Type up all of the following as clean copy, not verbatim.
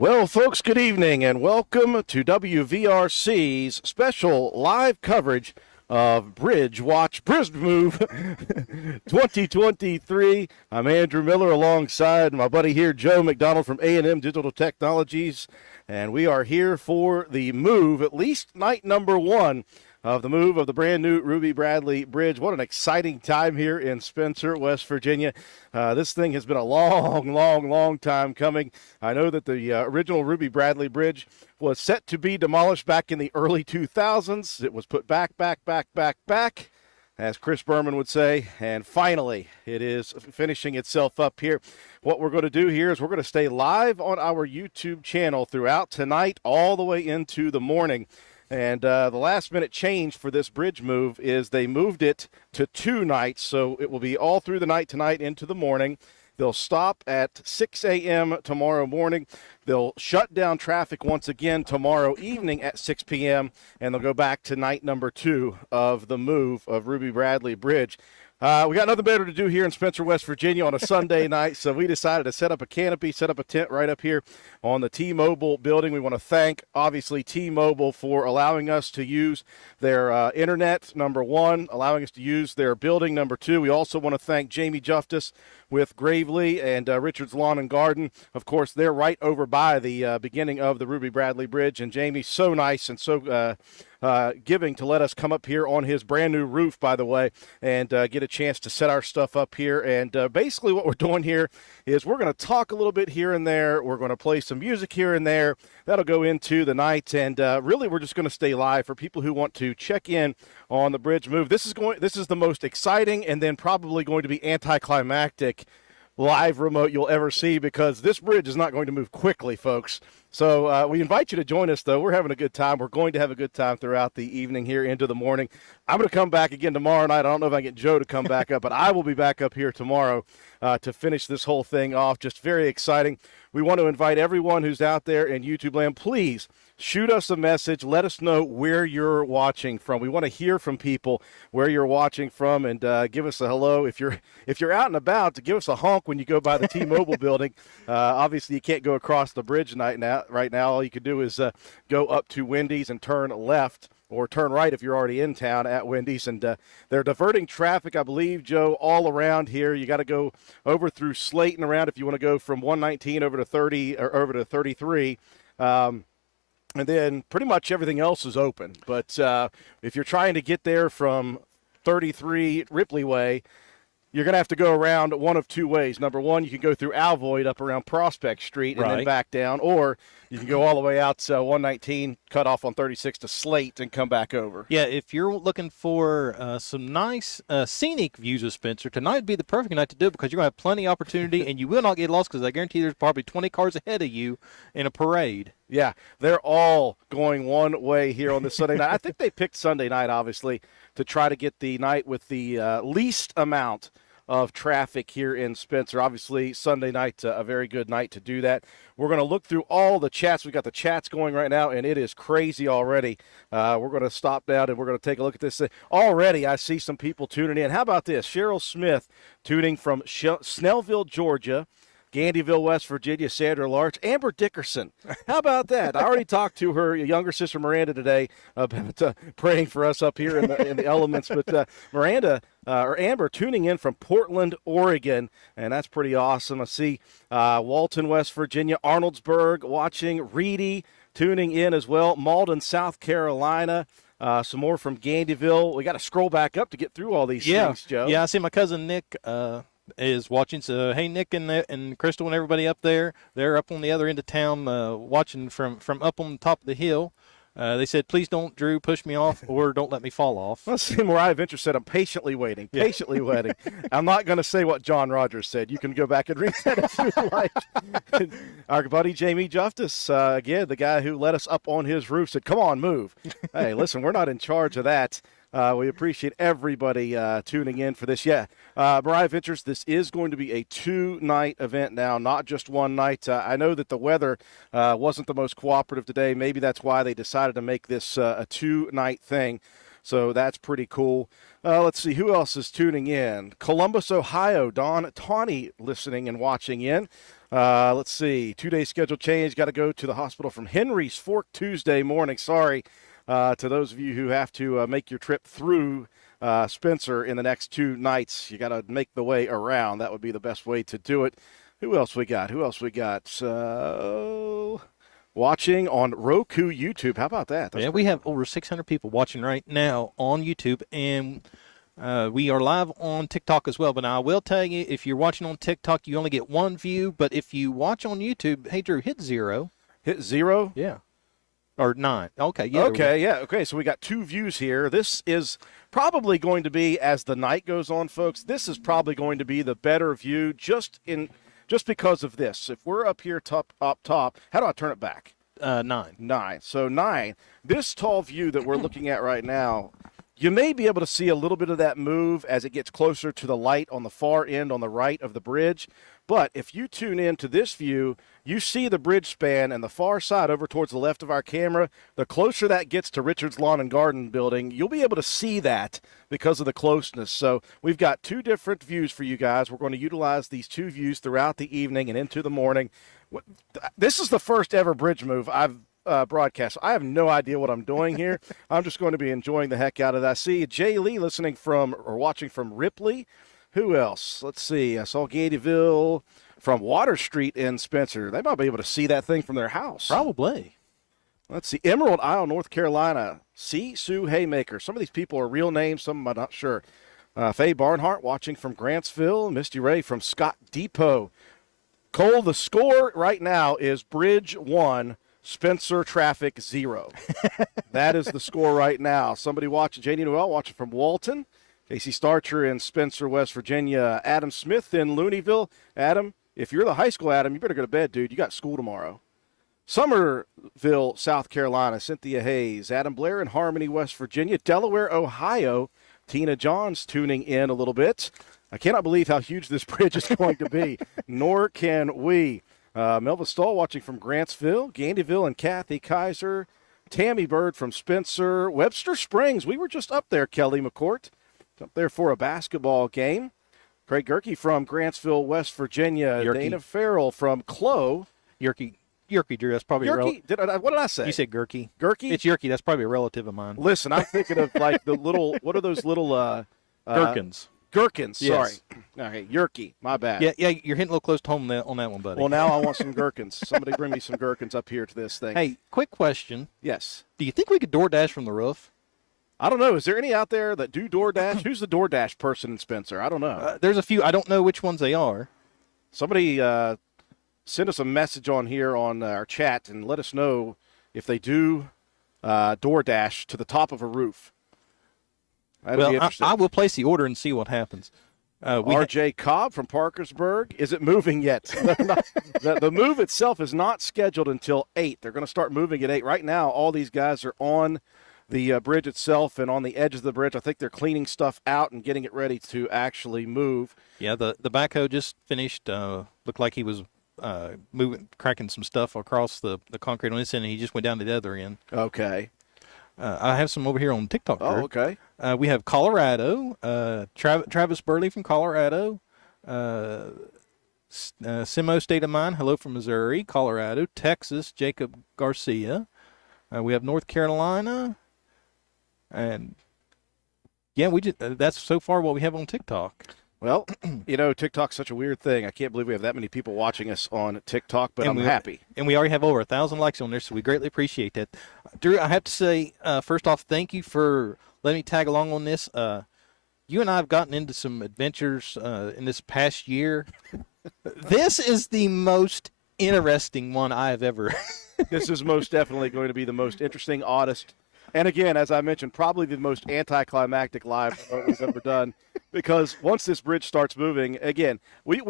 Well, folks, good evening and welcome to WVRC's special live coverage of Bridge Watch Bridge Move 2023. I'm Andrew Miller alongside my buddy here, Joe McDonald from A&M Digital Technologies, and we are here for the move, at least night number one of the move of the brand new Ruby Bradley Bridge. What an exciting time here in Spencer, West Virginia. This thing has been a long time coming. I know that the original Ruby Bradley Bridge was set to be demolished back in the early 2000s. It was put back, as Chris Berman would say, and finally it is finishing itself up here. What we're going to do here is we're going to stay live on our YouTube channel throughout tonight all the way into the morning. And the last-minute change for this bridge move is they moved it to 2 nights, so it will be all through the night tonight into the morning. They'll stop at 6 a.m. tomorrow morning. They'll shut down traffic once again tomorrow evening at 6 p.m., and they'll go back to night number 2 of the move of Ruby Bradley Bridge. We got nothing better to do here in Spencer, West Virginia on a Sunday night, so we decided to set up a canopy, set up a tent right up here on the T-Mobile building. We want to thank, obviously, T-Mobile for allowing us to use their internet, number one, allowing us to use their building, number two. We also want to thank Jamie Justice with Gravely and Richard's Lawn and Garden. Of course, they're right over by the beginning of the Ruby Bradley Bridge, and Jamie's so nice and so giving to let us come up here on his brand new roof, by the way, and get a chance to set our stuff up here. And basically what we're doing here is we're going to talk a little bit here and there. We're going to play some music here and there. That'll go into the night, and really we're just going to stay live for people who want to check in on the bridge move. This is the most exciting and then probably going to be anticlimactic live remote you'll ever see, because this bridge is not going to move quickly, folks. So we invite you to join us, though. We're having a good time. We're going to have a good time throughout the evening here into the morning. I'm going to come back again tomorrow night. I don't know if I can get Joe to come back up, but I will be back up here tomorrow to finish this whole thing off. Just very exciting. We want to invite everyone who's out there in YouTube land, please shoot us a message. Let us know where you're watching from. We want to hear from people where you're watching from, and give us a hello. If you're out and about, to give us a honk when you go by the T-Mobile building. Obviously, you can't go across the bridge right now. All you can do is go up to Wendy's and turn left, or turn right if you're already in town at Wendy's. And they're diverting traffic, I believe, Joe, all around here. You got to go over through Slayton around if you want to go from 119 over to 30 or over to 33. And then pretty much everything else is open. But if you're trying to get there from 33 Ripley Way, you're going to have to go around one of two ways. Number one, you can go through Alvoid up around Prospect Street and then back down, or you can go all the way out to 119, cut off on 36 to Slate, and come back over. Yeah, if you're looking for some nice scenic views of Spencer, tonight would be the perfect night to do it, because you're going to have plenty of opportunity, and you will not get lost, because I guarantee there's probably 20 cars ahead of you in a parade. Yeah, they're all going one way here on this Sunday night. I think they picked Sunday night, obviously, to try to get the night with the least amount of traffic here in Spencer. Obviously, Sunday night, a very good night to do that. We're going to look through all the chats. We've got the chats going right now, and it is crazy already. We're going to stop down, and we're going to take a look at this. Already, I see some people tuning in. How about this? Cheryl Smith tuning from Snellville, Georgia. Gandyville, West Virginia, Sandra Larch, Amber Dickerson. How about that? I already talked to her younger sister Miranda today about praying for us up here in the elements. But Amber tuning in from Portland, Oregon, and that's pretty awesome. I see Walton, West Virginia, Arnoldsburg watching, Reedy tuning in as well, Malden, South Carolina. Some more from Gandyville. We got to scroll back up to get through all these things, Joe. Yeah, I see my cousin Nick is watching. So, hey, Nick and Crystal and everybody up there, they're up on the other end of town watching from up on the top of the hill. They said, please don't, Drew, push me off or don't let me fall off. Let's see, Mariah Venture said, I'm patiently waiting. I'm not going to say what John Rogers said. You can go back and read that if you like. Our buddy Jamie Justice, again, the guy who let us up on his roof, said, come on, move. Hey, listen, we're not in charge of that. We appreciate everybody tuning in for this. Yeah, Mariah Ventures, this is going to be a 2-night event now, not just one night. I know that the weather wasn't the most cooperative today. Maybe that's why they decided to make this a 2-night thing. So that's pretty cool. Let's see, who else is tuning in? Columbus, Ohio, Don Tawney listening and watching in. Let's see. 2-day schedule change. Got to go to the hospital from Henry's Fork Tuesday morning. Sorry to those of you who have to make your trip through Spencer in the next 2 nights. You got to make the way around. That would be the best way to do it. Who else we got? Watching on Roku, YouTube. How about that? Yeah, we have over 600 people watching right now on YouTube, and we are live on TikTok as well. But I will tell you, if you're watching on TikTok, you only get 1 view. But if you watch on YouTube, hey, Drew, hit 0. Hit 0? Yeah. Or 9. Okay, yeah. Okay, so we got 2 views here. This is probably going to be, as the night goes on, folks, this is probably going to be the better view just because of this. If we're up here up top, how do I turn it back? 9. 9. So 9. This tall view that we're looking at right now, you may be able to see a little bit of that move as it gets closer to the light on the far end on the right of the bridge. But if you tune in to this view, you see the bridge span and the far side over towards the left of our camera. The closer that gets to Richard's Lawn and Garden building, you'll be able to see that because of the closeness. So we've got 2 different views for you guys. We're going to utilize these 2 views throughout the evening and into the morning. This is the first ever bridge move I've broadcast. I have no idea what I'm doing here. I'm just going to be enjoying the heck out of that. I see Jay Lee watching from Ripley. Who else? Let's see. I saw Gadyville from Water Street in Spencer. They might be able to see that thing from their house. Probably. Let's see. Emerald Isle, North Carolina. C. Sue Haymaker. Some of these people are real names. Some I'm not sure. Faye Barnhart watching from Grantsville. Misty Ray from Scott Depot. Cole, the score right now is Bridge 1, Spencer traffic 0. That is the score right now. Somebody watching, J.D. Noel watching from Walton. Casey Starcher in Spencer, West Virginia. Adam Smith in Looneyville. Adam, if you're the high school Adam, you better go to bed, dude. You got school tomorrow. Somerville, South Carolina. Cynthia Hayes. Adam Blair in Harmony, West Virginia. Delaware, Ohio. Tina Johns tuning in a little bit. I cannot believe how huge this bridge is going to be, nor can we. Melva Stahl watching from Grantsville. Gandyville and Kathy Kaiser. Tammy Bird from Spencer. Webster Springs. We were just up there, Kelly McCourt. Up there for a basketball game. Craig Gerke from Grantsville, West Virginia. Yerke. Dana Farrell from Clow. Yerke, Drew, that's probably Yerke? What did I say? You said Gerke. Gerke? It's Yerke. That's probably a relative of mine. Listen, I'm thinking of like the little, what are those little Gherkins. Gherkins, Yes. sorry. Okay, Yerke, my bad. Yeah, you're hitting a little close to home on that one, buddy. Well, now I want some gherkins. Somebody bring me some gherkins up here to this thing. Hey, quick question. Yes. Do you think we could DoorDash from the roof? I don't know. Is there any out there that do DoorDash? Who's the DoorDash person in Spencer? I don't know. There's a few. I don't know which ones they are. Somebody send us a message on here on our chat and let us know if they do DoorDash to the top of a roof. That'd be Well, interesting. I will place the order and see what happens. R.J. Cobb from Parkersburg. Is it moving yet? The move itself is not scheduled until 8. They're going to start moving at 8. Right now, all these guys are on the bridge itself and on the edge of the bridge. I think they're cleaning stuff out and getting it ready to actually move. Yeah, the backhoe just finished. Looked like he was cracking some stuff across the concrete on this end, and he just went down to the other end. Okay. I have some over here on TikTok. Oh, Drew. okay. We have Colorado, Travis Burley from Colorado, Simo State of Mind, hello from Missouri, Colorado, Texas, Jacob Garcia. We have North Carolina, and yeah, that's so far what we have on TikTok. Well, TikTok's such a weird thing. I can't believe we have that many people watching us on TikTok, but I'm happy. And we already have over 1,000 likes on there, so we greatly appreciate that. Drew, I have to say, first off, thank you for letting me tag along on this. You and I have gotten into some adventures in this past year. This is the most interesting one I have ever. This is most definitely going to be the most interesting, oddest, and again, as I mentioned, probably the most anticlimactic live we've ever done. Because once this bridge starts moving, again, we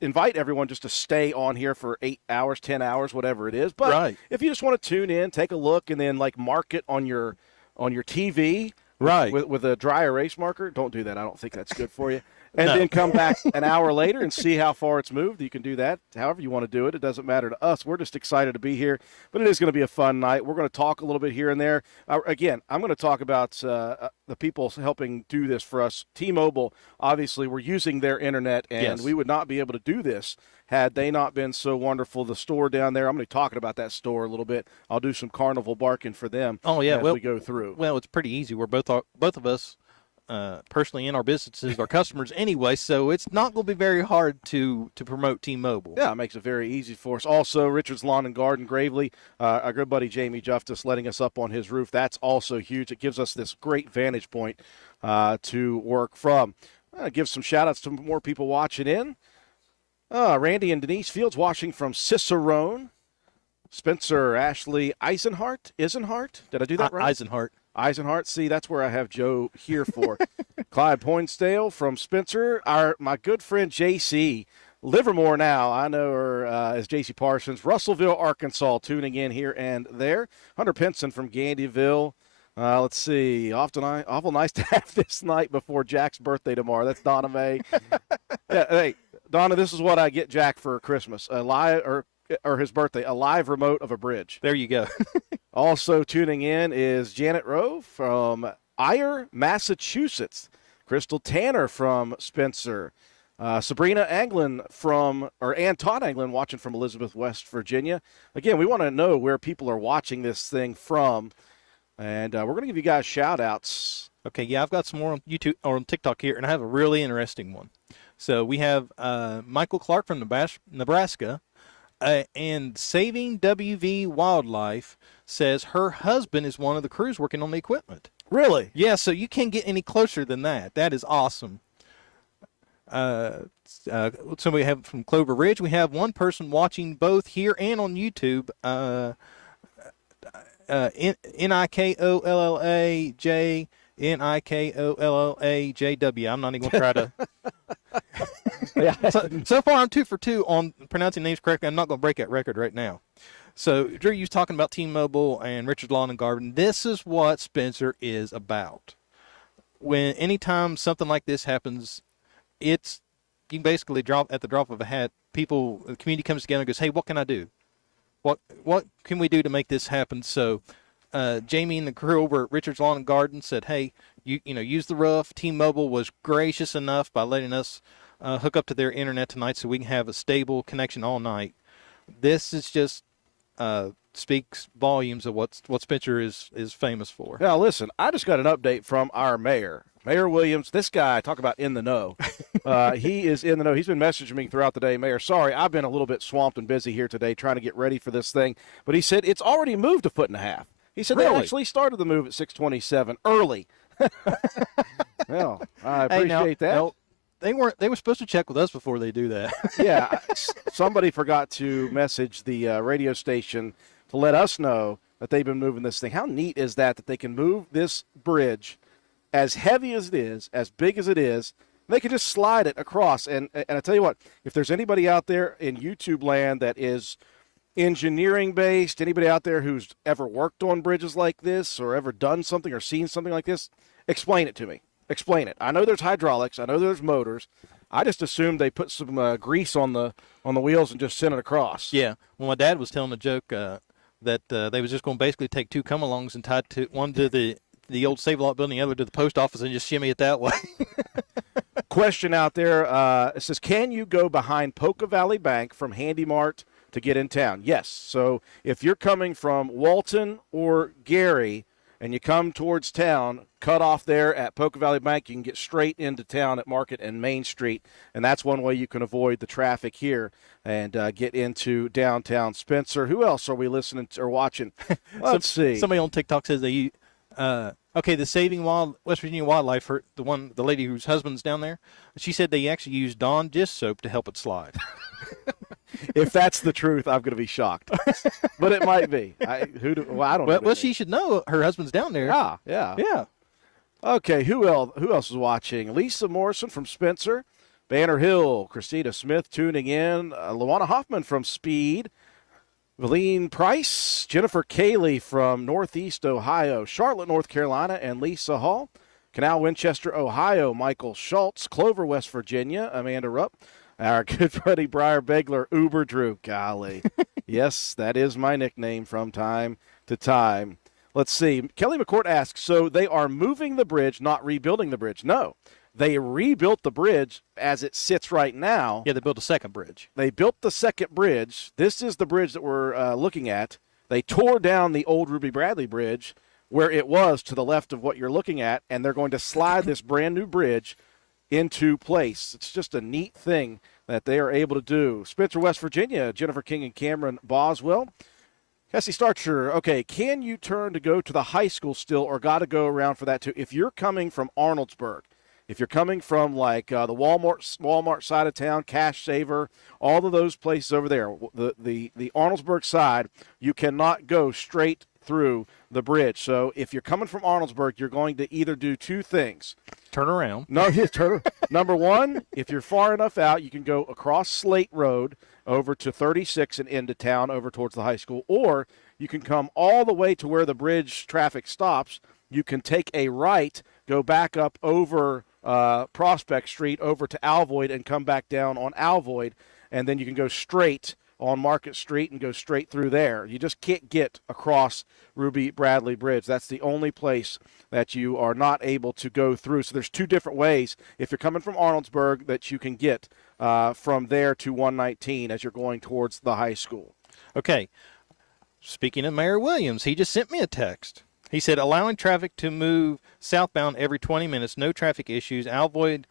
invite everyone just to stay on here for 8 hours, 10 hours, whatever it is. But right. If you just want to tune in, take a look, and then mark it on your TV, right, with a dry erase marker. Don't do that. I don't think that's good for you. and No. then come back an hour later and see how far it's moved. You can do that however you want to do it. It doesn't matter to us. We're just excited to be here, but it is going to be a fun night. We're going to talk a little bit here and there. Again, I'm going to talk about the people helping do this for us. T-Mobile, obviously, we're using their internet, and Yes. we would not be able to do this had they not been so wonderful. The store down there, I'm going to be talking about that store a little bit. I'll do some carnival barking for them Oh, yeah. as Well, we go through. Well, it's pretty easy. We're both of us personally in our businesses are customers anyway, so it's not going to be very hard to promote T-Mobile. Yeah, it makes it very easy for us. Also, Richard's Lawn and Garden, Gravely, our good buddy Jamie Justice letting us up on his roof. That's also huge. It gives us this great vantage point to work from. Give some shout-outs to more people watching in. Randy and Denise Fields watching from Cicerone. Spencer Ashley Eisenhart? Did I do that right? Eisenhart. See, that's where I have Joe here for. Clyde Poinsdale from Spencer. My good friend JC Livermore now. I know her as JC Parsons. Russellville, Arkansas, tuning in here and there. Hunter Pinson from Gandyville. Let's see. Awful nice to have this night before Jack's birthday tomorrow. That's Donna May. Yeah, hey, Donna, this is what I get Jack for Christmas. Or his birthday, a live remote of a bridge. There you go. Also tuning in is Janet Rowe from Eyre, Massachusetts. Crystal Tanner from Spencer. Sabrina Anglin Ann Todd Anglin watching from Elizabeth, West Virginia. Again, we want to know where people are watching this thing from. And we're going to give you guys shout-outs. Okay, yeah, I've got some more on YouTube or on TikTok here, and I have a really interesting one. So we have Michael Clark from Nebraska. And Saving WV Wildlife says her husband is one of the crews working on the equipment. Really? Yeah, so you can't get any closer than that. That is awesome. So we have from Clover Ridge, we have one person watching both here and on YouTube. NIKOLLAJ NIKOLLAJW. I'm not even gonna try to. Yeah. So far, I'm 2 for 2 on pronouncing names correctly. I'm not going to break that record right now. So, Drew, you was talking about T-Mobile and Richard's Lawn and Garden. This is what Spencer is about. Anytime something like this happens, you can basically drop at the drop of a hat. The community comes together and goes, "Hey, what can I do? What can we do to make this happen?" So, Jamie and the crew over at Richard's Lawn and Garden said, "Hey, use the roof." T-Mobile was gracious enough by letting us hook up to their internet tonight so we can have a stable connection all night. This is just speaks volumes of what Spencer is famous for. Now, listen, I just got an update from our mayor. Mayor Williams, this guy, talk about in the know. He is in the know. He's been messaging me throughout the day. Mayor, sorry, I've been a little bit swamped and busy here today trying to get ready for this thing. But he said it's already moved 1.5 feet. He said Really? they actually started the move at 6:27 early. Well, I appreciate that. No, they were supposed to check with us before they do that. Yeah, somebody forgot to message the radio station to let us know that they've been moving this thing. How neat is that they can move this bridge as heavy as it is, as big as it is, they can just slide it across. And I tell you what, if there's anybody out there in YouTube land that is engineering based, anybody out there who's ever worked on bridges like this or ever done something or seen something like this, explain it to me. Explain it. I know there's hydraulics. I know there's motors. I just assumed they put some grease on the wheels and just sent it across. Yeah. Well, my dad was telling a joke that they was just going to basically take 2 come-alongs and tie one to the old Save-A-Lot building, the other to the post office, and just shimmy it that way. Question out there. It says, can you go behind Polka Valley Bank from Handy Mart to get in town? Yes. So if you're coming from Walton or Gary and you come towards town, cut off there at Polka Valley Bank, you can get straight into town at Market and Main Street, and that's one way you can avoid the traffic here and get into downtown Spencer. Who else are we listening to or watching? Let's see. Somebody on TikTok says the Saving West Virginia Wildlife, the lady whose husband's down there, she said they actually used Dawn dish soap to help it slide. If that's the truth, I'm going to be shocked. But it might be. I don't know. Well, she should know her husband's down there. Yeah. Okay, who else is watching? Lisa Morrison from Spencer, Banner Hill, Christina Smith tuning in, Luana Hoffman from Speed, Valine Price, Jennifer Cayley from Northeast Ohio, Charlotte, North Carolina, and Lisa Hall. Canal Winchester, Ohio, Michael Schultz. Clover, West Virginia, Amanda Rupp. Our good buddy Briar Begler, Uber Drew. Golly. Yes, that is my nickname from time to time. Let's see. Kelly McCourt asks, so they are moving the bridge, not rebuilding the bridge? No. They rebuilt the bridge as it sits right now. Yeah, they built a second bridge. They built the second bridge. This is the bridge that we're looking at. They tore down the old Ruby Bradley Bridge where it was to the left of what you're looking at, and they're going to slide this brand new bridge into place. It's just a neat thing that they are able to do. Spencer, West Virginia, Jennifer King and Cameron Boswell. Cassie Starcher, okay, can you turn to go to the high school still or got to go around for that too? If you're coming from Arnoldsburg, if you're coming from like the Walmart side of town, Cash Saver, all of those places over there, the Arnoldsburg side, you cannot go straight through the bridge. So if you're coming from Arnoldsburg, you're going to either do two things. Turn around. No, number one, if you're far enough out, you can go across Slate Road over to 36 and into town over towards the high school, or you can come all the way to where the bridge traffic stops. You can take a right, go back up over Prospect Street over to Alvoid and come back down on Alvoid, and then you can go straight on Market Street and go straight through there. You just can't get across Ruby Bradley Bridge. That's the only place that you are not able to go through. So there's two different ways, if you're coming from Arnoldsburg, that you can get from there to 119 as you're going towards the high school. Okay. Speaking of Mayor Williams, he just sent me a text. He said, allowing traffic to move southbound every 20 minutes, no traffic issues. Alvoid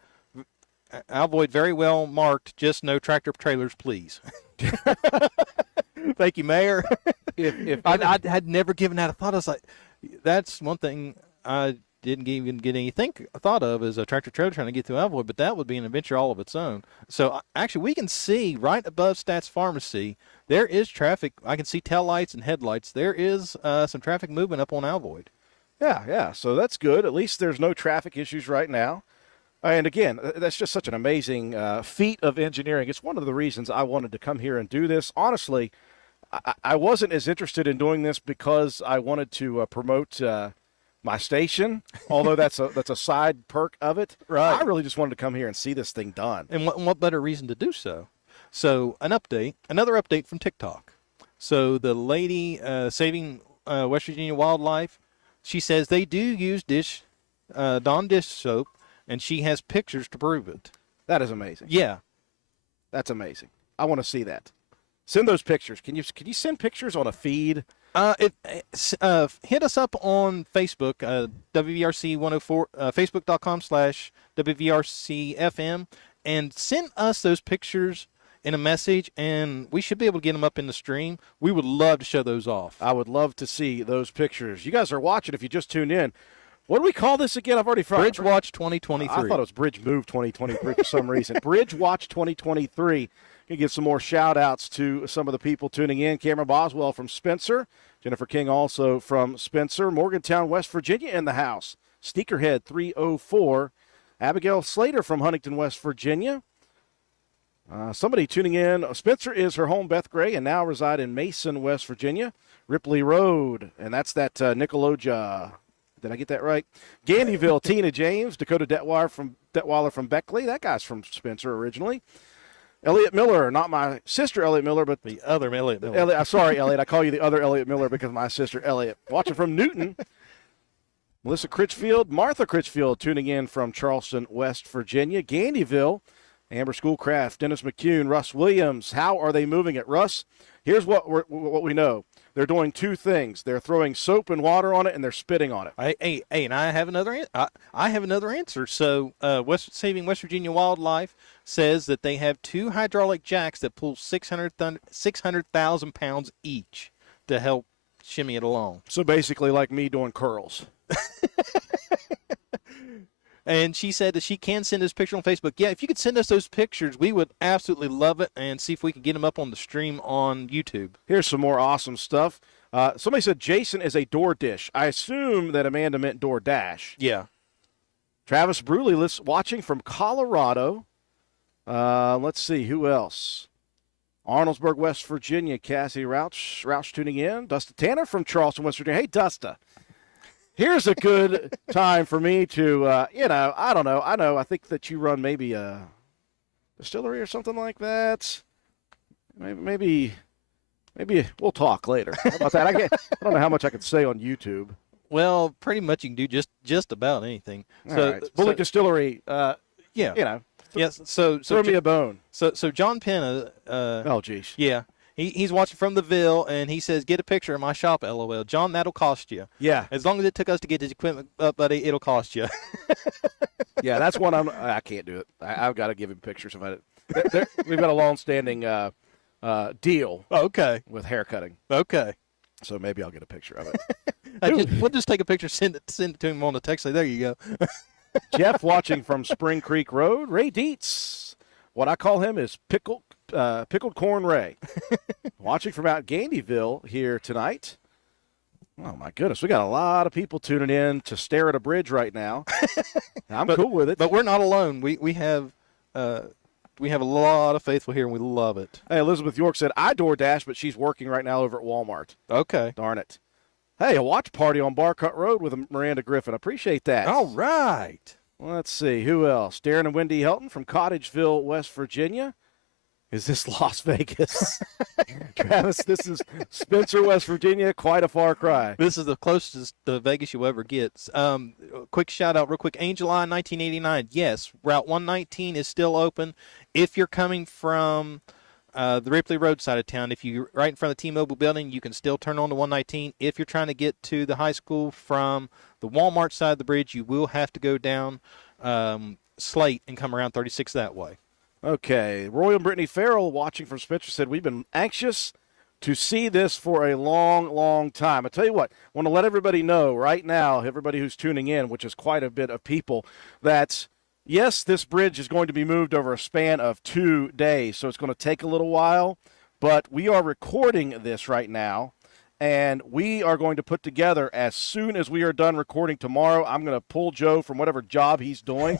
very well marked, just no tractor trailers, please. Thank you, Mayor. If I had never given that a thought. I was like, that's one thing I didn't even get anything thought of as a tractor trailer trying to get through Alvoid, but that would be an adventure all of its own. So actually, we can see right above Stats Pharmacy, there is traffic. I can see tail lights and headlights. There is some traffic movement up on Alvoid. Yeah. So that's good. At least there's no traffic issues right now. And again, that's just such an amazing feat of engineering. It's one of the reasons I wanted to come here and do this. Honestly, I wasn't as interested in doing this because I wanted to promote my station, although that's a side perk of it. Right. I really just wanted to come here and see this thing done. And what better reason to do so? So another update from TikTok. So the lady saving West Virginia wildlife, she says they do use Dawn dish soap, and she has pictures to prove it. That is amazing. Yeah. That's amazing. I want to see that. Send those pictures. Can you send pictures on a feed? Hit us up on Facebook, WVRC 104, facebook.com/WVRCFM, and send us those pictures in a message, and we should be able to get them up in the stream. We would love to show those off. I would love to see those pictures. You guys are watching if you just tuned in. What do we call this again? I've already forgotten. Bridge Watch 2023. I thought it was Bridge Move 2023 for some reason. Bridge Watch 2023. Going to give some more shout-outs to some of the people tuning in. Cameron Boswell from Spencer. Jennifer King also from Spencer. Morgantown, West Virginia in the house. Sneakerhead 304. Abigail Slater from Huntington, West Virginia. Somebody tuning in. Spencer is her home, Beth Gray, and now reside in Mason, West Virginia. Ripley Road, and that's that Nicoloja. Did I get that right? Gandyville, Tina James. Dakota Detweiler from Beckley. That guy's from Spencer originally. Elliot Miller, not my sister Elliot Miller, but the other Elliot Miller. Sorry, Elliot. I call you the other Elliot Miller because of my sister Elliot. Watching from Newton. Melissa Critchfield, Martha Critchfield tuning in from Charleston, West Virginia. Gandyville, Amber Schoolcraft, Dennis McCune, Russ Williams. How are they moving it? Russ, here's what we know. They're doing two things. They're throwing soap and water on it, and they're spitting on it. Hey, and I have another answer. So, Saving West Virginia Wildlife says that they have two hydraulic jacks that pull 600,000 pounds each to help shimmy it along. So basically, like me doing curls. And she said that she can send us pictures on Facebook. Yeah, if you could send us those pictures, we would absolutely love it, and see if we can get them up on the stream on YouTube. Here's some more awesome stuff. Somebody said Jason is a door dish. I assume that Amanda meant DoorDash. Yeah. Travis Bruley watching from Colorado. Let's see, who else? Arnoldsburg, West Virginia, Cassie Roush tuning in. Dusta Tanner from Charleston, West Virginia. Hey, Dusta. Here's a good time for me to, I don't know. I think that you run maybe a distillery or something like that. Maybe we'll talk later. How about that? I don't know how much I can say on YouTube. Well, pretty much you can do just about anything. All right. Bullock Distillery, yeah. Yes. So throw me a bone. So John Penna. Oh, geez. Yeah. He's watching from the Ville, and he says, "Get a picture of my shop, LOL." John, that'll cost you. Yeah. As long as it took us to get this equipment up, buddy, it'll cost you. Yeah, that's one I can't do it. I've got to give him pictures of it. We've got a long-standing deal. Okay. With haircutting. Okay. So maybe I'll get a picture of it. We'll just take a picture, send it to him on the text. Say, there you go. Jeff watching from Spring Creek Road. Ray Dietz. What I call him is pickled corn Ray. Watching from out Gandyville here tonight. Oh, my goodness. We got a lot of people tuning in to stare at a bridge right now. I'm cool with it. But we're not alone. We have a lot of faithful here, and we love it. Hey, Elizabeth York said, I DoorDash, but she's working right now over at Walmart. Okay. Darn it. Hey, a watch party on Barcut Road with Miranda Griffin. Appreciate that. All right. Let's see. Who else? Darren and Wendy Helton from Cottageville, West Virginia. Is this Las Vegas? Travis, this is Spencer, West Virginia. Quite a far cry. This is the closest to Vegas you'll ever get. Quick shout out real quick. Angel Eye 1989. Yes, Route 119 is still open. If you're coming from the Ripley Road side of town, if you're right in front of the T-Mobile building, you can still turn on to 119. If you're trying to get to the high school from the Walmart side of the bridge, you will have to go down Slate and come around 36 that way. Okay. Roy and Brittany Farrell watching from Spencer said, we've been anxious to see this for a long, long time. I tell you what, I want to let everybody know right now, everybody who's tuning in, which is quite a bit of people, that yes, this bridge is going to be moved over a span of 2 days, so it's going to take a little while, but we are recording this right now, and we are going to put together, as soon as we are done recording tomorrow, I'm going to pull Joe from whatever job he's doing,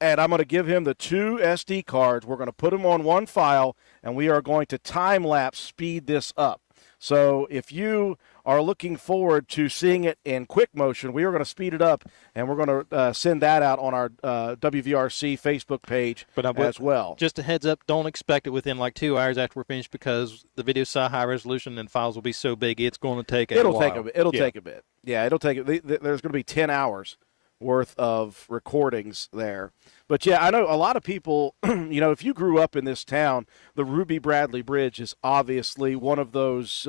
and I'm going to give him the 2 SD cards. We're going to put them on one file, and we are going to time-lapse speed this up. So if you are looking forward to seeing it in quick motion, we are going to speed it up, and we're going to send that out on our WVRC Facebook page as well. Just a heads up, don't expect it within like 2 hours after we're finished, because the video's so high resolution and files will be so big, it's going to take a while. Take a bit. It'll take a bit. Yeah, it'll take it. There's going to be 10 hours worth of recordings there. But, yeah, I know a lot of people, if you grew up in this town, the Ruby Bradley Bridge is obviously one of those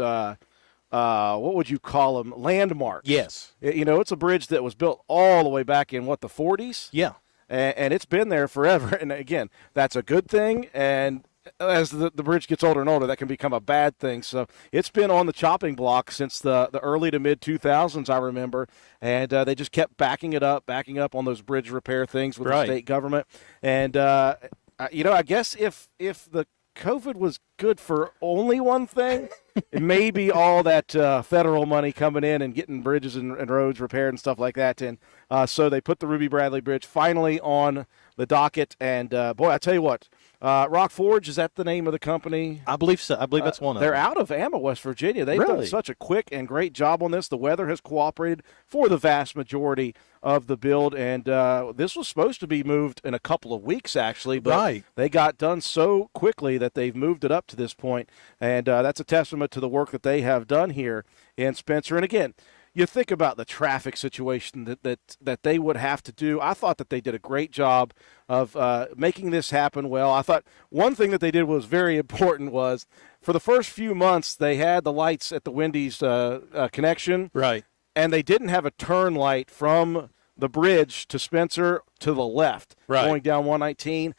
what would you call them, landmarks. Yes. It's a bridge that was built all the way back in, the 40s? Yeah. And it's been there forever. And, again, that's a good thing. And as the bridge gets older and older, that can become a bad thing. So it's been on the chopping block since the early to mid-2000s, I remember. And they just kept backing up on those bridge repair things with the state government. And, I guess if the COVID was good for only one thing, it may be all that federal money coming in and getting bridges and roads repaired and stuff like that. And so they put the Ruby Bradley Bridge finally on the docket. And, boy, I tell you what, Rock Forge, is that the name of the company? I believe so. I believe that's one of them. They're out of Amma, West Virginia. They've done such a quick and great job on this. The weather has cooperated for the vast majority of the build, and this was supposed to be moved in a couple of weeks, actually, but they got done so quickly that they've moved it up to this point, and that's a testament to the work that they have done here in Spencer. And again, you think about the traffic situation that they would have to do. I thought that they did a great job of making this happen well. I thought one thing that they did was very important was for the first few months they had the lights at the Wendy's connection. Right. And they didn't have a turn light from the bridge to Spencer to the left going down 119.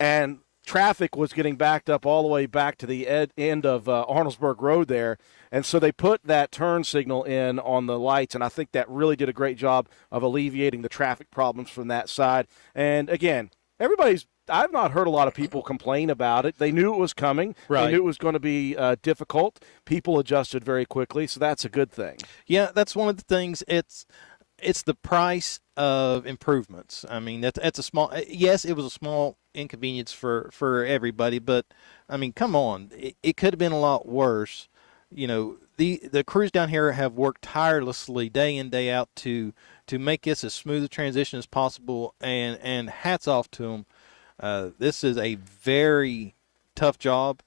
And traffic was getting backed up all the way back to the end of Arnoldesburg Road there. And so they put that turn signal in on the lights, and I think that really did a great job of alleviating the traffic problems from that side. And, again, I've not heard a lot of people complain about it. They knew it was coming. They knew it was going to be difficult. People adjusted very quickly, so that's a good thing. Yeah, that's one of the things. It's the price of improvements. I mean, that's a small – yes, it was a small inconvenience for everybody, but, I mean, come on. It could have been a lot worse. the crews down here have worked tirelessly day in, day out to make this as smooth a transition as possible, and hats off to them. This is a very tough job.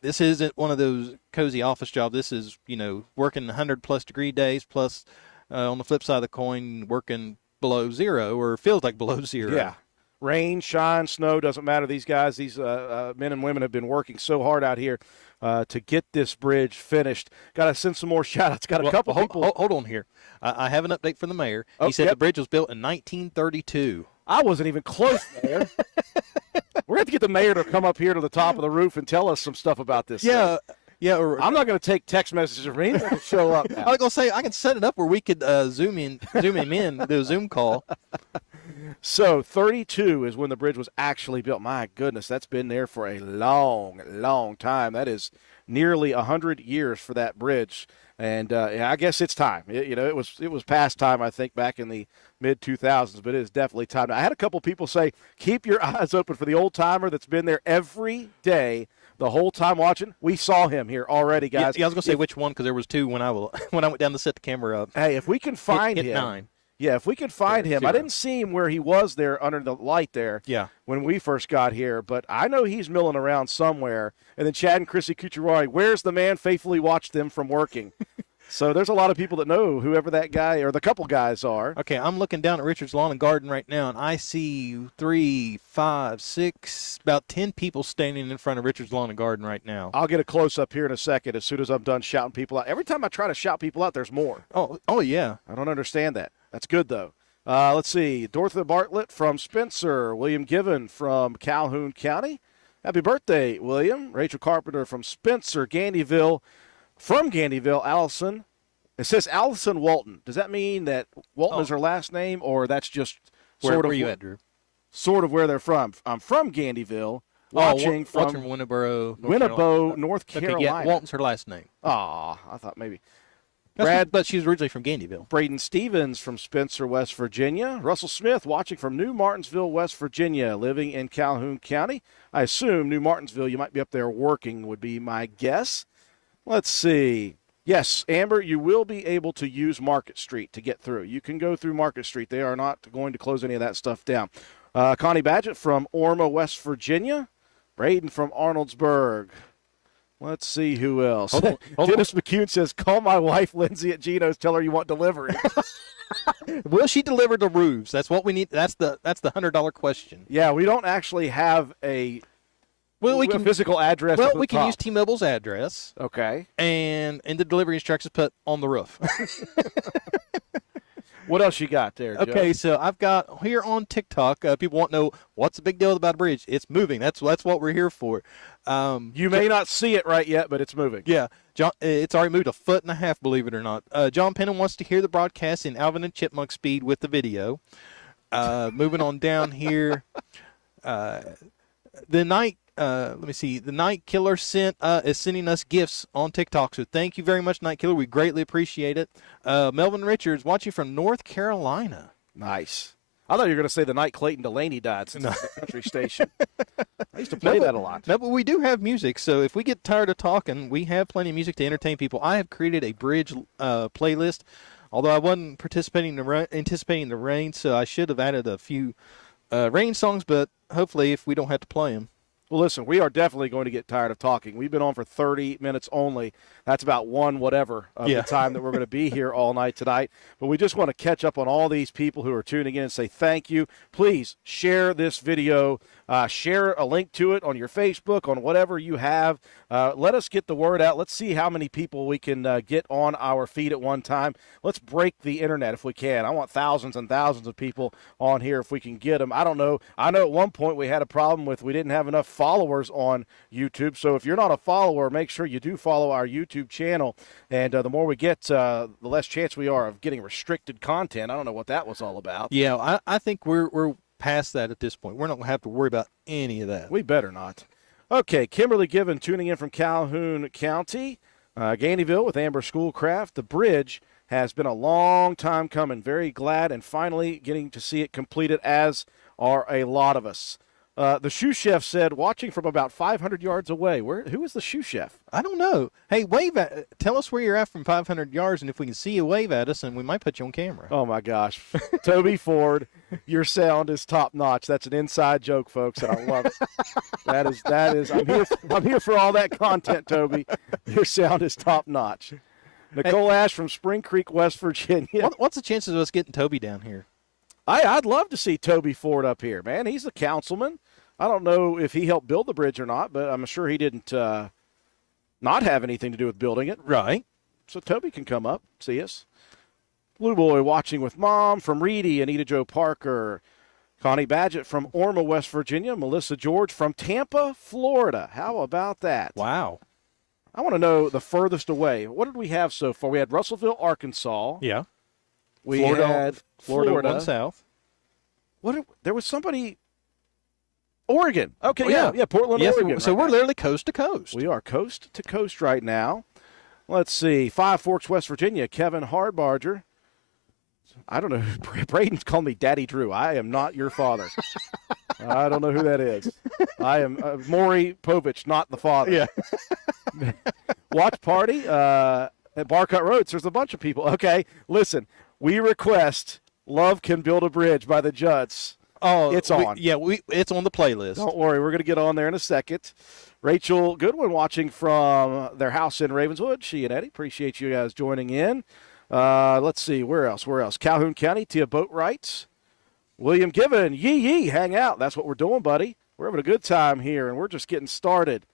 This isn't one of those cozy office jobs. This is, working 100+ degree days, plus on the flip side of the coin, working below zero, or feels like below zero. Yeah. Rain, shine, snow, doesn't matter. These guys, these men and women have been working so hard out here to get this bridge finished. Got to send some more shout-outs. Got a couple people. Hold on here. I have an update from the mayor. He said yep. the bridge was built in 1932. I wasn't even close there. We're going to have to get the mayor to come up here to the top of the roof and tell us some stuff about this Yeah. thing. Yeah, I'm not going to take text messages from him. He's going to show up now. I was going to say, I can set it up where we could zoom him in, do a Zoom call. So 32 is when the bridge was actually built. My goodness, that's been there for a long, long time. That is nearly 100 years for that bridge. And I guess it's time. It was past time, I think, back in the mid-2000s, but it is definitely time. Now, I had a couple people say, keep your eyes open for the old-timer that's been there every day the whole time watching. We saw him here already, guys. Yeah, I was going to say which one, because there was two when I went down to set the camera up. Hey, if we can find him. 9. Yeah, if we can find him. 0. I didn't see him where he was there under the light there when we first got here, but I know he's milling around somewhere. And then Chad and Chrissy Kuchurari, where's the man faithfully watched them from working? So there's a lot of people that know whoever that guy or the couple guys are. Okay, I'm looking down at Richard's Lawn and Garden right now, and I see 3, 5, 6, about 10 people standing in front of Richard's Lawn and Garden right now. I'll get a close-up here in a second as soon as I'm done shouting people out. Every time I try to shout people out, there's more. Oh yeah. I don't understand that. That's good, though. Let's see. Dorothy Bartlett from Spencer. William Given from Calhoun County. Happy birthday, William. Rachel Carpenter from Spencer, Gandyville. From Gandyville, Allison. It says Allison Walton. Does that mean that Walton is her last name, or that's just Where are you at, Drew? Sort of where they're from? I'm from Gandyville, watching from Winnebo, North Carolina. Okay, yeah, Walton's her last name. I thought maybe. But she was originally from Gandyville. Braden Stevens from Spencer, West Virginia. Russell Smith watching from New Martinsville, West Virginia, living in Calhoun County. I assume New Martinsville, you might be up there working, would be my guess. Let's see. Yes, Amber, you will be able to use Market Street to get through. You can go through Market Street. They are not going to close any of that stuff down. Connie Badgett from Orma, West Virginia. Braden from Arnoldsburg. Let's see who else. Dennis McCune says, call my wife, Lindsay, at Geno's. Tell her you want delivery. Will she deliver the roofs? That's what we need. That's the $100 question. Yeah, we don't actually have a physical address. Well, we can use T-Mobile's address. Okay. And in the delivery instructions, put on the roof. What else you got there, Joe? Okay, so I've got here on TikTok, people want to know what's the big deal about a bridge. It's moving. That's what we're here for. You may not see it right yet, but it's moving. Yeah, John, it's already moved 1.5 feet, believe it or not. John Penham wants to hear the broadcast in Alvin and Chipmunk speed with the video. Moving on down here, the night Killer is sending us gifts on TikTok, so thank you very much, Night Killer. We greatly appreciate it. Melvin Richards watching from North Carolina. Nice. I thought you were going to say the night Clayton Delaney died since it's a country station. I used to play that a lot. No, but we do have music, so if we get tired of talking, we have plenty of music to entertain people. I have created a bridge playlist, although I wasn't anticipating the rain, so I should have added a few rain songs, but hopefully if we don't have to play them. Well, listen, we are definitely going to get tired of talking. We've been on for 30 minutes only. That's about whatever of the time that we're going to be here all night tonight. But we just want to catch up on all these people who are tuning in and say thank you. Please share this video. Share a link to it on your Facebook, on whatever you have. Let us get the word out. Let's see how many people we can get on our feed at one time. Let's break the internet if we can. I want thousands and thousands of people on here if we can get them. I don't know. I know at one point we had a problem with we didn't have enough followers on YouTube. So if you're not a follower, make sure you do follow our YouTube channel. And the more we get, the less chance we are of getting restricted content. I don't know what that was all about. Yeah, I think we're past that at this point. We're not going to have to worry about any of that. We better not. Okay, Kimberly Given tuning in from Calhoun County. Gandyville with Amber Schoolcraft. The bridge has been a long time coming. Very glad and finally getting to see it completed, as are a lot of us. The shoe chef said, watching from about 500 yards away. Who is the shoe chef? I don't know. Hey, tell us where you're at from 500 yards, and if we can see you, wave at us, and we might put you on camera. Oh, my gosh. Toby Ford, your sound is top notch. That's an inside joke, folks, and I love it. That is. I'm here for all that content, Toby. Your sound is top notch. Nicole Ash from Spring Creek, West Virginia. What's the chances of us getting Toby down here? I'd love to see Toby Ford up here, man. He's a councilman. I don't know if he helped build the bridge or not, but I'm sure he didn't not have anything to do with building it. Right. So Toby can come up, see us. Blue Boy watching with Mom from Reedy, Anita Jo Parker. Connie Badgett from Orma, West Virginia. Melissa George from Tampa, Florida. How about that? Wow. I want to know the furthest away. What did we have so far? We had Russellville, Arkansas. Yeah. We had Florida. One south. There was somebody. Oregon. Okay, Oh, yeah, Portland, yes, Oregon. So right we're now. literally coast to coast. We are coast to coast right now. Let's see. Five Forks, West Virginia. Kevin Hardbarger. I don't know. Braden's called me Daddy Drew. I am not your father. I don't know who that is. I am Maury Povich, not the father. Yeah. Watch party at Barcut Roads. There's a bunch of people. Okay, listen. We request "Love Can Build a Bridge" by the Judds. Oh, it's on. It's on the playlist. Don't worry, we're going to get on there in a second. Rachel Goodwin watching from their house in Ravenswood. She and Eddie, appreciate you guys joining in. Let's see, where else? Calhoun County, Tia Boatwright. William Given, yee, hang out. That's what we're doing, buddy. We're having a good time here, and we're just getting started.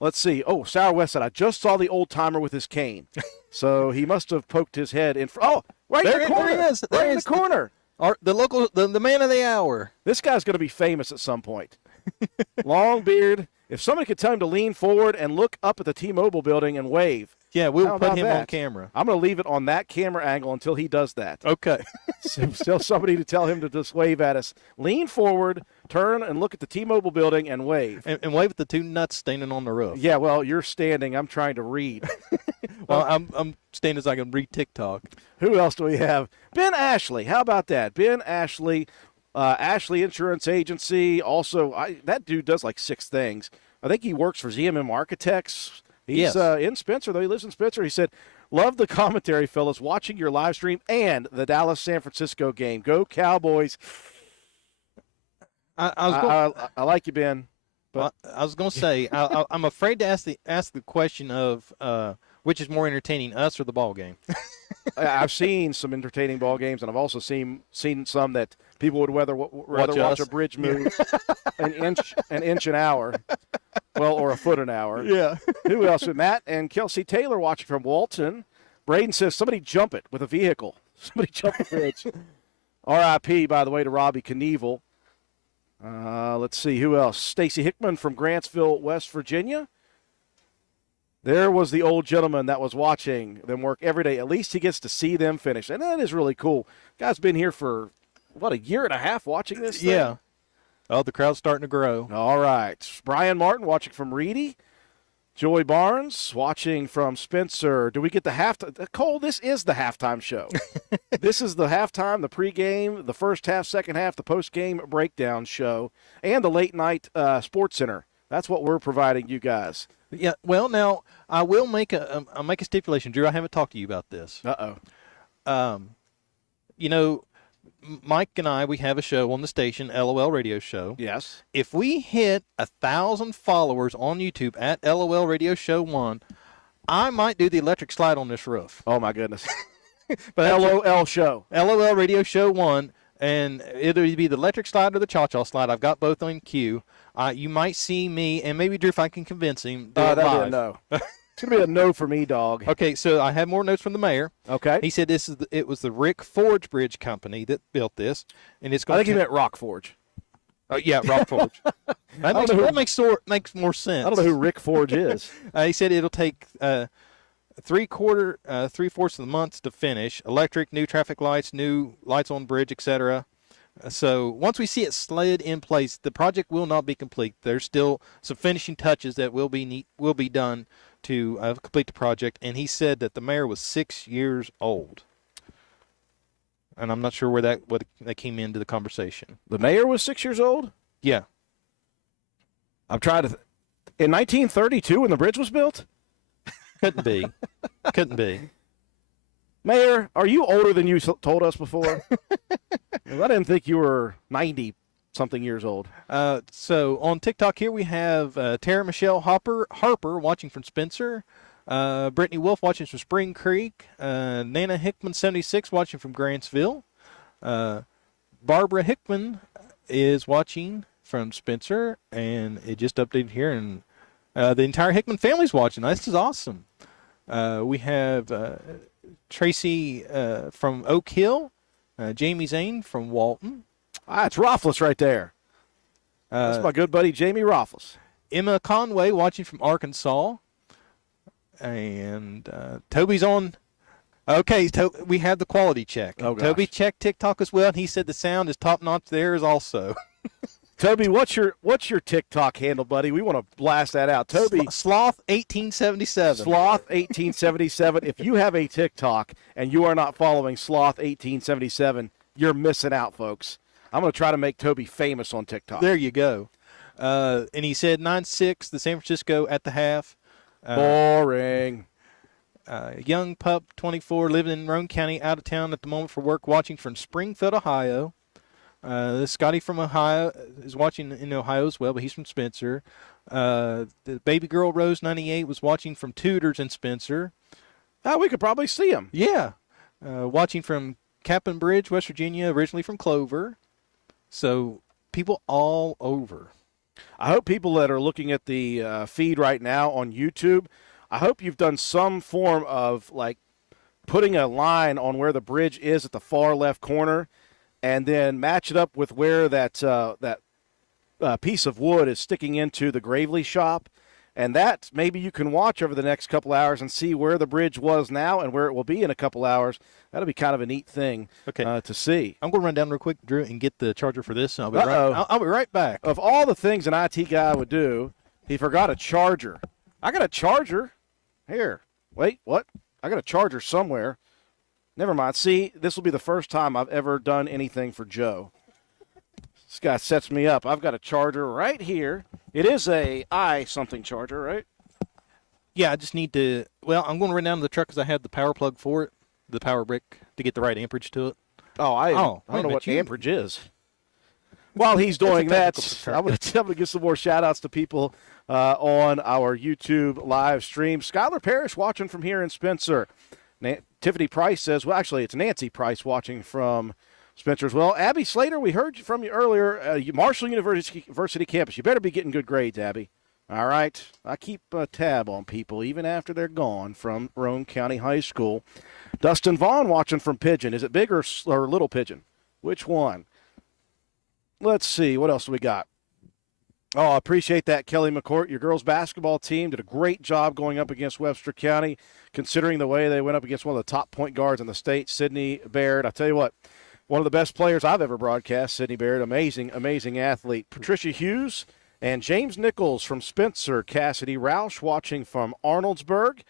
Let's see. Oh, Sour West said, I just saw the old timer with his cane. So he must have poked his head in. Right there, in the corner. There he is. Right in the corner. The man of the hour. This guy's going to be famous at some point. Long beard. If somebody could tell him to lean forward and look up at the T-Mobile building and wave. Yeah, we'll put him that? on camera. I'm going to leave it on that camera angle until he does that. Okay. Tell somebody to tell him to just wave at us. Lean forward, turn, and look at the T-Mobile building and wave. And wave at the two nuts standing on the roof. Yeah, well, you're standing. I'm trying to read. Well, I'm standing so I can read TikTok. Who else do we have? Ben Ashley. How about that? Ben Ashley, Ashley Insurance Agency. Also, that dude does like 6 things. I think he works for ZMM Architects. He's in Spencer, though. He lives in Spencer. He said, love the commentary, fellas, watching your live stream and the Dallas-San Francisco game. Go Cowboys. I like you, Ben. But I was going to say, I'm afraid to ask the question of which is more entertaining, us or the ball game. I've seen some entertaining ball games, and I've also seen some that people would rather watch a bridge move an inch an hour, or a foot an hour. Yeah. Who else? Matt and Kelsey Taylor watching from Walton. Braden says somebody jump it with a vehicle. Somebody jump the bridge. R.I.P. by the way to Robbie Knievel. Let's see who else. Stacy Hickman from Grantsville, West Virginia. There was the old gentleman that was watching them work every day. At least he gets to see them finish, and that is really cool. Guy's been here for, a year and a half watching this thing? Yeah. Oh, the crowd's starting to grow. All right. Brian Martin watching from Reedy. Joy Barnes watching from Spencer. Do we get the halftime? Cole, this is the halftime show. This is the halftime, the pregame, the first half, second half, the postgame breakdown show, and the late night Sports Center. That's what we're providing you guys. Yeah. Well, now I will make I'll make a stipulation, Drew. I haven't talked to you about this. Mike and I, we have a show on the station, LOL Radio Show. Yes. If we hit 1,000 followers on YouTube at LOL Radio Show 1, I might do the electric slide on this roof. Oh, my goodness. But LOL Show. LOL Radio Show 1, and it'll either be the electric slide or the cha-cha slide. I've got both on cue. You might see me, and maybe Drew, if I can convince him, do it that'd live. be a no. It's going to be a no for me, dog. Okay, so I have more notes from the mayor. Okay. He said it was the Rick Forge Bridge Company that built this, and it's going. I think he meant Rock Forge. Yeah, Rock Forge. That makes more sense. I don't know who Rick Forge is. He said it'll take 3/4, 3/4 of the month to finish. Electric, new traffic lights, new lights on bridge, etc. So once we see it slid in place, the project will not be complete. There's still some finishing touches that will be done to complete the project. And he said that the mayor was 6 years old. And I'm not sure where that came into the conversation. The mayor was 6 years old? Yeah. I'm trying to. In 1932, when the bridge was built? Couldn't be. Couldn't be. Mayor, are you older than you told us before? I didn't think you were 90-something years old. So on TikTok here we have Tara Michelle Harper watching from Spencer, Brittany Wolf watching from Spring Creek, Nana Hickman 76 watching from Grantsville, Barbara Hickman is watching from Spencer, and it just updated here, and the entire Hickman family's watching. This is awesome. We have Tracy from Oak Hill, Jamie Zane from Walton. It's Roffles right there. That's my good buddy Jamie Roffles. Emma Conway watching from Arkansas. And Toby's on. Okay, we have the quality check. Oh, gosh. Toby checked TikTok as well, and he said the sound is top notch theirs also. Toby, what's your TikTok handle, buddy? We want to blast that out. Toby, Sloth 1877. Sloth 1877. If you have a TikTok and you are not following Sloth 1877, you're missing out, folks. I'm going to try to make Toby famous on TikTok. There you go. And he said 9-6, the San Francisco at the half. Boring. Young pup, 24, living in Roane County, out of town at the moment for work, watching from Springfield, Ohio. Scotty from Ohio is watching in Ohio as well, but he's from Spencer. The baby girl Rose 98 was watching from Tudors in Spencer. We could probably see him. Yeah, watching from Captain Bridge, West Virginia, originally from Clover. So people all over. I hope people that are looking at the feed right now on YouTube, I hope you've done some form of like putting a line on where the bridge is at the far left corner, and then match it up with where that piece of wood is sticking into the Gravely shop. And that maybe you can watch over the next couple hours and see where the bridge was now and where it will be in a couple hours. That'll be kind of a neat thing to see. I'm going to run down real quick, Drew, and get the charger for this. I'll be right back. Of all the things an IT guy would do, he forgot a charger. I got a charger. Here. Wait, what? I got a charger somewhere. Never mind. See, this will be the first time I've ever done anything for Joe. This guy sets me up. I've got a charger right here. It is a something charger, right? Yeah, I just need to. Well, I'm going to run down to the truck because I have the power plug for it, the power brick, to get the right amperage to it. I don't know what amperage is. While he's doing that, I'm going to give some more shout-outs to people on our YouTube live stream. Skylar Parrish watching from here in Spencer. Tiffany Price says, well, actually, it's Nancy Price watching from Spencer as well. Abby Slater, we heard from you earlier. Marshall University campus. You better be getting good grades, Abby. All right. I keep a tab on people even after they're gone from Roane County High School. Dustin Vaughn watching from Pigeon. Is it big or little Pigeon? Which one? Let's see. What else do we got? Oh, I appreciate that, Kelly McCourt. Your girls' basketball team did a great job going up against Webster County, considering the way they went up against one of the top point guards in the state, Sydney Baird. I tell you what, one of the best players I've ever broadcast, Sydney Baird. Amazing, amazing athlete. Patricia Hughes and James Nichols from Spencer. Cassidy Roush watching from Arnoldsburg.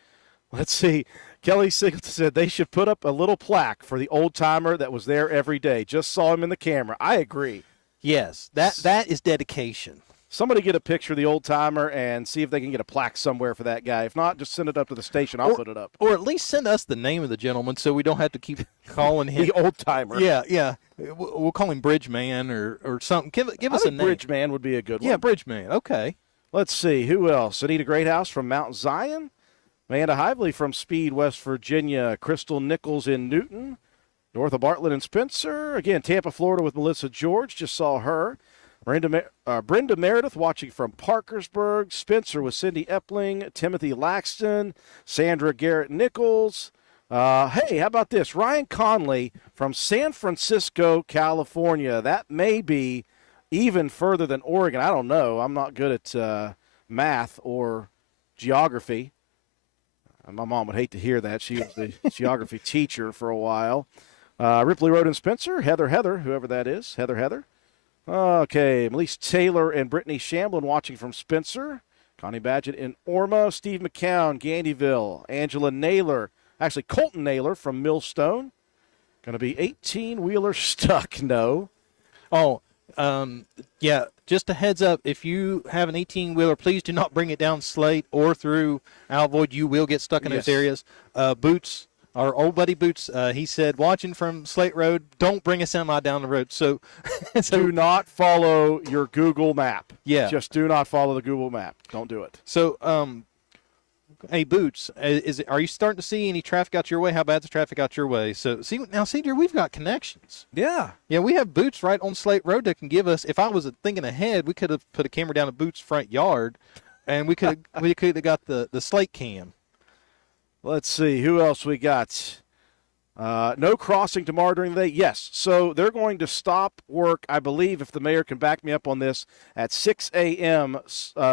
Let's see. Kelly Singleton said they should put up a little plaque for the old-timer that was there every day. Just saw him in the camera. I agree. Yes, that is dedication. Somebody get a picture of the old-timer and see if they can get a plaque somewhere for that guy. If not, just send it up to the station. I'll put it up. Or at least send us the name of the gentleman so we don't have to keep calling him. The old-timer. Yeah. We'll call him Bridgeman or something. Give us a name. Bridgeman would be a good one. Yeah, Bridgeman. Okay. Let's see. Who else? Anita Greathouse from Mount Zion. Amanda Hively from Speed, West Virginia. Crystal Nichols in Newton. North of Bartlett and Spencer. Again, Tampa, Florida with Melissa George. Just saw her. Brenda Meredith watching from Parkersburg. Spencer with Cindy Epling. Timothy Laxton. Sandra Garrett Nichols. Hey, how about this? Ryan Conley from San Francisco, California. That may be even further than Oregon. I don't know. I'm not good at math or geography. My mom would hate to hear that. She was the geography teacher for a while. Ripley Road and Spencer. Heather, whoever that is. Heather. Okay, Melise Taylor and Brittany Shamblin watching from Spencer. Connie Badgett in Orma. Steve McCown, Gandyville. Angela Naylor. Actually, Colton Naylor from Millstone. Going to be 18-wheeler stuck, no. Oh, Yeah, just a heads up. If you have an 18-wheeler, please do not bring it down Slate or through Alvoid. You will get stuck in those Yes. areas. Boots, our old buddy Boots, he said, watching from Slate Road, don't bring a semi down the road. So, Do not follow your Google map. Yeah. Just do not follow the Google map. Don't do it. So, hey, Boots, are you starting to see any traffic out your way? How bad's the traffic out your way? So, see, dear, we've got connections. Yeah. Yeah, we have Boots right on Slate Road that can give us. If I was thinking ahead, we could have put a camera down at Boots' front yard, and we could have got the Slate cam. Let's see. Who else we got? No crossing tomorrow during the day. Yes. So they're going to stop work, I believe, if the mayor can back me up on this, at 6 a.m.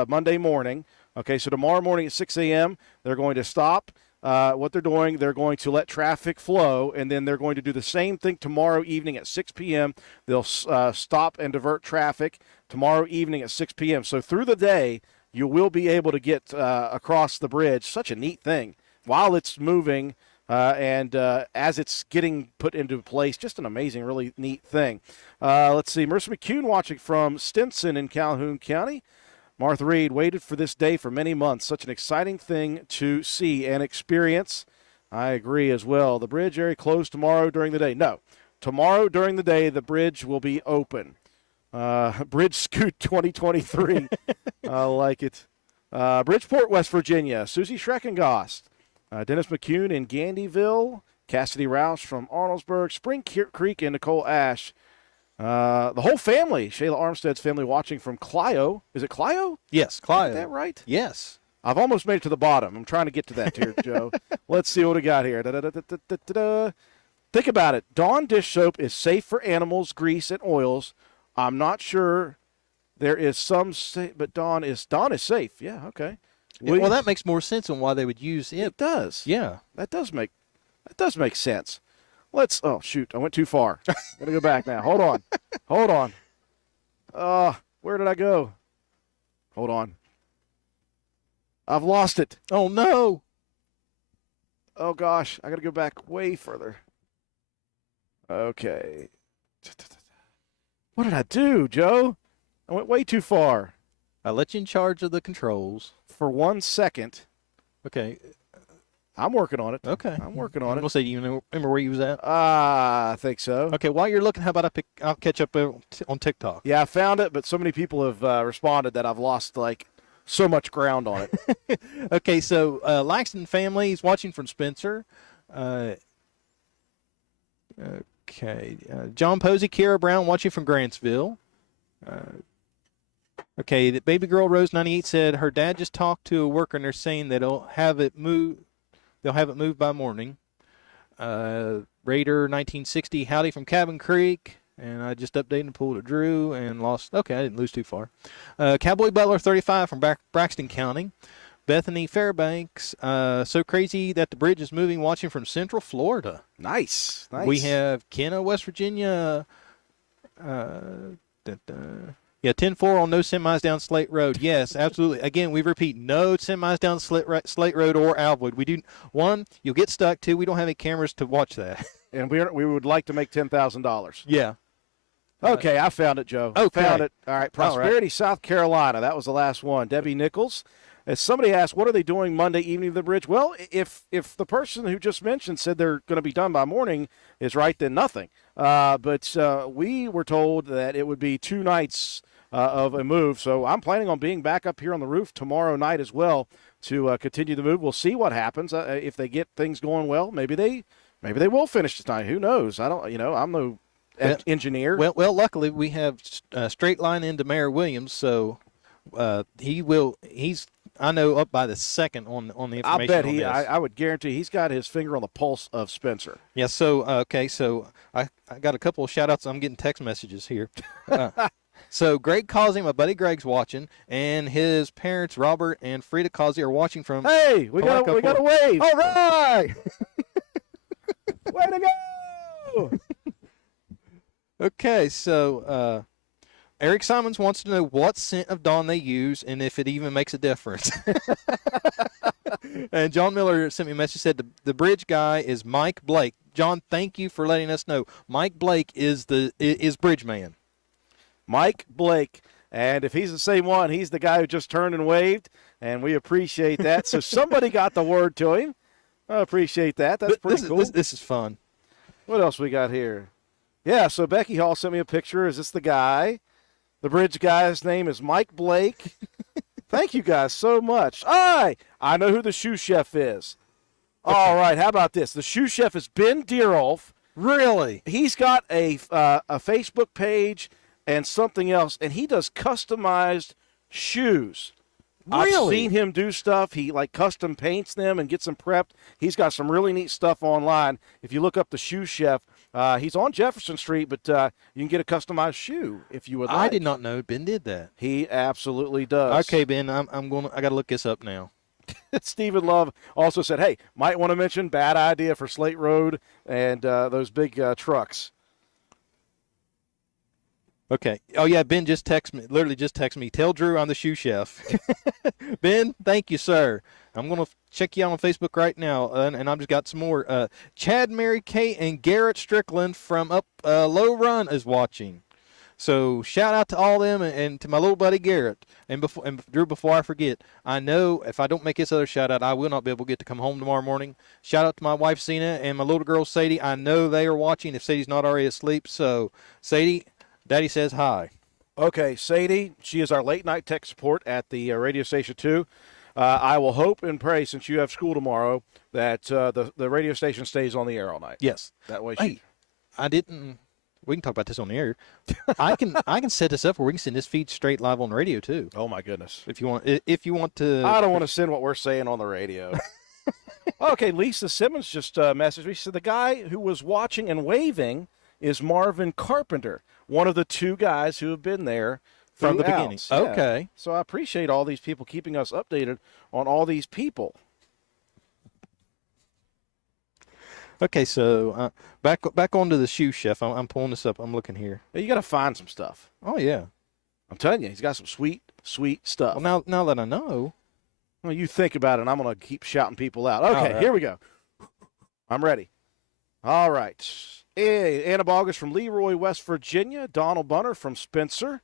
Monday morning. Okay, so tomorrow morning at 6 a.m., they're going to stop. What they're doing, they're going to let traffic flow, and then they're going to do the same thing tomorrow evening at 6 p.m. They'll stop and divert traffic tomorrow evening at 6 p.m. So through the day, you will be able to get across the bridge. Such a neat thing. While it's moving and as it's getting put into place, just an amazing, really neat thing. Let's see. Marissa McCune watching from Stinson in Calhoun County. Martha Reed waited for this day for many months. Such an exciting thing to see and experience. I agree as well. The bridge area closed tomorrow during the day. No, tomorrow during the day, the bridge will be open. Bridge Scoot 2023. I like it. Bridgeport, West Virginia. Susie Schreckengost. Dennis McCune in Gandyville. Cassidy Rouse from Arnold'sburg. Spring Creek and Nicole Ash. The whole family, Shayla Armstead's family, watching from Clio. Is it Clio? Yes, Clio. Is that right? Yes. I've almost made it to the bottom. I'm trying to get to that here, Joe. Let's see what we got here. Da-da-da-da-da-da-da. Think about it. Dawn dish soap is safe for animals, grease, and oils. I'm not sure there is some, but Dawn is safe. Yeah, okay. Well, that makes more sense on why they would use it. It does. Yeah. That does make sense. Oh, shoot. I went too far. Gotta go back now. Hold on. Where did I go? Hold on. I've lost it. Oh, no. Oh, gosh. I gotta go back way further. Okay. What did I do, Joe? I went way too far. I let you in charge of the controls. For 1 second. Okay. I'm working on it. Okay. I'm working I'm on going it. to say, you remember where you was at? I think so. Okay, while you're looking, how about I'll catch up on TikTok. Yeah, I found it, but so many people have responded that I've lost, so much ground on it. Okay, so Langston family is watching from Spencer. John Posey, Kara Brown watching from Grantsville. The baby girl Rose 98 said her dad just talked to a worker and they're saying that they'll have it moved by morning. Raider 1960, howdy from Cabin Creek. And I just updated and pulled a Drew and lost. Okay, I didn't lose too far. Cowboy Butler 35 from Braxton County. Bethany Fairbanks, so crazy that the bridge is moving, watching from Central Florida. Nice. We have Kenna, West Virginia. 10-4 on no semis down Slate Road. Yes, absolutely. Again, we repeat, no semis down Slate Road or Alvoid. We do. One, you'll get stuck. Two, we don't have any cameras to watch that. And we would like to make $10,000. Yeah. Okay, I found it, Joe. Okay. Found it. All right, Prosperity, South Carolina. That was the last one. Debbie Nichols. As somebody asked, what are they doing Monday evening at the bridge? Well, if the person who just mentioned said they're going to be done by morning is right, then nothing. But we were told that it would be 2 nights of a move. So I'm planning on being back up here on the roof tomorrow night as well to continue the move. We'll see what happens. If they get things going well, maybe they will finish tonight. Who knows? I don't. I'm no engineer. Well, luckily we have straight line into Mayor Williams, so he's I know up by the second on the information. I bet on this. I would guarantee he's got his finger on the pulse of Spencer. Yeah. So so I got a couple of shout outs. I'm getting text messages here. So Greg Causey, my buddy Greg's watching, and his parents Robert and Frida Causey are watching from. Hey, we got a wave. All right. Way to go! Okay, so Eric Simons wants to know what scent of Dawn they use and if it even makes a difference. And John Miller sent me a message, said the bridge guy is Mike Blake. John, thank you for letting us know. Mike Blake is Bridge Man. Mike Blake. And if he's the same one, he's the guy who just turned and waved, and we appreciate that. So somebody got the word to him. I appreciate that. That's pretty cool. This is fun. What else we got here? Yeah, so Becky Hall sent me a picture. Is this the guy? The bridge guy's name is Mike Blake. Thank you guys so much. I know who the shoe chef is. Okay. All right, how about this? The shoe chef is Ben Deerolf. Really? He's got a Facebook page and something else, and he does customized shoes. Really? I've seen him do stuff. He custom paints them and gets them prepped. He's got some really neat stuff online. If you look up the Shoe Chef, he's on Jefferson Street, but you can get a customized shoe if you would like. I did not know Ben did that. He absolutely does. Okay, Ben, I got to look this up now. Stephen Love also said, "Hey, might want to mention bad idea for Slate Road and those big trucks." Okay. Oh, yeah, Ben just texted me. Literally just texted me. Tell Drew I'm the shoe chef. Ben, thank you, sir. I'm going to check you out on Facebook right now, and I've just got some more. Chad, Mary Kate, and Garrett Strickland from up Low Run is watching. So shout out to all them and to my little buddy Garrett. And Drew, before I forget, I know if I don't make this other shout out, I will not be able to get to come home tomorrow morning. Shout out to my wife, Cena, and my little girl, Sadie. I know they are watching if Sadie's not already asleep. So, Sadie, Daddy says hi. Okay, Sadie, she is our late night tech support at the radio station too. I will hope and pray, since you have school tomorrow, that the radio station stays on the air all night. Yes. That way. Hey, I didn't. We can talk about this on the air. I can set this up where we can send this feed straight live on the radio too. Oh my goodness. If you want to. I don't want to send what we're saying on the radio. Okay, Lisa Simmons just messaged me. She said the guy who was watching and waving is Marvin Carpenter, one of the two guys who have been there from the beginning. Yeah. Okay. So I appreciate all these people keeping us updated on all these people. Okay, so back onto the shoe chef. I'm pulling this up. I'm looking here. You got to find some stuff. Oh yeah. I'm telling you, he's got some sweet stuff. Well, now that I know. Well, you think about it, and I'm going to keep shouting people out. Okay, Here we go. I'm ready. All right. Hey, Anna Bogus from Leroy, West Virginia. Donald Bunner from Spencer.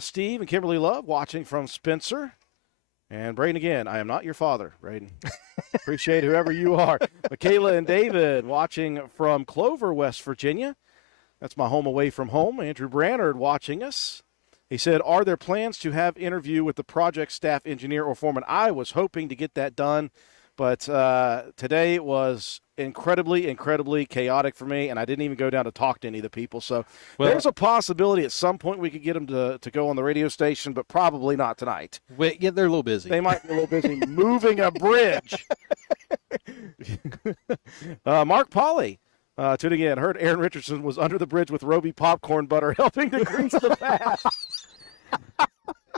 Steve and Kimberly Love watching from Spencer. And Braden again, I am not your father, Braden. Appreciate whoever you are. Michaela and David watching from Clover, West Virginia. That's my home away from home. Andrew Brannard watching us. He said, are there plans to have interview with the project staff engineer or foreman? I was hoping to get that done, but today was incredibly chaotic for me, and I didn't even go down to talk to any of the people. So there's a possibility at some point we could get them to go on the radio station, but probably not tonight. Wait, yeah, they're a little busy. They might be a little busy moving a bridge. Mark Polly. Tuning in, heard Aaron Richardson was under the bridge with Roby popcorn butter helping to grease the path.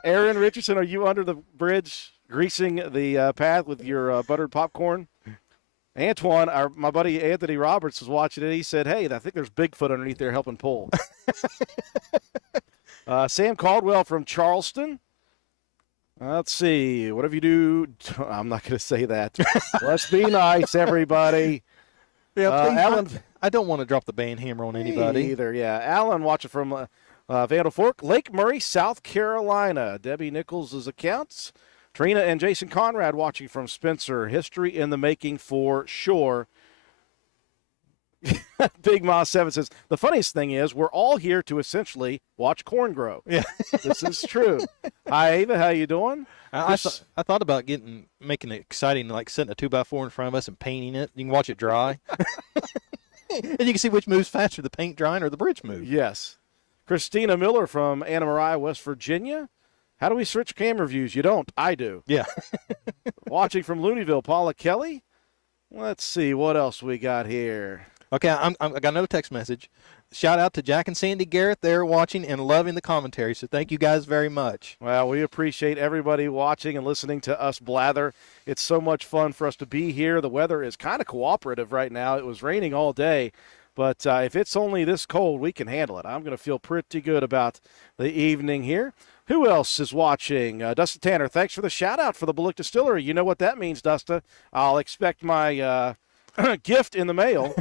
Aaron Richardson, are you under the bridge greasing the path with your buttered popcorn? Antoine, my buddy Anthony Roberts was watching it. He said, hey, I think there's Bigfoot underneath there helping pull. Sam Caldwell from Charleston. Let's see. Whatever you do, I'm not going to say that. Let's be nice, everybody. Yeah, Alan, I don't want to drop the band hammer on anybody. Either, yeah. Alan watching from Vandal Fork, Lake Murray, South Carolina. Debbie Nichols' accounts. Trina and Jason Conrad watching from Spencer. History in the making for sure. Big Ma 7 says, the funniest thing is we're all here to essentially watch corn grow. Yeah. This is true. Hi, Ava. How you doing? I thought about making it exciting, like setting a 2x4 in front of us and painting it. You can watch it dry. And you can see which moves faster, the paint drying or the bridge move. Yes. Christina Miller from Anna Maria, West Virginia. How do we switch camera views? You don't. I do. Yeah. Watching from Looneyville, Paula Kelly. Let's see what else we got here. Okay, I got another text message. Shout out to Jack and Sandy Garrett there watching and loving the commentary. So thank you guys very much. Well, we appreciate everybody watching and listening to us blather. It's so much fun for us to be here. The weather is kind of cooperative right now. It was raining all day. But if it's only this cold, we can handle it. I'm going to feel pretty good about the evening here. Who else is watching? Dustin Tanner, thanks for the shout-out for the Bullock Distillery. You know what that means, Dustin. I'll expect my gift in the mail.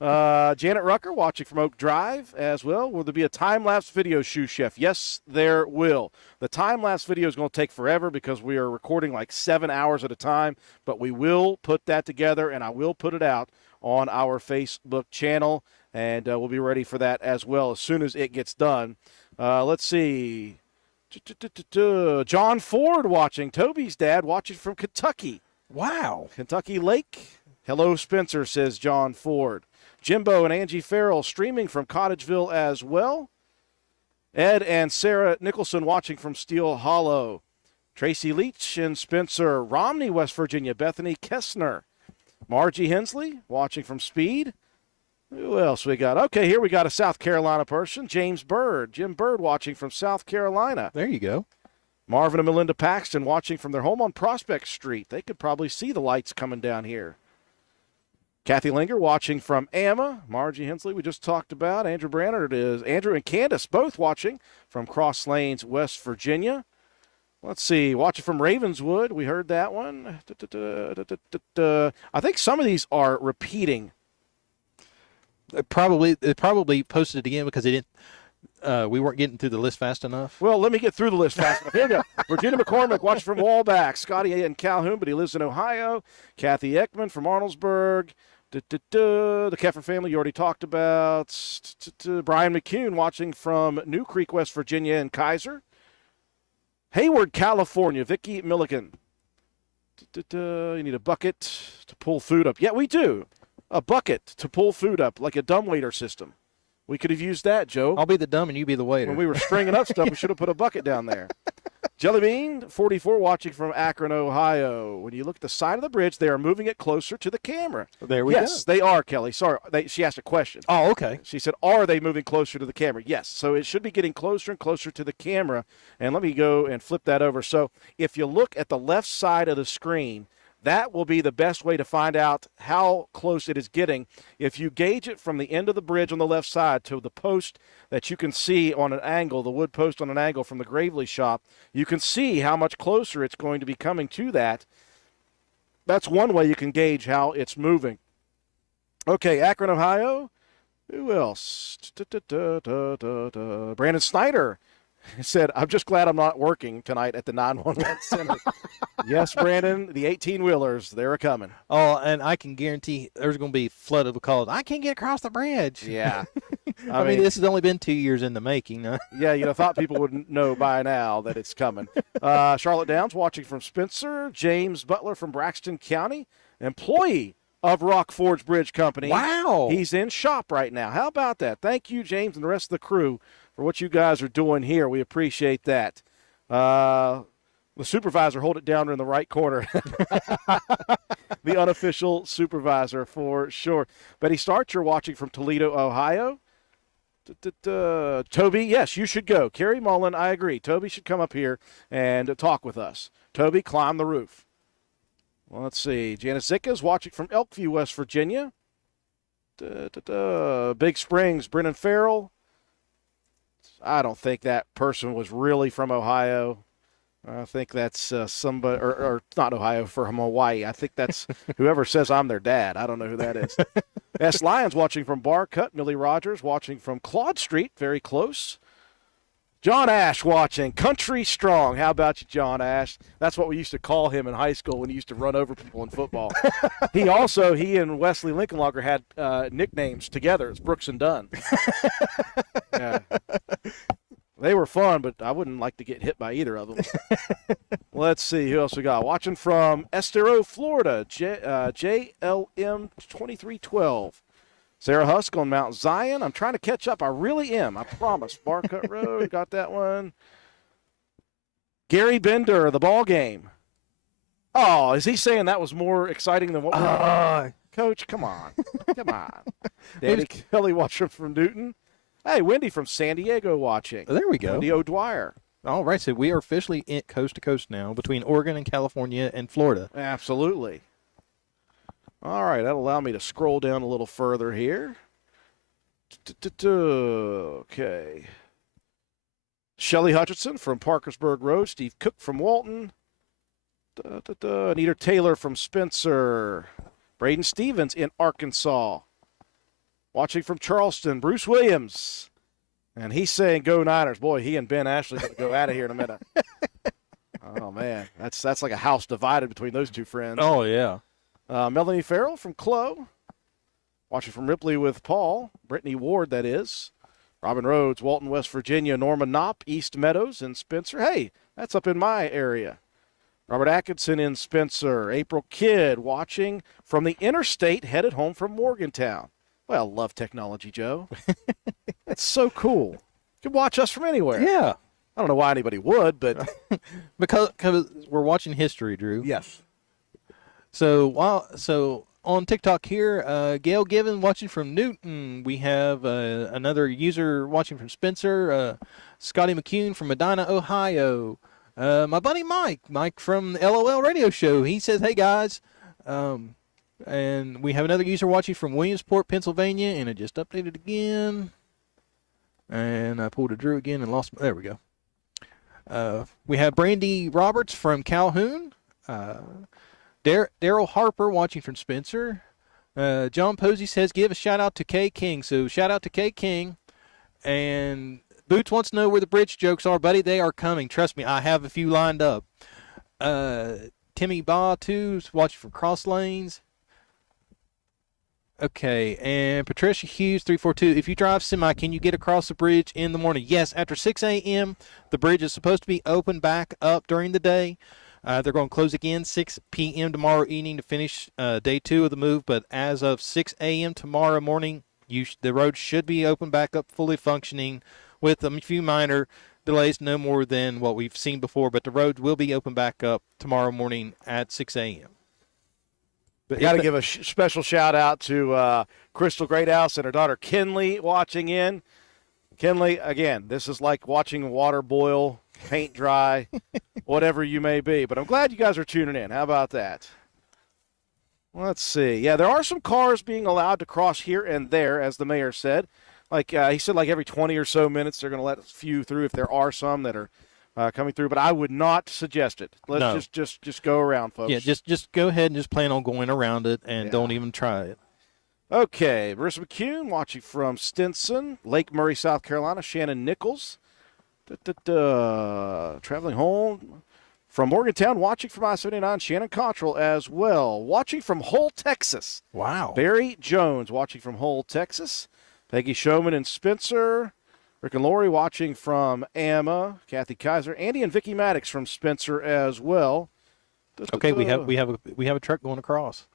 Janet Rucker watching from Oak Drive as well. Will there be a time-lapse video, Shoe Chef? Yes, there will. The time-lapse video is going to take forever because we are recording like 7 hours at a time, but we will put that together, and I will put it out on our Facebook channel, and we'll be ready for that as well as soon as it gets done. Let's see. John Ford watching. Toby's dad watching from Kentucky. Wow. Kentucky Lake. Hello, Spencer, says John Ford. Jimbo and Angie Farrell streaming from Cottageville as well. Ed and Sarah Nicholson watching from Steel Hollow. Tracy Leach and Spencer. Romney, West Virginia. Bethany Kessner. Margie Hensley watching from Speed. Who else we got? Okay, here we got a South Carolina person. James Bird. Jim Bird watching from South Carolina. There you go. Marvin and Melinda Paxton watching from their home on Prospect Street. They could probably see the lights coming down here. Kathy Linger watching from Amma. Margie Hensley we just talked about. Andrew Brannard is Andrew and Candace both watching from Cross Lanes, West Virginia. Let's see, watching from Ravenswood. We heard that one. I think some of these are repeating. It probably posted it again because it didn't. We weren't getting through the list fast enough. Well, let me get through the list fast enough. Here we go. Virginia McCormick watching from Wallback. Scotty in Calhoun, but he lives in Ohio. Kathy Ekman from Arnoldesburg. The Keffer family you already talked about. Brian McCune watching from New Creek, West Virginia, and Kaiser. Hayward, California. Vicki Milligan. You need a bucket to pull food up. Yeah, we do. A bucket to pull food up, like a dumbwaiter system. We could have used that, Joe. I'll be the dumb and you be the waiter. When we were stringing up stuff, we should have put a bucket down there. Jellybean, 44, watching from Akron, Ohio. When you look at the side of the bridge, they are moving it closer to the camera. There we go. Yes, they are, Kelly. Sorry, she asked a question. Oh, okay. She said, are they moving closer to the camera? Yes. So it should be getting closer and closer to the camera. And let me go and flip that over. So if you look at the left side of the screen, that will be the best way to find out how close it is getting. If you gauge it from the end of the bridge on the left side to the post that you can see on an angle, the wood post on an angle from the Gravely shop, you can see how much closer it's going to be coming to that. That's one way you can gauge how it's moving. Okay, Akron, Ohio. Who else? Brandon Snyder said, I'm just glad I'm not working tonight at the 911 center. Yes, Brandon, the 18-wheelers, they're coming. Oh, and I can guarantee there's going to be flooded with calls. I can't get across the bridge. Yeah. I mean, this has only been 2 years in the making. Huh? Yeah, thought people would know by now that it's coming. Charlotte Downs watching from Spencer. James Butler from Braxton County, employee of Rock Forge Bridge Company. Wow. He's in shop right now. How about that? Thank you, James, and the rest of the crew for what you guys are doing here. We appreciate that. The supervisor, hold it down in the right corner. The unofficial supervisor for sure. Betty Starcher watching from Toledo, Ohio. Toby, yes, you should go. Carrie Mullen, I agree. Toby should come up here and talk with us. Toby, climb the roof. Well, let's see. Janice Zicka's watching from Elkview, West Virginia. Big Springs, Brennan Farrell. I don't think that person was really from Ohio. I think that's somebody, or not Ohio, from Hawaii. I think that's whoever says I'm their dad. I don't know who that is. S. Lyons watching from Barcut. Millie Rogers watching from Claude Street, very close. John Ash watching Country Strong. How about you, John Ash? That's what we used to call him in high school when he used to run over people in football. He and Wesley Lincolnlocker had nicknames together. It's Brooks and Dunn. Yeah. They were fun, but I wouldn't like to get hit by either of them. Let's see who else we got. Watching from Estero, Florida, JLM 2312. Sarah Husk on Mount Zion. I'm trying to catch up. I really am. I promise. Barcut Road, got that one. Gary Bender, the ball game. Oh, is he saying that was more exciting than what we were? Coach, come on. Come on. Danny Kelly watching from Newton. Hey, Wendy from San Diego watching. There we go. Wendy O'Dwyer. All right, so we are officially coast to coast now between Oregon and California and Florida. Absolutely. All right, that'll allow me to scroll down a little further here. Okay. Shelly Hutchinson from Parkersburg Road. Steve Cook from Walton. Anita Taylor from Spencer. Braden Stevens in Arkansas. Watching from Charleston, Bruce Williams. And he's saying go Niners. Boy, he and Ben Ashley going to go out of here in a minute. Oh, man. That's like a house divided between those two friends. Oh, yeah. Melanie Farrell from Clo. Watching from Ripley with Paul. Brittany Ward, that is. Robin Rhodes, Walton, West Virginia. Norma Knopp, East Meadows, and Spencer. Hey, that's up in my area. Robert Atkinson in Spencer. April Kidd watching from the interstate, headed home from Morgantown. Well, love technology, Joe. That's so cool. You can watch us from anywhere. Yeah. I don't know why anybody would, but Because we're watching history, Drew. yes. So on TikTok here, Gail Given watching from Newton. We have another user watching from Spencer. Scotty McCune from Medina, Ohio. My buddy Mike from the LOL radio show. He says, hey, guys. And we have another user watching from Williamsport, Pennsylvania, and it just updated again. And I pulled a Drew again and lost. There we go. We have Brandy Roberts from Calhoun. Daryl Harper watching from Spencer. John Posey says, give a shout out to Kay King. So shout out to Kay King. And Boots wants to know where the bridge jokes are, buddy. They are coming. Trust me, I have a few lined up. Timmy Ba, too, watching from Cross Lanes. Okay, and Patricia Hughes, 342. If you drive semi, can you get across the bridge in the morning? Yes, after 6 a.m., the bridge is supposed to be open back up during the day. They're going to close again 6 p.m. tomorrow evening to finish day 2 of the move. But as of 6 a.m. tomorrow morning, the road should be open back up, fully functioning, with a few minor delays, no more than what we've seen before. But the road will be open back up tomorrow morning at 6 a.m. But got to give a special shout out to Crystal Greathouse and her daughter Kinley watching in. Kinley, again, this is like watching water boil, paint dry, whatever you may be. But I'm glad you guys are tuning in. How about that? Let's see. Yeah, there are some cars being allowed to cross here and there, as the mayor said. Like he said, like every 20 or so minutes, they're going to let a few through if there are some that are coming through. But I would not suggest it. Let's just go around, folks. Yeah, just go ahead and just plan on going around it and don't even try it. Okay, Marissa McCune watching from Stinson, Lake Murray, South Carolina. Shannon Nichols traveling home from Morgantown, watching from I-79. Shannon Cottrell as well. Watching from Hull, Texas. Wow. Barry Jones watching from Hull, Texas. Peggy Showman and Spencer. Rick and Lori watching from Amma. Kathy Kaiser. Andy and Vicky Maddox from Spencer as well. Okay, we have a truck going across.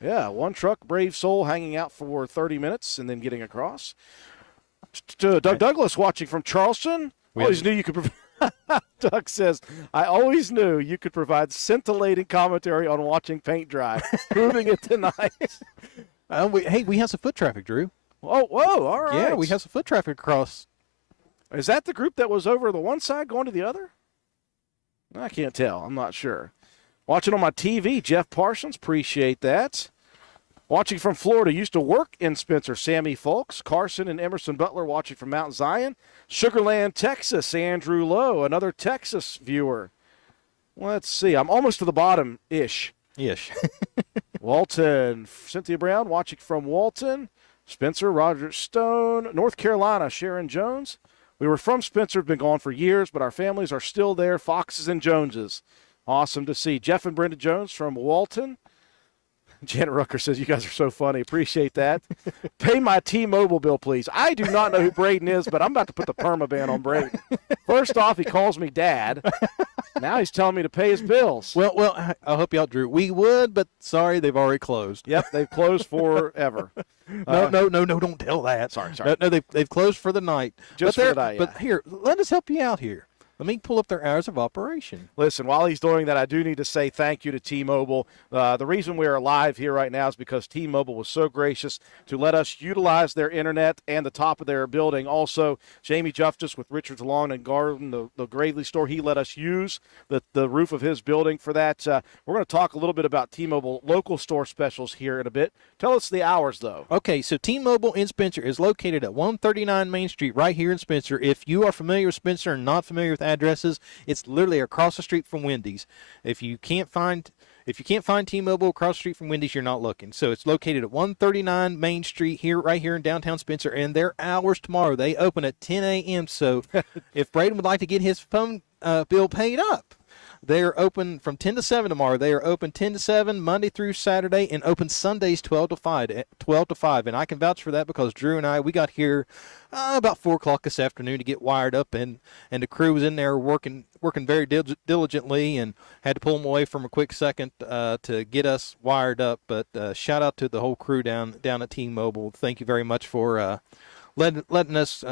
Yeah, one truck, Brave Soul, hanging out for 30 minutes and then getting across. Doug Douglas watching from Charleston. Always knew you could provide. Doug says, I always knew you could provide scintillating commentary on watching paint dry. Proving it tonight. We have some foot traffic, Drew. Whoa, all right. Yeah, we have some foot traffic across. Is that the group that was over the one side going to the other? I can't tell. I'm not sure. Watching on my TV, Jeff Parsons. Appreciate that. Watching from Florida, used to work in Spencer, Sammy Folks. Carson and Emerson Butler watching from Mount Zion. Sugarland, Texas, Andrew Lowe, another Texas viewer. Let's see. I'm almost to the bottom-ish. Ish. Walton, Cynthia Brown watching from Walton. Spencer, Roger Stone. North Carolina, Sharon Jones. We were from Spencer, been gone for years, but our families are still there, Foxes and Joneses. Awesome to see. Jeff and Brenda Jones from Walton. Janet Rucker says, you guys are so funny. Appreciate that. Pay my T-Mobile bill, please. I do not know who Braden is, but I'm about to put the perma-ban on Braden. First off, he calls me Dad. Now he's telling me to pay his bills. Well, I'll help you out, Drew. We would, but sorry, they've already closed. Yep, they've closed forever. No, don't tell that. Sorry. No, they've closed for the night. Just for the night, yeah. But here, let us help you out here. Let me pull up their hours of operation. Listen, while he's doing that, I do need to say thank you to T-Mobile. The reason we are live here right now is because T-Mobile was so gracious to let us utilize their internet and the top of their building. Also, Jamie Justice with Richards Lawn and Garden, the Gravely store, he let us use the roof of his building for that. We're going to talk a little bit about T-Mobile local store specials here in a bit. Tell us the hours, though. Okay, so T-Mobile in Spencer is located at 139 Main Street right here in Spencer. If you are familiar with Spencer and not familiar with addresses. It's literally across the street from Wendy's. If you can't find T-Mobile across the street from Wendy's, you're not looking. So it's located at 139 Main Street right here in downtown Spencer, and their hours tomorrow, they open at 10 a.m. So if Braden would like to get his phone bill paid up, they're open from 10 to 7 tomorrow. They are open 10 to 7 Monday through Saturday, and open Sundays 12 to 5. And I can vouch for that because Drew and I, we got here about 4 o'clock this afternoon to get wired up, and the crew was in there working very diligently, and had to pull them away from a quick second to get us wired up. But shout out to the whole crew down at T-Mobile. Thank you very much for letting us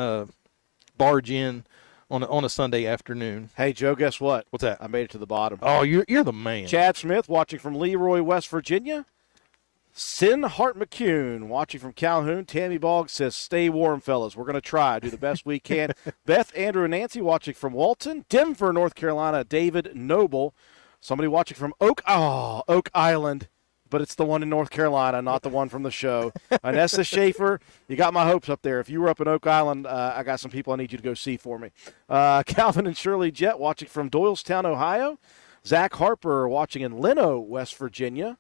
barge in on a Sunday afternoon. Hey, Joe, guess what? What's that? I made it to the bottom. Oh, you're the man. Chad Smith watching from Leroy, West Virginia. Sin Hart McCune watching from Calhoun. Tammy Boggs says, stay warm, fellas. We're going to try. Do the best we can. Beth, Andrew, and Nancy watching from Walton. Denver, North Carolina. David Noble. Somebody watching from Oak Island. But it's the one in North Carolina, not the one from the show. Anessa Schaefer, you got my hopes up there. If you were up in Oak Island, I got some people I need you to go see for me. Calvin and Shirley Jett watching from Doylestown, Ohio. Zach Harper watching in Leno, West Virginia.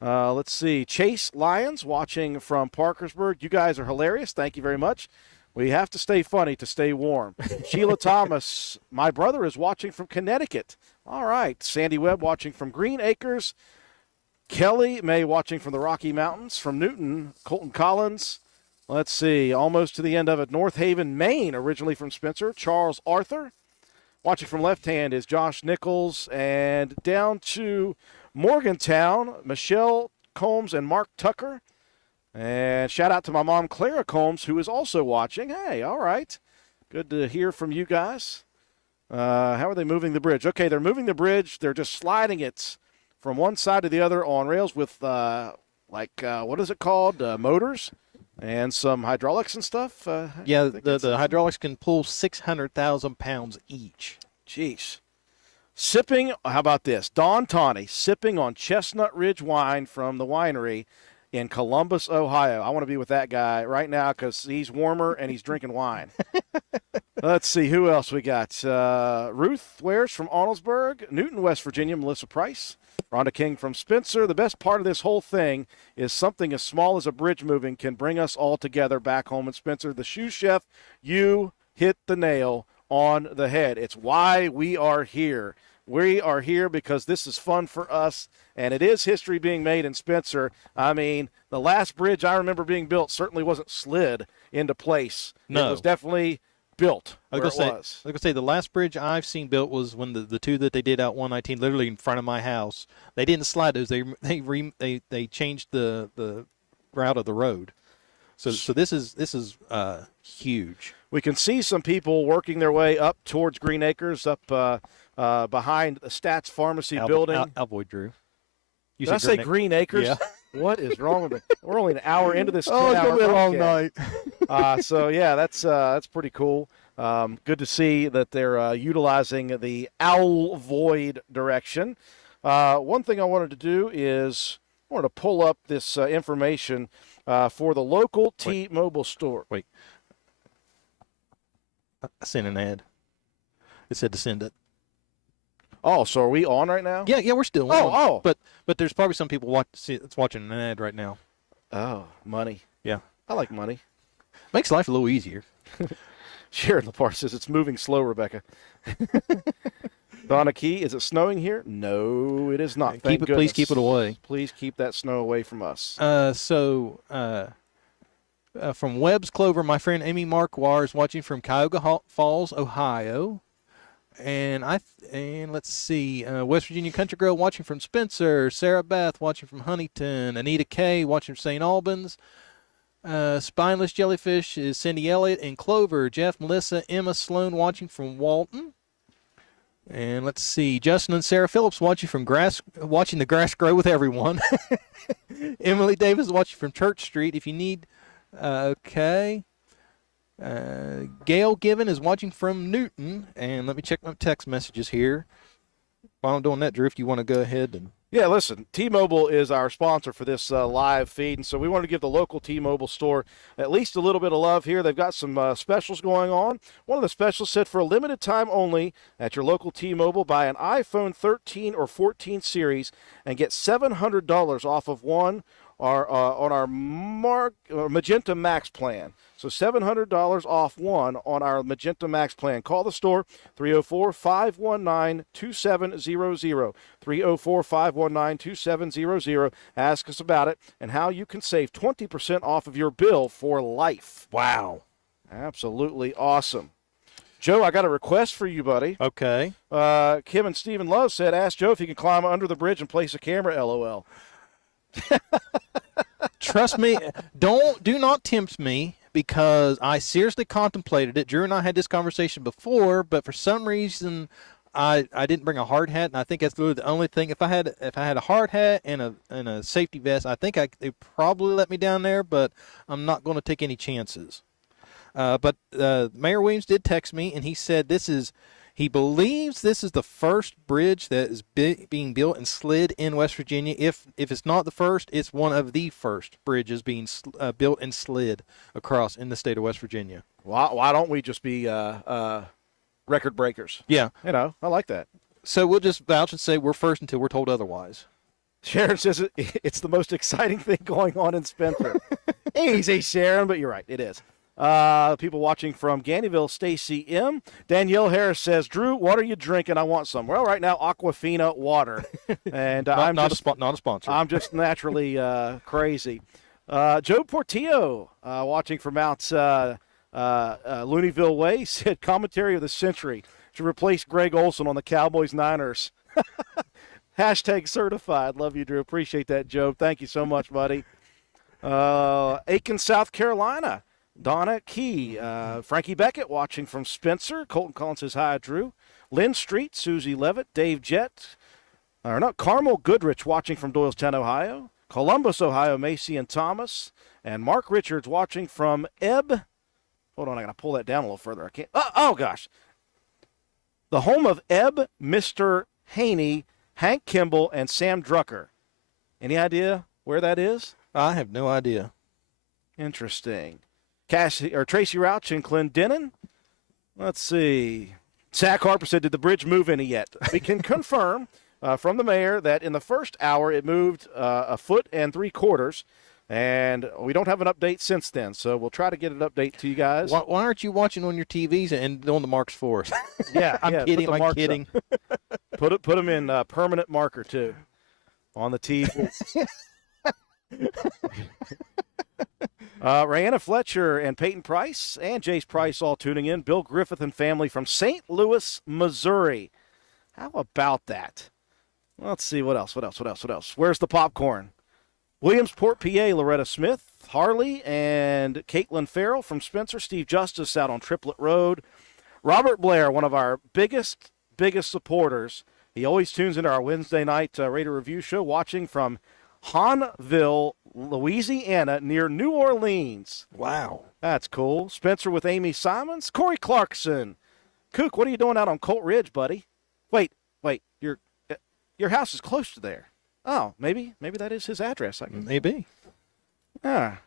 Let's see. Chase Lyons watching from Parkersburg. You guys are hilarious. Thank you very much. We have to stay funny to stay warm. Sheila Thomas, my brother, is watching from Connecticut. All right. Sandy Webb watching from Green Acres. Kelly May watching from the Rocky Mountains. From Newton, Colton Collins. Let's see, almost to the end of it. North Haven, Maine, originally from Spencer. Charles Arthur. Watching from left hand is Josh Nichols. And down to Morgantown, Michelle Combs and Mark Tucker. And shout out to my mom, Clara Combs, who is also watching. Hey, all right. Good to hear from you guys. How are they moving the bridge? Okay, they're moving the bridge. They're just sliding it from one side to the other on rails with, what is it called? Motors and some hydraulics and stuff. Yeah, the hydraulics can pull 600,000 pounds each. Jeez. Sipping, how about this? Don Tawney sipping on Chestnut Ridge wine from the winery in Columbus, Ohio. I want to be with that guy right now because he's warmer and he's drinking wine. Let's see, who else we got? Ruth Wares from Arnoldesburg, Newton, West Virginia, Melissa Price. Rhonda King from Spencer. The best part of this whole thing is something as small as a bridge moving can bring us all together back home in Spencer. The Shoe Chef, you hit the nail on the head. It's why we are here. We are here because this is fun for us, and it is history being made in Spencer. I mean, the last bridge I remember being built certainly wasn't slid into place. No. It was definitely built where it was. I was going to say, the last bridge I've seen built was when the two that they did out 119, literally in front of my house. They didn't slide those. They changed the route of the road. So this is huge. We can see some people working their way up towards Green Acres, up behind the Stats Pharmacy building. Avoid Drew. Did I say Green Acres? Yeah. What is wrong with me? We're only an hour into this. Oh, it's gonna be a long night. So yeah, that's pretty cool. Good to see that they're utilizing the Owl Void direction. One thing I wanted to do is I wanted to pull up this information for the local T-Mobile store. Wait. I sent an ad. It said to send it. Oh, so are we on right now? Yeah, we're still Oh, on. oh. But there's probably some people that's watching an ad right now. Oh, money. Yeah. I like money. Makes life a little easier. Sharon Lepar says it's moving slow, Rebecca. Donna Key, is it snowing here? No, it is not. Thank Please keep it away. Please keep that snow away from us. From Webb's Clover, my friend Amy Marquardt is watching from Cuyahoga Falls, Ohio. And let's see, West Virginia Country Girl watching from Spencer, Sarah Beth watching from Huntington, Anita Kay watching from St. Albans, Spineless Jellyfish is Cindy Elliott in Clover, Jeff, Melissa, Emma Sloan watching from Walton. And let's see, Justin and Sarah Phillips watching the grass grow with everyone. Emily Davis watching from Church Street. If you need, okay. Gail Given is watching from Newton, and let me check my text messages here. while I'm doing that, Drew, if you want to go ahead and. Yeah, listen, T-Mobile is our sponsor for this live feed, and so we want to give the local T-Mobile store at least a little bit of love here. They've got some specials going on. One of the specials said for a limited time only at your local T-Mobile, buy an iPhone 13 or 14 series and get $700 off of one on our Magenta Max plan. So $700 off one on our Magenta Max plan. Call the store, 304-519-2700. 304-519-2700. Ask us about it and how you can save 20% off of your bill for life. Wow. Absolutely awesome. Joe, I got a request for you, buddy. Okay. Kim and Stephen Love said, ask Joe if he can climb under the bridge and place a camera, LOL. Trust me, do not tempt me, because I seriously contemplated it. Drew and I had this conversation before, but for some reason I didn't bring a hard hat, and I think that's literally the only thing. If I had a hard hat and a safety vest, I think they'd probably let me down there, but I'm not going to take any chances. But Mayor Williams did text me, and he said he believes this is the first bridge that is being built and slid in West Virginia. If it's not the first, it's one of the first bridges being built and slid across in the state of West Virginia. Why don't we just be record breakers? Yeah. I like that. So we'll just vouch and say we're first until we're told otherwise. Sharon says it's the most exciting thing going on in Spencer. Easy, Sharon, but you're right. It is. People watching from Gandyville, Stacy M. Danielle Harris says, Drew, what are you drinking? I want some. Well, right now, Aquafina water. And not a sponsor. I'm just naturally crazy. Joe Portillo, watching from out Looneyville Way, said commentary of the century to replace Greg Olson on the Cowboys-Niners. Hashtag certified. Love you, Drew. Appreciate that, Joe. Thank you so much, buddy. Aiken, South Carolina. Donna Key, Frankie Beckett watching from Spencer. Colton Collins says hi, Drew. Lynn Street, Susie Levitt, Dave Jett. Carmel Goodrich watching from Doylestown, Ohio. Columbus, Ohio, Macy and Thomas. And Mark Richards watching from Ebb. Hold on, I got to pull that down a little further. I can't. Oh, gosh. The home of Ebb, Mr. Haney, Hank Kimball, and Sam Drucker. Any idea where that is? I have no idea. Interesting. Tracy Rouch and Clendenin. Let's see. Zach Harper said, did the bridge move any yet? We can confirm from the mayor that in the first hour it moved 1 3/4 feet, and we don't have an update since then. So we'll try to get an update to you guys. Why aren't you watching on your TVs and doing the marks for us? Yeah, I'm kidding. I'm kidding. Put them in permanent marker too on the TV. Rayanna Fletcher and Peyton Price and Jace Price all tuning in. Bill Griffith and family from St. Louis, Missouri. How about that? Let's see. What else? Where's the popcorn? Williamsport, PA, Loretta Smith, Harley, and Caitlin Farrell from Spencer. Steve Justice out on Triplet Road. Robert Blair, one of our biggest supporters. He always tunes into our Wednesday night Raider Review show, watching from Hahnville, Louisiana, near New Orleans. Wow. That's cool. Spencer with Amy Simons. Corey Clarkson. Kook, what are you doing out on Colt Ridge, buddy? Wait. Your house is close to there. Oh, maybe that is his address. Maybe. Ah.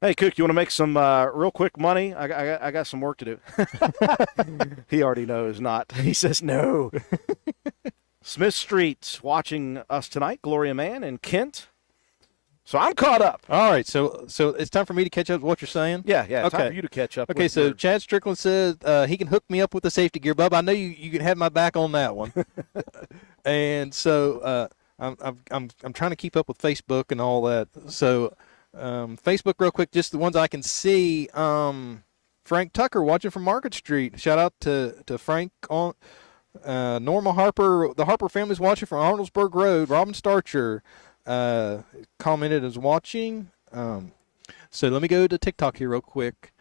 Hey, Kook, you want to make some real quick money? I got some work to do. He already knows not. He says no. Smith Street watching us tonight, Gloria Mann and Kent. So I'm caught up. All right, so it's time for me to catch up with what you're saying? Yeah, it's okay. time for you to catch up. Okay, so Chad Strickland says he can hook me up with the safety gear, Bub. I know you can have my back on that one. And so I'm trying to keep up with Facebook and all that. So Facebook real quick, just the ones I can see. Frank Tucker watching from Market Street. Shout out to Frank on Norma Harper. The Harper family's watching from Arnoldesburg Road. Robin Starcher commented as watching. So let me go to TikTok here real quick.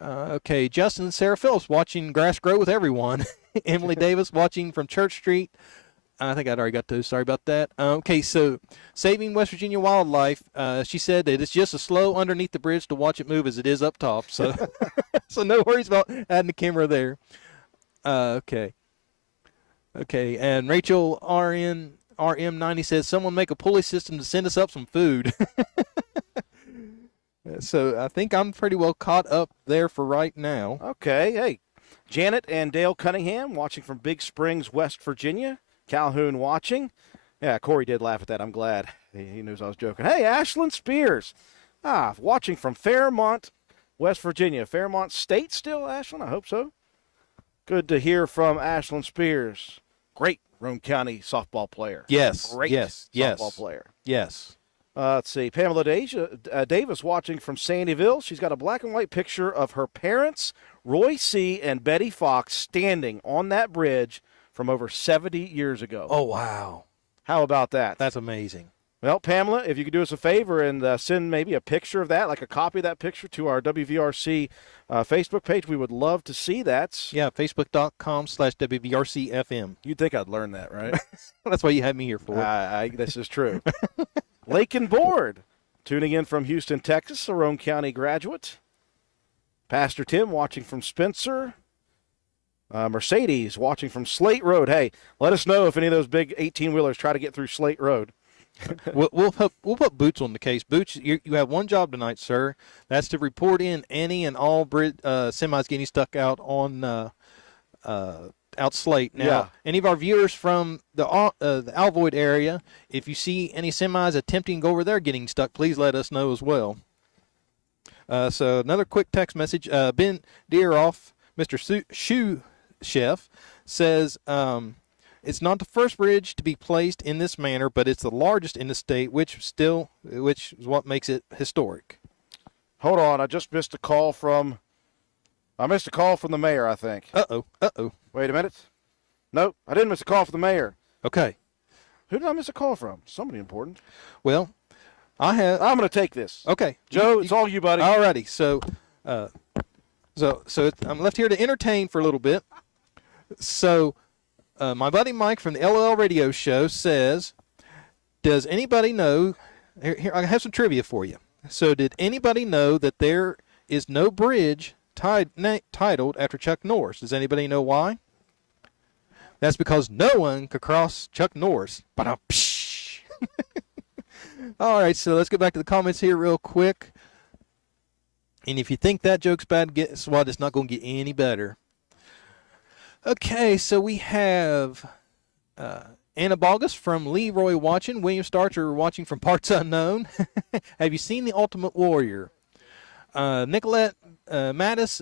Okay, Justin and Sarah Phillips watching Grass Grow with everyone. Emily Davis watching from Church Street. I think I'd already got those. Sorry about that. Okay, so Saving West Virginia Wildlife. She said that it's just as slow underneath the bridge to watch it move as it is up top. So, so no worries about adding the camera there. Okay. Okay, and Rachel RM90 says, someone make a pulley system to send us up some food. So I think I'm pretty well caught up there for right now. Okay, hey, Janet and Dale Cunningham watching from Big Springs, West Virginia. Calhoun watching. Yeah, Corey did laugh at that. I'm glad. He knows I was joking. Hey, Ashlyn Spears. Watching from Fairmont, West Virginia. Fairmont State still, Ashlyn? I hope so. Good to hear from Ashlyn Spears. Great Roane County softball player. Yes. Great softball player. Yes. Let's see. Pamela Davis watching from Sandyville. She's got a black and white picture of her parents, Roy C. and Betty Fox, standing on that bridge from over 70 years ago. Oh, wow. How about that? That's amazing. Well, Pamela, if you could do us a favor and send maybe a picture of that, like a copy of that picture to our WVRC Facebook page, we would love to see that. Yeah, facebook.com/WVRCFM. You'd think I'd learn that, right? That's what you had me here for. This is true. Lake and Board, tuning in from Houston, Texas, a Roane County graduate. Pastor Tim watching from Spencer. Mercedes watching from Slate Road. Hey, let us know if any of those big 18-wheelers try to get through Slate Road. We'll put Boots on the case. Boots, you have one job tonight, sir. That's to report in any and all semis getting stuck out on out Slate. Now, any of our viewers from the Alvoid area, if you see any semis attempting to go over there getting stuck, please let us know as well. So another quick text message. Ben Deeroff, Mr. Shoe Chef, says, it's not the first bridge to be placed in this manner, but it's the largest in the state, which is what makes it historic. Hold on, I just missed a call from the mayor, I think. Uh-oh. Wait a minute. Nope, I didn't miss a call from the mayor. Okay. Who did I miss a call from? Somebody important. Well, I'm going to take this. Okay. Joe, it's all you, buddy. All righty. So I'm left here to entertain for a little bit. So my buddy Mike from the LOL radio show says, does anybody know, here I have some trivia for you. So did anybody know that there is no bridge titled after Chuck Norris? Does anybody know why? That's because no one could cross Chuck Norris. All right, so let's get back to the comments here real quick. And if you think that joke's bad, guess what? It's not going to get any better. Okay, so we have Anna Bogus from Leroy watching. William Starcher watching from Parts Unknown. Have you seen The Ultimate Warrior? Nicolette Mattis,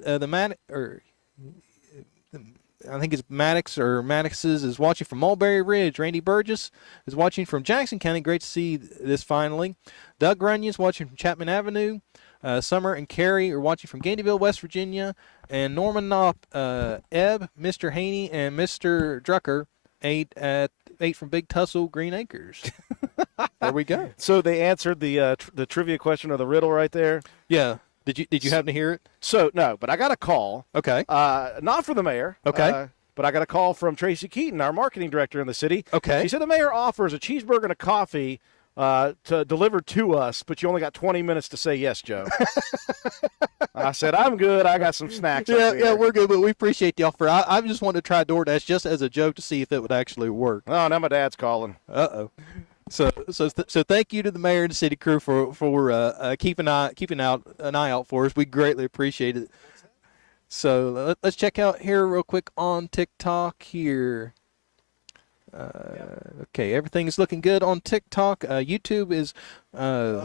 I think it's Maddox or Maddox's, is watching from Mulberry Ridge. Randy Burgess is watching from Jackson County. Great to see this finally. Doug Runyon's watching from Chapman Avenue. Summer and Carrie are watching from Gandyville, West Virginia. And Norman Knopp, Ebb, Mr. Haney, and Mr. Drucker ate from Big Tussle, Green Acres. There we go. So they answered the trivia question or the riddle right there? Yeah. Did you happen to hear it? So, no, but I got a call. Okay. Not from the mayor. Okay. But I got a call from Tracy Keaton, our marketing director in the city. Okay. She said the mayor offers a cheeseburger and a coffee to deliver to us, but you only got 20 minutes to say yes, Joe. I said, I'm good. I got some snacks. Yeah, we're good, but we appreciate the offer. I just wanted to try DoorDash just as a joke to see if it would actually work. Oh, now my dad's calling. Uh-oh. So thank you to the mayor and the city crew for keeping an eye out for us. We greatly appreciate it. So let's check out here real quick on TikTok here. Okay, everything is looking good on TikTok. YouTube is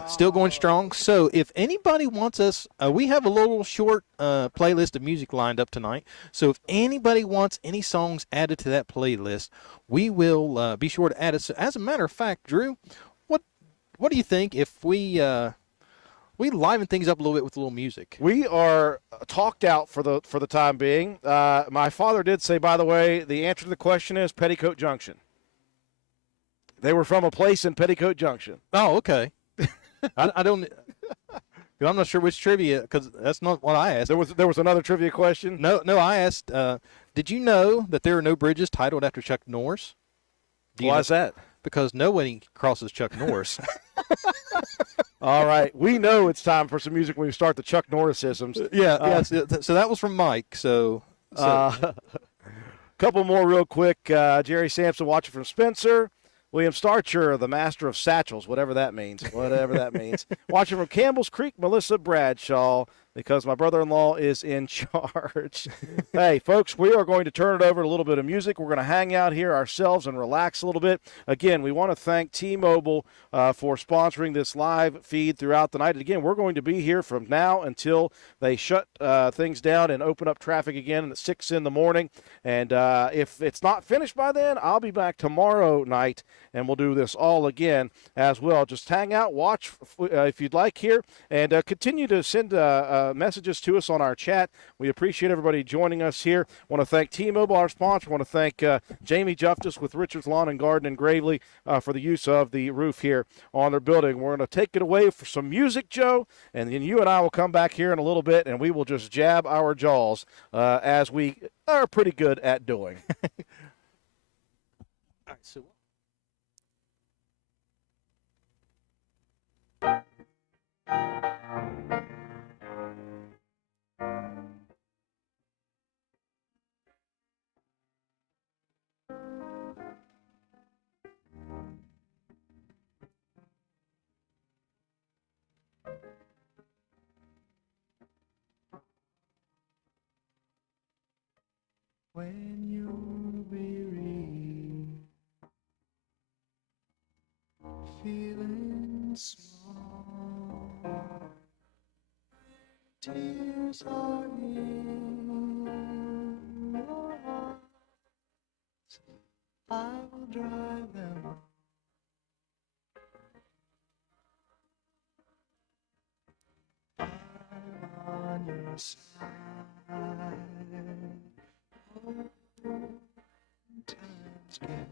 still going strong. So if anybody wants us, we have a little short playlist of music lined up tonight. So if anybody wants any songs added to that playlist, we will be sure to add it. So as a matter of fact, Drew, what do you think if we liven things up a little bit with a little music? We are talked out for the time being. My father did say, by the way, the answer to the question is Petticoat Junction. They were from a place in Petticoat Junction. Oh, okay. I don't. I'm not sure which trivia, because that's not what I asked. There was another trivia question. No. I asked. Did you know that there are no bridges titled after Chuck Norris? Why is that? Because nobody crosses Chuck Norris. All right. We know it's time for some music when we start the Chuck Norris-isms. Yeah. So that was from Mike. So. Couple more real quick. Jerry Sampson watching from Spencer. William Starcher, the master of satchels, whatever that means. Whatever that means. Watching from Campbell's Creek, Melissa Bradshaw, because my brother-in-law is in charge. Hey, folks, we are going to turn it over to a little bit of music. We're going to hang out here ourselves and relax a little bit. Again, we want to thank T-Mobile for sponsoring this live feed throughout the night. And again, we're going to be here from now until they shut things down and open up traffic again at 6 in the morning. And if it's not finished by then, I'll be back tomorrow night, and we'll do this all again as well. Just hang out, watch if you'd like here, and continue to send messages to us on our chat. We appreciate everybody joining us here. Want to thank T-Mobile, our sponsor. Want to thank Jamie Justice with Richards Lawn and Garden in Gravely for the use of the roof here on their building. We're going to take it away for some music, Joe, and then you and I will come back here in a little bit, and we will just jab our jaws as we are pretty good at doing. All right, so when you're weary, feeling small, tears are in your eyes, I will dry them. I'm on your side. Times get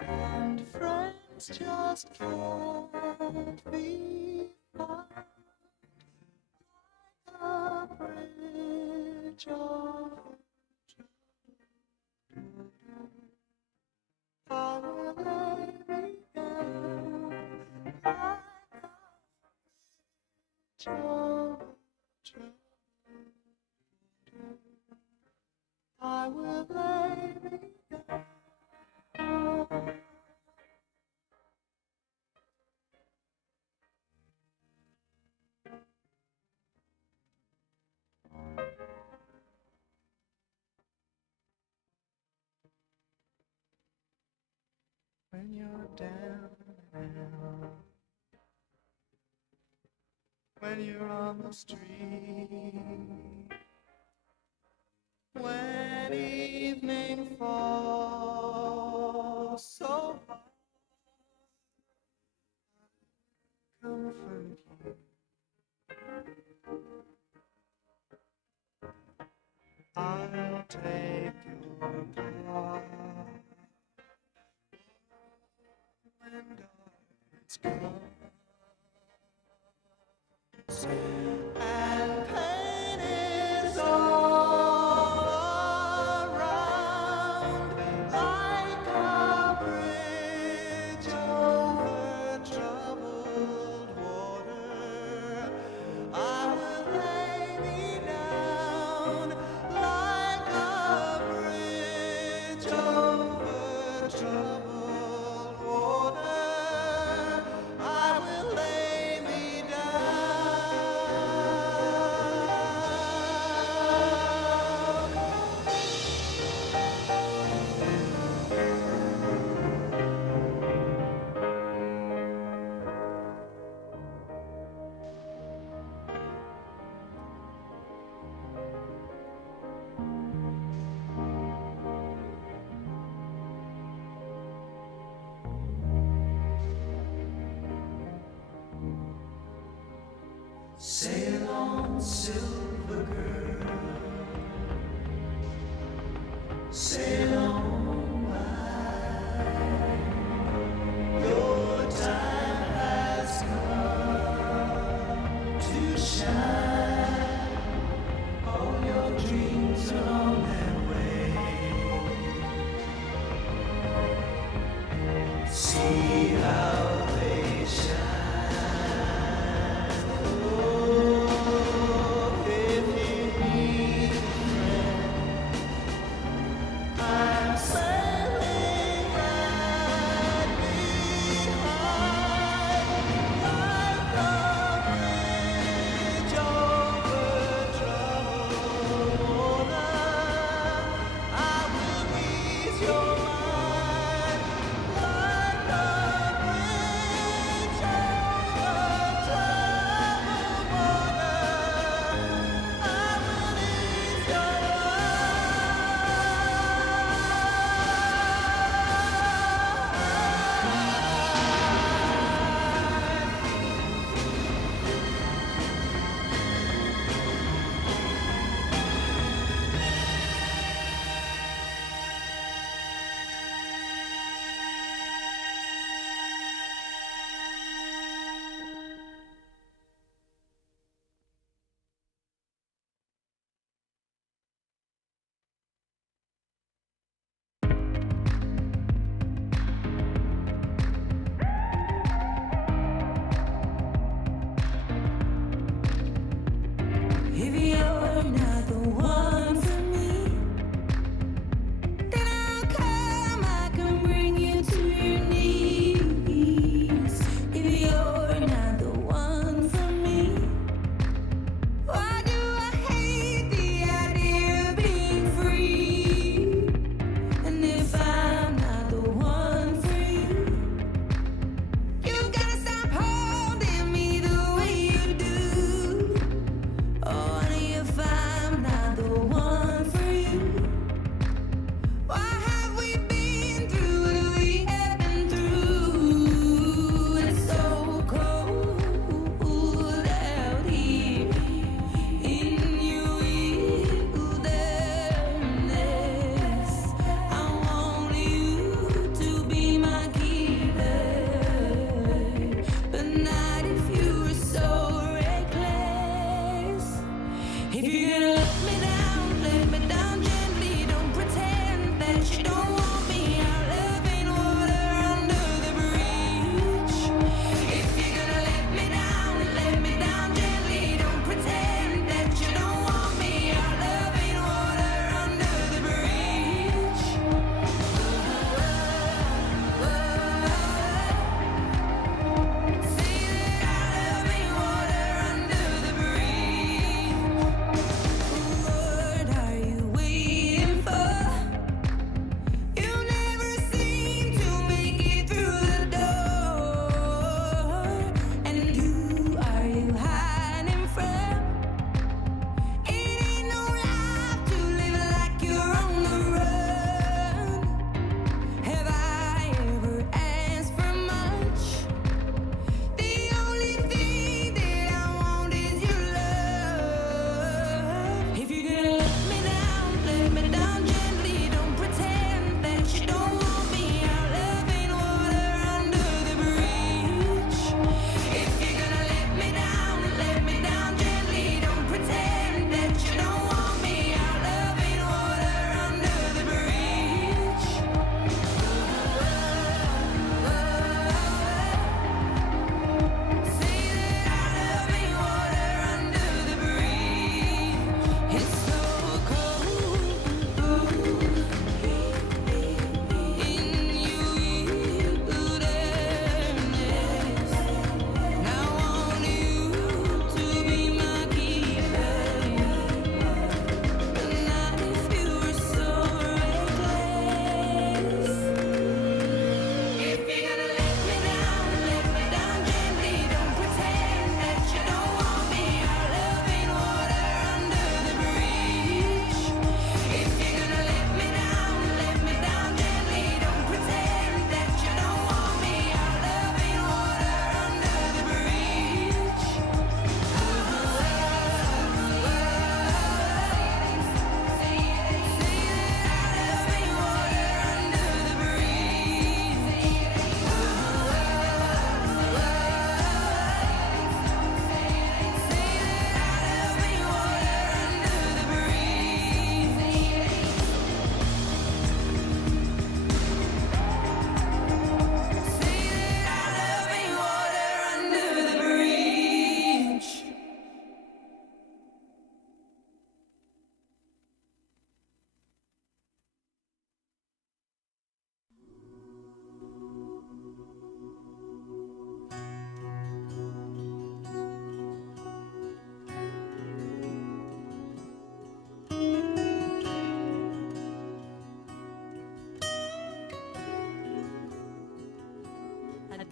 and friends just can't be found like a bridge over I will lay me down like a bridge over I will lay me down. When you're down and out, when you're on the street, when evening falls so hard, comfort you. I'll take your part when darkness comes and pain is all around, like a bridge over troubled water. I will lay me down like a bridge over troubled water. I will lay me sail on, silver girl, sail on by. Your time has come to shine. All your dreams are on their way. See how they shine. If you need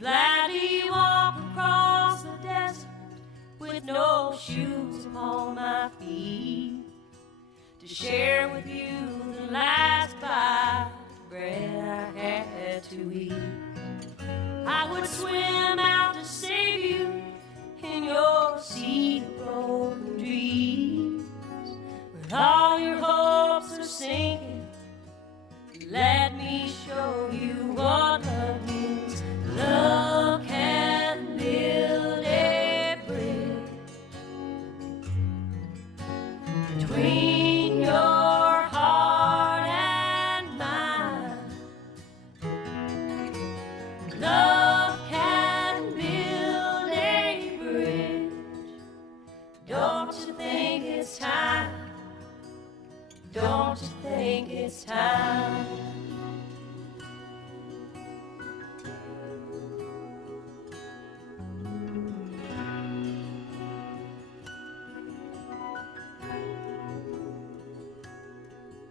gladly walk across the desert with no shoes upon my feet, to share with you the last bite of bread I had to eat. I would swim out to save you in your sea of broken dreams. When all your hopes are sinking, let me show you what love means. Love can build a bridge between your heart and mine. Love can build a bridge. Don't you think it's time? Don't you think it's time?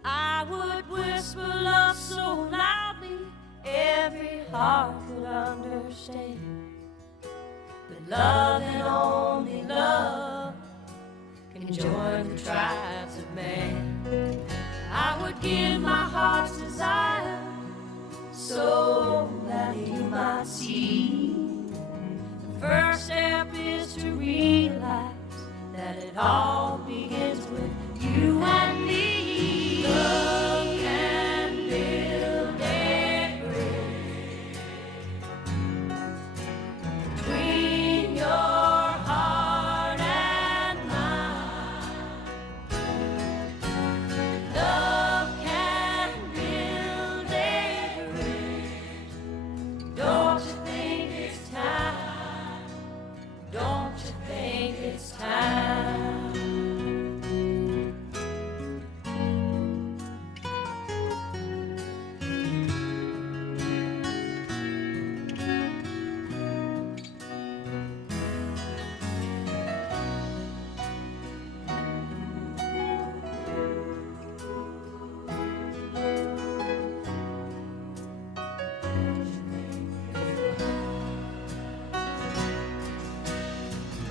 I would whisper love so loudly every heart could understand. But love and only love can join the tribes of man. I would give my heart's desire so that you might see. The first step is to realize that it all begins with you and me. Love can build a bridge between your heart and mine. Love can build a bridge. Don't you think it's time? Don't you think it's time?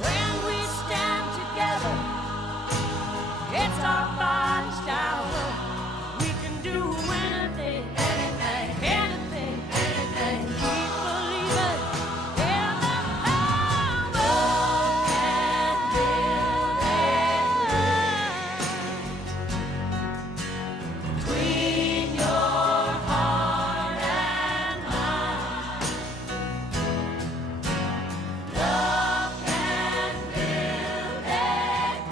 When we stand together, it's our finest hour. We can do anything, anything, anything, anything. Keep believing in the power. Love can build a bridge between your heart and mine. Love can build a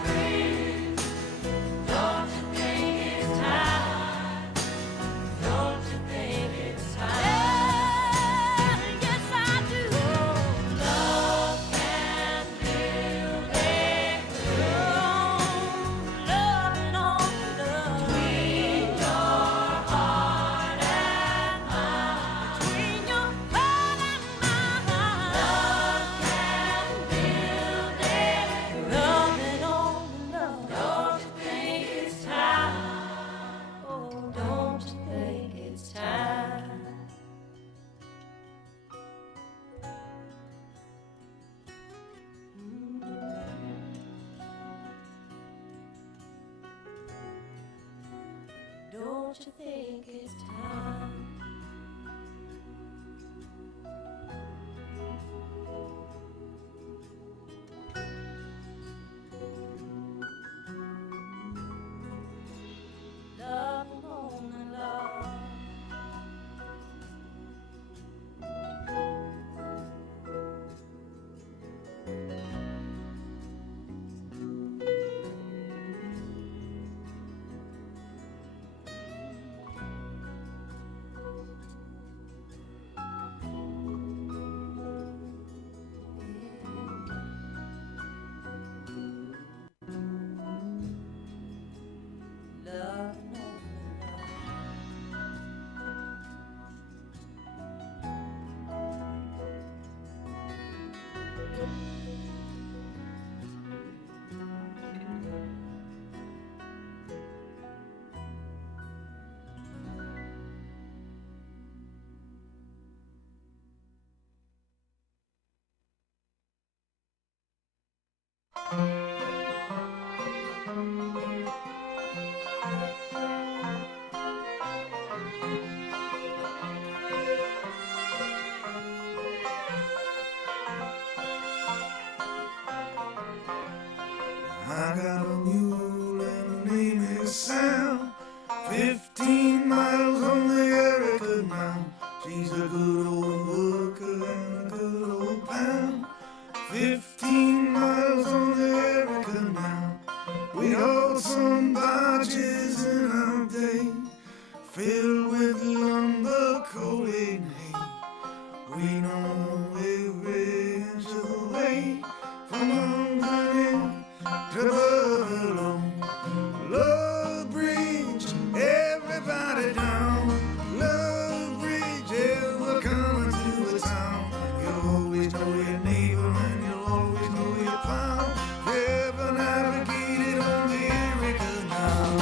bridge. Don't you think it's time? Don't you think it's time? Yes, I do. Love can build a bridge. Love and only love between your heart and mine. Between your heart and mine. Love can build a bridge. Love and only love. Don't you think it's time? Oh, don't you think it's time? Don't you think it's time? Love and only love. She's a good old worker and a good old pal. 15 miles on the Erie Canal. We hauled some barges in our day, filled with lumber, coal and hay. We know every inch of the way, from Albany to Buffalo. Love Bridge, everybody down. Love Bridge, yeah, we're coming to a town. You'll always know your neighbor and you'll always know your pal. Ever navigated on the Erie Canal.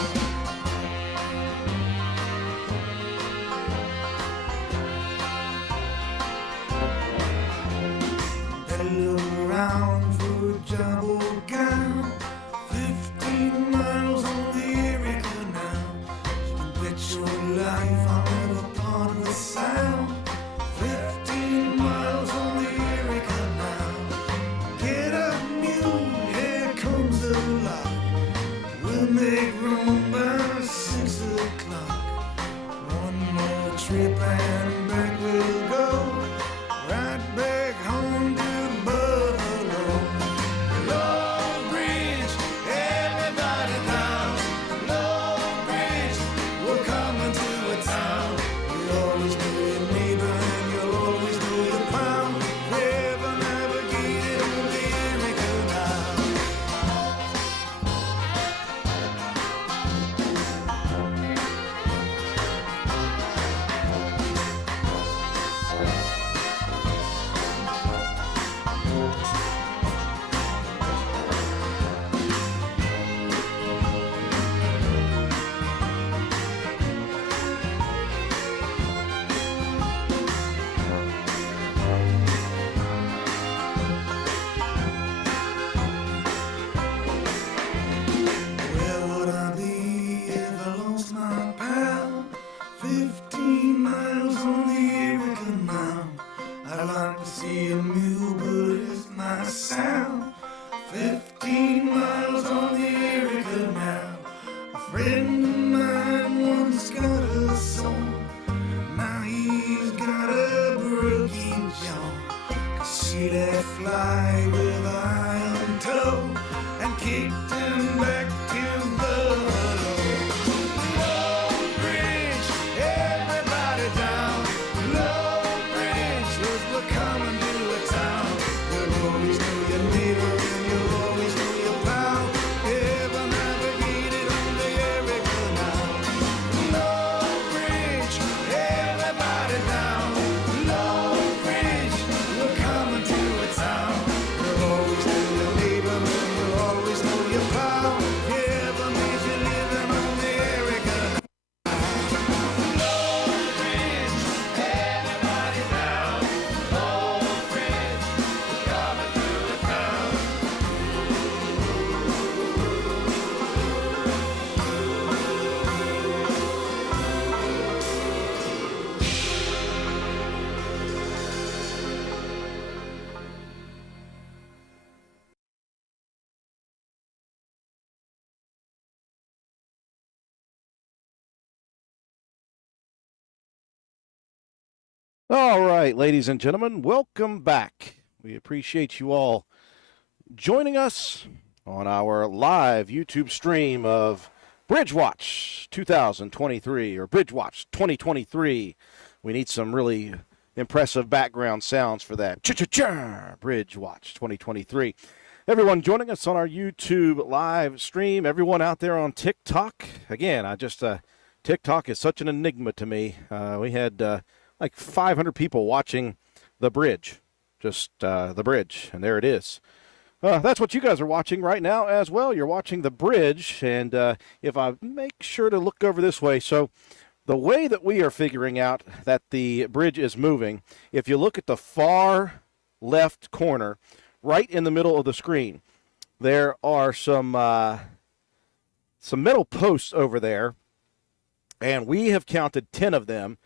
Around for a job or gown. 15 miles on the Erie Canal. You can bet your life I'll never part with sound. 15 miles on the Erie Canal. Get up, mule, here comes the lock. We'll make room by 6 o'clock. One more trip and back we'll go. Right back home to Buffalo. Long Bridge, everybody down. Long Bridge, we're coming to a town. You always know your neighbor and you'll always know your pal. Never navigated on the Erie Canal. Where would I be if I lost my pal? 15 miles on the Erie Canal. I'd like to see a mule, but it's not sound. 15 miles on the Erie Canal. A friend of mine once got a song. Now he's got a broken jaw. She let fly with an iron toe and kicked him back to Buffalo. Long Bridge, everybody down. Long Bridge, yes, we're coming to a town. You'll always know your neighbor and you'll always know your pal. Ever navigated on the Erie Canal. Long Bridge, everybody down. Long Bridge, we're coming to a town. You'll always know your neighbor and you'll always know your pal. Ever made you living on the Erie Canal. Long Bridge, everybody down. Long Bridge, we're coming to a town. All right, ladies and gentlemen, welcome back. We appreciate you all joining us on our live YouTube stream of Bridge Watch 2023 or Bridge Watch 2023. We need some really impressive background sounds for that. Cha-cha-cha! Bridge Watch 2023. Everyone joining us on our YouTube live stream, everyone out there on TikTok. Again, TikTok is such an enigma to me. We had like 500 people watching the bridge, just the bridge, and there it is. That's what you guys are watching right now as well. You're watching the bridge, and if I make sure to look over this way, so the way that we are figuring out that the bridge is moving, if you look at the far left corner, right in the middle of the screen, there are some metal posts over there, and we have counted 10 of them.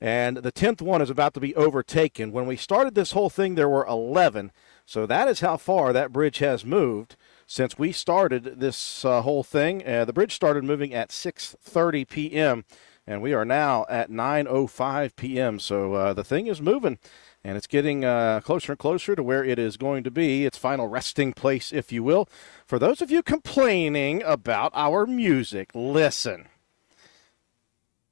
And the 10th one is about to be overtaken. When we started this whole thing, there were 11. So that is how far that bridge has moved since we started this whole thing. The bridge started moving at 6:30 p.m. and we are now at 9:05 p.m. So the thing is moving, and it's getting closer and closer to where it is going to be, its final resting place, if you will. For those of you complaining about our music, listen.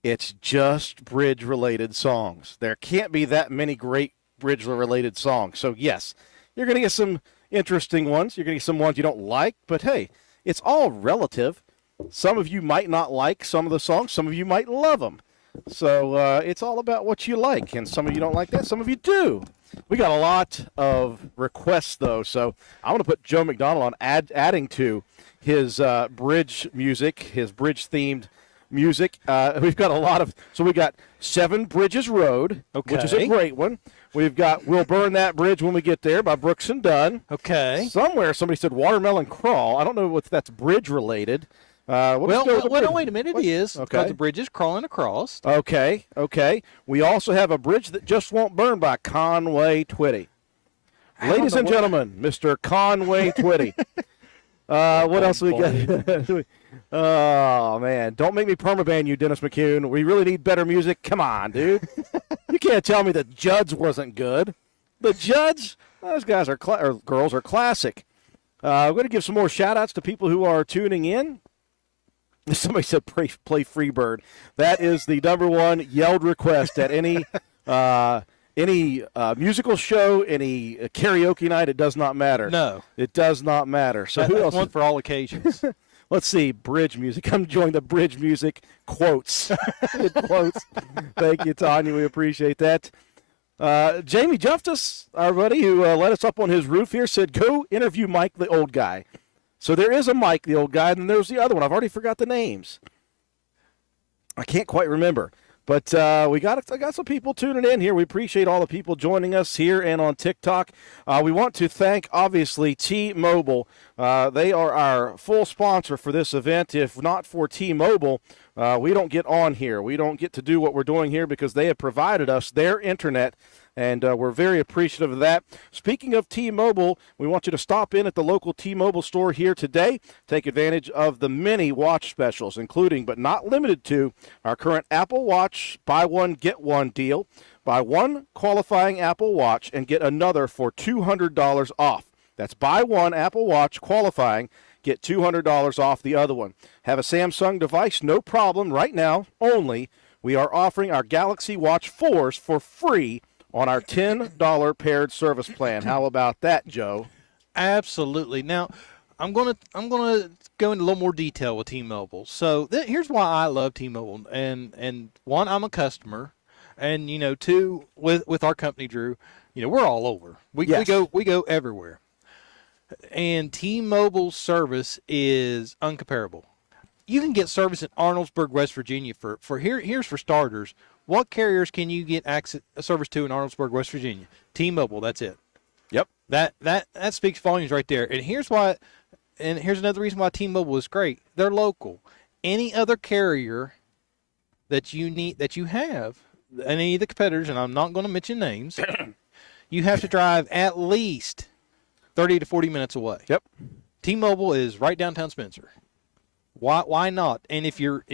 It's just bridge-related songs. There can't be that many great bridge-related songs. So, yes, you're going to get some interesting ones. You're going to get some ones you don't like. But, hey, it's all relative. Some of you might not like some of the songs. Some of you might love them. So it's all about what you like. And some of you don't like that. Some of you do. We got a lot of requests, though. So I want to put Joe McDonald on adding to his bridge music, his bridge-themed music. We've got a lot of, so we got 7 Bridges Road, which is a great one. We've got We'll Burn That Bridge When We Get There by Brooks and Dunn. Okay. Somewhere somebody said Watermelon Crawl. I don't know if that's bridge related. Well, wait a minute. It is. Okay. Because the bridge is crawling across. Okay. We also have A Bridge That Just Won't Burn by Conway Twitty. Ladies and gentlemen, Mr. Conway Twitty. What else we got? Oh, man. Don't make me permaban you, Dennis McCune. We really need better music. Come on, dude. You can't tell me the Judds wasn't good. The Judds, those guys are or girls are classic. I'm going to give some more shout-outs to people who are tuning in. Somebody said play Freebird. That is the number one yelled request at any musical show, any karaoke night. It does not matter. No. It does not matter. So who else? One for all occasions. Let's see, bridge music. I'm enjoying the bridge music quotes. Quotes. Thank you, Tanya. We appreciate that. Jamie Justice, our buddy who let us up on his roof here, said, go interview Mike, the old guy. So there is a Mike, the old guy, and then there's the other one. I've already forgot the names. I can't quite remember. But I got some people tuning in here. We appreciate all the people joining us here and on TikTok. We want to thank, obviously, T-Mobile. They are our full sponsor for this event. If not for T-Mobile, we don't get on here. We don't get to do what we're doing here because they have provided us their internet, and we're very appreciative of that. Speaking of T-Mobile, we want you to stop in at the local T-Mobile store here today. Take advantage of the many watch specials, including but not limited to our current Apple Watch buy one, get one deal. Buy one qualifying Apple Watch and get another for $200 off. That's buy one Apple Watch qualifying, get $200 off the other one. Have a Samsung device? No problem. Right now, only, we are offering our Galaxy Watch 4s for free on our $10 paired service plan. How about that, Joe? Absolutely. Now, I'm gonna go into a little more detail with T-Mobile. So here's why I love T-Mobile. And one, I'm a customer, and two, with our company, Drew, we're all over. We go everywhere. And T-Mobile's service is uncomparable. You can get service in Arnoldsburg, West Virginia here's for starters. What carriers can you get service to in Arnoldsburg, West Virginia? T-Mobile, that's it. Yep. That speaks volumes right there. And here's another reason why T-Mobile is great. They're local. Any other carrier that you have, any of the competitors, and I'm not going to mention names, you have to drive at least 30 to 40 minutes away. Yep. T-Mobile is right downtown Spencer. Why not? And if you're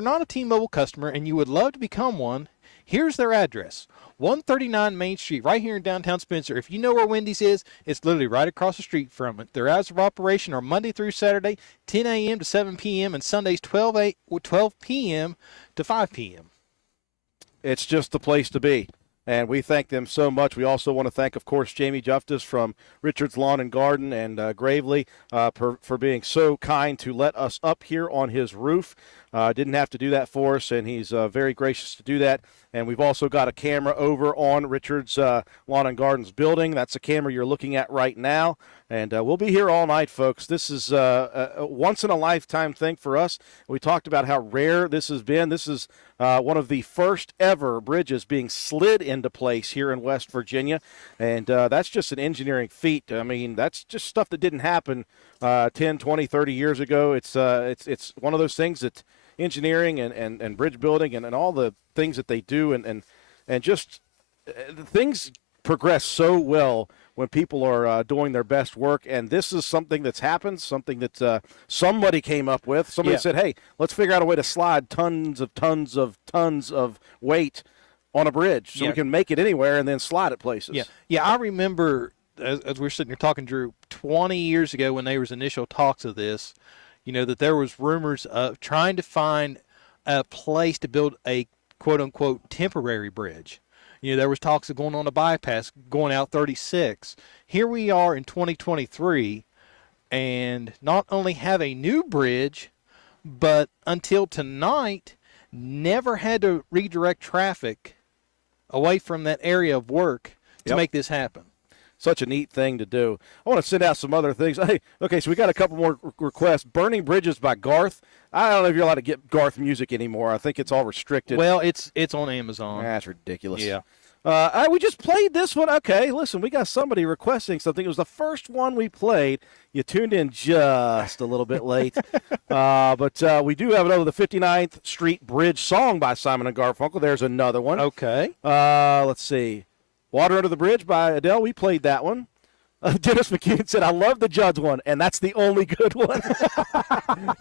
not a T-Mobile customer and you would love to become one, here's their address. 139 Main Street, right here in downtown Spencer. If you know where Wendy's is, it's literally right across the street from it. Their hours of operation are Monday through Saturday, 10 a.m. to 7 p.m., and Sundays 12 p.m. to 5 p.m. It's just the place to be. And we thank them so much. We also want to thank, of course, Jamie Justice from Richard's Lawn and Garden and Gravely for being so kind to let us up here on his roof. Didn't have to do that for us, and he's very gracious to do that. And we've also got a camera over on Richard's Lawn and Gardens building. That's the camera you're looking at right now. And we'll be here all night, folks. This is a once-in-a-lifetime thing for us. We talked about how rare this has been. This is one of the first ever bridges being slid into place here in West Virginia. And that's just an engineering feat. I mean, that's just stuff that didn't happen 10, 20, 30 years ago. It's one of those things that engineering and bridge building and all the things that they do and just things progress so well when people are doing their best work. And this is something that's happened, something that somebody came up with. Somebody Yeah. said, hey, let's figure out a way to slide tons of weight on a bridge so Yeah. we can make it anywhere and then slide it places. Yeah. I remember as we were sitting here talking, Drew, 20 years ago when there was initial talks of this, that there was rumors of trying to find a place to build a quote-unquote temporary bridge. There was talks of going on a bypass, going out 36. Here we are in 2023, and not only have a new bridge, but until tonight, never had to redirect traffic away from that area of work to Yep. make this happen. Such a neat thing to do. I want to send out some other things. Hey, okay, so we got a couple more requests. Burning Bridges by Garth. I don't know if you're allowed to get Garth music anymore. I think it's all restricted. Well, it's on Amazon. That's ridiculous. Yeah. We just played this one. Okay, listen, we got somebody requesting something. It was the first one we played. You tuned in just a little bit late. But we do have another, the 59th Street Bridge song by Simon and Garfunkel. There's another one. Okay. Let's see. Water Under the Bridge by Adele. We played that one. Dennis McCune said, I love the Judds one, and that's the only good one.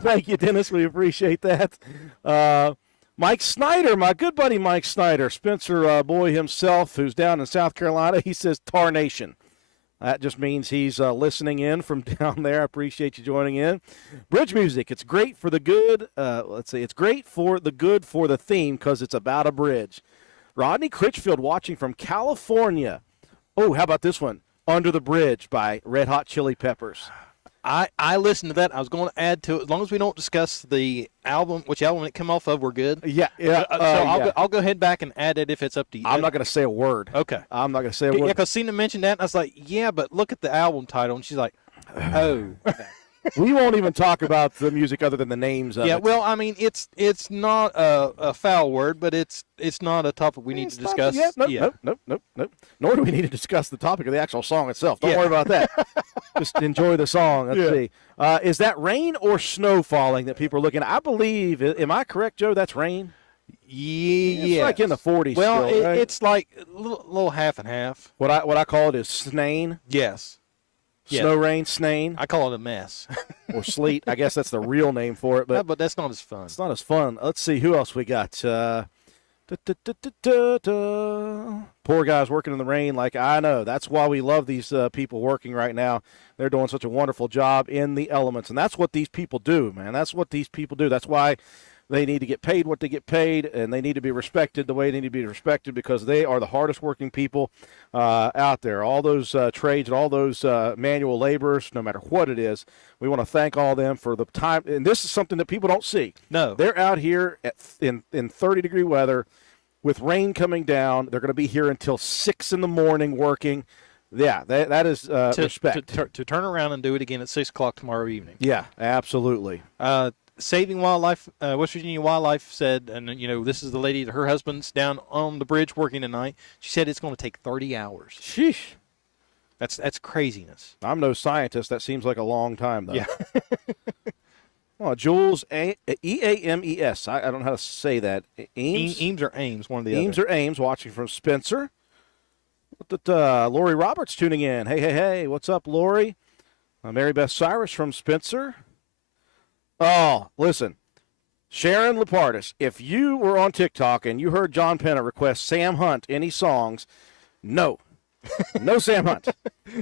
Thank you, Dennis. We appreciate that. Mike Snyder, my good buddy Mike Snyder, Spencer boy himself, who's down in South Carolina, he says Tarnation. That just means he's listening in from down there. I appreciate you joining in. Bridge music, it's great for the good. It's great for the good for the theme because it's about a bridge. Rodney Critchfield watching from California. Oh, how about this one? Under the Bridge by Red Hot Chili Peppers. I listened to that. I was going to add to it. As long as we don't discuss the album, which album it come off of, we're good. Yeah. I'll go ahead back and add it if it's up to you. I'm not going to say a word. Okay. I'm not going to say a Yeah, word. because Cena mentioned that, and I was like, yeah, but look at the album title. And she's like, oh. We won't even talk about the music other than the names of Yeah, it. well, I mean, it's not a foul word, but it's not a topic we need It's to not- discuss. Yeah, nope. Nor do we need to discuss the topic of the actual song itself. Don't Yeah. worry about that. Just enjoy the song. Let's see. Is that rain or snow falling that people are looking at? I believe, am I correct, Joe? That's rain? Yeah. It's like in the 40s Well, still, right? it's like a little half and half. What I call it is snain. Yes. Yeah. Snow rain, snain, I call it a mess. or sleet. I guess that's the real name for it, but but that's not as fun. it's not as fun. Let's see who else we got. Poor guys working in the rain. Like, I know. That's why we love these people working right now. They're doing such a wonderful job in the elements. And that's what these people do, man. That's what these people do. That's why they need to get paid what they get paid, and they need to be respected the way they need to be respected, because they are the hardest working people out there. All those trades and all those manual laborers, no matter what it is, we want to thank all of them for the time. And this is something that people don't see. No. They're out here in 30-degree weather with rain coming down. They're going to be here until 6 in the morning working. Yeah, that is respect. To turn around and do it again at 6 o'clock tomorrow evening. Yeah, absolutely. Saving Wildlife, West Virginia Wildlife said, and this is the lady, her husband's down on the bridge working tonight. She said it's going to take 30 hours. Sheesh. That's craziness. I'm no scientist. That seems like a long time, though. Yeah. Oh, Jules, E-A-M-E-S. I don't know how to say that. Eames? Eames or Ames, one of the Eames other. or Ames, watching from Spencer. Lori Roberts tuning in. Hey. What's up, Lori? Mary Beth Cyrus from Spencer. Oh, listen. Sharon Lepardis, if you were on TikTok and you heard John Penna request Sam Hunt any songs, no. No Sam Hunt.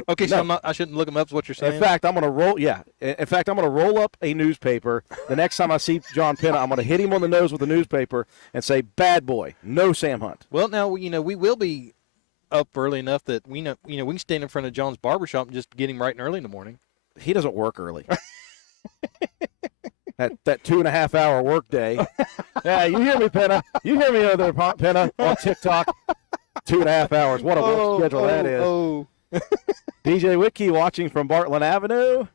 Okay, so No. I shouldn't look him up, is what you're saying? In fact, I'm going to roll. Yeah. In fact, I'm going to roll up a newspaper. The next time I see John Penna, I'm going to hit him on the nose with a newspaper and say, "Bad boy, no Sam Hunt." Well, now we will be up early enough that we can stand in front of John's barbershop and just get him right and early in the morning. He doesn't work early. that 2.5 hour work day. Yeah, you hear me, Penna? You hear me over there, Penna, on TikTok? 2.5 hours. What a work schedule that is. Oh. DJ Whitkey watching from Bartlett Avenue.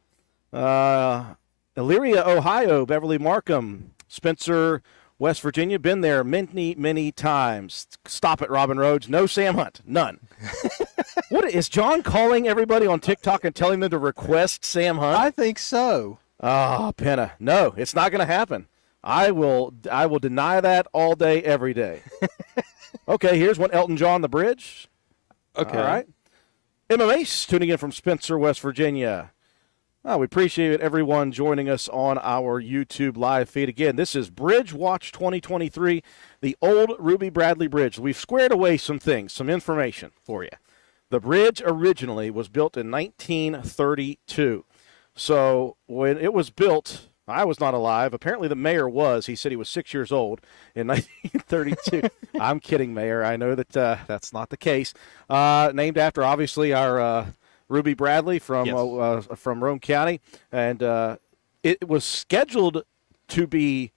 Elyria, Ohio. Beverly Markham. Spencer, West Virginia. Been there many, many times. Stop it, Robin Rhodes. No Sam Hunt. None. What is John calling everybody on TikTok and telling them to request Sam Hunt? I think so. Oh, Penna. No, it's not going to happen. I will deny that all day, every day. Okay, here's one. Elton John, The Bridge. Okay. All right. Emma Mace tuning in from Spencer, West Virginia. We appreciate everyone joining us on our YouTube live feed. Again, this is Bridge Watch 2023, the old Ruby Bradley Bridge. We've squared away some things, some information for you. The bridge originally was built in 1932. So when it was built, I was not alive. Apparently the mayor was. He said he was 6 years old in 1932. I'm kidding, Mayor. I know that that's not the case. Named after, obviously, our Ruby Bradley from Rome County. And it was scheduled to be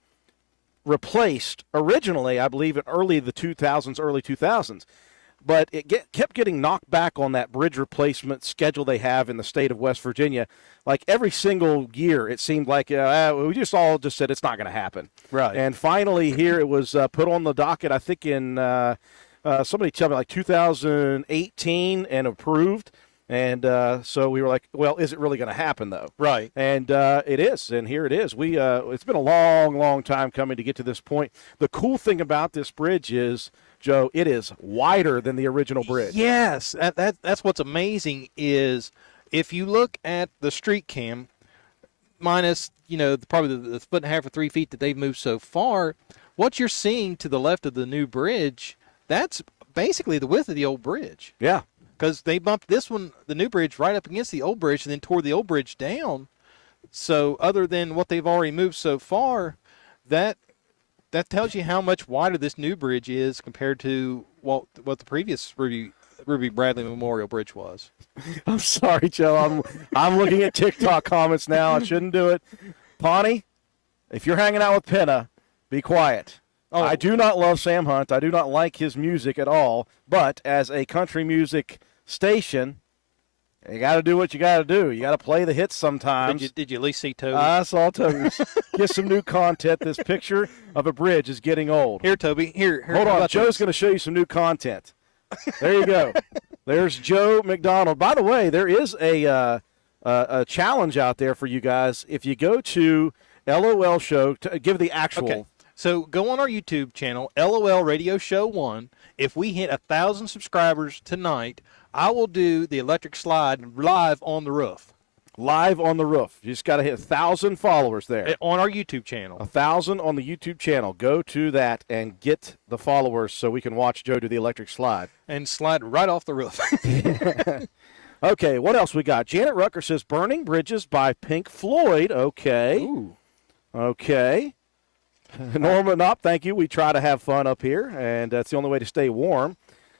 replaced originally, I believe, in early 2000s. But it kept getting knocked back on that bridge replacement schedule they have in the state of West Virginia. Like every single year, it seemed like we just said it's not going to happen. Right. And finally, here it was put on the docket, I think in somebody tell me like 2018 and approved. And so we were like, well, is it really going to happen, though? Right. And it is, and here it is. It's been a long, long time coming to get to this point. The cool thing about this bridge is, Joe, it is wider than the original bridge. Yes, that's what's amazing is if you look at the street cam, minus probably the foot and a half or 3 feet that they've moved so far, what you're seeing to the left of the new bridge, that's basically the width of the old bridge. Yeah. Because they bumped this one, the new bridge, right up against the old bridge and then tore the old bridge down. So other than what they've already moved so far, that tells you how much wider this new bridge is compared to what the previous Ruby Bradley Memorial Bridge was. I'm sorry, Joe. I'm looking at TikTok comments now. I shouldn't do it. Pawnee, if you're hanging out with Penna, be quiet. Oh. I do not love Sam Hunt. I do not like his music at all. But as a country music station, you got to do what you got to do. You got to play the hits sometimes. Did you at least see Toby? I saw Toby. Get some new content. This picture of a bridge is getting old. Here, Toby. Here. Hold on. Joe's going to show you some new content. There you go. There's Joe McDonald. By the way, there is a challenge out there for you guys. If you go to LOL Show, to give the actual. Okay. So go on our YouTube channel, LOL Radio Show 1. If we hit 1,000 subscribers tonight, I will do the electric slide live on the roof. Live on the roof. You just got to hit 1,000 followers there. On our YouTube channel. 1,000 on the YouTube channel. Go to that and get the followers so we can watch Joe do the electric slide. And slide right off the roof. Okay, what else we got? Janet Rucker says, Burning Bridges by Pink Floyd. Okay. Ooh. Okay. Norma Knopp, thank you. We try to have fun up here, and that's the only way to stay warm.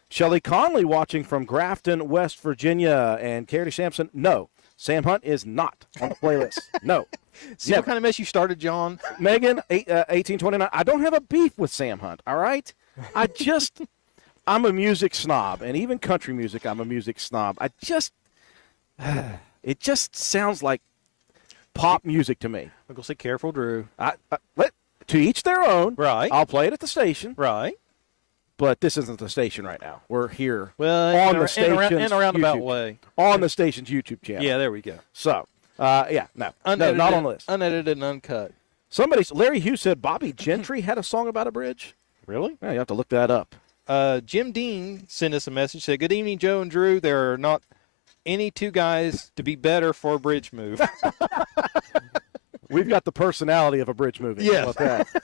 Shelley Conley watching from Grafton, West Virginia. And Carrie Sampson, no. Sam Hunt is not on the playlist. No. See what kind of mess you started, John? Megan, 1829. I don't have a beef with Sam Hunt, all right? I'm a music snob, and even country music, I'm a music snob. It just sounds like pop music to me. I'm going to say careful, Drew. To each their own. Right. I'll play it at the station. Right. But this isn't the station right now. We're here on the station's in a roundabout way. On the station's YouTube channel. Yeah, there we go. So, no, not on the list. Unedited and uncut. Larry Hughes said Bobby Gentry had a song about a bridge. Really? Yeah, you have to look that up. Jim Dean sent us a message, said, good evening, Joe and Drew. There are not any two guys to be better for a bridge move. We've got the personality of a bridge movie. Yes. How about that?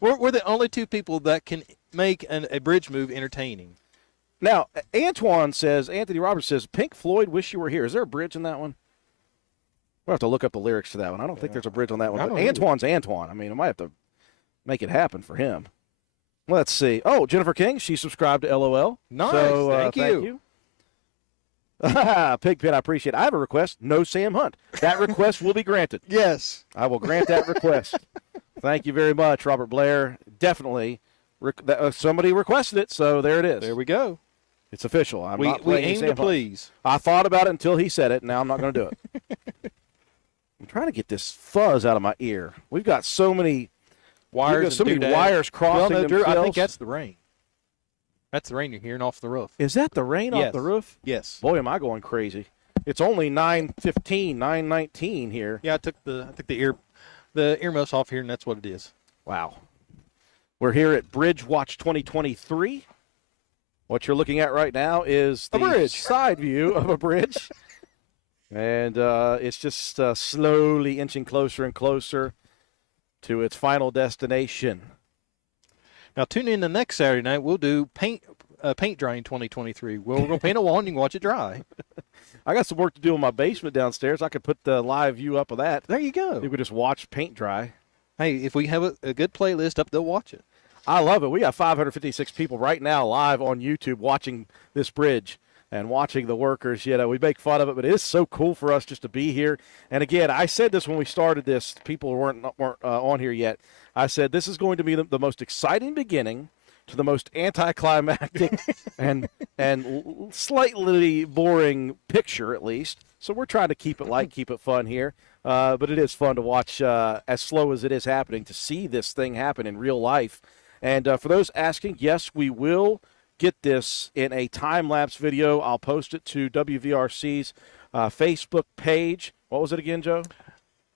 We're the only two people that can make a bridge move entertaining. Now, Anthony Roberts says, Pink Floyd, Wish You Were Here. Is there a bridge in that one? We'll have to look up the lyrics to that one. I don't think there's a bridge on that one. But Antoine's Antoine. I mean, I might have to make it happen for him. Let's see. Oh, Jennifer King, she subscribed to LOL. Nice. So, thank you. Pigpen, I appreciate it. I have a request. No Sam Hunt. That request will be granted. Yes. I will grant that request. Thank you very much, Robert Blair. Definitely. Somebody requested it, so there it is. There we go. It's official. I'm we not playing aim Sam to please. Hunt. I thought about it until he said it. Now I'm not going to do it. I'm trying to get this fuzz out of my ear. We've got so many wires crossing Drew, themselves. I think that's the rain. That's the rain you're hearing off the roof. Is that the rain off the roof? Yes. Boy, am I going crazy. It's only 9:15, 9:19 here. Yeah, I took the earmuffs off here, and that's what it is. Wow. We're here at Bridge Watch 2023. What you're looking at right now is A the bridge. side view of a bridge. And it's just slowly inching closer and closer to its final destination. Now tune in the next Saturday night. We'll do paint drying 2023. We're going to paint a wall and you can watch it dry. I got some work to do in my basement downstairs. I could put the live view up of that. There you go. You could just watch paint dry. Hey, if we have a good playlist up, they'll watch it. I love it. We got 556 people right now live on YouTube watching this bridge and watching the workers. You know, we make fun of it, but it is so cool for us just to be here. And again, I said this when we started this. People weren't on here yet. I said this is going to be the most exciting beginning to the most anticlimactic and slightly boring picture, at least. So we're trying to keep it light, keep it fun here. But it is fun to watch, as slow as it is happening, to see this thing happen in real life. And for those asking, yes, we will get this in a time-lapse video. I'll post it to WVRC's Facebook page. What was it again, Joe?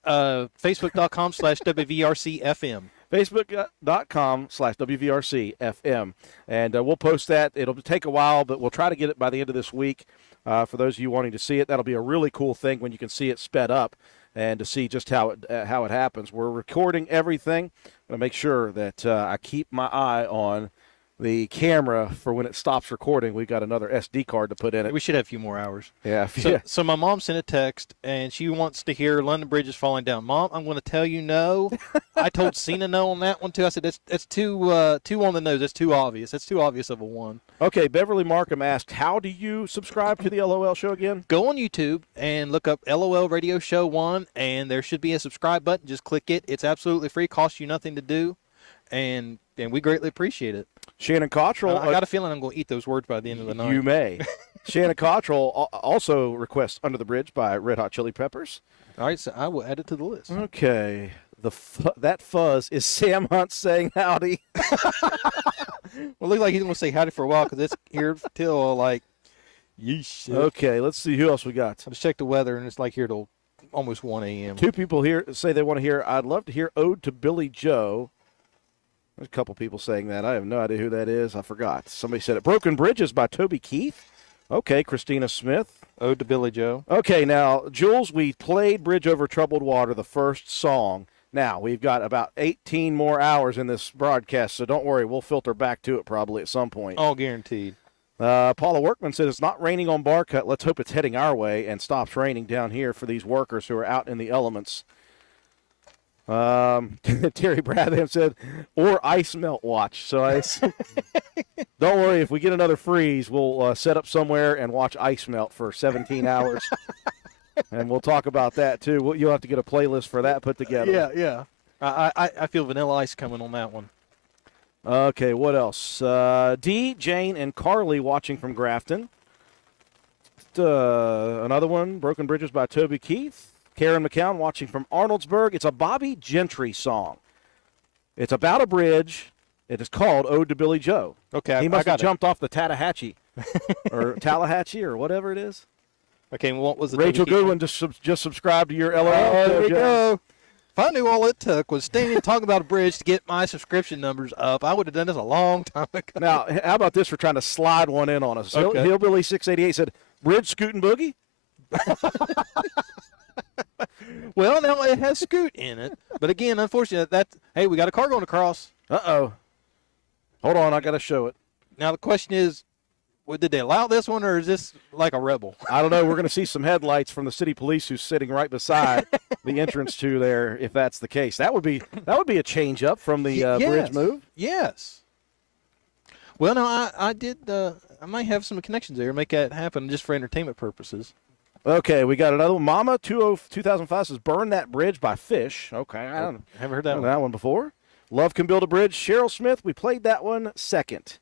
Facebook.com/WVRCFM. Facebook.com/WVRCFM. And we'll post that. It'll take a while, but we'll try to get it by the end of this week. For those of you wanting to see it, that'll be a really cool thing when you can see it sped up and to see just how it happens. We're recording everything. I'm going to make sure that I keep my eye on the camera for when it stops recording. We've got another SD card to put in it. We should have a few more hours. Yeah. So my mom sent a text, and she wants to hear London Bridge is falling down. Mom, I'm going to tell you no. I told Cena no on that one, too. I said, that's too on the nose. That's too obvious. That's too obvious of a one. Okay, Beverly Markham asked, how do you subscribe to the LOL show again? Go on YouTube and look up LOL Radio Show 1, and there should be a subscribe button. Just click it. It's absolutely free. Costs you nothing to do, and we greatly appreciate it. Shannon Cottrell. I got a feeling I'm going to eat those words by the end of the night. You may. Shannon Cottrell also requests Under the Bridge by Red Hot Chili Peppers. All right, so I will add it to the list. Okay. That fuzz is Sam Hunt saying howdy. Well, it looks like he's going to say howdy for a while because it's here till like, yeesh. Okay, let's see who else we got. I just checked the weather, and it's like here till almost 1 a.m. Two people here say they want to hear, I'd love to hear Ode to Billy Joe. There's a couple people saying that. I have no idea who that is. I forgot. Somebody said it. Broken Bridges by Toby Keith. Okay, Christina Smith. Ode to Billy Joe. Okay, now, Jules, we played Bridge Over Troubled Water, the first song. Now, we've got about 18 more hours in this broadcast, so don't worry. We'll filter back to it probably at some point. All guaranteed. Paula Workman said it's not raining on Barcut. Let's hope it's heading our way and stops raining down here for these workers who are out in the elements. Terry Bradham said, or ice melt watch. So don't worry, if we get another freeze, we'll set up somewhere and watch ice melt for 17 hours. And we'll talk about that, too. You'll have to get a playlist for that put together. Yeah. I feel Vanilla Ice coming on that one. Okay, what else? Dee, Jane, and Carly watching from Grafton. Another one, Broken Bridges by Toby Keith. Karen McCown watching from Arnoldsburg. It's a Bobby Gentry song. It's about a bridge. It is called Ode to Billy Joe. Okay, he must have jumped off the Tallahatchie or Tallahatchie or whatever it is. Okay, what was the Rachel Goodwin just subscribed to your LOL. There we go. If I knew all it took was staying and talking about a bridge to get my subscription numbers up, I would have done this a long time ago. Now, how about this for trying to slide one in on us? Okay. Hillbilly 688 said, Bridge, Scootin' Boogie? Well, now it has Scoot in it. But again, unfortunately, hey, we got a car going across. Uh-oh. Hold on, I got to show it. Now the question is, did they allow this one, or is this like a rebel? I don't know. We're going to see some headlights from the city police who's sitting right beside the entrance to there, if that's the case. That would be a change up from the bridge move. Yes. Well, no, I did. I might have some connections there, make that happen just for entertainment purposes. Okay, we got another one. Mama 2005 says, "Burn That Bridge" by Fish. Okay, I haven't heard that one before. Love Can Build a Bridge. Cheryl Smith. We played that one second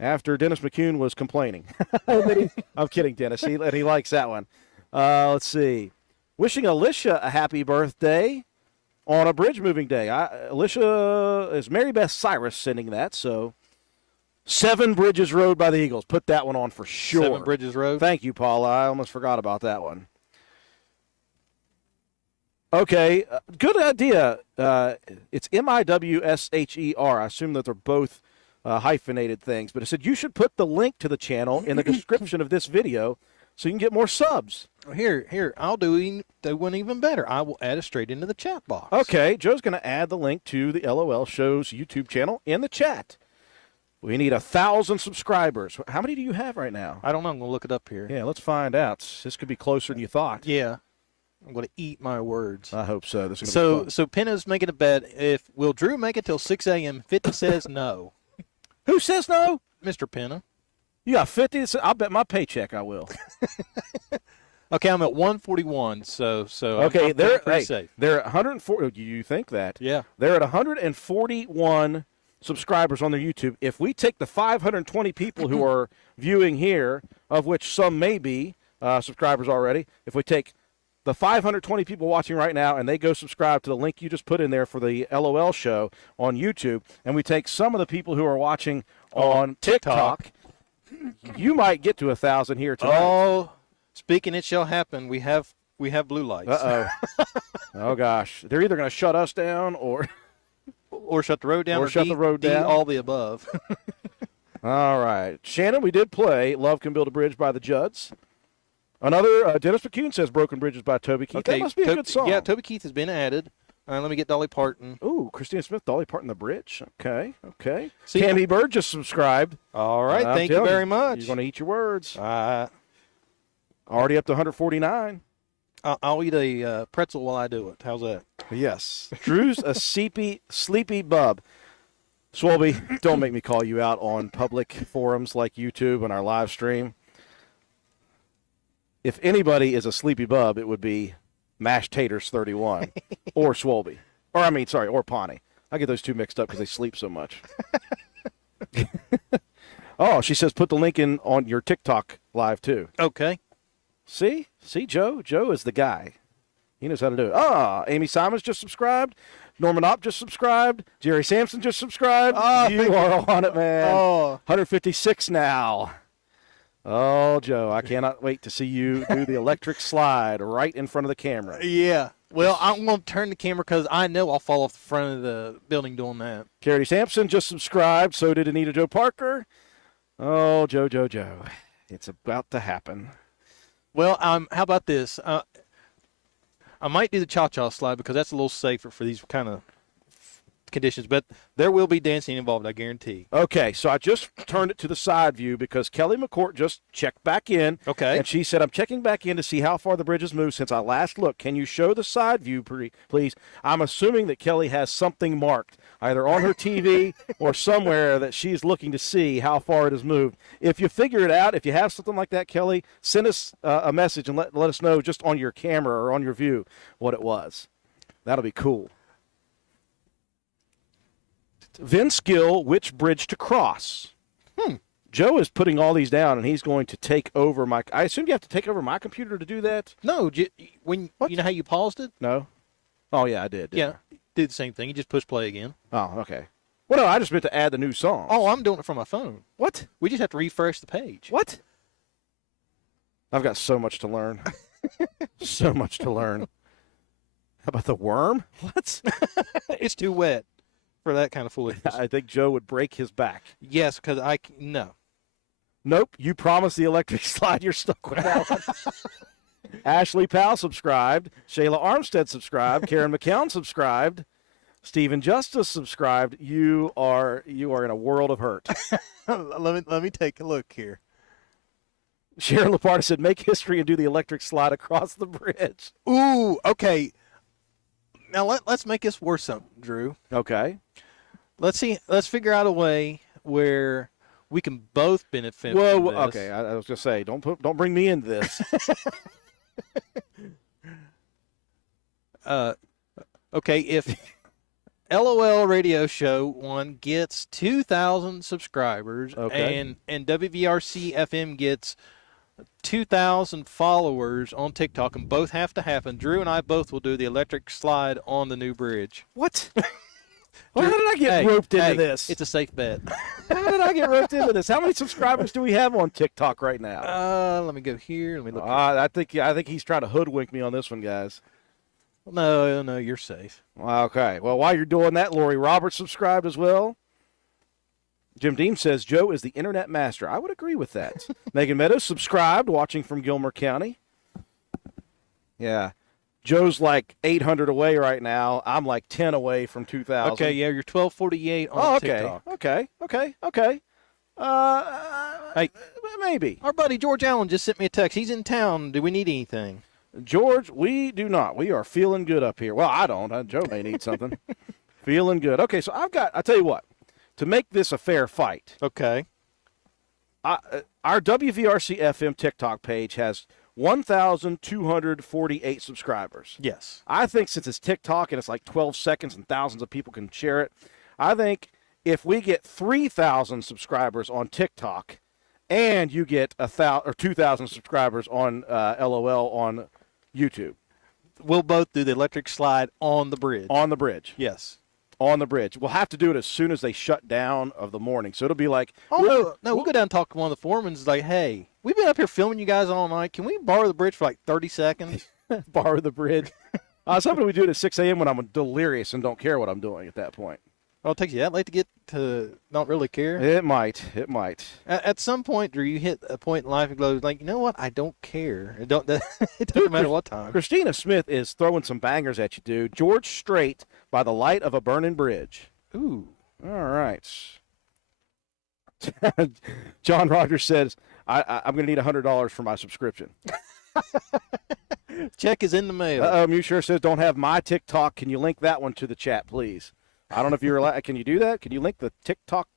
after Dennis McCune was complaining. I'm kidding, Dennis. He likes that one. Let's see. Wishing Alicia a happy birthday on a bridge moving day. Alicia is Mary Beth Cyrus sending that, so 7 Bridges Road by the Eagles. Put that one on for sure. 7 Bridges Road. Thank you, Paula. I almost forgot about that one. Okay, good idea. It's Miwsher. I assume that they're both hyphenated things. But it said you should put the link to the channel in the description of this video so you can get more subs. Here, I'll do one even better. I will add it straight into the chat box. Okay, Joe's going to add the link to the LOL Show's YouTube channel in the chat. We need 1,000 subscribers. How many do you have right now? I don't know. I'm going to look it up here. Yeah, let's find out. This could be closer than you thought. Yeah. I'm going to eat my words. I hope so. This is gonna be fun. So Penna's making a bet. Will Drew make it till 6 a.m.? 50 says no. Who says no? Mr. Penna. You got 50? I'll bet my paycheck I will. Okay, I'm at 141, so Okay, I'm they're pretty safe. They're at 140. You think that? Yeah. They're at 141 subscribers on their YouTube. If we take the 520 people who are viewing here, of which some may be subscribers already, if we take the 520 people watching right now and they go subscribe to the link you just put in there for the LOL Show on YouTube, and we take some of the people who are watching on TikTok, you might get to 1,000 here tonight. Oh, speaking it shall happen. We have blue lights. Uh-oh. Oh, gosh. They're either going to shut us down or shut the road down. Or shut the road D, down. all the above. All right. Shannon, we did play Love Can Build a Bridge by the Judds. Another, Dennis McCune says Broken Bridges by Toby Keith. That must be a good song. Yeah, Toby Keith has been added. Let me get Dolly Parton. Ooh, Christina Smith, Dolly Parton, The Bridge. Okay. See, Tammy Bird just subscribed. All right, I'm thank you telling very much. You're going to eat your words. Already up to 149. I'll eat a pretzel while I do it. How's that? Yes. Drew's a sleepy bub. Swolby, don't make me call you out on public forums like YouTube and our live stream. If anybody is a sleepy bub, it would be Mashed Taters 31 or Swolby. Or Pawnee. I get those two mixed up because they sleep so much. Oh, she says put the link in on your TikTok live too. Okay. See, Joe? Joe is the guy. He knows how to do it. Amy Simons just subscribed. Norman Opp just subscribed. Jerry Sampson just subscribed. You are on it, man. 156 now. Oh, Joe, I cannot wait to see you do the electric slide right in front of the camera. Yeah. Well, I'm going to turn the camera because I know I'll fall off the front of the building doing that. Carrie Sampson just subscribed. So did Anita Joe Parker. Oh, Joe. It's about to happen. Well, how about this? I might do the cha-cha slide because that's a little safer for these kind of conditions, but there will be dancing involved, I guarantee. Okay, so I just turned it to the side view because Kelly McCourt just checked back in. Okay. And she said, I'm checking back in to see how far the bridge has moved since I last looked. Can you show the side view, please? I'm assuming that Kelly has something marked, either on her TV or somewhere that she's looking to see how far it has moved. If you figure it out, if you have something like that, Kelly, send us a message and let us know just on your camera or on your view what it was. That'll be cool. Vince Gill, which bridge to cross? Joe is putting all these down, and he's going to take over my. I assume you have to take over my computer to do that. No, when you know how you paused it? No. Oh yeah, I did. Yeah, did the same thing. You just push play again. Oh, okay. Well, no, I just meant to add the new song. Oh, I'm doing it from my phone. What? We just have to refresh the page. What? I've got so much to learn. So much to learn. How about the worm? What? It's too wet for that kind of foolishness. I think Joe would break his back. Yes, because no. Nope, you promised the electric slide. You're stuck with that one. Ashley Powell subscribed. Shayla Armstead subscribed. Karen McCown subscribed. Stephen Justice subscribed. You are in a world of hurt. let me take a look here. Sharon Laparta said, make history and do the electric slide across the bridge. Ooh, okay. Now let's make this worth something, Drew. Okay. Let's figure out a way where we can both benefit from this. Okay. I was going to say, don't bring me into this. Okay, if LOL Radio Show 1 gets 2,000 subscribers, okay, and WVRC FM gets 2,000 followers on TikTok, and both have to happen, Drew and I both will do the electric slide on the new bridge. What? How did I get roped into this? It's a safe bet. How did I get roped into this? How many subscribers do we have on TikTok right now? Let me go here. Let me look. I think he's trying to hoodwink me on this one, guys. No, you're safe. Okay. Well, while you're doing that, Lori Roberts subscribed as well. Jim Dean says Joe is the internet master. I would agree with that. Megan Meadows subscribed, watching from Gilmer County. Yeah. Joe's like 800 away right now. I'm like 10 away from 2,000. Okay, yeah, you're 1248 on Oh, okay. TikTok. Okay. Hey. Maybe. Our buddy George Allen just sent me a text. He's in town. Do we need anything? George, we do not. We are feeling good up here. Well, I don't. Joe may need something. Feeling good. Okay, so I'll tell you what. To make this a fair fight, Okay. our WVRC FM TikTok page has 1,248 subscribers. Yes. I think since it's TikTok and it's like 12 seconds and thousands of people can share it, I think if we get 3,000 subscribers on TikTok and you get 2,000 subscribers on LOL on YouTube. We'll both do the electric slide on the bridge. On the bridge. Yes. On the bridge. We'll have to do it as soon as they shut down of the morning. So it'll be like, Oh, no, we'll go down and talk to one of the foremen. Like, hey, we've been up here filming you guys all night. Can we borrow the bridge for like 30 seconds? borrow the bridge. Something we do it at 6 a.m. when I'm delirious and don't care what I'm doing at that point. Oh, it takes you that late to get to not really care? It might. At some point, Drew, you hit a point in life and go, like, you know what? I don't care. It doesn't matter what time. Christina Smith is throwing some bangers at you, dude. George Strait by the light of a burning bridge. Ooh. All right. John Rogers says, I'm going to need $100 for my subscription. Check is in the mail. Musher says, don't have my TikTok. Can you link that one to the chat, please? I don't know if you're allowed. Can you do that? Can you link the TikTok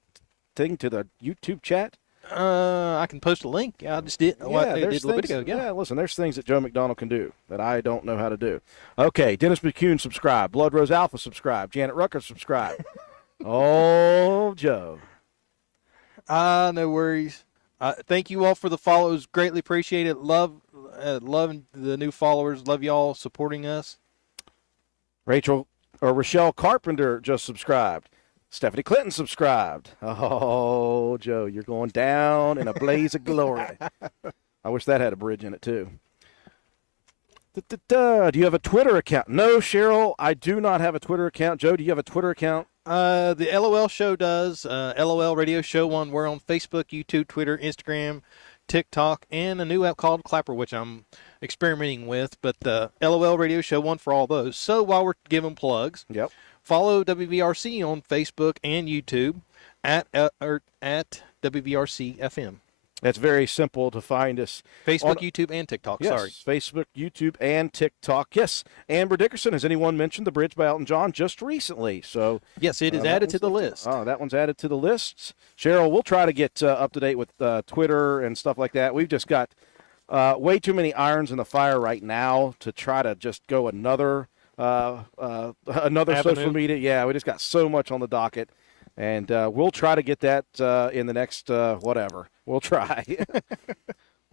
thing to the YouTube chat? I can post a link. I just did. Yeah, I did there's a little bit things. ago. Yeah. Listen, there's things that Joe McDonald can do that I don't know how to do. Okay, Dennis McCune subscribe. Blood Rose Alpha subscribe. Janet Rucker subscribe. Oh, Joe. No worries. Thank you all for the follows. Greatly appreciate it. Love the new followers. Love y'all supporting us. Rochelle Carpenter just subscribed. Stephanie Clinton subscribed. Oh, Joe, you're going down in a blaze of glory. I wish that had a bridge in it, too. Do you have a Twitter account? No, Cheryl, I do not have a Twitter account. Joe, do you have a Twitter account? The LOL show does. LOL Radio Show 1. We're on Facebook, YouTube, Twitter, Instagram, TikTok, and a new app called Clapper, which I'm experimenting with. But LOL Radio Show 1 for all those. So while we're giving plugs, Yep. follow WVRC on Facebook and YouTube at WVRC FM. That's very simple to find us. Facebook, YouTube, and TikTok. Yes, Sorry. Facebook, YouTube, and TikTok. Yes, Amber Dickerson. Has anyone mentioned The Bridge by Elton John just recently? So Yes, it is added to the list. Oh, that one's added to the list. Cheryl, we'll try to get up to date with Twitter and stuff like that. We've just got way too many irons in the fire right now to try to just go another social media. Yeah, we just got so much on the docket. And we'll try to get that in the next whatever. We'll try.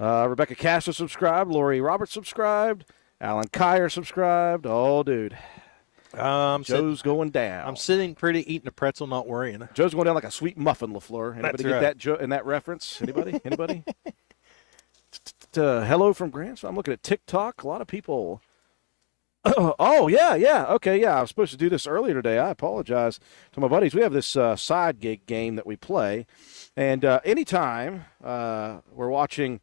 Rebecca Castro subscribed. Lori Roberts subscribed. Alan Kyer subscribed. Oh, dude. Joe's going down. I'm sitting pretty, eating a pretzel, not worrying. Joe's going down like a sweet muffin, LaFleur. Anybody That's get right. that in that reference? Anybody? Anybody? Hello from Grants. I'm looking at TikTok. A lot of people. Oh, yeah. Okay, yeah. I was supposed to do this earlier today. I apologize to my buddies. We have this side gig game that we play. And anytime we're watching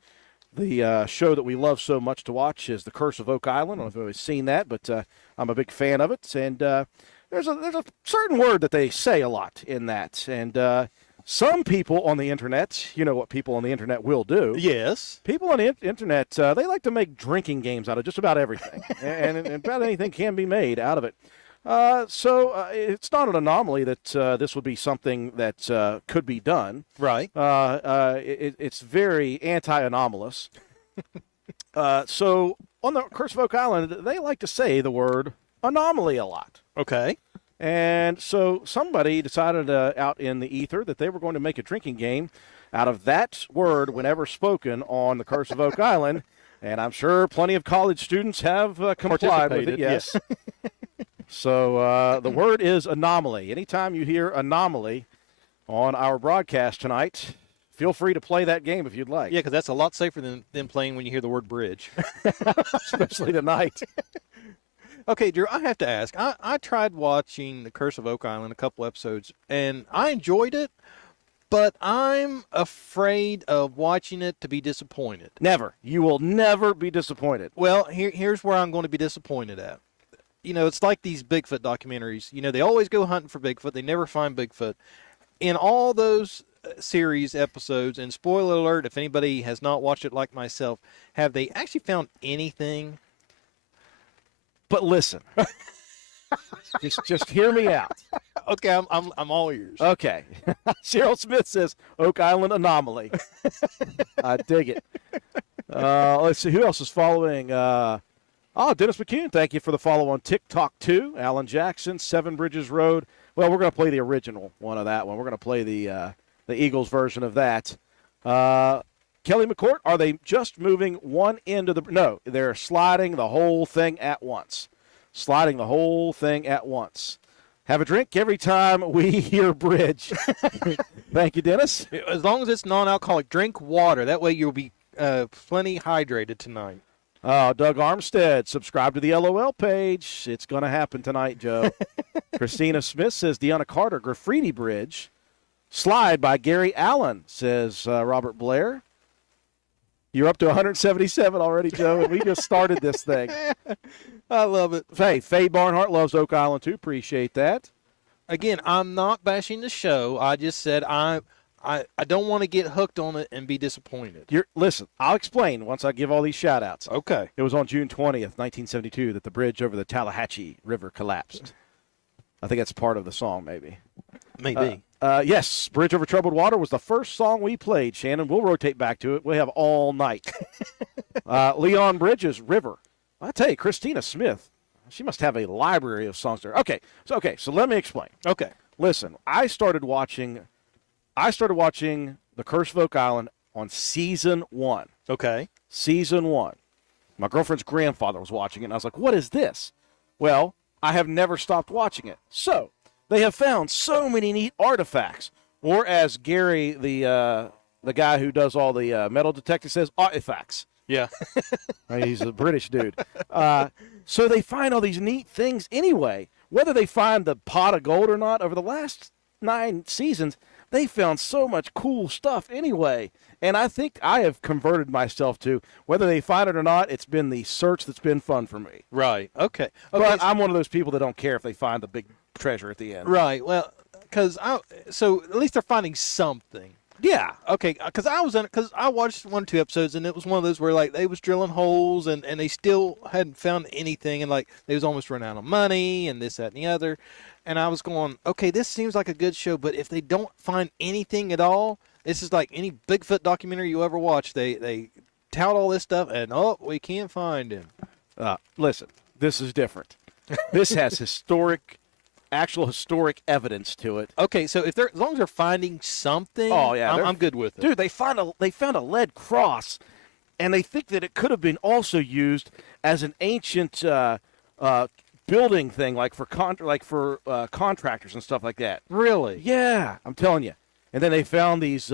the show that we love so much to watch is The Curse of Oak Island. I don't know if anybody's seen that, but I'm a big fan of it. And there's a certain word that they say a lot in that. And some people on the internet, you know what people on the internet will do. Yes. People on the internet, they like to make drinking games out of just about everything. and about anything can be made out of it. So it's not an anomaly that this would be something that could be done. Right. It's very anti-anomalous. So on the Curse of Oak Island, they like to say the word anomaly a lot. Okay. And so somebody decided out in the ether that they were going to make a drinking game out of that word whenever spoken on the Curse of Oak Island. And I'm sure plenty of college students have complied with it. Participated, Yes. So the word is anomaly. Anytime you hear anomaly on our broadcast tonight, feel free to play that game if you'd like. Yeah, because that's a lot safer than playing when you hear the word bridge. Especially tonight. Okay, Drew, I have to ask. I tried watching The Curse of Oak Island, a couple episodes, and I enjoyed it, but I'm afraid of watching it to be disappointed. Never. You will never be disappointed. Well, here's where I'm going to be disappointed at. It's like these Bigfoot documentaries. They always go hunting for Bigfoot. They never find Bigfoot. In all those series episodes, and spoiler alert, if anybody has not watched it like myself, have they actually found anything? But listen, just hear me out. Okay, I'm all ears. Okay. Cheryl Smith says Oak Island anomaly. I dig it. Let's see who else is following. Dennis McCune, thank you for the follow on TikTok too. Alan Jackson, Seven Bridges Road. Well, we're going to play the original one of that one. We're going to play the Eagles version of that. Kelly McCourt, are they just moving one end of the – no, they're sliding the whole thing at once. Sliding the whole thing at once. Have a drink every time we hear bridge. Thank you, Dennis. As long as it's non-alcoholic, drink water. That way you'll be plenty hydrated tonight. Doug Armstead, subscribe to the LOL page. It's going to happen tonight, Joe. Christina Smith says Deanna Carter, Graffiti Bridge. Slide by Gary Allen, says Robert Blair. You're up to 177 already, Joe, and we just started this thing. I love it. Hey, Faye Barnhart loves Oak Island, too. Appreciate that. Again, I'm not bashing the show. I just said I don't want to get hooked on it and be disappointed. Listen, I'll explain once I give all these shout-outs. Okay. It was on June 20th, 1972, that the bridge over the Tallahatchie River collapsed. I think that's part of the song, maybe. Maybe. Yes, Bridge Over Troubled Water was the first song we played, Shannon. We'll rotate back to it. We have all night. Leon Bridges, River. I tell you, Christina Smith, she must have a library of songs there. Okay, so let me explain. Okay. Listen, I started watching The Curse of Oak Island on season 1. Okay. Season 1. My girlfriend's grandfather was watching it, and I was like, what is this? Well, I have never stopped watching it. So, they have found so many neat artifacts. Or as Gary, the guy who does all the metal detector says, artifacts. Yeah. He's a British dude. So they find all these neat things anyway. Whether they find the pot of gold or not, over the last 9 seasons, they found so much cool stuff anyway. And I think I have converted myself to, whether they find it or not, it's been the search that's been fun for me. Right. Okay. But I'm one of those people that don't care if they find the big treasure at the end. Right. Well, so at least they're finding something. Yeah. Okay, because I watched 1 or 2 episodes, and it was one of those where like they was drilling holes, and they still hadn't found anything, and like they was almost running out of money, and this, that, and the other, and I was going, okay, this seems like a good show, but if they don't find anything at all, this is like any Bigfoot documentary you ever watch. They tout all this stuff, and we can't find him. Listen, this is different. This has actual historic evidence to it. Okay, so as long as they're finding something, I'm good with it. Dude, they found a lead cross, and they think that it could have been also used as an ancient building thing, like for contractors and stuff like that. Really? Yeah, I'm telling you. And then they found these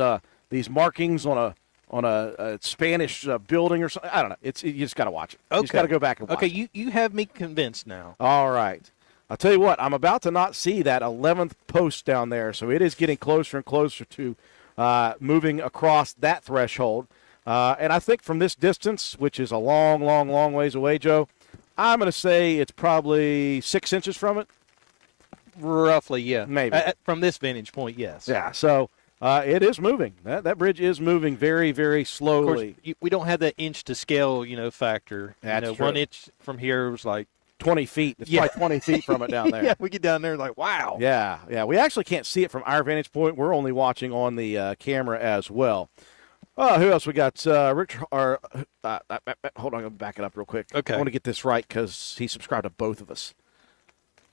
markings on a Spanish building or something. I don't know. You just got to watch it. Okay. You just got to go back and watch it. Okay, you have me convinced now. All right. I'll tell you what, I'm about to not see that 11th post down there, so it is getting closer and closer to moving across that threshold. And I think from this distance, which is a long, long, long ways away, Joe, I'm going to say it's probably 6 inches from it. Roughly, yeah. Maybe. From this vantage point, yes. Yeah, so it is moving. That bridge is moving very, very slowly. Of course, we don't have that inch to scale, factor. That's true. 1 inch from here was like 20 feet. It's probably 20 feet from it down there. Yeah, we get down there like, wow. Yeah. We actually can't see it from our vantage point. We're only watching on the camera as well. Who else we got? Rich. Hold on, I'm going to back it up real quick. Okay. I want to get this right because he subscribed to both of us.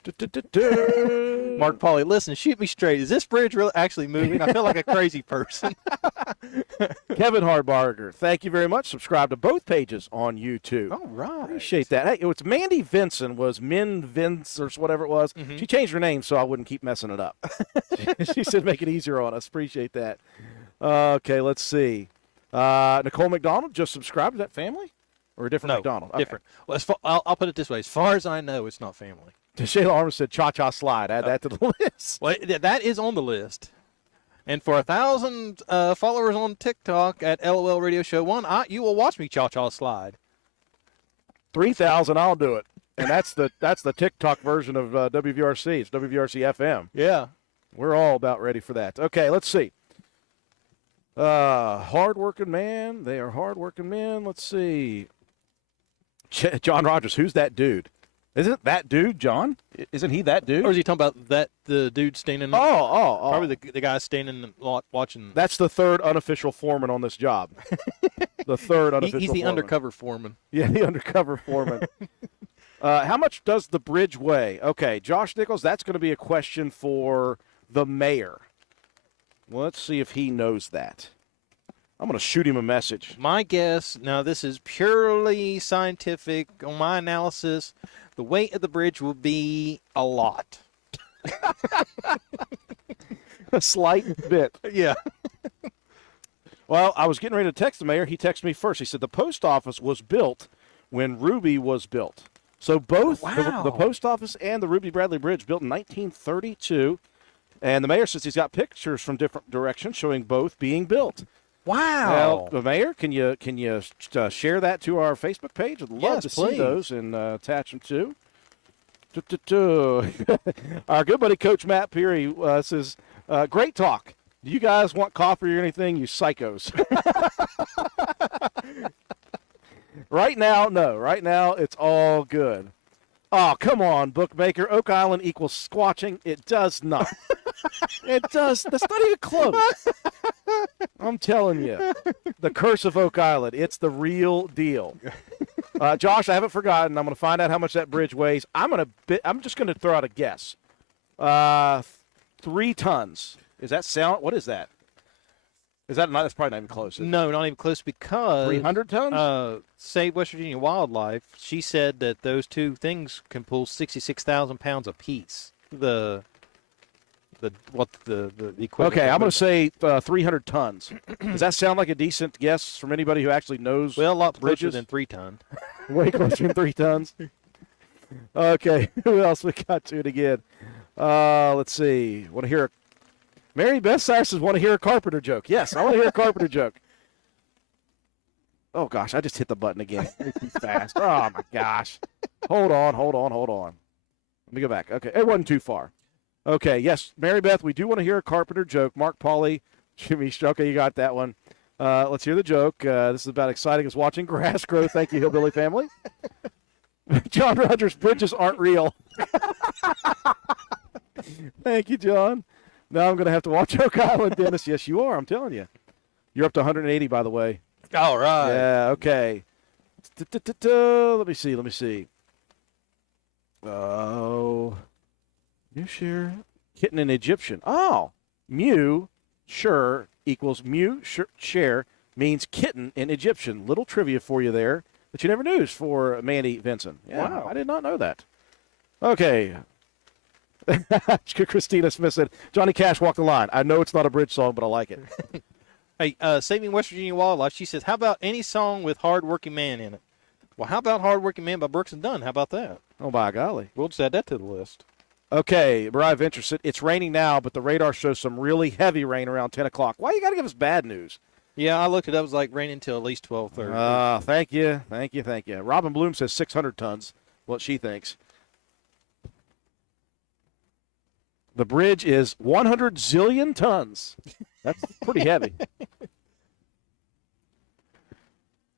Mark Pauly, listen, shoot me straight. Is this bridge really actually moving? I feel like a crazy person. Kevin Hardbarger, thank you very much. Subscribe to both pages on YouTube. All right. Appreciate that. Hey, it's Mandy Vinson, was Min Vince or whatever it was. Mm-hmm. She changed her name so I wouldn't keep messing it up. She said make it easier on us. Appreciate that. Okay, let's see. Nicole McDonald just subscribed to that family? Or a different McDonald? Okay. Different. Well, I'll put it this way. As far as I know, it's not family. Shayla Armour said cha-cha slide. Add that to the list. Well, that is on the list. And for 1,000 followers on TikTok at LOL Radio Show 1, you will watch me cha-cha slide. 3,000, I'll do it. And that's the TikTok version of WVRC. It's WVRC FM. Yeah. We're all about ready for that. Okay, let's see. Hard-working man. They are hard-working men. Let's see. John Rogers, who's that dude? Isn't that dude, John? Isn't he that dude? Or is he talking about the dude standing? Oh. Probably the guy standing and watching. That's the third unofficial foreman on this job. The third unofficial He's the foreman. undercover foreman. Yeah, the undercover foreman. How much does the bridge weigh? Okay, Josh Nichols, that's going to be a question for the mayor. Let's see if he knows that. I'm going to shoot him a message. My guess, now this is purely scientific, on my analysis, the weight of the bridge will be a lot. A slight bit. Yeah. Well, I was getting ready to text the mayor. He texted me first. He said the post office was built when Ruby was built. So both the post office and the Ruby Bradley Bridge built in 1932. And the mayor says he's got pictures from different directions showing both being built. Wow. Well, the mayor, can you share that to our Facebook page? I'd love Yes, to please. see those and attach them too. Our good buddy Coach Matt Peary says, great talk. Do you guys want coffee or anything, you psychos? Right now, no. Right now, it's all good. Oh, come on, bookmaker. Oak Island equals squatching. It does not. It does. That's not even close. I'm telling you. The curse of Oak Island. It's the real deal. Josh, I haven't forgotten. I'm going to find out how much that bridge weighs. I'm just going to throw out a guess. 3 tons. Is that sound? What is that? Is that not? That's probably not even close. No, not even close, because 300 tons? Save West Virginia Wildlife, she said that those two things can pull 66,000 pounds apiece. The equipment. Okay, I'm going to say 300 tons. Does that sound like a decent guess from anybody who actually knows? Well, a lot closer bridges? than 3 ton. Way closer than 3 tons. Okay, who else we got to it again? Let's see. Want to hear Mary Beth Sire says, want to hear a Carpenter joke. Yes, I want to hear a Carpenter joke. Oh, gosh, I just hit the button again. It's too fast. Oh, my gosh. Hold on. Let me go back. Okay, it wasn't too far. Okay, yes, Mary Beth, we do want to hear a Carpenter joke. Mark Pauly, Jimmy Okay, you got that one. Let's hear the joke. This is about exciting as watching grass grow. Thank you, Hillbilly family. John Rogers, bridges aren't real. Thank you, John. Now I'm going to have to watch Oak Island, Dennis. Yes, you are. I'm telling you. You're up to 180, by the way. All right. Yeah, okay. Let me see. Oh. Mu share. Kitten in Egyptian. Oh. Mu sure equals mu share means kitten in Egyptian. Little trivia for you there that you never knew for Mandy Vinson. Yeah, Wow. I did not know that. Okay. Christina Smith said, Johnny Cash walked the line. I know it's not a bridge song, but I like it. Hey, Saving West Virginia Wildlife, she says, how about any song with Hard Working Man in it? Well, how about Hard Working Man by Brooks and Dunn? How about that? Oh, by golly. We'll just add that to the list. Okay, Mariah Venture said, it's raining now, but the radar shows some really heavy rain around 10 o'clock. Why you got to give us bad news? Yeah, I looked it up. It was like raining until at least 12:30. Thank you. Robin Bloom says 600 tons, what she thinks. The bridge is 100 zillion tons. That's pretty heavy.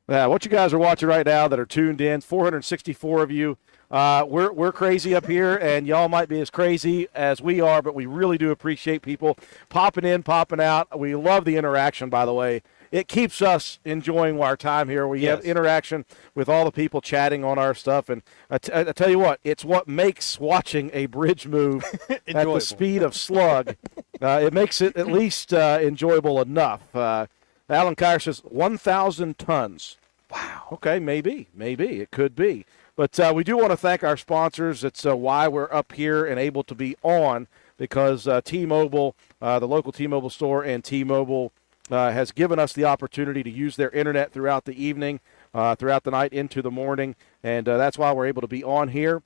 What you guys are watching right now that are tuned in, 464 of you. We're crazy up here, and y'all might be as crazy as we are, but we really do appreciate people popping in, popping out. We love the interaction, by the way. It keeps us enjoying our time here. We have interaction with all the people chatting on our stuff. And I tell you what, it's what makes watching a bridge move at the speed of slug. It makes it at least enjoyable enough. Alan Kyer says 1,000 tons. Wow. Okay, maybe. It could be. But we do want to thank our sponsors. It's why we're up here and able to be on, because T-Mobile, the local T-Mobile store, and T-Mobile has given us the opportunity to use their internet throughout the evening, throughout the night into the morning, and that's why we're able to be on here.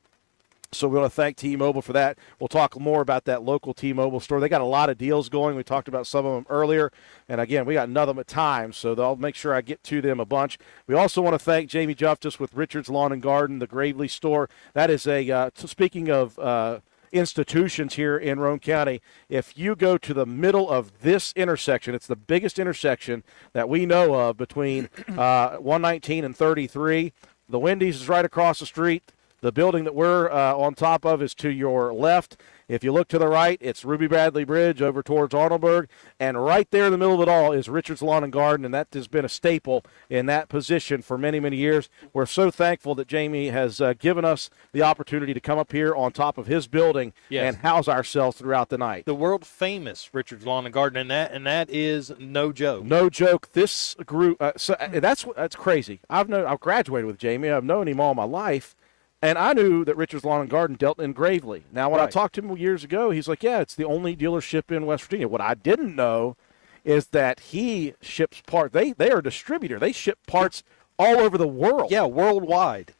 So we want to thank T-Mobile for that. We'll talk more about that local T-Mobile store. They got a lot of deals going. We talked about some of them earlier. And, again, we got none of them at times, so I'll make sure I get to them a bunch. We also want to thank Jamie Justice with Richard's Lawn and Garden, the Gravely store. That is speaking of institutions here in Roane County, if you go to the middle of this intersection, it's the biggest intersection that we know of between 119 and 33. The Wendy's is right across the street. The building that we're on top of is to your left. If you look to the right, it's Ruby Bradley Bridge over towards Arnoldburg. And right there in the middle of it all is Richard's Lawn and Garden, and that has been a staple in that position for many, many years. We're so thankful that Jamie has given us the opportunity to come up here on top of his building and house ourselves throughout the night. The world famous Richard's Lawn and Garden, and that is no joke. No joke. This group, that's crazy. I've graduated with Jamie. I've known him all my life. And I knew that Richard's Lawn and Garden dealt in Gravely. Now, when I talked to him years ago, he's like, yeah, it's the only dealership in West Virginia. What I didn't know is that he ships parts. They are a distributor. They ship parts all over the world. Yeah, worldwide.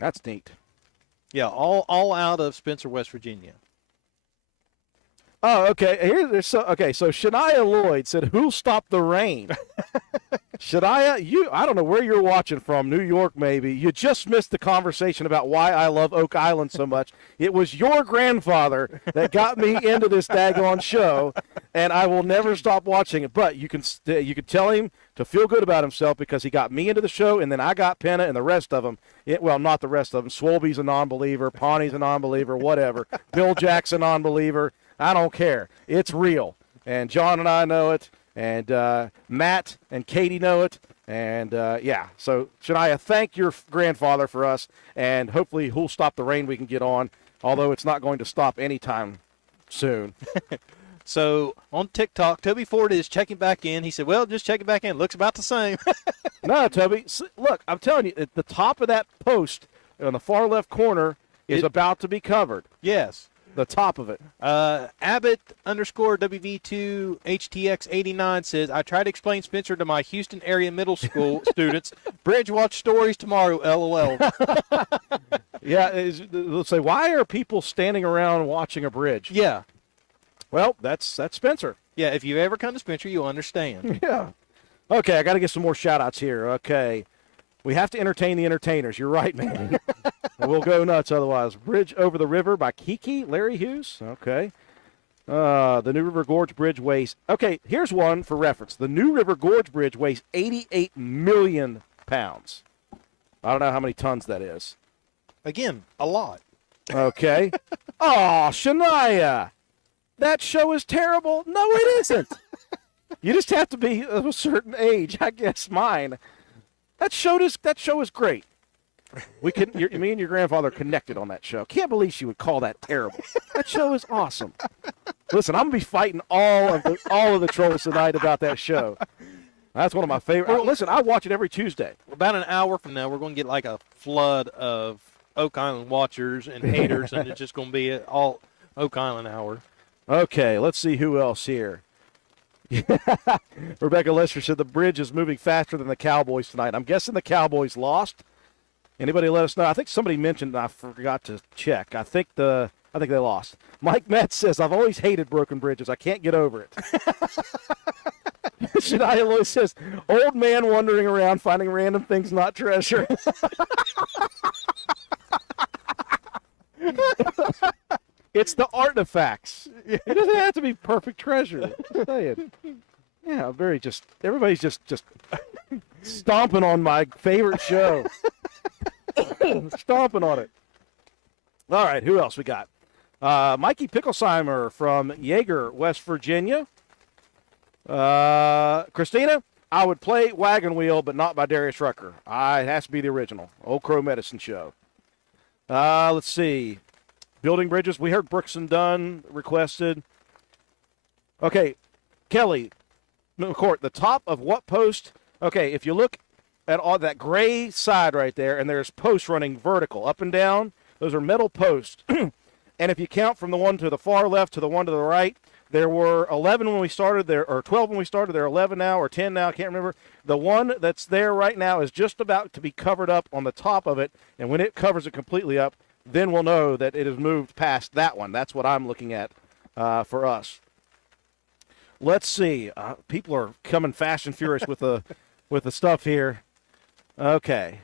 That's neat. Yeah, all out of Spencer, West Virginia. Oh, okay. So Shania Lloyd said, "Who'll stop the rain?" Shania, I don't know where you're watching from, New York maybe. You just missed the conversation about why I love Oak Island so much. It was your grandfather that got me into this daggone show, and I will never stop watching it. But you can tell him to feel good about himself because he got me into the show, and then I got Penna and the rest of them. Well, not the rest of them. Swolby's a non-believer. Pawnee's a non-believer. Whatever. Bill Jack's a non-believer. I don't care. It's real. And John and I know it. And Matt and Katie know it. And, so, Shania, thank your grandfather for us. And hopefully Who'll Stop the Rain we can get on, although it's not going to stop anytime soon. So, on TikTok, Toby Ford is checking back in. He said, well, just checking back in. Looks about the same. No, Toby. Look, I'm telling you, at the top of that post on the far left corner is about to be covered. Yes. The top of it. Abbott _WV2 HTX89 says, I try to explain Spencer to my Houston area middle school students. Bridge watch stories tomorrow, LOL. Yeah, let's say, why are people standing around watching a bridge? Yeah. Well, that's Spencer. Yeah, if you ever come to Spencer, you'll understand. Yeah. Okay, I got to get some more shout-outs here. Okay. We have to entertain the entertainers. You're right, man. We'll go nuts otherwise. Bridge Over the River by Kiki, Larry Hughes. Okay. The New River Gorge Bridge weighs. Okay, here's one for reference. The New River Gorge Bridge weighs 88 million pounds. I don't know how many tons that is. Again, a lot. Okay. Oh, Shania. That show is terrible. No, it isn't. You just have to be of a certain age. I guess mine. That show is great. Me and your grandfather connected on that show. Can't believe she would call that terrible. That show is awesome. Listen, I'm gonna be fighting all of the trolls tonight about that show. That's one of my favorite. Listen, I watch it every Tuesday. About an hour from now, we're going to get like a flood of Oak Island watchers and haters, and it's just going to be all Oak Island hour. Okay, let's see who else here. Rebecca Lester said the bridge is moving faster than the Cowboys tonight. I'm guessing the Cowboys lost. Anybody let us know? I think somebody mentioned, and I forgot to check. I think they lost. Mike Metz says, I've always hated broken bridges. I can't get over it. Shania Lloyd says, old man wandering around finding random things not treasure. It's the artifacts. It doesn't have to be perfect treasure. I'm saying. Yeah, everybody's just stomping on my favorite show. Stomping on it. All right, who else we got? Mikey Picklesheimer from Yeager, West Virginia. Christina, I would play Wagon Wheel, but not by Darius Rucker. It has to be the original. Old Crow Medicine Show. Let's see. Building bridges. We heard Brooks and Dunn requested. Okay, Kelly, McCourt, the top of what post? Okay, if you look at all that gray side right there, and there's posts running vertical, up and down, those are metal posts. And if you count from the one to the far left to the one to the right, there were 11 when we started there, or 12 when we started. There are 11 now, or 10 now, I can't remember. The one that's there right now is just about to be covered up on the top of it, and when it covers it completely up, then we'll know that it has moved past that one. That's what I'm looking at for us. Let's see. People are coming fast and furious with the stuff here. Okay.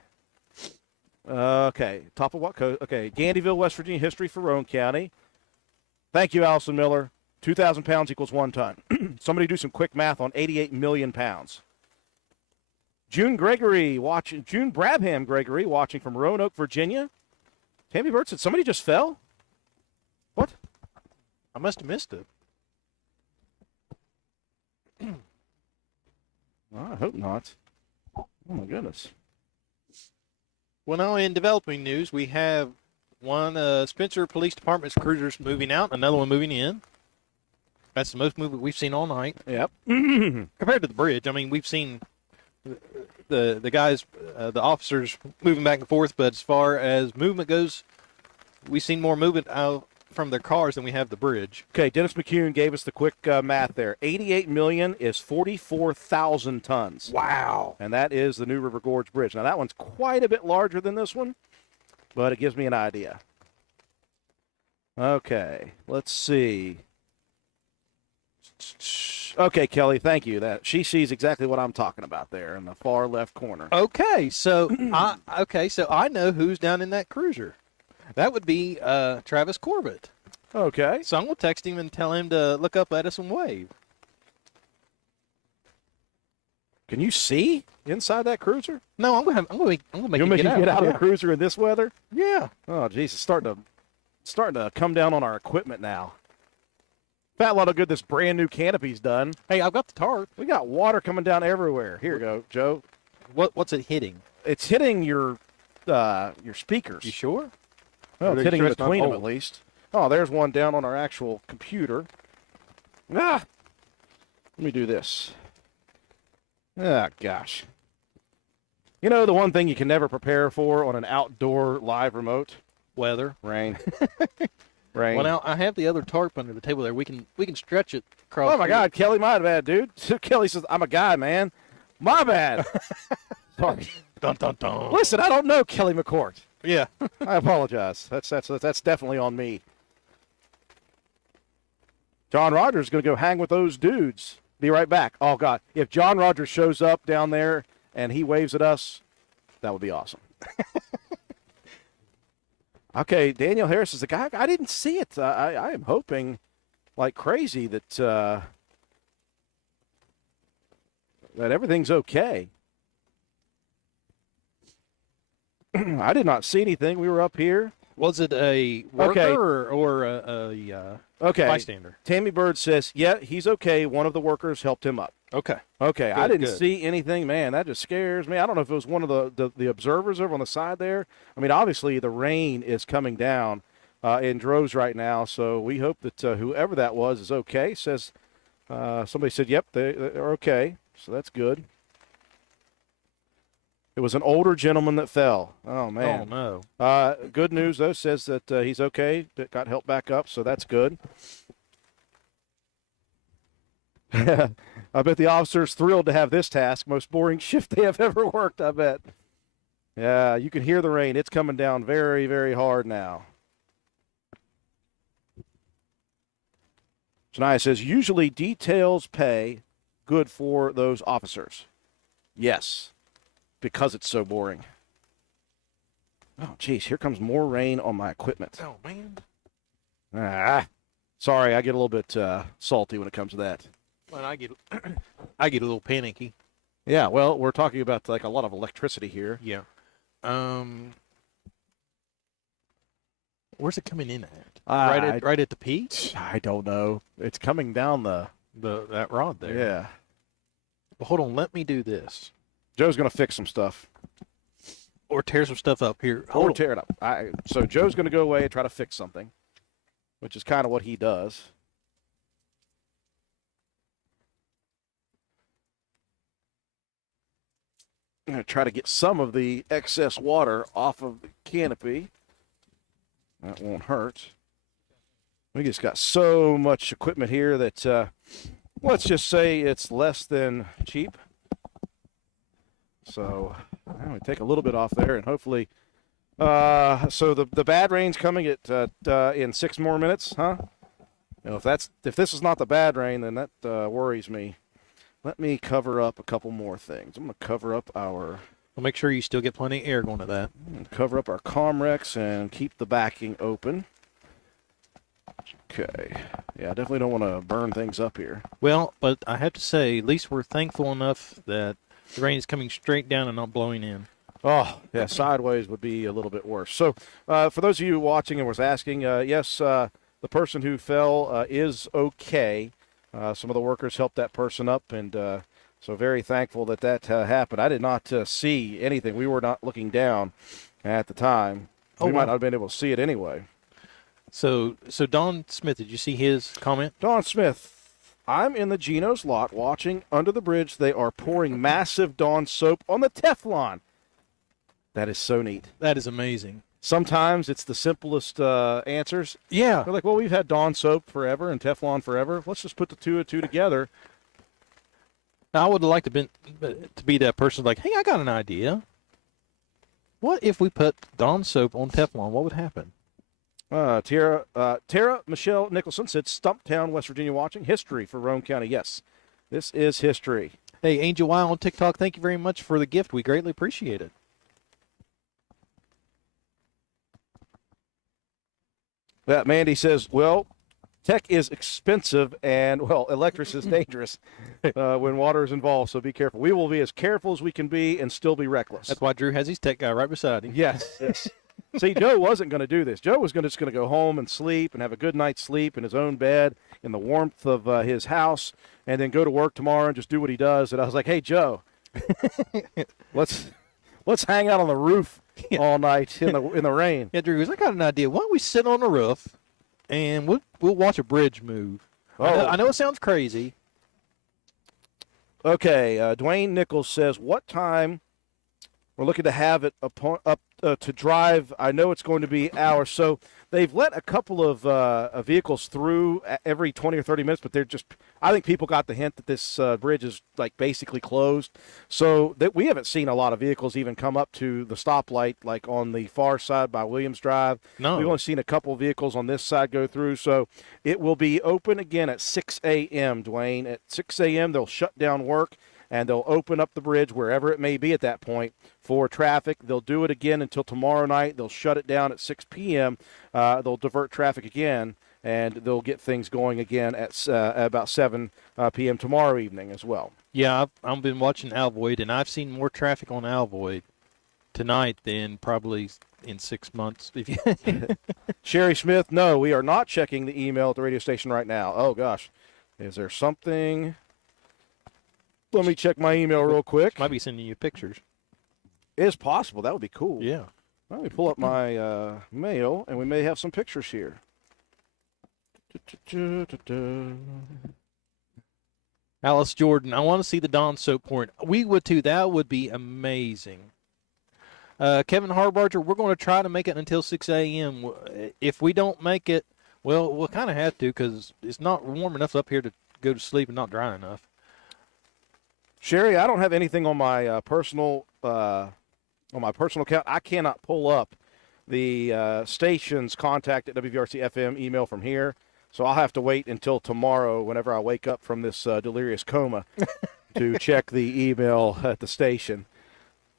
Okay. Top of what code? Okay. Gandyville, West Virginia history for Roane County. Thank you, Allison Miller. 2,000 pounds equals 1 ton. Somebody do some quick math on 88 million pounds. June Brabham Gregory watching from Roanoke, Virginia. Tammy Bird said somebody just fell. What? I must have missed it. I hope not. Oh my goodness. Well, now in developing news, we have one Spencer Police Department's cruisers moving out, another one moving in. That's the most movement we've seen all night. Yep. Compared to the bridge, I mean, we've seen the guys, the officers moving back and forth, but as far as movement goes, we've seen more movement out from their cars than we have the bridge. Okay, Dennis McCune gave us the quick math there. 88 million is 44,000 tons. Wow. And that is the New River Gorge Bridge. Now, that one's quite a bit larger than this one, but it gives me an idea. Okay, let's see. Okay, Kelly, thank you. That she sees exactly what I'm talking about there in the far left corner. Okay, so I know who's down in that cruiser. That would be Travis Corbett. Okay. So I'm gonna text him and tell him to look up at us and wave. Can you see inside that cruiser? No, I'm gonna make You'll him make you get out of Yeah. the cruiser in this weather? Yeah. Oh, geez, it's starting to come down on our equipment now. Fat lot of good this brand new canopy's done. Hey, I've got the tarp. We got water coming down everywhere. Here you go, Joe. What's it hitting? It's hitting your speakers. You sure? Well, Or it's they hitting stretch my between them pole? at least. Oh, there's one down on our actual computer. Ah! Let me do this. Ah, gosh. You know the one thing you can never prepare for on an outdoor live remote? Weather. Rain. Rain. Well, now I have the other tarp under the table there. We can stretch it across. Oh, my God. Kelly, my bad, dude. Kelly says, I'm a guy, man. My bad. Sorry. Dun dun dun. Listen, I don't know Kelly McCourt. Yeah. I apologize. That's definitely on me. John Rogers is going to go hang with those dudes. Be right back. Oh, God. If John Rogers shows up down there and he waves at us, that would be awesome. Okay, Daniel Harris is the guy. I didn't see it. I am hoping like crazy that that everything's okay. I did not see anything. We were up here. Was it a worker Okay. or a Okay. bystander? Tammy Bird says, yeah, he's okay. One of the workers helped him up. Okay. Okay, I Good, didn't good. see anything. Man, that just scares me. I don't know if it was one of the observers over on the side there. I mean, obviously the rain is coming down in droves right now, so we hope that whoever that was is okay. Says somebody said, yep, they're okay, so that's good. It was an older gentleman that fell. Oh, man. Oh no. Good news, though, says that he's okay, that got helped back up, so that's good. I bet the officer's thrilled to have this task. Most boring shift they have ever worked, I bet. Yeah, you can hear the rain. It's coming down very, very hard now. Shania says, usually details pay, good for those officers. Yes, because it's so boring. Oh, geez, here comes more rain on my equipment. Oh man. Sorry, I get a little bit salty when it comes to that. Well, I get a little panicky. Yeah, well, we're talking about like a lot of electricity here. Yeah. Where's it coming in at? Right at the peak? I don't know. It's coming down That rod there. Yeah. Well, hold on. Let me do this. Joe's going to fix some stuff. Or tear some stuff up here. Or Hold on. tear it up. So Joe's going to go away and try to fix something, which is kind of what he does. I'm going to try to get some of the excess water off of the canopy. That won't hurt. We just got so much equipment here that let's just say it's less than cheap. So I'm going to take a little bit off there, and hopefully So the bad rain's coming at in 6 more minutes, huh? If this is not the bad rain, then that worries me. Let me cover up a couple more things. I'm gonna cover up our Well, make sure you still get plenty of air going to that. Comrex and keep the backing open. Okay. Yeah, I definitely don't want to burn things up here. Well, but I have to say, at least we're thankful enough that the rain is coming straight down and not blowing in. Oh, yeah, sideways would be a little bit worse. So, for those of you watching and was asking, yes, the person who fell is okay. Some of the workers helped that person up, and so very thankful that happened. I did not see anything. We were not looking down at the time. Oh, We might wow. not have been able to see it anyway. So Don Smith, did you see his comment? Don Smith, I'm in the Geno's lot watching under the bridge. They are pouring massive Dawn soap on the Teflon. That is so neat. That is amazing. Sometimes it's the simplest answers. Yeah. They're like, well, we've had Dawn soap forever and Teflon forever. Let's just put the two and two together. Now, I would have liked to be that person like, hey, I got an idea. What if we put Dawn soap on Teflon? What would happen? Tara Michelle Nicholson said, Stumptown, West Virginia watching. History for Roane County. Yes, this is history. Hey, Angel Y on TikTok, thank you very much for the gift. We greatly appreciate it. That Mandy says, well, tech is expensive and, well, electric is dangerous when water is involved, so be careful. We will be as careful as we can be and still be reckless. That's why Drew has his tech guy right beside him. Yes, yes. See, Joe wasn't going to do this. Joe was just going to go home and sleep and have a good night's sleep in his own bed in the warmth of his house and then go to work tomorrow and just do what he does. And I was like, hey, Joe, let's hang out on the roof all night in the rain. Yeah, Drew goes, I got an idea. Why don't we sit on the roof and we'll watch a bridge move? I know it sounds crazy. Okay, Dwayne Nichols says, what time we're looking to have it up to drive? I know it's going to be hours. So they've let a couple of vehicles through every 20 or 30 minutes, but I think people got the hint that this bridge is like basically closed. So that we haven't seen a lot of vehicles even come up to the stoplight, like on the far side by Williams Drive. No. We've only seen a couple of vehicles on this side go through. So it will be open again at 6 a.m., Dwayne. At 6 a.m., they'll shut down work and they'll open up the bridge wherever it may be at that point for traffic. They'll do it again until tomorrow night. They'll shut it down at 6 p.m. They'll divert traffic again, and they'll get things going again at about 7 p.m. tomorrow evening as well. Yeah, I've been watching Alvoid, and I've seen more traffic on Alvoid tonight than probably in 6 months. Sherry Smith, no, we are not checking the email at the radio station right now. Oh, gosh. Is there something? Let me check my email real quick. Might be sending you pictures. It's possible. That would be cool. Yeah. Let me pull up my mail, and we may have some pictures here. Alice Jordan, I want to see the Dawn soap pouring. We would too. That would be amazing. Kevin Harbarger, we're going to try to make it until 6 a.m. If we don't make it, well, we'll kind of have to because it's not warm enough up here to go to sleep and not dry enough. Sherry, I don't have anything on my personal account. I cannot pull up the station's contact at WVRC FM email from here, so I'll have to wait until tomorrow whenever I wake up from this delirious coma to check the email at the station.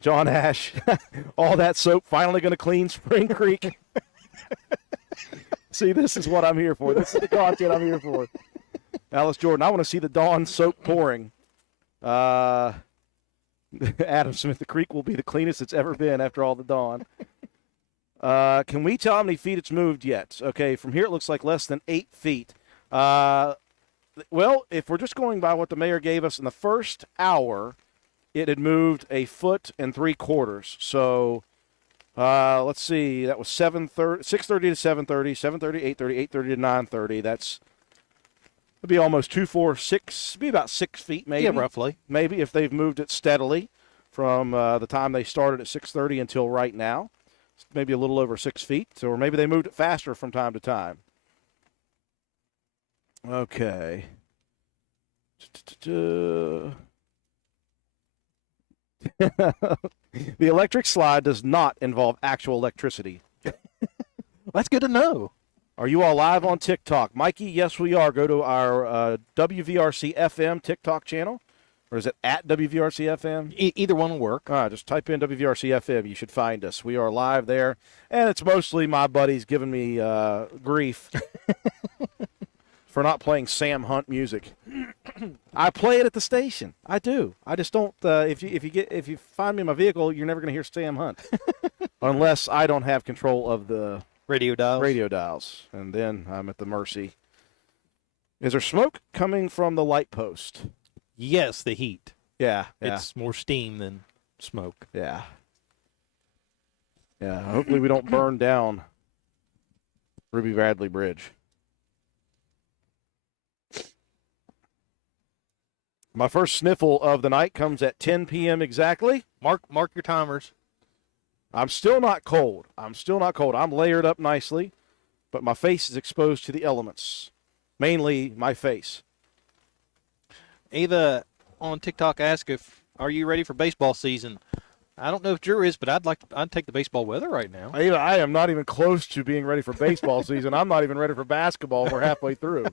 John Ash, all that soap finally going to clean Spring Creek. See, this is what I'm here for. This is the content I'm here for. Alice Jordan, I want to see the Dawn soap pouring. Adam Smith, the creek will be the cleanest it's ever been after all the Dawn. Can we tell how many feet it's moved yet? Okay, from here it looks like less than 8 feet. Well, if we're just going by what the mayor gave us in the first hour, it had moved 1.75 feet. So let's see, that was 6:30 to 7:30, 7:30, 8:30, 8:30 to 9:30. It'd be almost 2, 4, 6, be about 6 feet maybe. Yeah, roughly. Maybe if they've moved it steadily from the time they started at 6:30 until right now. Maybe a little over 6 feet. So, or maybe they moved it faster from time to time. Okay. The electric slide does not involve actual electricity. That's good to know. Are you all live on TikTok? Mikey, yes, we are. Go to our WVRC FM TikTok channel. Or is it at WVRC FM? Either one will work. All right, just type in WVRC FM. You should find us. We are live there. And it's mostly my buddies giving me grief for not playing Sam Hunt music. I play it at the station. I do. I just don't. If you find me in my vehicle, you're never going to hear Sam Hunt, unless I don't have control of the Radio dials, and then I'm at the mercy. Is there smoke coming from the light post? Yes, the heat. Yeah. It's more steam than smoke. Yeah. Hopefully we don't burn down Ruby Bradley Bridge. My first sniffle of the night comes at 10 p.m. exactly. Mark your timers. I'm still not cold. I'm layered up nicely, but my face is exposed to the elements, mainly my face. Ava on TikTok asked are you ready for baseball season? I don't know if Drew is, but I'd take the baseball weather right now. I am not even close to being ready for baseball season. I'm not even ready for basketball. We're halfway through.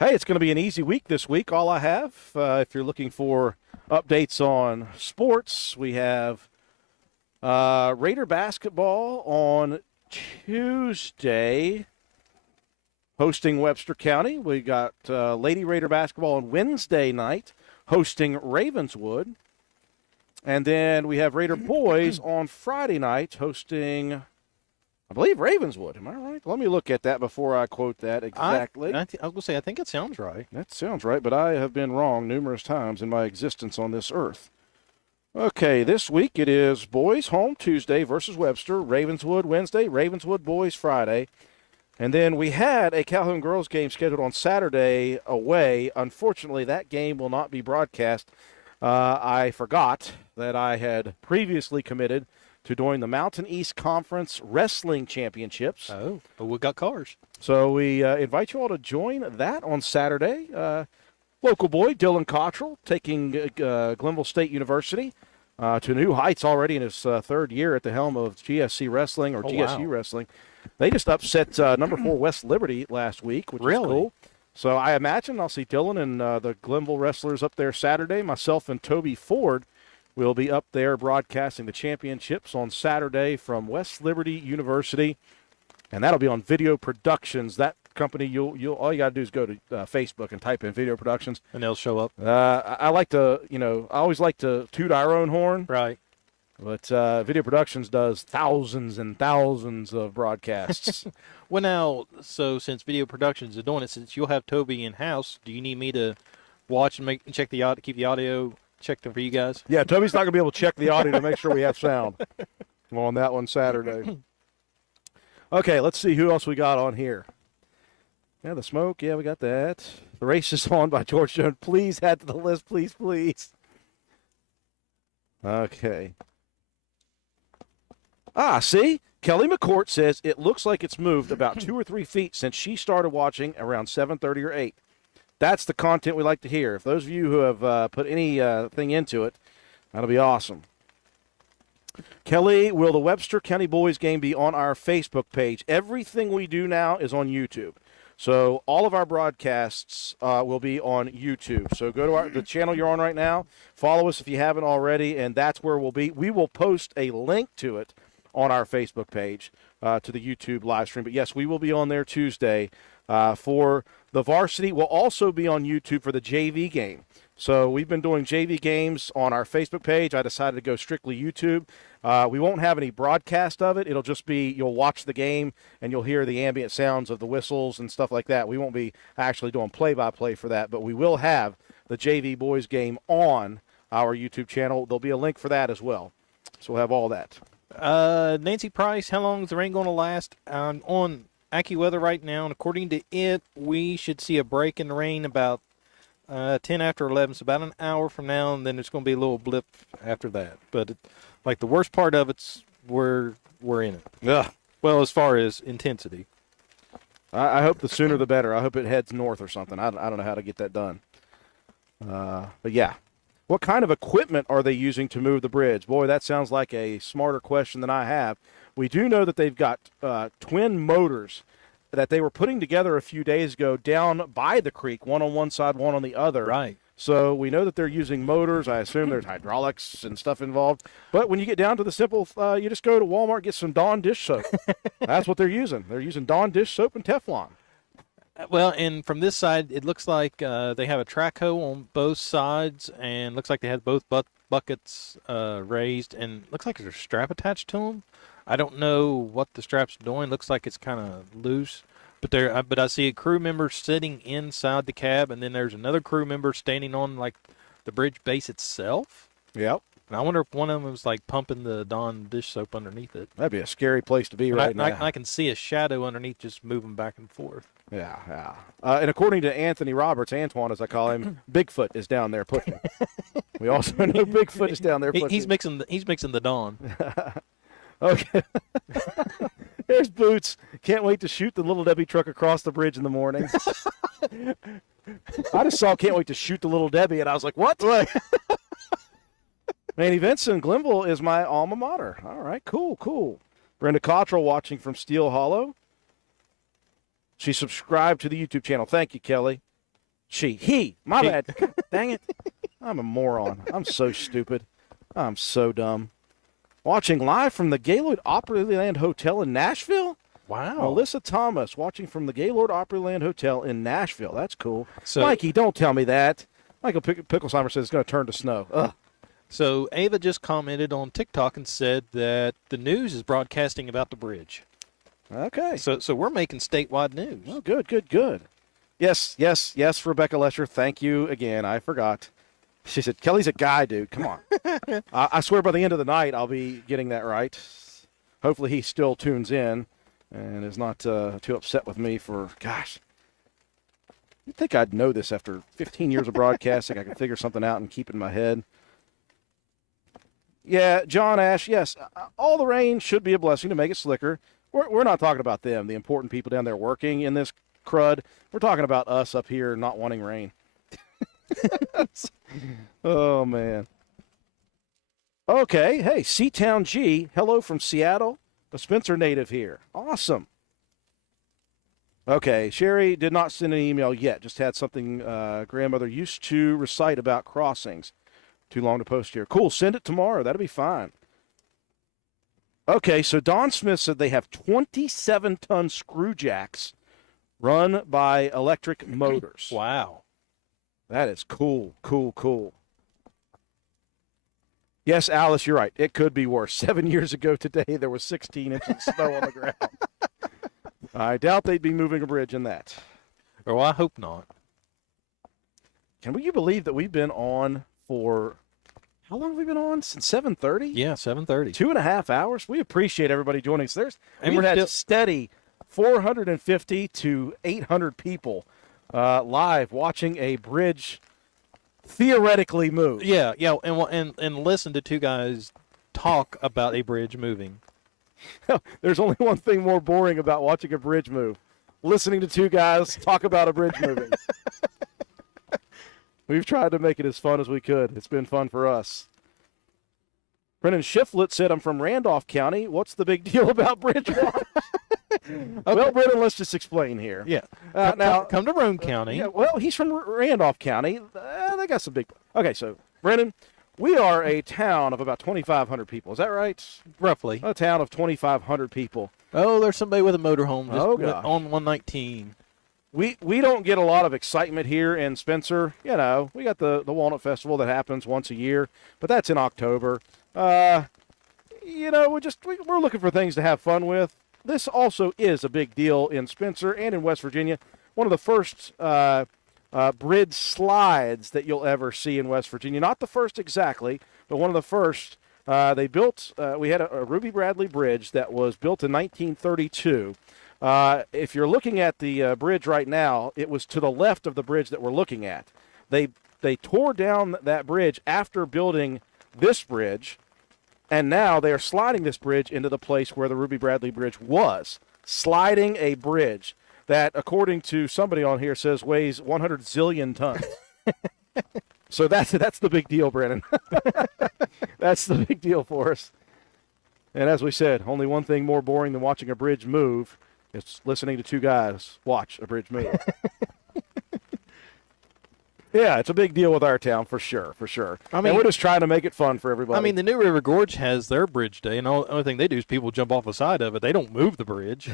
Hey, it's going to be an easy week this week. All I have, if you're looking for updates on sports, we have Raider basketball on Tuesday, hosting Webster County. We got Lady Raider basketball on Wednesday night, hosting Ravenswood. And then we have Raider boys on Friday night, hosting, I believe, Ravenswood. Am I right? Let me look at that before I quote that exactly. I was going to say, I think it sounds right. That sounds right, but I have been wrong numerous times in my existence on this earth. Okay, this week it is boys home Tuesday versus Webster, Ravenswood Wednesday, Ravenswood boys Friday. And then we had a Calhoun girls game scheduled on Saturday away. Unfortunately, that game will not be broadcast. I forgot that I had previously committed to doing the Mountain East Conference Wrestling Championships. Oh, but we got cars. So we invite you all to join that on Saturday. Local boy Dylan Cottrell taking Glenville State University to new heights already in his third year at the helm of GSC Wrestling or GSU wow. Wrestling. They just upset number 4 West Liberty last week, which Really? is cool. So I imagine I'll see Dylan and the Glenville wrestlers up there Saturday. Myself and Toby Ford will be up there broadcasting the championships on Saturday from West Liberty University, and that'll be on Video Productions. That company, you'll all you got to do is go to Facebook and type in Video Productions, And they'll show up. I like to, I always like to toot our own horn, Right. but Video Productions does thousands and thousands of broadcasts. Well, now, so since Video Productions is doing it, since you'll have Toby in-house, do you need me to watch and check the audio, keep the audio checked for you guys? Yeah, Toby's not going to be able to check the audio to make sure we have sound on that one Saturday. Okay, let's see who else we got on here. Yeah, the smoke. Yeah, we got that. The Race is On by George Jones. Please add to the list, please, please. Okay. See? Kelly McCourt says it looks like it's moved about 2 or 3 feet since she started watching around 7:30 or 8. That's the content we like to hear. If those of you who have put anything into it, that'll be awesome. Kelly, will the Webster County Boys game be on our Facebook page? Everything we do now is on YouTube. So all of our broadcasts will be on YouTube. So go to the channel you're on right now. Follow us if you haven't already, and that's where we'll be. We will post a link to it on our Facebook page to the YouTube live stream. But, yes, we will be on there Tuesday for the varsity. We'll also be on YouTube for the JV game. So we've been doing JV games on our Facebook page. I decided to go strictly YouTube. We won't have any broadcast of it. It'll just be you'll watch the game and you'll hear the ambient sounds of the whistles and stuff like that. We won't be actually doing play-by-play for that, but we will have the JV boys game on our YouTube channel. There'll be a link for that as well. So we'll have all that. Nancy Price, how long is the rain going to last? On AccuWeather right now, and according to it, we should see a break in the rain about 10 after 11, so about an hour from now, and then there's going to be a little blip after that. But the worst part of it's we're in it. Yeah. Well, as far as intensity. I hope the sooner the better. I hope it heads north or something. I don't know how to get that done. But yeah, what kind of equipment are they using to move the bridge? Boy, that sounds like a smarter question than I have. We do know that they've got twin motors that they were putting together a few days ago down by the creek, one on one side, one on the other. Right. So we know that they're using motors. I assume there's hydraulics and stuff involved. But when you get down to the simple, you just go to Walmart, get some Dawn dish soap. That's what they're using. They're using Dawn dish soap and Teflon. Well, and from this side, it looks like they have a track hoe on both sides, and looks like they had both buckets raised, and looks like there's a strap attached to them. I don't know what the strap's doing. Looks like it's kind of loose. But I see a crew member sitting inside the cab, and then there's another crew member standing on like the bridge base itself. Yep. And I wonder if one of them was like pumping the Dawn dish soap underneath it. That'd be a scary place to be And right now. I can see a shadow underneath just moving back and forth. Yeah, yeah. And according to Anthony Roberts, Antoine as I call him, Bigfoot is down there pushing. We also know Bigfoot is down there pushing. He's mixing the Dawn. Okay. There's Boots. Can't wait to shoot the Little Debbie truck across the bridge in the morning. I just saw Can't Wait to Shoot the Little Debbie, and I was like, what? Main events in Glenville is my alma mater. All right, cool. Brenda Cottrell watching from Steel Hollow. She subscribed to the YouTube channel. Thank you, Kelly. My bad. God, dang it. I'm a moron. I'm so stupid. I'm so dumb. Watching live from the Gaylord Opryland Hotel in Nashville. Wow. Melissa Thomas watching from the Gaylord Opryland Hotel in Nashville. That's cool. So, Mikey, don't tell me that. Michael Picklesheimer says it's going to turn to snow. Ugh. So Ava just commented on TikTok and said that the news is broadcasting about the bridge. Okay. So we're making statewide news. Oh, good. Yes, Rebecca Lesher. Thank you again. I forgot. She said, Kelly's a guy, dude. Come on. I swear by the end of the night I'll be getting that right. Hopefully he still tunes in and is not too upset with me for, gosh. You'd think I'd know this after 15 years of broadcasting. I can figure something out and keep it in my head. Yeah, John Ash, yes. All the rain should be a blessing to make it slicker. We're not talking about them, the important people down there working in this crud. We're talking about us up here not wanting rain. Oh, man. Okay, hey, Seatown G, hello from Seattle. A Spencer native here. Awesome. Okay, Sherry did not send an email yet. Just had something grandmother used to recite about crossings. Too long to post here. Cool, send it tomorrow. That'll be fine. Okay, so Don Smith said they have 27-ton screw jacks run by electric motors. Wow. That is cool. Yes, Alice, you're right. It could be worse. 7 years ago today, there was 16 inches of snow on the ground. I doubt they'd be moving a bridge in that. Well, I hope not. Can you believe that we've been on for, how long have we been on? Since 7:30? Yeah, 7:30. 2.5 hours. We appreciate everybody joining us. And We've we're had still- steady 450 to 800 people live watching a bridge theoretically move. Yeah, and listen to two guys talk about a bridge moving. There's only one thing more boring about watching a bridge move. Listening to two guys talk about a bridge moving. We've tried to make it as fun as we could. It's been fun for us. Brennan Shiflett said, I'm from Randolph County. What's the big deal about Bridgewater? Well, Brennan, let's just explain here. Yeah. Now, Come to Roane County. Yeah, well, he's from Randolph County. They got some big. Okay, so, Brennan, we are a town of about 2,500 people. Is that right? Roughly. A town of 2,500 people. Oh, there's somebody with a motorhome just gosh. on 119. We don't get a lot of excitement here in Spencer. You know, we got the Walnut Festival that happens once a year, but that's in October. You know, we're looking for things to have fun with. This also is a big deal in Spencer and in West Virginia. One of the first bridge slides that you'll ever see in West Virginia. Not the first exactly, but one of the first. They built, we had a Ruby Bradley Bridge that was built in 1932. If you're looking at the bridge right now, it was to the left of the bridge that we're looking at. They tore down that bridge after building this bridge, and now they are sliding this bridge into the place where the Ruby Bradley Bridge was. Sliding a bridge that, according to somebody on here, says weighs 100 zillion tons. So that's the big deal, Brennan. That's the big deal for us. And as we said, only one thing more boring than watching a bridge move is listening to two guys watch a bridge move. Yeah, it's a big deal with our town for sure, for sure. I mean- and we're just trying to make it fun for everybody. I mean, the New River Gorge has their bridge day, and the only thing they do is people jump off the side of it. They don't move the bridge.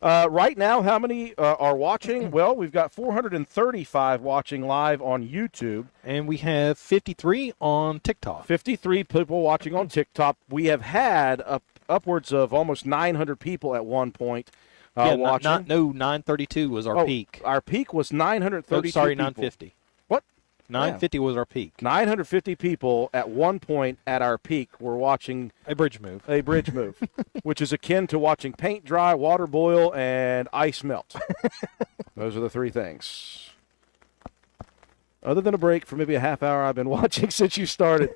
Right now, how many are watching? Well, we've got 435 watching live on YouTube. And we have 53 on TikTok. 53 people watching on TikTok. We have had upwards of almost 900 people at one point watching. 932 was our peak. Our peak was 932 Sorry, people. 950. What? 950 was our peak. 950 people at one point at our peak were watching A bridge move. a bridge move, which is akin to watching paint dry, water boil, and ice melt. Those are the three things. Other than a break for maybe a half hour I've been watching since you started.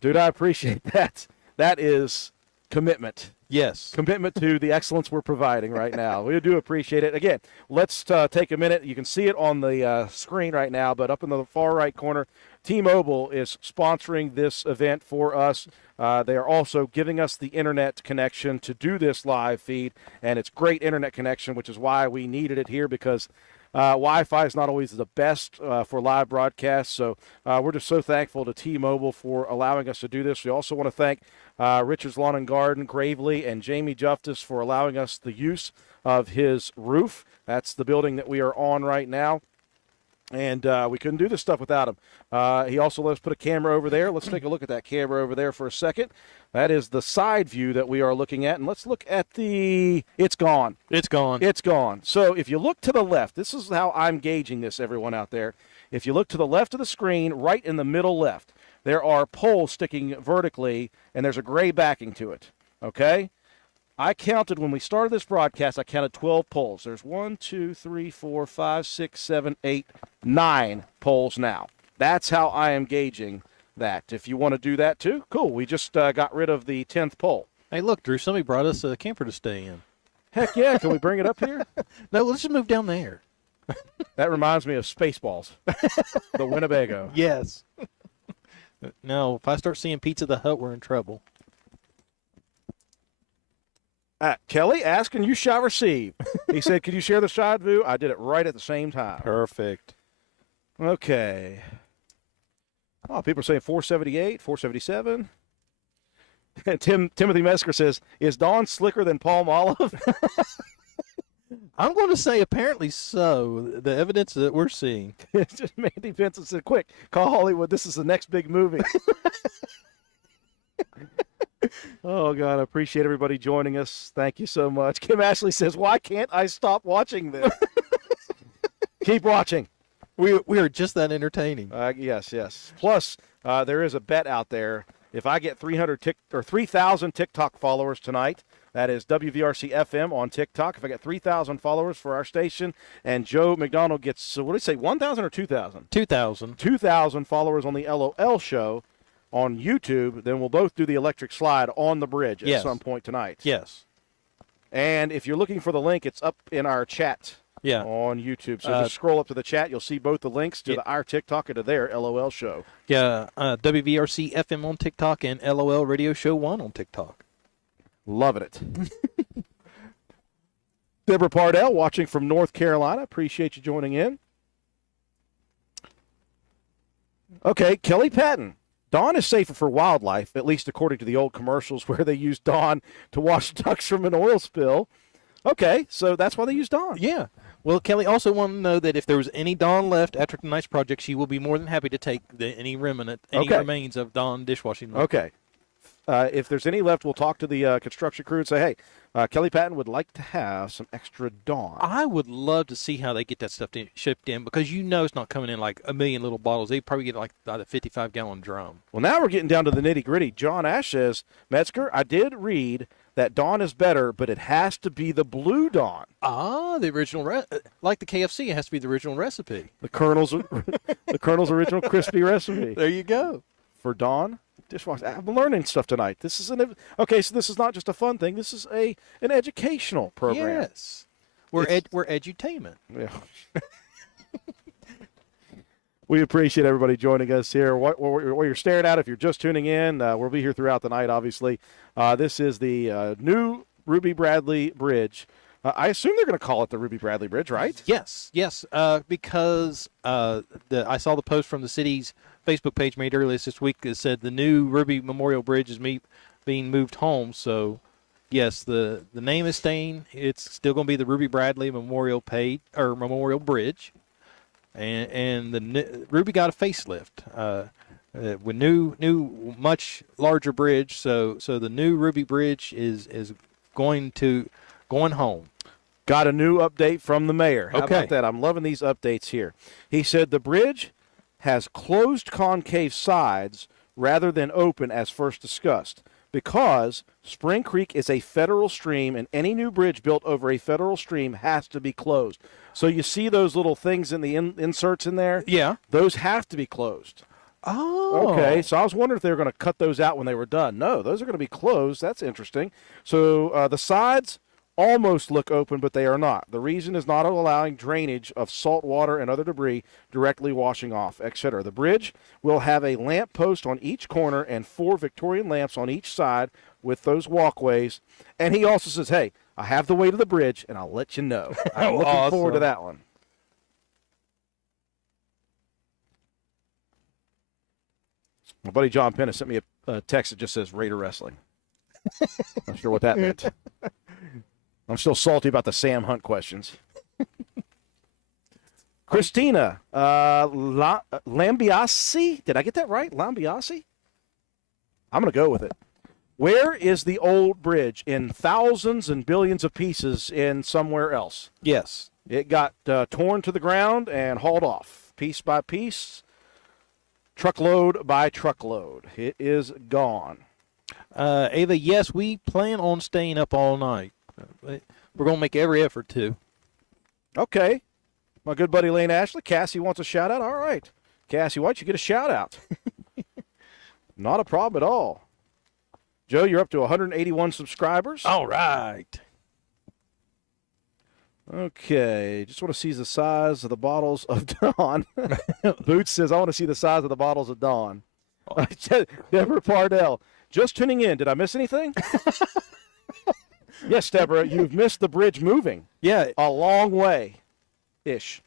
Dude, I appreciate that. That is commitment. Yes. Commitment to the excellence we're providing right now. We do appreciate it. Again, let's take a minute. You can see it on the screen right now, but up in the far right corner, T-Mobile is sponsoring this event for us. They are also giving us the internet connection to do this live feed, and it's great internet connection, which is why we needed it here, because Wi-Fi is not always the best for live broadcasts, so we're just so thankful to T-Mobile for allowing us to do this. We also want to thank Richard's Lawn and Garden, Gravely, and Jamie Justice for allowing us the use of his roof. That's the building that we are on right now. And we couldn't do this stuff without him. He also let us put a camera over there. Let's take a look at that camera over there for a second. That is the side view that we are looking at. And let's look at the – it's gone. It's gone. It's gone. So if you look to the left, this is how I'm gauging this, everyone out there. If you look to the left of the screen, right in the middle left, there are poles sticking vertically, and there's a gray backing to it, okay? I counted when we started this broadcast, I counted 12 poles. There's 1, 2, 3, 4, 5, 6, 7, 8, 9 poles now. That's how I am gauging that. If you want to do that too, cool. We just got rid of the 10th pole. Hey, look, Drew, somebody brought us a camper to stay in. Heck yeah, can we bring it up here? No, let's just move down there. That reminds me of Spaceballs, the Winnebago. Yes. No, if I start seeing Pizza the Hut, we're in trouble. Kelly, ask and you shall receive. He said, could you share the side view? I did it right at the same time. Perfect. Okay. Oh, people are saying 478, 477. Timothy Mesker says, is Dawn slicker than Palm Olive? I'm going to say apparently so. The evidence that we're seeing. It's just Mandy Benson said, quick, call Hollywood. This is the next big movie. Oh, God, I appreciate everybody joining us. Thank you so much. Kim Ashley says, why can't I stop watching this? Keep watching. We are just that entertaining. Yes. Plus, there is a bet out there. If I get 3,000 TikTok followers tonight, that is WVRC FM on TikTok. If I get 3,000 followers for our station, and Joe McDonald gets, what did he say, 1,000 or 2,000? 2,000. 2,000 followers on the LOL show on YouTube, then we'll both do the electric slide on the bridge at some point tonight. Yes. And if you're looking for the link, it's up in our chat. Yeah. On YouTube. So just scroll up to the chat. You'll see both the links to our TikTok and to their LOL show. Yeah. WVRC FM on TikTok and LOL Radio Show 1 on TikTok. Loving it. Deborah Pardell watching from North Carolina. Appreciate you joining in. Okay, Kelly Patton. Dawn is safer for wildlife, at least according to the old commercials where they use Dawn to wash ducks from an oil spill. Okay, so that's why they use Dawn. Yeah. Well, Kelly also wanted to know that if there was any Dawn left after tonight's project, she will be more than happy to take any remains of Dawn dishwashing. Okay. If there's any left, we'll talk to the construction crew and say, hey, Kelly Patton would like to have some extra Dawn. I would love to see how they get that stuff shipped in, because it's not coming in like a million little bottles. They probably get like a 55-gallon drum. Well, now we're getting down to the nitty-gritty. John Ash says, Metzger, I did read that Dawn is better, but it has to be the blue Dawn. Ah, the original, like the KFC, it has to be the original recipe. The Colonel's original crispy recipe. There you go. For Dawn dishwasher. I'm learning stuff tonight. This is okay. So this is not just a fun thing. This is an educational program. Yes, we're edutainment. Yeah. We appreciate everybody joining us here. What you're staring at, if you're just tuning in, we'll be here throughout the night, obviously. This is the new Ruby Bradley Bridge. I assume they're going to call it the Ruby Bradley Bridge, right? Yes, because I saw the post from the city's Facebook page made earlier this week that said the new Ruby Memorial Bridge is being moved home. So, yes, the name is staying. It's still going to be the Ruby Bradley Memorial Bridge, and Ruby got a facelift with new much larger bridge. So the new Ruby Bridge is going home. Got a new update from the mayor. How Okay. about that? I'm loving these updates here. He said the bridge has closed concave sides rather than open as first discussed because Spring Creek is a federal stream and any new bridge built over a federal stream has to be closed. So you see those little things in the inserts in there? Yeah. Those have to be closed. Oh. Okay, so I was wondering if they were going to cut those out when they were done. No, those are going to be closed. That's interesting. So the sides almost look open, but they are not. The reason is not allowing drainage of salt water and other debris directly washing off, etc. The bridge will have a lamp post on each corner and 4 Victorian lamps on each side with those walkways. And he also says, hey, I have the way to the bridge, and I'll let you know. I'm looking forward to Awesome. that one. My buddy John Penna sent me a text that just says Raider Wrestling. Not sure what that meant. I'm still salty about the Sam Hunt questions. Christina Lambiasi. Did I get that right? Lambiasi? I'm going to go with it. Where is the old bridge in thousands and billions of pieces in somewhere else? Yes. It got torn to the ground and hauled off, piece by piece, truckload by truckload. It is gone. Ava, yes, we plan on staying up all night. We're going to make every effort to. Okay. My good buddy Lane Ashley. Cassie wants a shout out. All right. Cassie, why don't you get a shout out? Not a problem at all. Joe, you're up to 181 subscribers. All right. Okay. Just want to see the size of the bottles of Dawn. Boots says, I want to see the size of the bottles of Dawn. Deborah Pardell. Just tuning in. Did I miss anything? Yes, Deborah, you've missed the bridge moving Yeah. a long way-ish.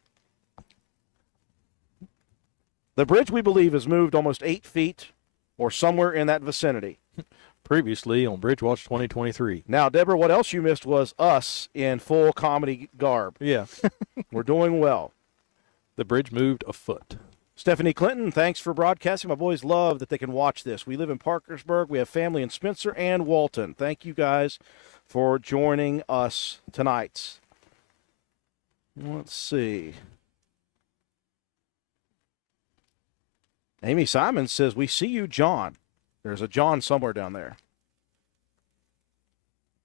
The bridge, we believe, has moved almost 8 feet or somewhere in that vicinity. Previously on Bridge Watch 2023. Now, Deborah, what else you missed was us in full comedy garb. Yeah. We're doing well. The bridge moved a foot. Stephanie Clinton, thanks for broadcasting. My boys love that they can watch this. We live in Parkersburg. We have family in Spencer and Walton. Thank you guys for joining us tonight. Let's see. Amy Simon says, we see you, John. There's a John somewhere down there.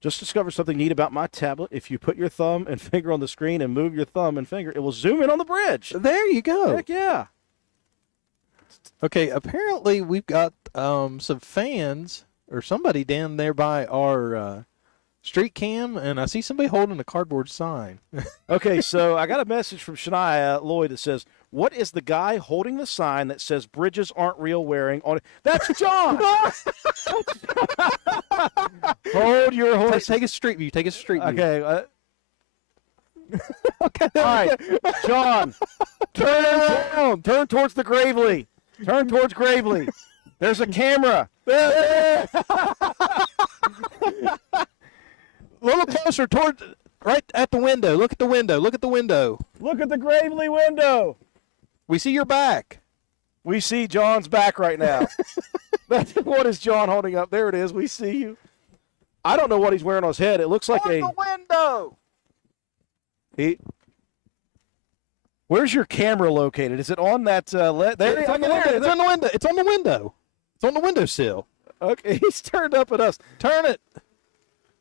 Just discovered something neat about my tablet. If you put your thumb and finger on the screen and move your thumb and finger, it will zoom in on the bridge. There you go. Heck yeah. Okay, apparently we've got some fans or somebody down there by our street cam, and I see somebody holding a cardboard sign. Okay, so I got a message from Shania Lloyd that says, what is the guy holding the sign that says bridges aren't real wearing on it? That's John! Hold your horse. Take a street view. Take a street view. Okay. Okay. All right, John, turn around. Turn towards the Gravely. Turn towards Gravely. There's a camera. A little closer toward, right at the window. Look at the window. Look at the window. Look at the Gravely window. We see your back. We see John's back right now. What is John holding up? There it is. We see you. I don't know what he's wearing on his head. It looks like On the window. Where's your camera located? Is it on that? There, It's on the window. It's on the window. It's on the window. It's on the windowsill. Okay, he's turned up at us. Turn it.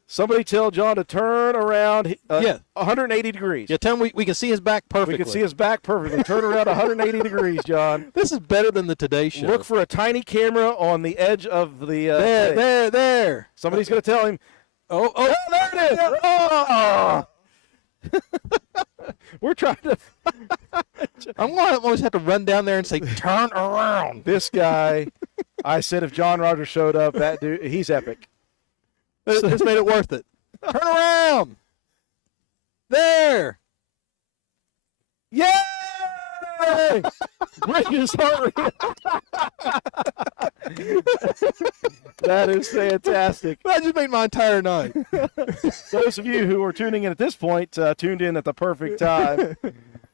Somebody tell John to turn around. Yeah. 180 degrees. Yeah, tell him we can see his back perfectly. We can see his back perfectly. Turn around 180 degrees, John. This is better than the Today Show. Look for a tiny camera on the edge of the. There. Somebody's going to tell him. Oh, There it is. Oh! We're trying to. I'm going to almost have to run down there and say, turn around. This guy, I said if John Rogers showed up, that dude, he's epic. This made it worth it. Turn around. There. Yay! Bridges aren't real. That is fantastic. That just made my entire night. Those of you who are tuning in at this point tuned in at the perfect time.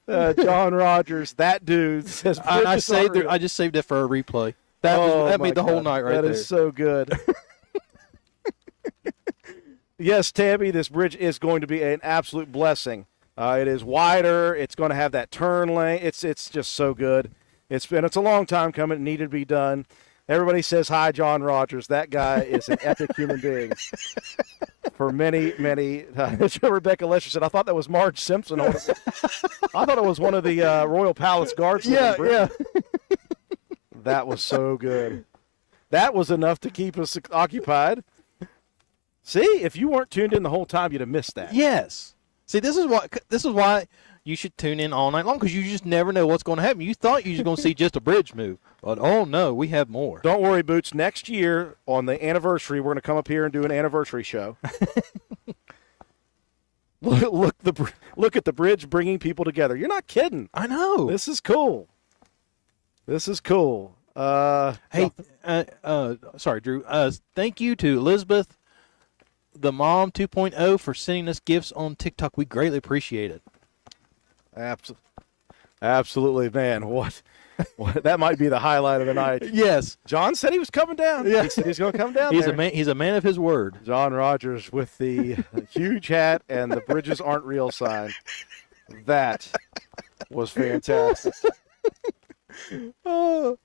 John Rogers, that dude says I bridges aren't real. I just saved it for a replay. That my made the whole God. night right That there. is so good. Yes, Tammy, this bridge is going to be an absolute blessing. It is wider. It's going to have that turn lane. It's just so good. It's a long time coming. It needed to be done. Everybody says hi, John Rogers. That guy is an epic human being. For many, many Rebecca Lesher said, I thought that was Marge Simpson. I thought it was one of the Royal Palace Guards. Yeah. That was so good. That was enough to keep us occupied. See, if you weren't tuned in the whole time, you'd have missed that. Yes. See, this is why you should tune in all night long, because you just never know what's going to happen. You thought you were going to see just a bridge move, but oh no, we have more. Don't worry, Boots. Next year on the anniversary, we're going to come up here and do an anniversary show. Look at the bridge bringing people together. You're not kidding. I know. This is cool. This is cool. Hey, sorry, Drew. Thank you to Elizabeth, the mom 2.0, for sending us gifts on TikTok. We greatly appreciate it. Absolutely, man. What? That might be the highlight of the night. Yes. John said he was coming down. Yeah. He said he's going to come down He's there. a man. He's a man of his word. John Rogers with the huge hat and the bridges aren't real sign. That was fantastic. Oh,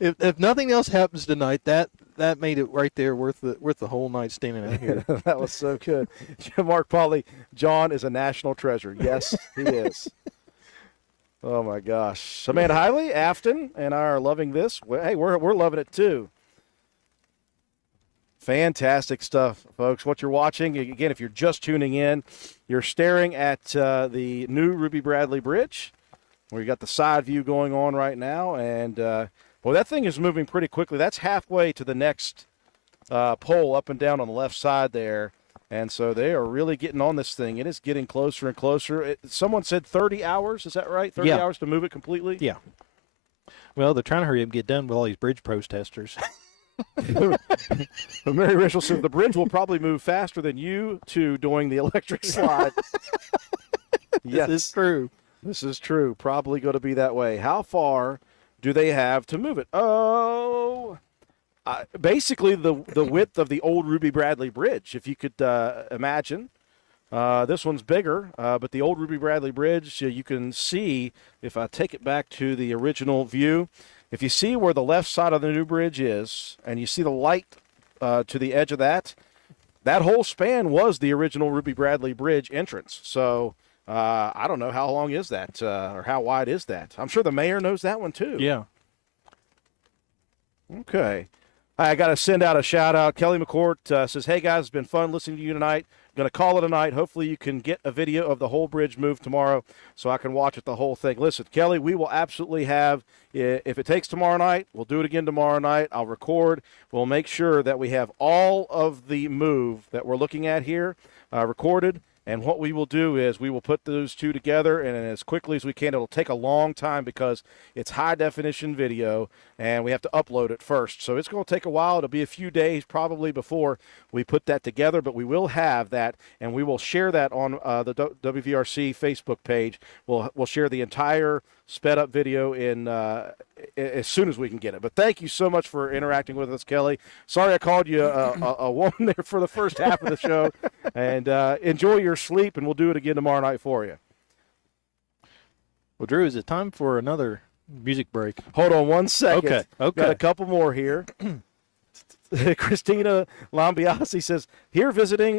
if nothing else happens tonight, that made it right there worth the whole night standing out here. That was so good. Mark Pauly, John is a national treasure. Yes, he is. Oh my gosh. Amanda Hiley, Afton, and I are loving this. Hey, we're loving it too. Fantastic stuff, folks. What you're watching, again, if you're just tuning in, you're staring at the new Ruby Bradley Bridge, where you got the side view going on right now, and boy, that thing is moving pretty quickly. That's halfway to the next pole up and down on the left side there. And so they are really getting on this thing. It is getting closer and closer. Someone said 30 hours. Is that right? 30 Yeah. hours to move it completely? Yeah. Well, they're trying to hurry up and get done with all these bridge protesters. Mary Rachel says the bridge will probably move faster than you two doing the electric slide. Yes, This is true. this is true. Probably going to be that way. How far do they have to move it? Oh, basically the width of the old Ruby Bradley Bridge, if you could imagine. This one's bigger, but the old Ruby Bradley Bridge, you can see, if I take it back to the original view, if you see where the left side of the new bridge is, and you see the light to the edge of that whole span was the original Ruby Bradley Bridge entrance. So I don't know, how long is that, or how wide is that? I'm sure the mayor knows that one too. Yeah. Okay. I got to send out a shout out. Kelly McCourt says, hey guys, it's been fun listening to you tonight. Going to call it a night. Hopefully you can get a video of the whole bridge move tomorrow so I can watch it the whole thing. Listen, Kelly, we will absolutely have, if it takes tomorrow night, we'll do it again tomorrow night. I'll record. We'll make sure that we have all of the move that we're looking at here recorded. And what we will do is we will put those two together, and as quickly as we can. It'll take a long time because it's high-definition video, and we have to upload it first. So it's going to take a while. It'll be a few days probably before we put that together, but we will have that, and we will share that on the WVRC Facebook page. We'll share the entire sped-up video in as soon as we can get it. But thank you so much for interacting with us, Kelly. Sorry I called you a woman there for the first half of the show. And enjoy your sleep, and we'll do it again tomorrow night for you. Well, Drew, is it time for another music break? Hold on one second. Okay. Got a couple more here. Christina Lambiasi says, here visiting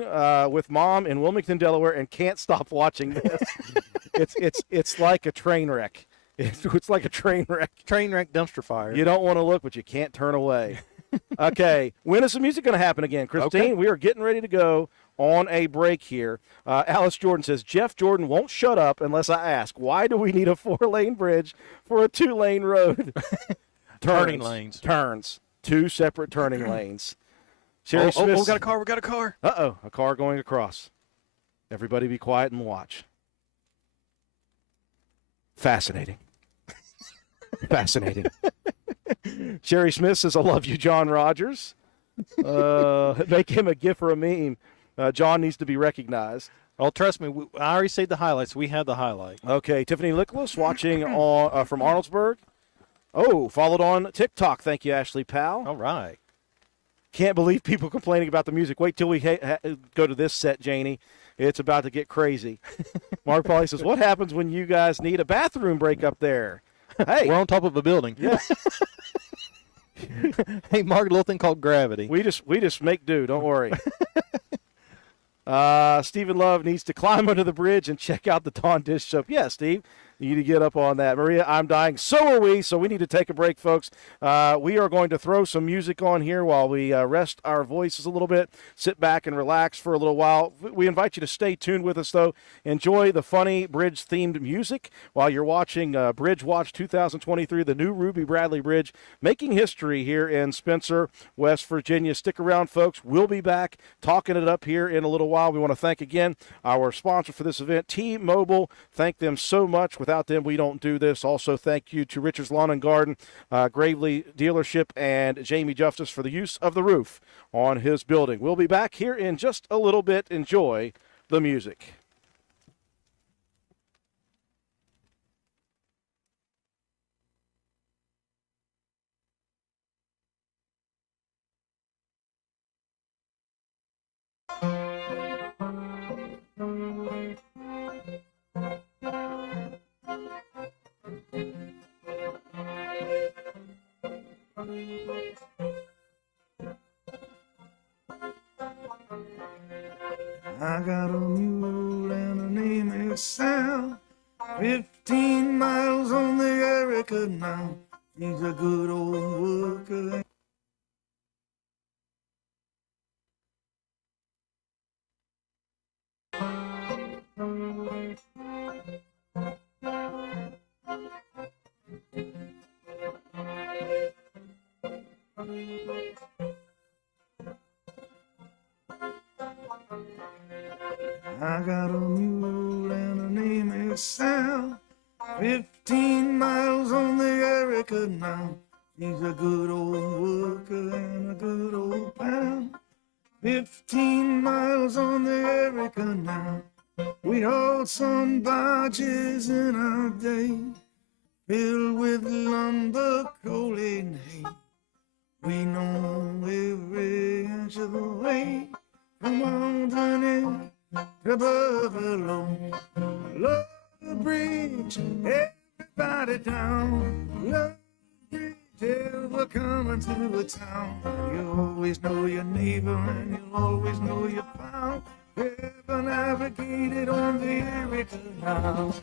with mom in Wilmington, Delaware, and can't stop watching this. It's like a train wreck. It's like a train wreck. Train wreck dumpster fire. You don't want to look, but you can't turn away. Okay, when is the music going to happen again, Christine? Okay. We are getting ready to go on a break here. Alice Jordan says, Jeff Jordan won't shut up unless I ask, why do we need a 4-lane bridge for a 2-lane road? Turning lanes. Turns. 2 separate turning lanes. Sherry Smith. We got a car. We got a car. Uh-oh, a car going across. Everybody be quiet and watch. Fascinating. Fascinating. Sherry Smith says, I love you, John Rogers. Make him a gif or a meme. John needs to be recognized. Oh, trust me, I already saved the highlights. We had the highlight. Okay, Tiffany Nicholas watching from Arnoldsburg. Oh, followed on TikTok. Thank you, Ashley Powell. All right. Can't believe people complaining about the music. Wait till we go to this set, Janie. It's about to get crazy. Mark Pauly says, what happens when you guys need a bathroom break up there? Hey. We're on top of a building. Yeah. Hey, Mark, a little thing called gravity. We just make do. Don't worry. Stephen Love needs to climb under the bridge and check out the Dawn Dish Soap. Yeah, Steve, you need to get up on that. Maria, I'm dying. So are we. So we need to take a break, folks. We are going to throw some music on here while we rest our voices a little bit, sit back and relax for a little while. We invite you to stay tuned with us, though. Enjoy the funny bridge-themed music while you're watching Bridge Watch 2023, the new Ruby Bradley Bridge, making history here in Spencer, West Virginia. Stick around, folks. We'll be back talking it up here in a little while. We want to thank again our sponsor for this event, T-Mobile. Thank them so much. Without them, we don't do this. Also, thank you to Richard's Lawn and Garden, Gravely Dealership, and Jamie Justice for the use of the roof on his building. We'll be back here in just a little bit. Enjoy the music. I got a mule and her name is Sam. 15 miles on the Erica now. She's a good old worker. I got a mule and her name is Sam. 15 miles on the Erica now. She's a good old worker and a good old pal. 15 miles on the Erica now. We hauled some barges in our day, filled with lumber, coal, and hay. We know every inch of the way from Albany to Buffalo. Love the bridge, everybody down. Love the bridge, till we're coming to a town. You always know your neighbor and you'll always know your pal. Ever navigated on the Erica now.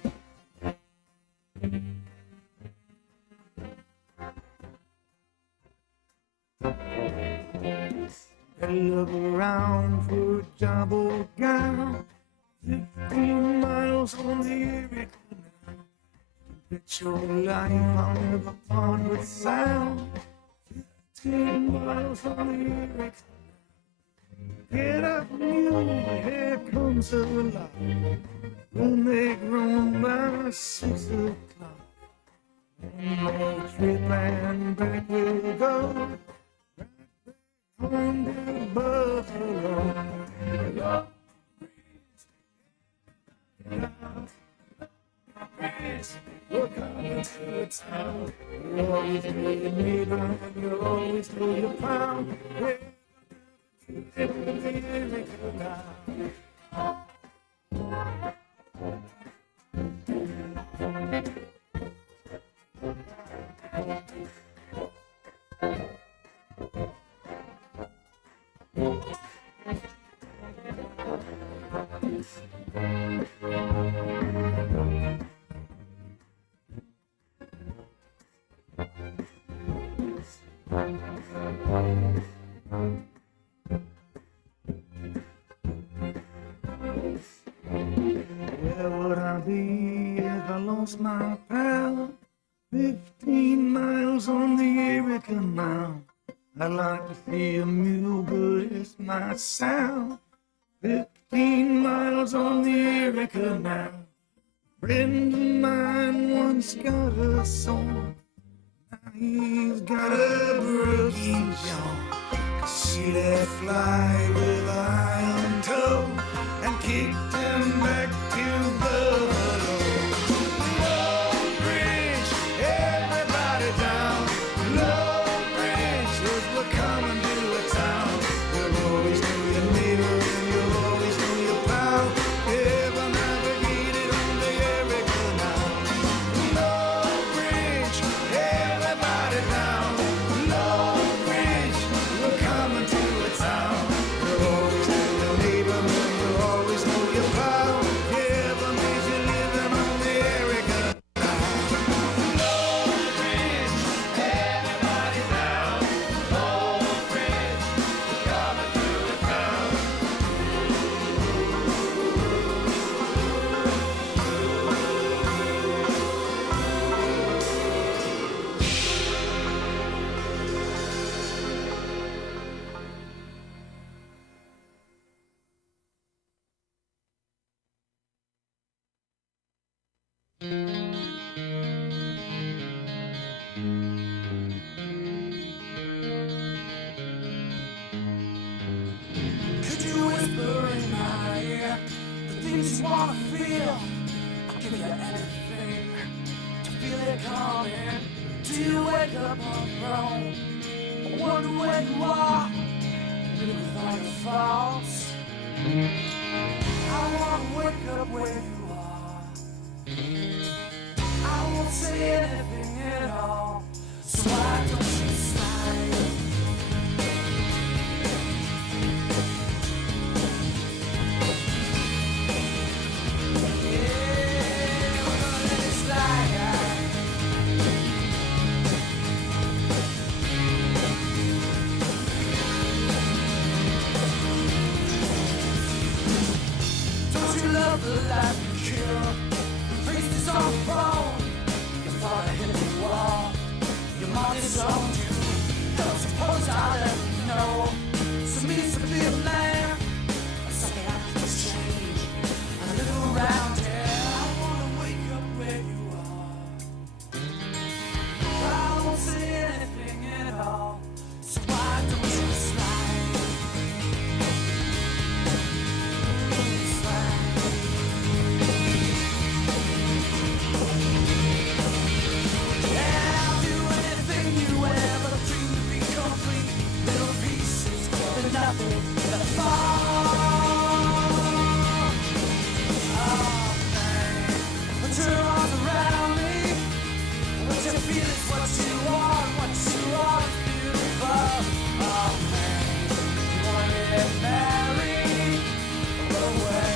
Look around for a job old gal. 15 miles on the Erica now. Bet your life I'll never part with sound. 15 miles on the Erica. Get up, mule, here comes the light. When they grown by 6 o'clock. One more trip and back we'll go. Home to Buffalo. We're coming to a town. You'll always know your neighbor and you'll always know your pound. lost my pal. 15 miles on the Erie Canal. I'd like to see a mule, but it's not sound. 15 miles on the Erie Canal. Friend of mine once got a song. Now he's got a broken jaw. She let fly with an iron toe and kicked him back to Buffalo. Long Bridge, everybody down. Long Bridge, as we're coming to a town. You'll always know your neighbor and you'll always know your pal. Ever navigated on the Erie Canal. Long Bridge, everybody down. Long Bridge, we're coming to a town. You'll always know your neighbor and you'll always know your pal. Ever made you living on the Erie Canal. Long Bridge, everybody down. Long Bridge, we're coming to a town. Could you whisper in my ear the things you wanna feel? I'll give you anything to feel it coming. Do you wake up on your own? I wonder where you are, live with all your faults. I wanna wake up where you are. I won't say anything at all, so why don't you smile? Don't you love the life you kill? The priest is on the throne. Your father hit the wall. Your mom disowned you. Don't suppose I'll ever know. So means to be a man. Something I can change. I live around here. I wanna wake up where you are. I won't say anything at all. So why don't you slide? Slide. Yeah, I'll do anything you ever dreamed to be complete. Little pieces, but nothing that fall. Oh man, put your arms around me. What you feel is what you want. What you want is beautiful. Oh man, you wanna get married? Go away.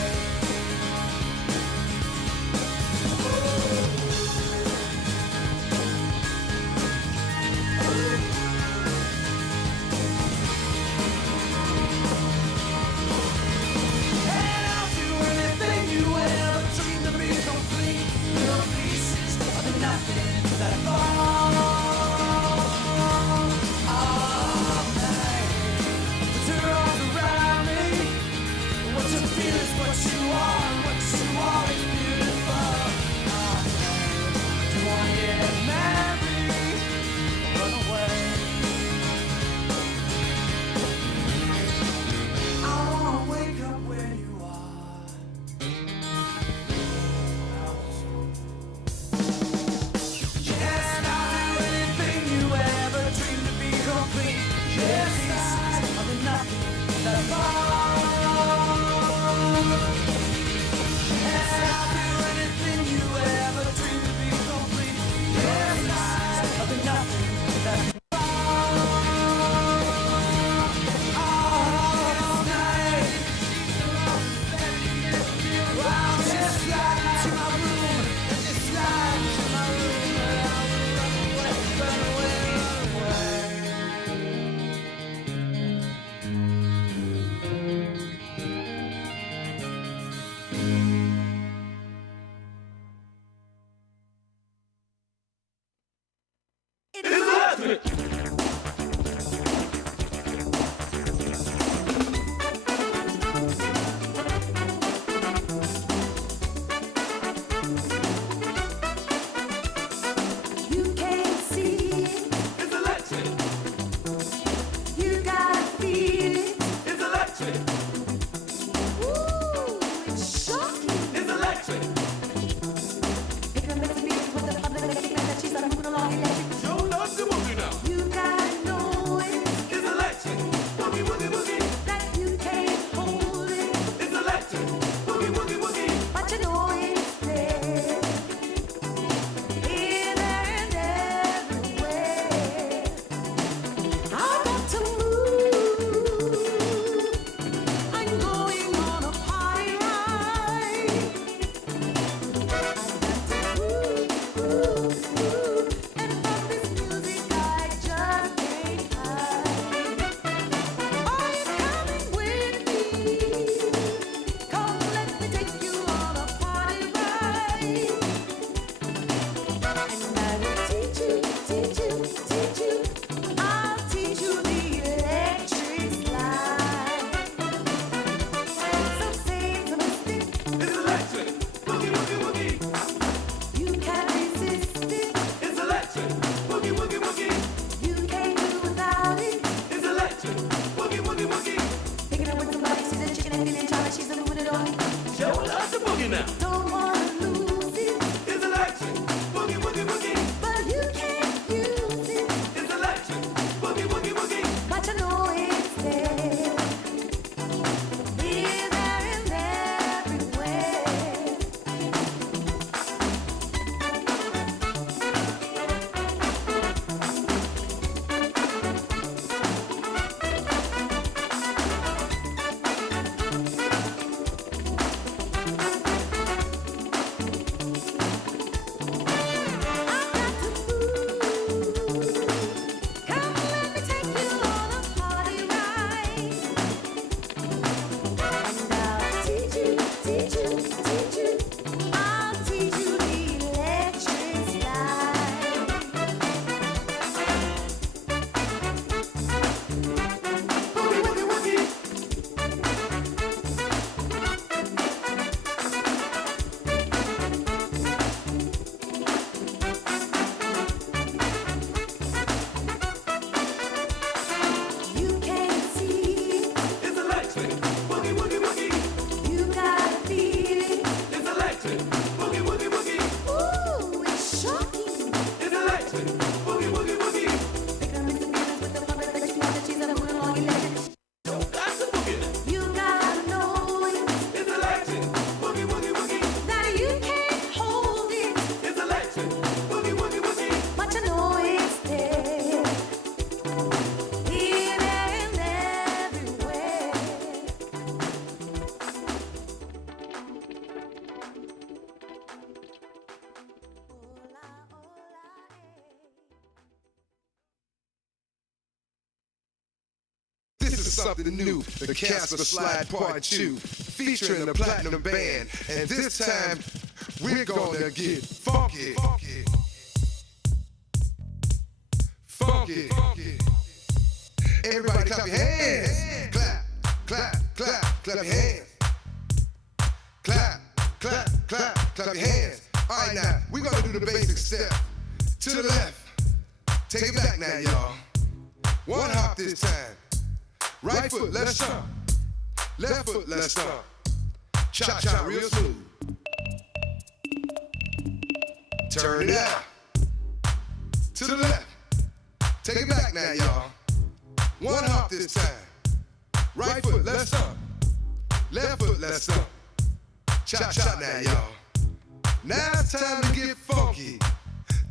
is something new. The Casper Slide Part 2, featuring the Platinum Band. And this time, we're gonna get funky. Funky. Funky. Everybody clap your hands. Clap, clap, clap, clap your hands. Clap, clap, clap, clap your hands. All right, now, we're gonna do the basic step. To the left. Take it back now, y'all. One hop this time. Right foot, left stomp. Left foot, left stomp. Cha-cha, real smooth. Turn it out. To the left. Take it back now, y'all. One hop this time. Right foot, left stomp. Left foot, left stomp. Cha-cha now, y'all. Now it's time to get funky.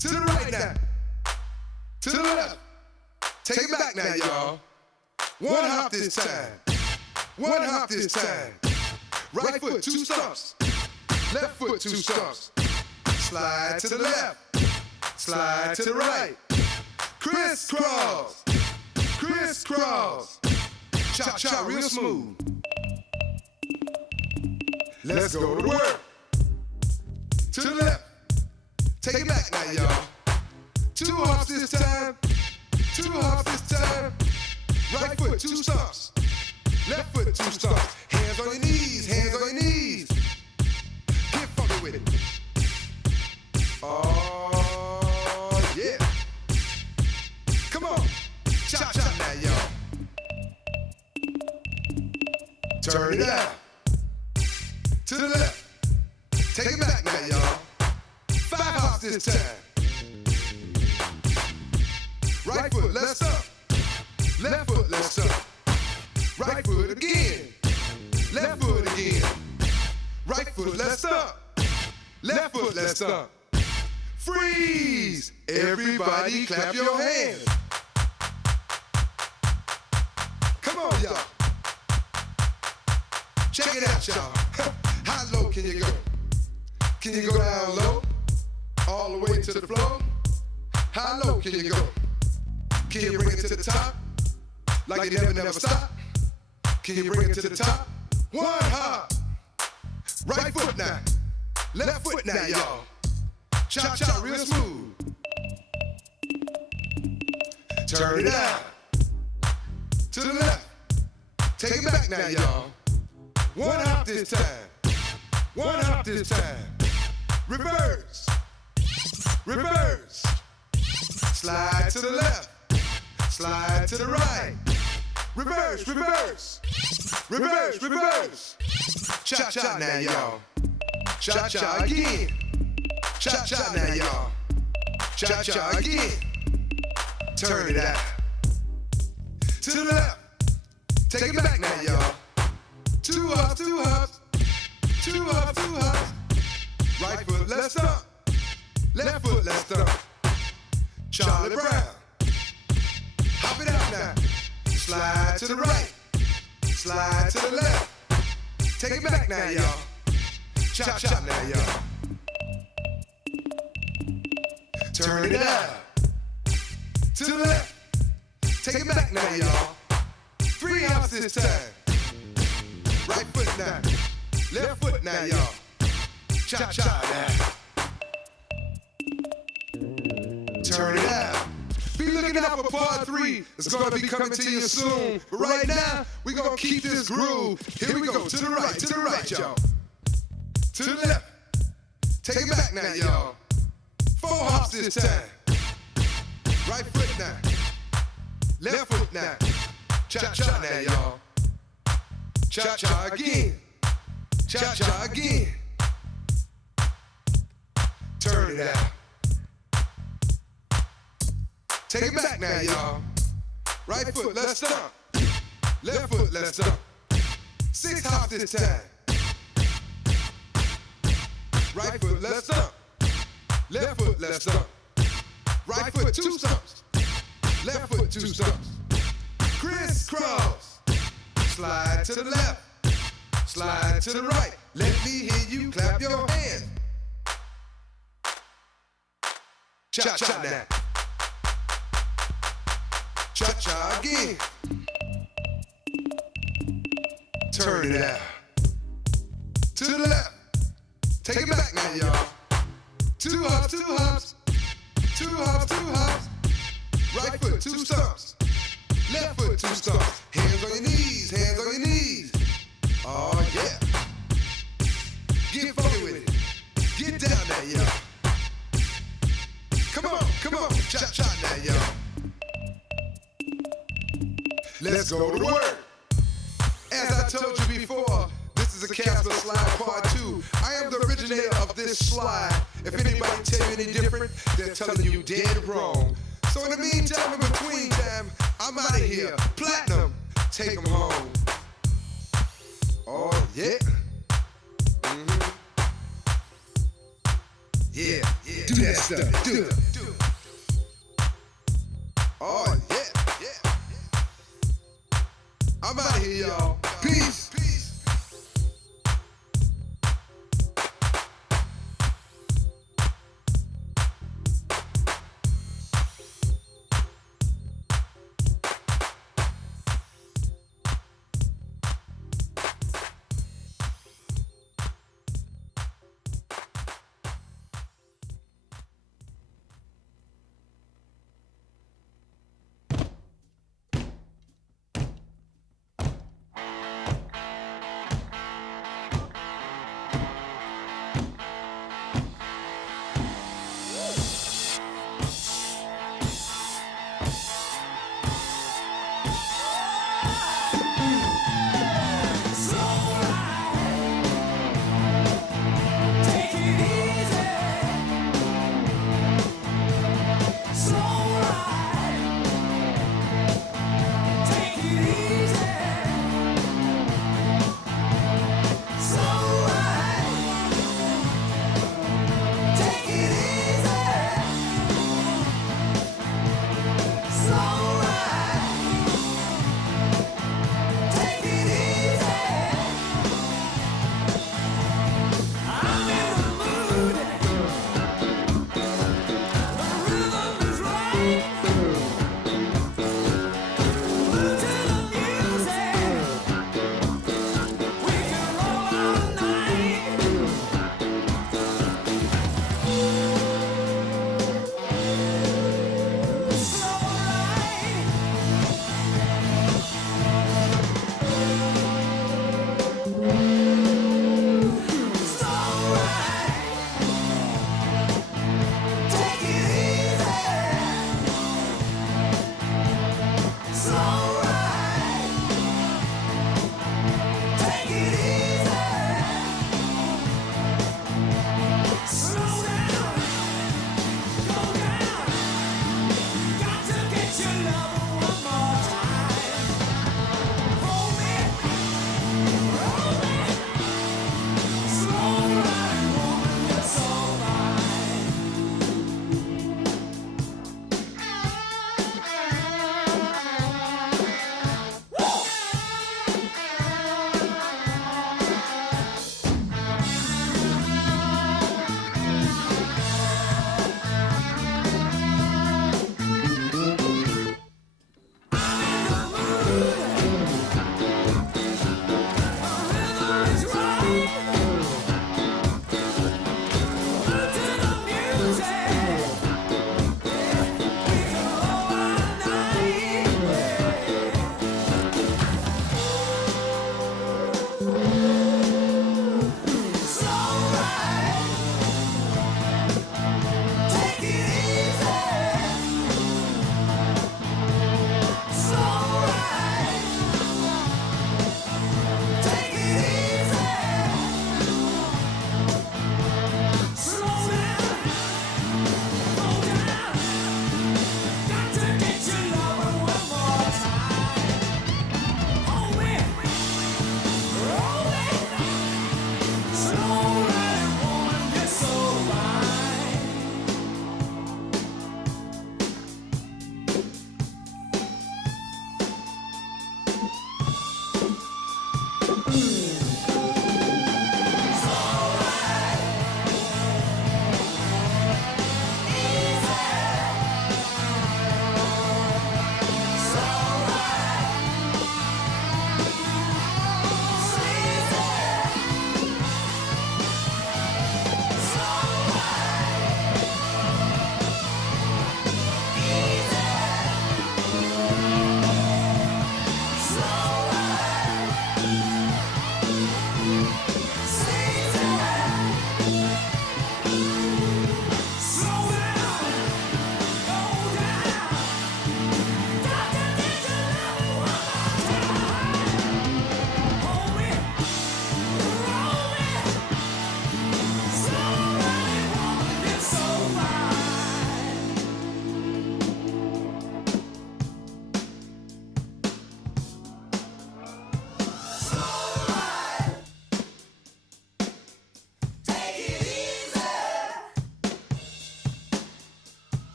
To the right now. To the left. Take it back now, y'all. One hop this time. One hop this time. Right foot, 2 stumps. Left foot, 2 stumps. Slide to the left. Slide to the right. Crisscross. Crisscross. Cha-cha, real smooth. Let's go to work. To the left. Take it back now, y'all. 2 hops this time. 2 hops this time. Right foot, 2 stumps. Left foot, 2 stumps. Hands on your knees, hands on your knees. Get funky with it. Oh, yeah. Come on. Cha-cha now, y'all. Turn it out. To the left. Take it back now, y'all. 5 hops this time. Right foot, left stump. Left foot, left stump. Right foot again. Left foot again. Right foot, left stump. Left foot, left stump. Freeze! Everybody clap your hands. Come on, y'all. Check it out, y'all. How low can you go? Can you go down low? All the way to the floor? How low can you go? Can you bring it to the top? Like you never stop? Can you bring it to the top? One hop. Right foot now. Left foot now, y'all. Cha-cha, real smooth. Turn it out. To the left. Take it back now, y'all. One hop this time. One hop this time. Reverse. Reverse. Slide to the left. Slide to the right. Reverse, reverse. Reverse, reverse. Cha-cha now, y'all. Cha-cha again. Cha-cha now, y'all. Cha-cha again. Turn it out. To the left. Take it back now, y'all. 2 hops, 2 hops. 2 hops, 2 hops. Right foot, left stump. Left foot, left stump. Charlie Brown. Hop it out now. Slide to the right. Slide to the left. Take it back now, y'all. Cha-cha now, y'all. Turn it out. To the left. Take it back now, y'all. 3 hops this time. Right foot now. Left foot now, y'all. Cha-cha now. Turn it out. Be looking out for part 3. It's gonna be coming to you soon. But right now, we're gonna keep this groove. Here we go. To the right, y'all. To the left. Take it back now, y'all. 4 hops this time. Right foot now. Left foot now. Cha-cha now, y'all. Cha-cha again. Cha-cha again. Turn it out. Take it back now, y'all. Right foot, left stump. Left foot, left stump. 6 hops this time. Right foot, left stump. Left foot, left stump. Right foot, 2 stumps. Left foot, 2 stumps. Crisscross. Slide to the left. Slide to the right. Let me hear you clap your hands. Cha-cha now. Cha-cha again. turn it out. To the left, take it back now, y'all. 2 hops, 2 hops, 2 hops, 2 hops. Right foot, 2 stumps. Left foot, 2 stumps. Hands on your knees, hands on your knees. Oh yeah. Get funky with it. Get down there, y'all. Come on, chop chop now, y'all. Let's go to work. As I told you before, this is a Casper slide part 2. I am the originator of this slide. If anybody tell you any different, they're telling you dead wrong. So in the meantime, in between time, I'm out of here. Platinum, take 'em home. Oh yeah. Yeah, do that stuff, do it. Oh yeah. I'm out of here, y'all. Peace.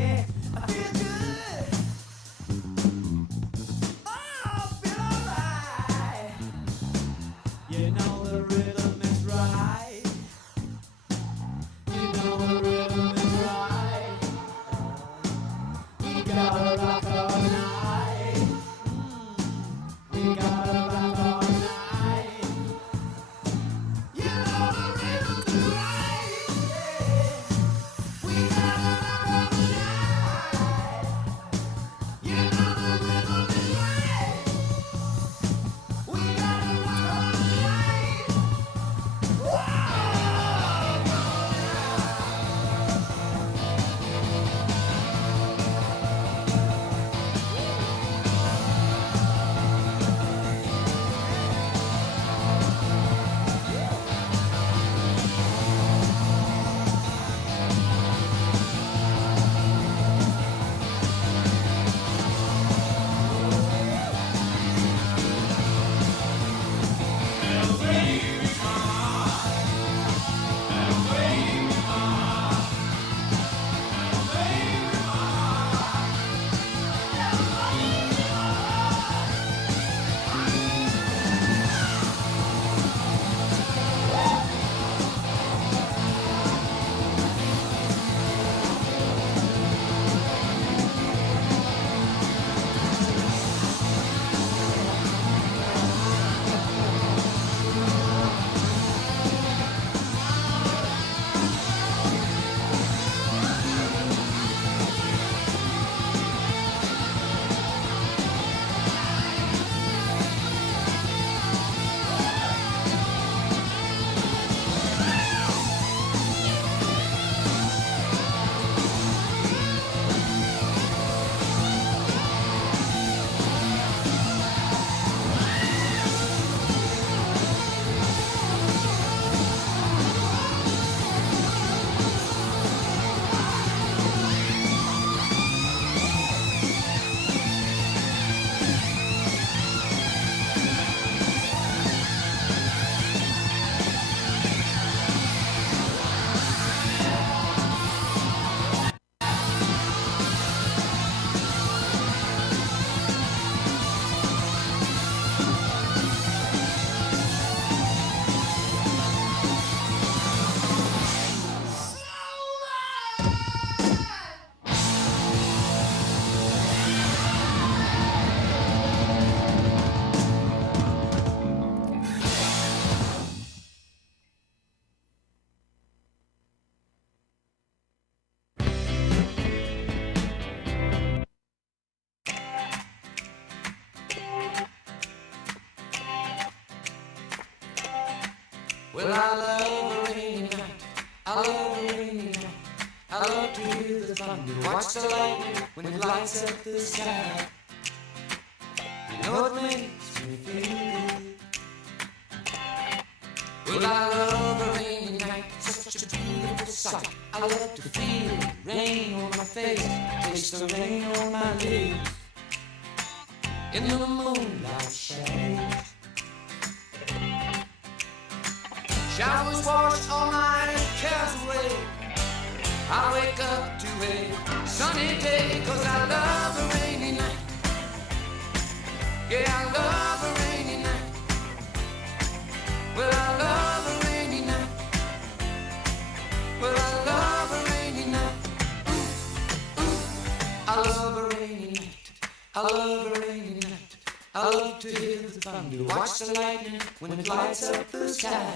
yeah. I feel good. Oh, I feel alright. You know the rhythm is right. You know the rhythm is right. We gotta rock all night. We gotta rock all night. You know the rhythm is right. Yeah. We gotta rock all night. You know the rhythm is right. We gotta rock all night. Well, I love a rainy night. I love a rainy night. I love to hear the thunder, watch the lightning when it lights up the sky. You know it makes me feel good. Well, I love a rainy night. Such a beautiful sight. I love to feel the rain on my face, taste the rain on my lips. In the moonlight shadows, showers wash all my cares away. I wake up to a sunny day, 'cause I love a rainy night. Yeah, I love a rainy night. Well, I love a rainy night. Well, I love a rainy night. Ooh, ooh. I love a rainy night. I love a rainy night. I love to hear the thunder, watch the lightning when it lights up the sky.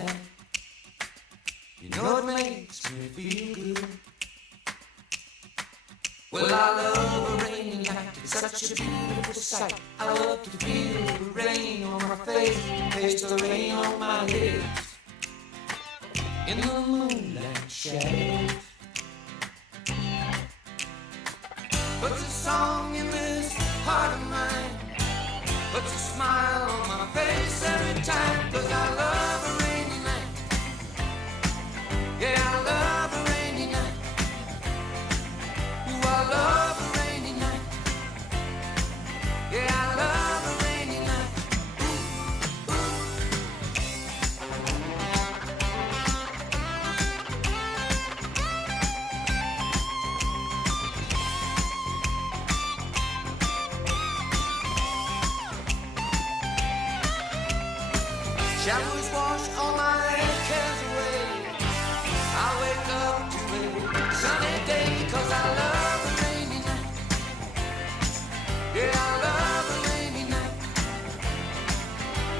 You know it makes me feel good. Well, I love a rainy night. It's such a beautiful sight. I love to feel the rain on my face, taste the rain on my lips. In the moonlight shadows, puts a song in this heart of mine, puts a smile on my face every time. 'Cause I love a rainy night. Yeah, I love a rainy night. Ooh, I love a rainy night. Yeah, I love a rainy night. Ooh, ooh. Showers wash all my cares away. I wake up to a sunny day 'cause I love a rainy night. Yeah, I love a rainy night.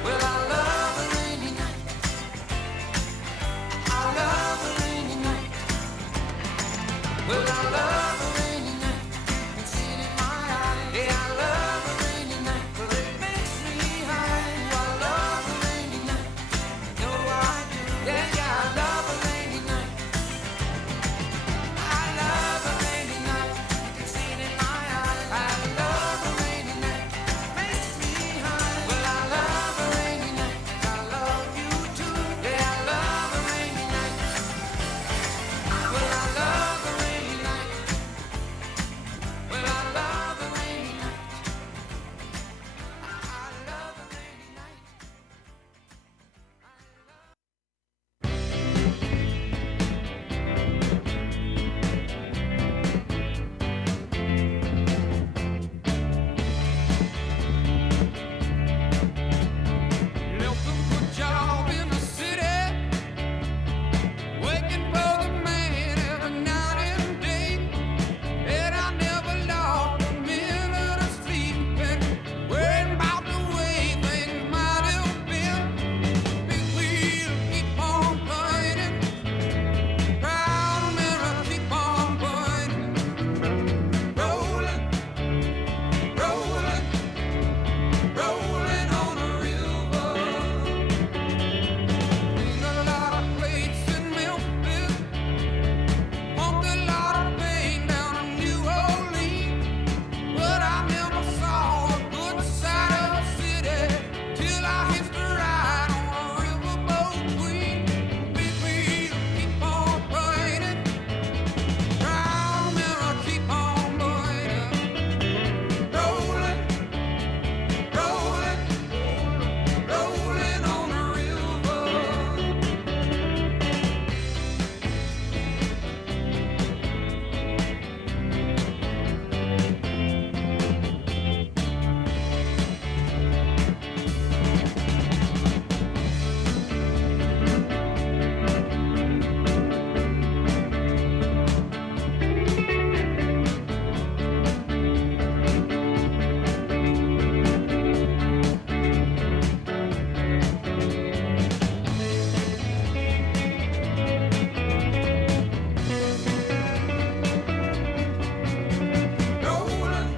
Well, I love a rainy night. I love a rainy night. Well, I love a rainy night. You can see it in my eyes. Yeah, I love a rainy night 'cause it makes me high. I love a rainy night. No, I do. Yeah, yeah, I love a rainy night. I love a rainy night. You can see it in my eyes. I love a rainy night. Makes me high. Well, I love a rainy night. I love you too. Yeah, I love a rainy night. Well, I love a rainy night. Well, I love a rainy night. I love a rainy night. Left a good job in the city, working for the man every night and day. And I never lost a minute of sleeping, worrying about the way things might have been. Big wheel keep on turning, proud mirror keep on burning, rolling, rolling, rolling on a river. Seen a lot of plates in Memphis, pumped a lot of pain down in New Orleans, but I never saw a good side of the city till I hitched a ride on a riverboat queen. Big wheel keep on burning, proud mirror keep on burning, rolling, rolling, rolling on a river. Rolling,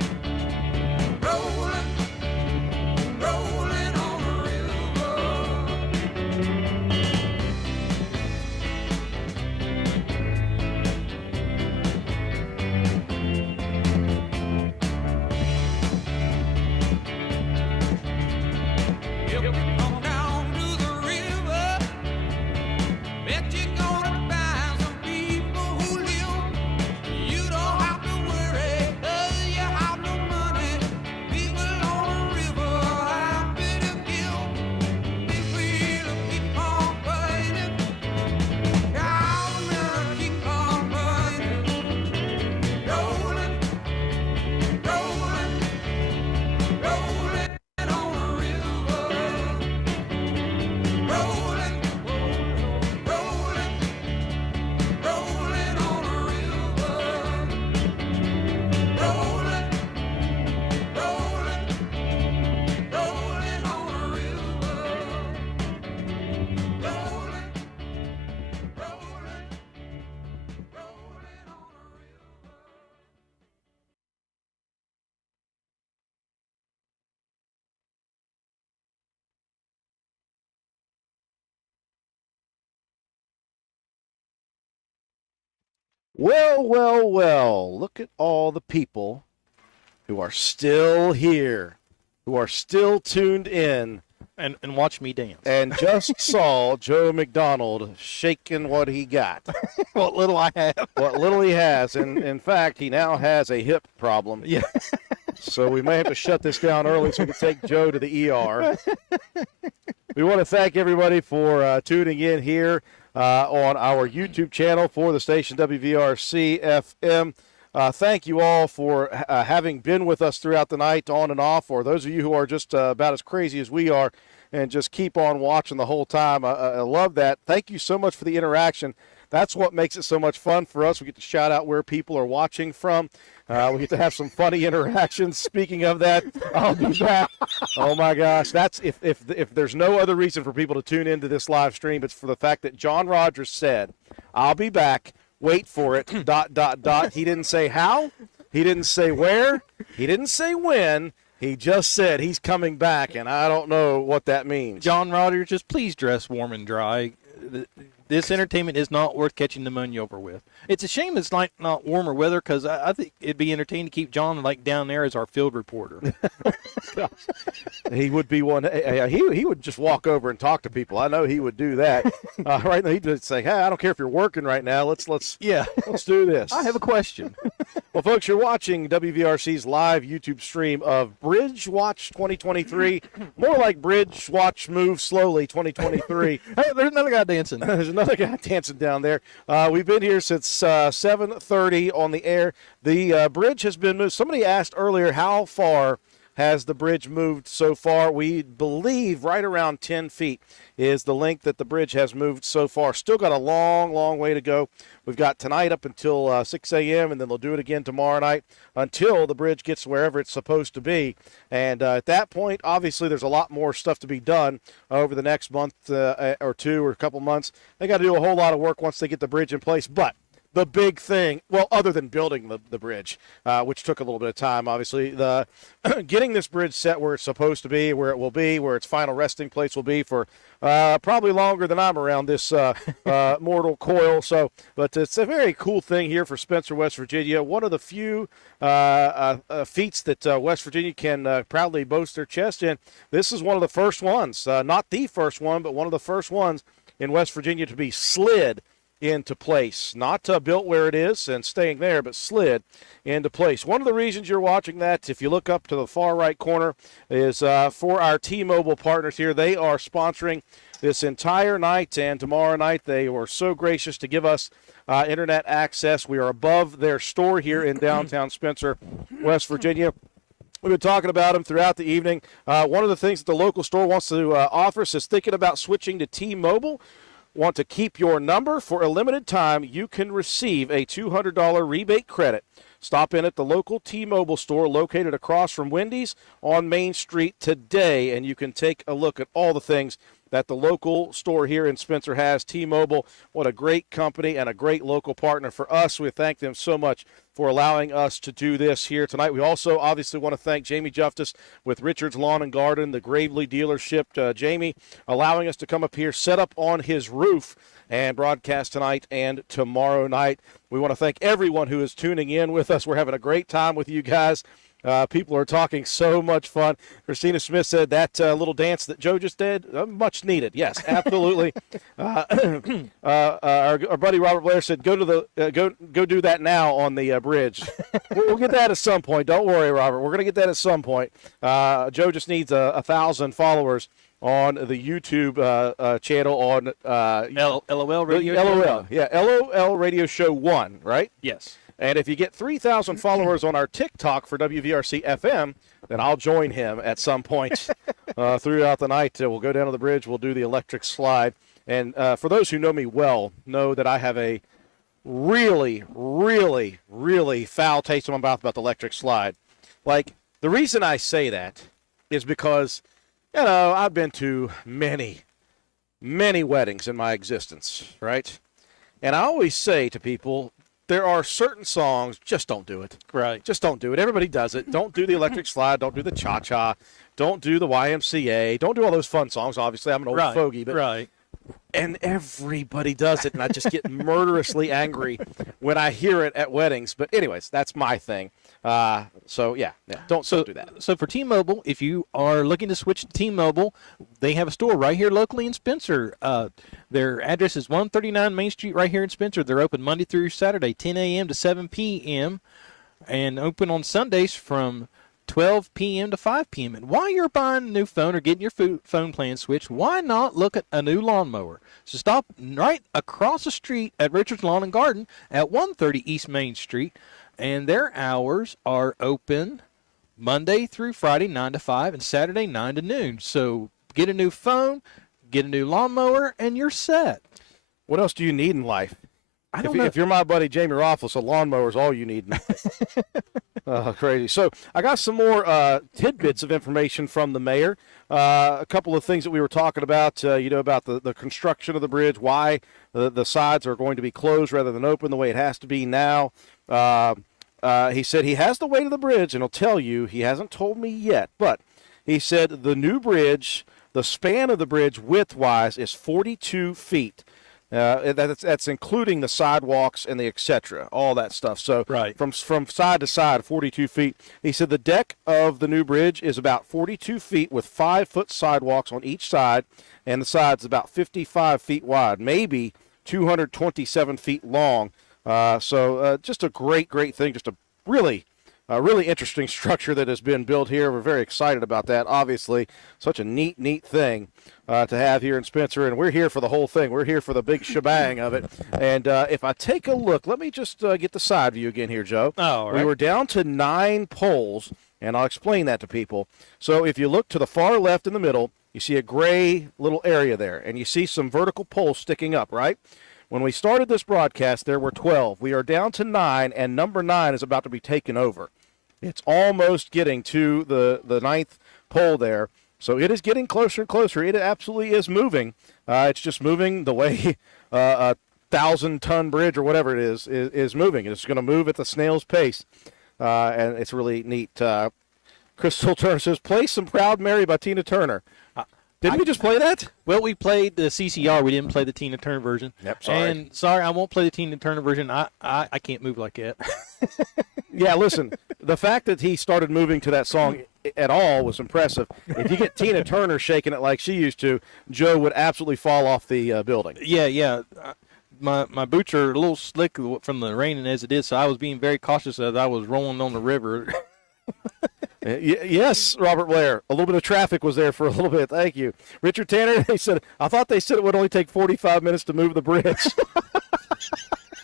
rolling, rolling on a river. If you come down to the river, bet you're gonna find some people who live. You don't have to worry, 'cause you have no money. People on the river happy to give. Big wheel keep on burning, proud mirror keep on burning, rolling, rolling, rolling on a river, rolling, rolling, rolling on a river, rolling, rolling, rolling on a river, rolling, rolling, rolling on a river. Well, well, well, look at all the people who are still here, who are still tuned in, And watch me dance. and just saw Joe McDonald shaking what he got, What little I have. what little he has. And in fact, he now has a hip problem. Yeah. So we may have to shut this down early so we can take Joe to the ER. We want to thank everybody for tuning in here on our YouTube channel for the station WVRC FM. Thank you all for having been with us throughout the night, on and off, or those of you who are just about as crazy as we are, and just keep on watching the whole time. I love that. Thank you so much for the interaction. That's what makes it so much fun for us. We get to shout out where people are watching from. We get to have some funny interactions. Speaking of that, I'll be back. Oh my gosh, that's if there's no other reason for people to tune into this live stream, it's for the fact that John Rogers said, "I'll be back. Wait for it." ... He didn't say how. He didn't say where. He didn't say when. He just said he's coming back, and I don't know what that means. John Rogers, just please dress warm and dry. This entertainment is not worth catching pneumonia over with. It's a shame it's like not warmer weather, because I think it'd be entertaining to keep John like down there as our field reporter. He would be one. He would just walk over and talk to people. I know he would do that. Right now, he'd just say, "Hey, I don't care if you're working right now. Let's do this." I have a question. Well, folks, you're watching WVRC's live YouTube stream of Bridge Watch 2023. More like Bridge Watch Move Slowly 2023. Hey, there's another guy dancing. There's another guy dancing down there. We've been here since 7:30 on the air. The bridge has been moved. Somebody asked earlier, how far has the bridge moved so far? We believe right around 10 feet is the length that the bridge has moved so far. Still got a long, long way to go. We've got tonight up until 6 a.m., and then they'll do it again tomorrow night until the bridge gets wherever it's supposed to be. And at that point, obviously, there's a lot more stuff to be done over the next month or two or a couple months. They got to do a whole lot of work once they get the bridge in place. But the big thing, well, other than building the bridge, which took a little bit of time, obviously, the getting this bridge set where it's supposed to be, where it will be, where its final resting place will be for probably longer than I'm around this mortal coil. So, but it's a very cool thing here for Spencer, West Virginia. One of the few feats that West Virginia can proudly boast their chest in. This is one of the first ones, not the first one, but one of the first ones in West Virginia to be slid into place, not built where it is and staying there, but slid into place. One of the reasons you're watching that, if you look up to the far right corner, is for our T-Mobile partners here. They are sponsoring this entire night, and tomorrow night they were so gracious to give us internet access. We are above their store here in downtown Spencer, West Virginia. We've been talking about them throughout the evening. One of the things that the local store wants to offer us is thinking about switching to T-Mobile. Want to keep your number? For a limited time, you can receive a $200 rebate credit. Stop in at the local T-Mobile store located across from Wendy's on Main Street today, and you can take a look at all the things that the local store here in Spencer has. T-Mobile, what a great company and a great local partner for us. We thank them so much for allowing us to do this here tonight. We also obviously want to thank Jamie Justice with Richard's Lawn and Garden, the Gravely dealership. Jamie allowing us to come up here, set up on his roof, and broadcast tonight and tomorrow night. We want to thank everyone who is tuning in with us. We're having a great time with you guys. People are talking, so much fun. Christina Smith said that little dance that Joe just did, much needed. Yes, absolutely. Our buddy Robert Blair said, go do that now on the bridge. We'll get that at some point. Don't worry, Robert. We're going to get that at some point. Joe just needs 1,000 followers on the YouTube channel on LOL Radio LOL. Show. Yeah, LOL Radio Show 1, right? Yes. And if you get 3,000 followers on our TikTok for WVRC FM, then I'll join him at some point throughout the night. We'll go down to the bridge. We'll do the electric slide. And for those who know me well, know that I have a really, really, really foul taste in my mouth about the electric slide. Like, the reason I say that is because, you know, I've been to many, many weddings in my existence, right? And I always say to people, there are certain songs, just don't do it. Right. Just don't do it. Everybody does it. Don't do the electric slide. Don't do the cha-cha. Don't do the YMCA. Don't do all those fun songs. Obviously, I'm an old fogey. But, right. And everybody does it, and I just get murderously angry when I hear it at weddings. But anyways, that's my thing. So, yeah, don't do that. So for T-Mobile, if you are looking to switch to T-Mobile, they have a store right here locally in Spencer. Their address is 139 Main Street right here in Spencer. They're open Monday through Saturday, 10 a.m. to 7 p.m., and open on Sundays from 12 p.m. to 5 p.m. And while you're buying a new phone or getting your phone plan switched, why not look at a new lawnmower? So stop right across the street at Richard's Lawn and Garden at 130 East Main Street, and their hours are open Monday through Friday 9 to 5 and Saturday 9 to noon. So get a new phone, get a new lawnmower, and you're set. What else do you need in life? I If, don't know. if you're my buddy Jamie Rothfuss, a lawnmower is all you need. Crazy. So I got some more tidbits of information from the mayor. A couple of things that we were talking about, about the construction of the bridge, why the sides are going to be closed rather than open the way it has to be now. He said he has the weight of the bridge, and he'll tell you, he hasn't told me yet, but he said the new bridge, the span of the bridge width-wise is 42 feet. That's including the sidewalks and the et cetera, all that stuff. So Right. from side to side, 42 feet. He said the deck of the new bridge is about 42 feet with 5-foot sidewalks on each side, and the side's about 55 feet wide, maybe 227 feet long. So just a great thing, just a really interesting structure that has been built here. We're very excited about that. Obviously, such a neat thing to have here in Spencer, and we're here for the whole thing. We're here for the big shebang of it. And if I take a look, let me just get the side view again here, Joe. Oh, all We right. were down to 9 poles, and I'll explain that to people. So if you look to the far left in the middle, you see a gray little area there, and you see some vertical poles sticking up, right? When we started this broadcast, there were 12. We are down to 9, and number 9 is about to be taken over. It's almost getting to the 9th pole there. So it is getting closer and closer. It absolutely is moving. It's just moving the way a 1,000-ton bridge or whatever it is moving. It's going to move at the snail's pace, and it's really neat. Crystal Turner says, play some Proud Mary by Tina Turner. Didn't we just play that? Well, we played the CCR. We didn't play the Tina Turner version. Yep, sorry. And sorry, I won't play the Tina Turner version. I can't move like that. Yeah, listen, the fact that he started moving to that song at all was impressive. If you get Tina Turner shaking it like she used to, Joe would absolutely fall off the building. Yeah. My boots are a little slick from the raining as it is, so I was being very cautious as I was rolling on the river. Yes, Robert Blair. A little bit of traffic was there for a little bit. Thank you. Richard Tanner, they said, I thought they said it would only take 45 minutes to move the bridge.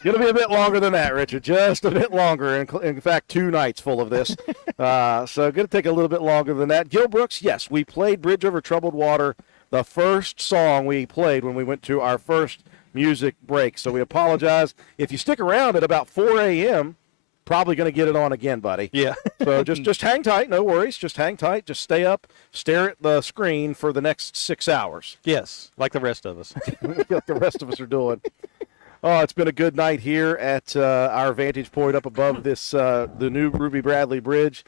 Going to be a bit longer than that, Richard. Just a bit longer. In fact, 2 nights full of this. So going to take a little bit longer than that. Gil Brooks, yes, we played Bridge Over Troubled Water, the first song we played when we went to our first music break. So we apologize. If you stick around at about 4 a.m., probably going to get it on again, buddy. Yeah. So just hang tight. No worries. Just hang tight. Just stay up. Stare at the screen for the next 6 hours. Yes, like the rest of us. Like the rest of us are doing. Oh, it's been a good night here at our vantage point up above this the new Ruby Bradley Bridge.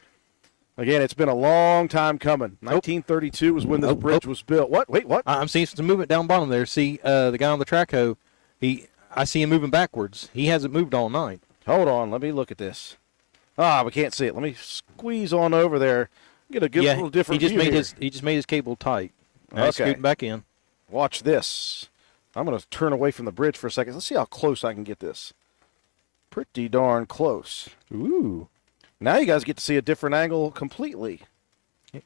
Again, it's been a long time coming. 1932 was when this bridge was built. What? Wait, what? I'm seeing some movement down bottom there. See the guy on the track hoe. I see him moving backwards. He hasn't moved all night. Hold on. Let me look at this. We can't see it. Let me squeeze on over there. Get a good little different he just view made here. he just made his cable tight. Now he's Okay. scooting back in. Watch this. I'm going to turn away from the bridge for a second. Let's see how close I can get this. Pretty darn close. Ooh. Now you guys get to see a different angle completely. That's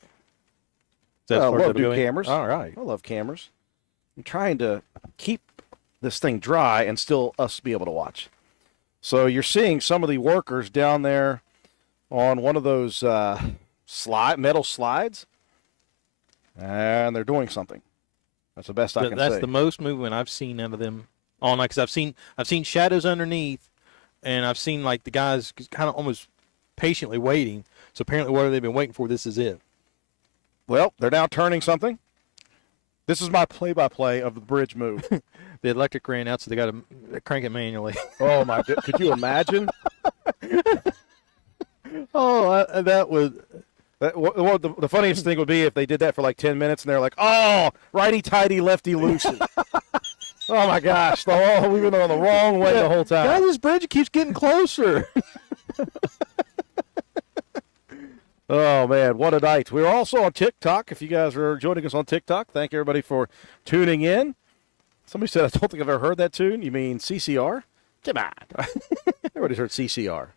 I where love it'll new go in. cameras. All right. I love cameras. I'm trying to keep this thing dry and still us be able to watch. So you're seeing some of the workers down there on one of those metal slides, and they're doing something. That's the best I can That's say. the most movement I've seen out of them all night. Because I've seen shadows underneath, and I've seen like the guys kind of almost patiently waiting. So apparently, what they've been waiting for, this is it. Well, they're now turning something. This is my play-by-play of the bridge move. The electric ran out, so they got to crank it manually. Oh, my God. Could you imagine? That was The funniest thing would be if they did that for like 10 minutes and they're like, oh, righty-tighty, lefty-loosey. Oh, my gosh. We've been on the wrong way the whole time. guys, this bridge keeps getting closer. Oh, man, what a night. We're also on TikTok. If you guys are joining us on TikTok, thank everybody for tuning in. Somebody said, I don't think I've ever heard that tune. You mean CCR? Come on. Everybody's heard CCR.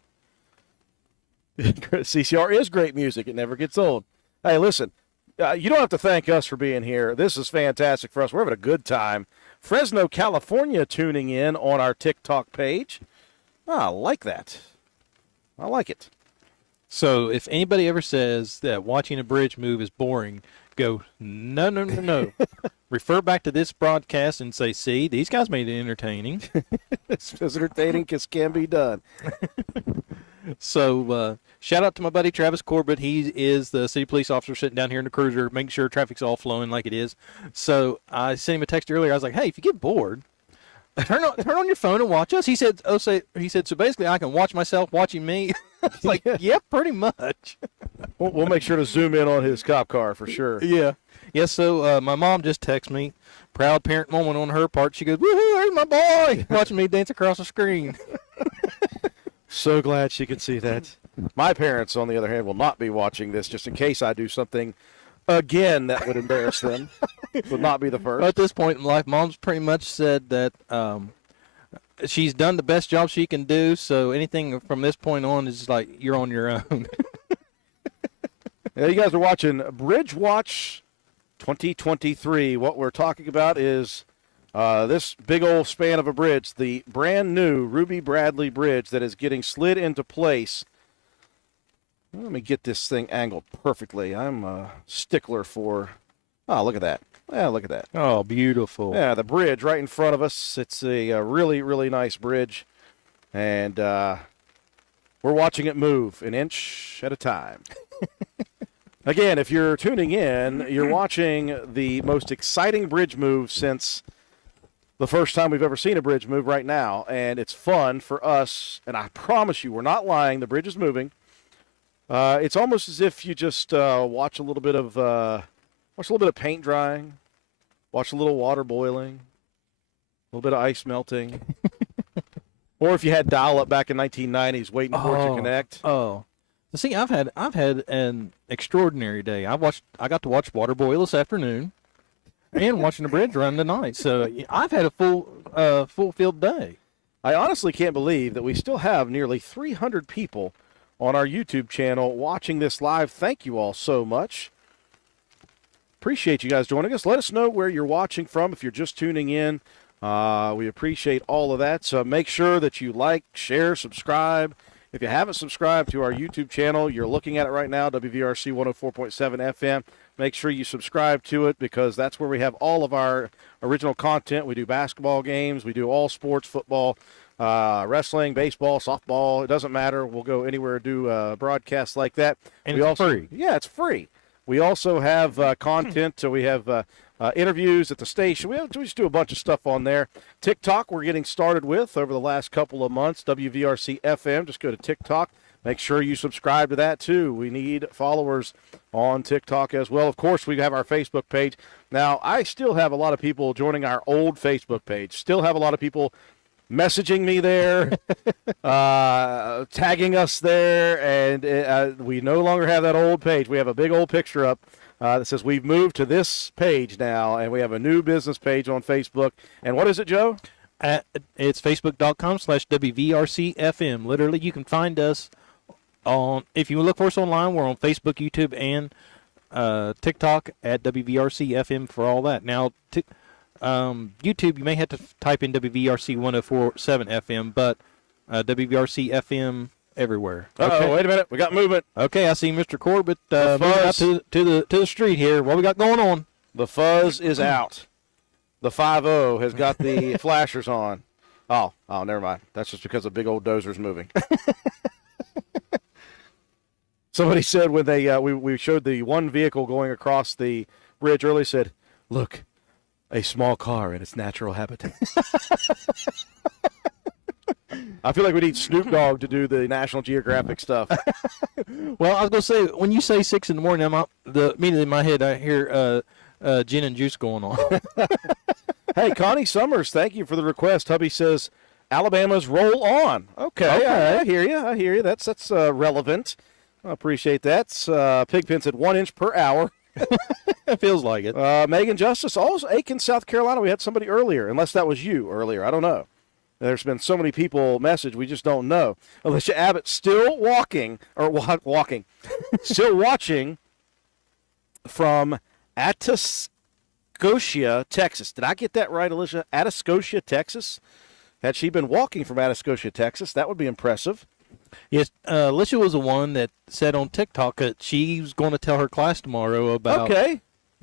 CCR is great music. It never gets old. Hey, listen, you don't have to thank us for being here. This is fantastic for us. We're having a good time. Fresno, California tuning in on our TikTok page. I like that. I like it. So if anybody ever says that watching a bridge move is boring, go, no, no, no, no. Refer back to this broadcast and say, see, these guys made it entertaining. It's as entertaining as can be done. So shout out to my buddy Travis Corbett. He is the city police officer sitting down here in the cruiser, making sure traffic's all flowing like it is. So I sent him a text earlier. I was like, hey, if you get bored, turn on your phone and watch us. He said, so basically I can watch myself watching me. It's like, yeah, pretty much. We'll make sure to zoom in on his cop car for sure. Yeah. Yeah, so my mom just texted me. Proud parent moment on her part. She goes, woohoo, there's my boy, watching me dance across the screen. So glad she could see that. My parents, on the other hand, will not be watching this just in case I do something again that would embarrass them. Would not be the first. At this point in life, Mom's pretty much said that she's done the best job she can do, so anything from this point on is like you're on your own. Yeah, you guys are watching Bridge Watch 2023. What we're talking about is this big old span of a bridge, the brand new Ruby Bradley Bridge that is getting slid into place. Let me get this thing angled perfectly. I'm a stickler for, oh, look at that. Yeah, look at that. Oh, beautiful. Yeah, the bridge right in front of us. It's a really, really nice bridge. And we're watching it move an inch at a time. Again, if you're tuning in, you're watching the most exciting bridge move since the first time we've ever seen a bridge move right now. And it's fun for us. And I promise you, we're not lying. The bridge is moving. It's almost as if you just watch a little bit of paint drying, watch a little water boiling, a little bit of ice melting. Or if you had dial-up back in 1990s waiting for it to connect. Oh. See, I've had an extraordinary day. I got to watch water boil this afternoon and watching the bridge run tonight. So I've had a full field day. I honestly can't believe that we still have nearly 300 people on our YouTube channel watching this live. Thank you all so much. Appreciate you guys joining us. Let us know where you're watching from if you're just tuning in. We appreciate all of that. So make sure that you like, share, subscribe. If you haven't subscribed to our YouTube channel, you're looking at it right now, WVRC 104.7 FM. Make sure you subscribe to it because that's where we have all of our original content. We do basketball games. We do all sports, football, wrestling, baseball, softball. It doesn't matter. We'll go anywhere and do broadcasts like that. And we it's also, free. Yeah, it's free. We also have content. So we have interviews at the station. We just do a bunch of stuff on there. TikTok we're getting started with over the last couple of months. WVRC FM. Just go to TikTok. Make sure you subscribe to that, too. We need followers on TikTok as well. Of course, we have our Facebook page. Now, I still have a lot of people joining our old Facebook page. Still have a lot of people messaging me there, tagging us there, and we no longer have that old page. We have a big old picture up that says we've moved to this page now, and we have a new business page on Facebook. And what is it, Joe? It's facebook.com/WVRCFM. Literally, you can find us on, if you look for us online, we're on Facebook, YouTube, and TikTok at WVRCFM for all that. Now, YouTube, you may have to type in WVRC 104.7 FM, but WVRC FM everywhere. Okay. Wait a minute. We got movement. Okay, I see Mr. Corbett moving out to the street here. What we got going on? The fuzz is out. The 5-0 has got the flashers on. Oh, never mind. That's just because the big old dozer's moving. Somebody said when they we showed the one vehicle going across the bridge earlier, said, "Look, a small car in its natural habitat." I feel like we need Snoop Dogg to do the National Geographic stuff. Well, I was going to say, when you say 6 in the morning, immediately in my head I hear gin and juice going on. Hey, Connie Summers, thank you for the request. Hubby says, Alabama's roll on. Okay. I hear you. That's relevant. I appreciate that. Pigpen said 1 inch per hour. It feels like it. Megan Justice, also Aiken, South Carolina. We had somebody earlier, unless that was you earlier. I don't know. There's been so many people message, we just don't know. Alicia Abbott still still watching from Atascosa, Texas. Did I get that right, Alicia? Atascosa, Texas? Had she been walking from Atascosa, Texas, that would be impressive. Yes, Alicia was the one that said on TikTok that she was going to tell her class tomorrow about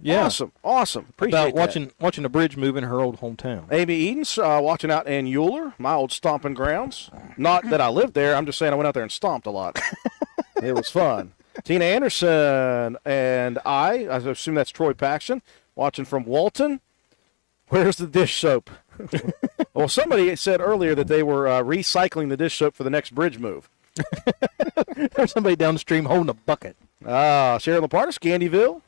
Yeah. Awesome. Appreciate About that. watching a bridge move in her old hometown. Amy Eden's watching out in Euler, my old stomping grounds. Not that I lived there. I'm just saying I went out there and stomped a lot. It was fun. Tina Anderson and I assume that's Troy Paxton, watching from Walton. Where's the dish soap? Well, somebody said earlier that they were recycling the dish soap for the next bridge move. There's somebody downstream holding a bucket. Sharon Laparta, Scandyville.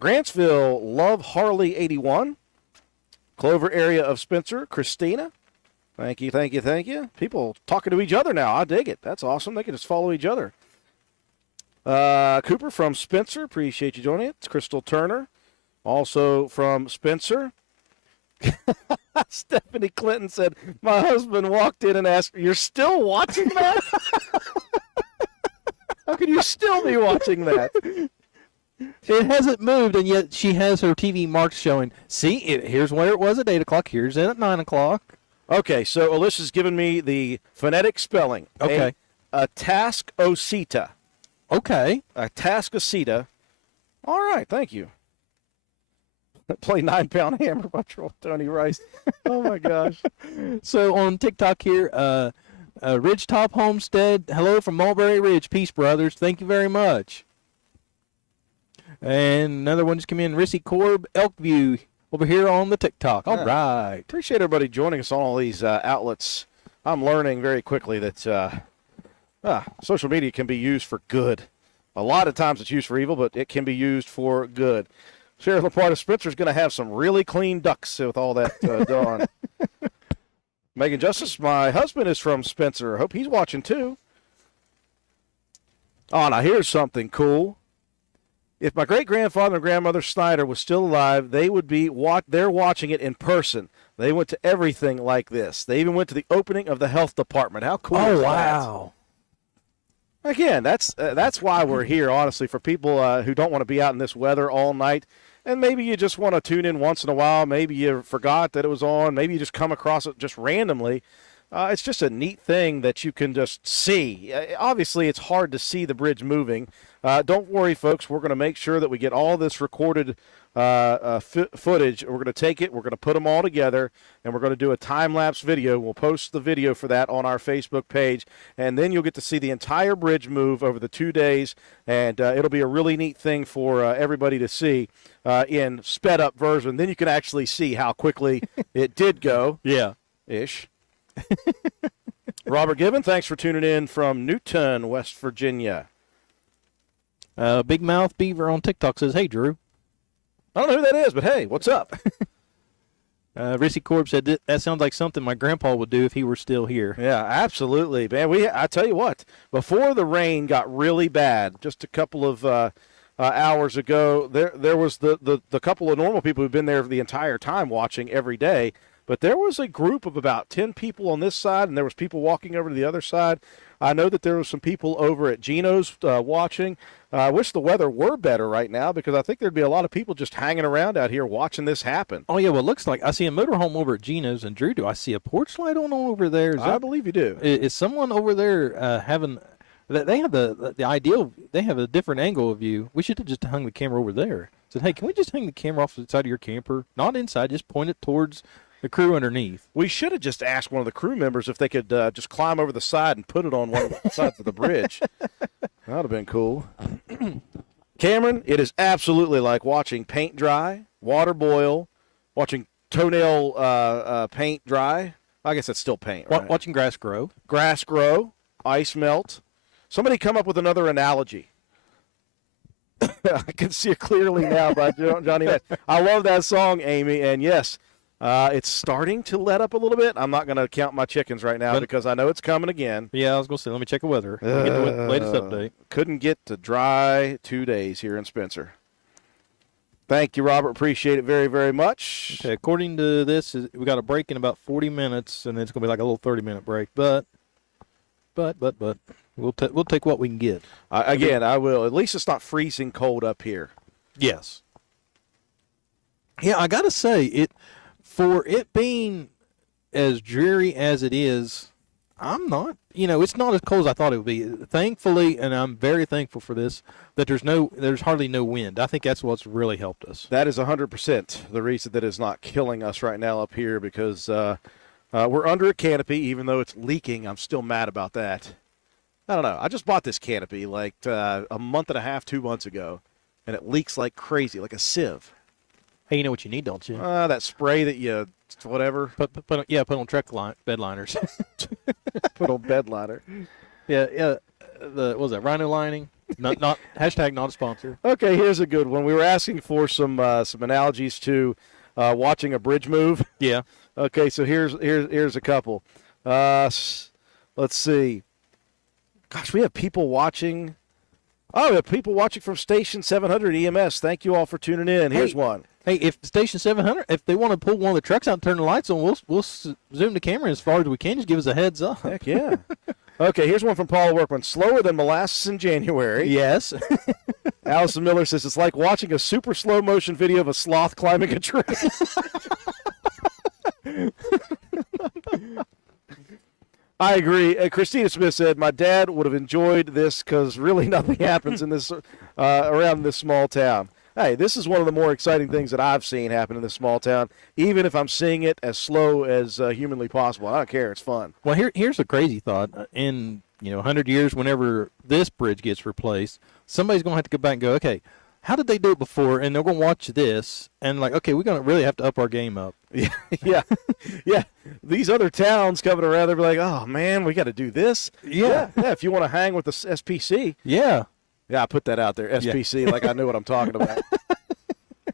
Grantsville, Love Harley 81. Clover area of Spencer, Christina. Thank you. People talking to each other now. I dig it. That's awesome. They can just follow each other. Cooper from Spencer. Appreciate you joining it. It's Crystal Turner. Also from Spencer. Stephanie Clinton said, my husband walked in and asked, you're still watching that? How can you still be watching that? It hasn't moved, and yet she has her TV marks showing. See, here's where it was at 8 o'clock. Here's it at 9 o'clock. Okay, so Alyssa's given me the phonetic spelling. Okay. Atascocita. Okay. Atascocita. All right, thank you. Play 9-Pound Hammer by Tony Rice. Oh, my gosh. So on TikTok here, Ridgetop Homestead, hello from Mulberry Ridge. Peace, brothers. Thank you very much. And another one just came in, Rissy Corb, Elkview, over here on the TikTok. All right. Appreciate everybody joining us on all these outlets. I'm learning very quickly that social media can be used for good. A lot of times it's used for evil, but it can be used for good. Sheriff Laporta Spencer's going to have some really clean ducks with all that done. Megan Justice, my husband is from Spencer. Hope he's watching too. Oh, now here's something cool. If my great-grandfather and grandmother Snyder was still alive, they would be they're watching it in person. They went to everything like this. They even went to the opening of the health department. How cool is that? Wow. Again, that's why we're here, honestly, for people who don't want to be out in this weather all night. And maybe you just want to tune in once in a while. Maybe you forgot that it was on. Maybe you just come across it just randomly. It's just a neat thing that you can just see. Obviously, it's hard to see the bridge moving. Don't worry, folks. We're going to make sure that we get all this recorded footage. We're going to take it. We're going to put them all together, and we're going to do a time-lapse video. We'll post the video for that on our Facebook page, and then you'll get to see the entire bridge move over the 2 days, and it'll be a really neat thing for everybody to see in sped-up version. Then you can actually see how quickly it did go. Yeah. Ish. Robert Gibbon, thanks for tuning in from Newton, West Virginia. Big Mouth Beaver on TikTok says, hey, Drew. I don't know who that is, but hey, what's up? Rissy Corb said, that sounds like something my grandpa would do if he were still here. Yeah, absolutely, man. I tell you what, before the rain got really bad, just a couple of hours ago, there was the couple of normal people who've been there the entire time watching every day. But there was a group of about 10 people on this side, and there was people walking over to the other side. I know that there was some people over at Gino's watching. I wish the weather were better right now because I think there'd be a lot of people just hanging around out here watching this happen. Oh, yeah, well, it looks like I see a motorhome over at Gino's. And, Drew, do I see a porch light on over there? I believe you do. Is someone over there having – they have the ideal – they have a different angle of view. We should have just hung the camera over there. Said, hey, can we just hang the camera off the side of your camper? Not inside, just point it towards – the crew underneath. We should have just asked one of the crew members if they could just climb over the side and put it on one of the sides of the bridge. That would have been cool. Cameron, it is absolutely like watching paint dry, water boil, watching toenail paint dry. I guess that's still paint, right? Watching grass grow. Grass grow, ice melt. Somebody come up with another analogy. I can see it clearly now by Johnny Nash. I love that song, Amy, and yes, it's starting to let up a little bit. I'm not going to count my chickens right now because I know it's coming again. Yeah, I was going to say, let me check the weather. Let me get the latest update. Couldn't get to dry 2 days here in Spencer. Thank you, Robert. Appreciate it very, very much. Okay, according to this, we got a break in about 40 minutes, and it's going to be like a little 30-minute break. But we'll take what we can get. Again, I will. At least it's not freezing cold up here. Yes. Yeah, I got to say, for it being as dreary as it is, I'm not. It's not as cold as I thought it would be. Thankfully, and I'm very thankful for this, that there's hardly no wind. I think that's what's really helped us. That is 100% the reason that it's not killing us right now up here, because we're under a canopy, even though it's leaking. I'm still mad about that. I don't know. I just bought this canopy like a month and a half, 2 months ago, and it leaks like crazy, like a sieve. Hey, you know what you need, don't you? That spray that you whatever Put on bed liners. put on bed liner. Yeah. What was that, rhino lining? Not hashtag not a sponsor. Okay, here's a good one. We were asking for some analogies to watching a bridge move. Yeah. Okay, so here's a couple. Let's see. Gosh, we have people watching. Oh, we have people watching from Station 700 EMS. Thank you all for tuning in. Here's one. Hey, if Station 700, if they want to pull one of the trucks out and turn the lights on, we'll zoom the camera as far as we can. Just give us a heads up. Heck yeah. Okay, here's one from Paul Workman. Slower than molasses in January. Yes. Allison Miller says it's like watching a super slow motion video of a sloth climbing a tree. I agree. Christina Smith said, my dad would have enjoyed this because really nothing happens in this around this small town. Hey, this is one of the more exciting things that I've seen happen in this small town, even if I'm seeing it as slow as humanly possible. I don't care. It's fun. Well, here's a crazy thought. In 100 years, whenever this bridge gets replaced, somebody's going to have to go back and go, okay, how did they do it before? And they're going to watch this and like, okay, we're going to really have to up our game up. Yeah. These other towns coming around, they'll be like, oh, man, we got to do this. Yeah. If you want to hang with the SPC. Yeah, I put that out there, SPC, like I knew what I'm talking about.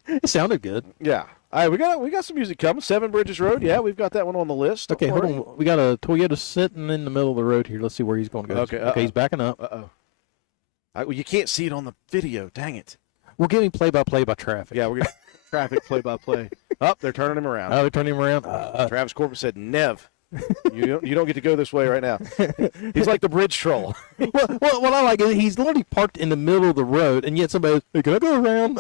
it sounded good. Yeah. All right, we got some music coming. Seven Bridges Road. Yeah, we've got that one on the list. Okay, hold on. We got a Toyota sitting in the middle of the road here. Let's see where he's going to go. Okay, he's backing up. Well, you can't see it on the video. Dang it. We're getting play-by-play by traffic. Yeah, we're getting traffic play-by-play. Oh, they're turning him around. Oh, they're turning him around. Travis Corbin said, "Nev, you don't get to go this way right now." He's like the bridge troll. Well, what I like is he's literally parked in the middle of the road, and yet somebody's, hey, can I go around?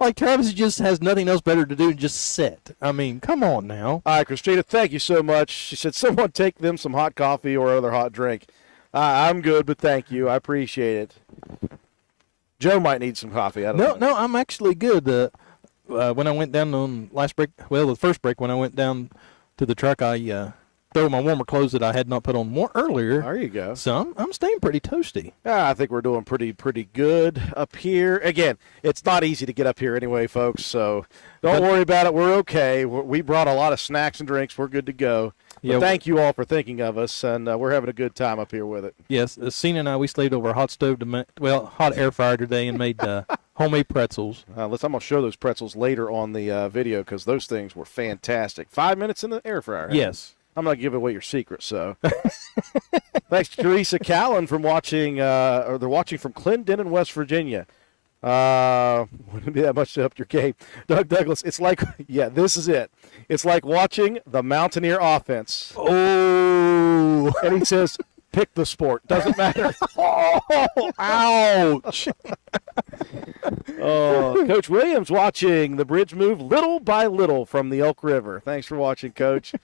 Like Travis just has nothing else better to do than just sit. I mean, come on now. All right, Christina, thank you so much. She said, someone take them some hot coffee or other hot drink. I'm good, but thank you. I appreciate it. Joe might need some coffee. I don't know. No, I'm actually good. When I went down on the first break, when I went down to the truck, I threw my warmer clothes that I had not put on more earlier. There you go. So I'm staying pretty toasty. I think we're doing pretty good up here. Again, it's not easy to get up here anyway, folks, so don't worry about it. We're okay. We brought a lot of snacks and drinks. We're good to go. But thank you all for thinking of us, and we're having a good time up here with it. Yes, Cena and I, we slaved over a hot hot air fryer today and made homemade pretzels. I'm going to show those pretzels later on the video because those things were fantastic. 5 minutes in the air fryer. Right? Yes. I'm not giving away your secret, so. Thanks to Teresa Callan from watching, they're watching from Clendenin, West Virginia. Wouldn't be that much to up your game. Doug Douglas, it's like, this is it. It's like watching the Mountaineer offense. Oh. And he says, pick the sport. Doesn't matter. Ouch. Coach Williams watching the bridge move little by little from the Elk River. Thanks for watching, Coach.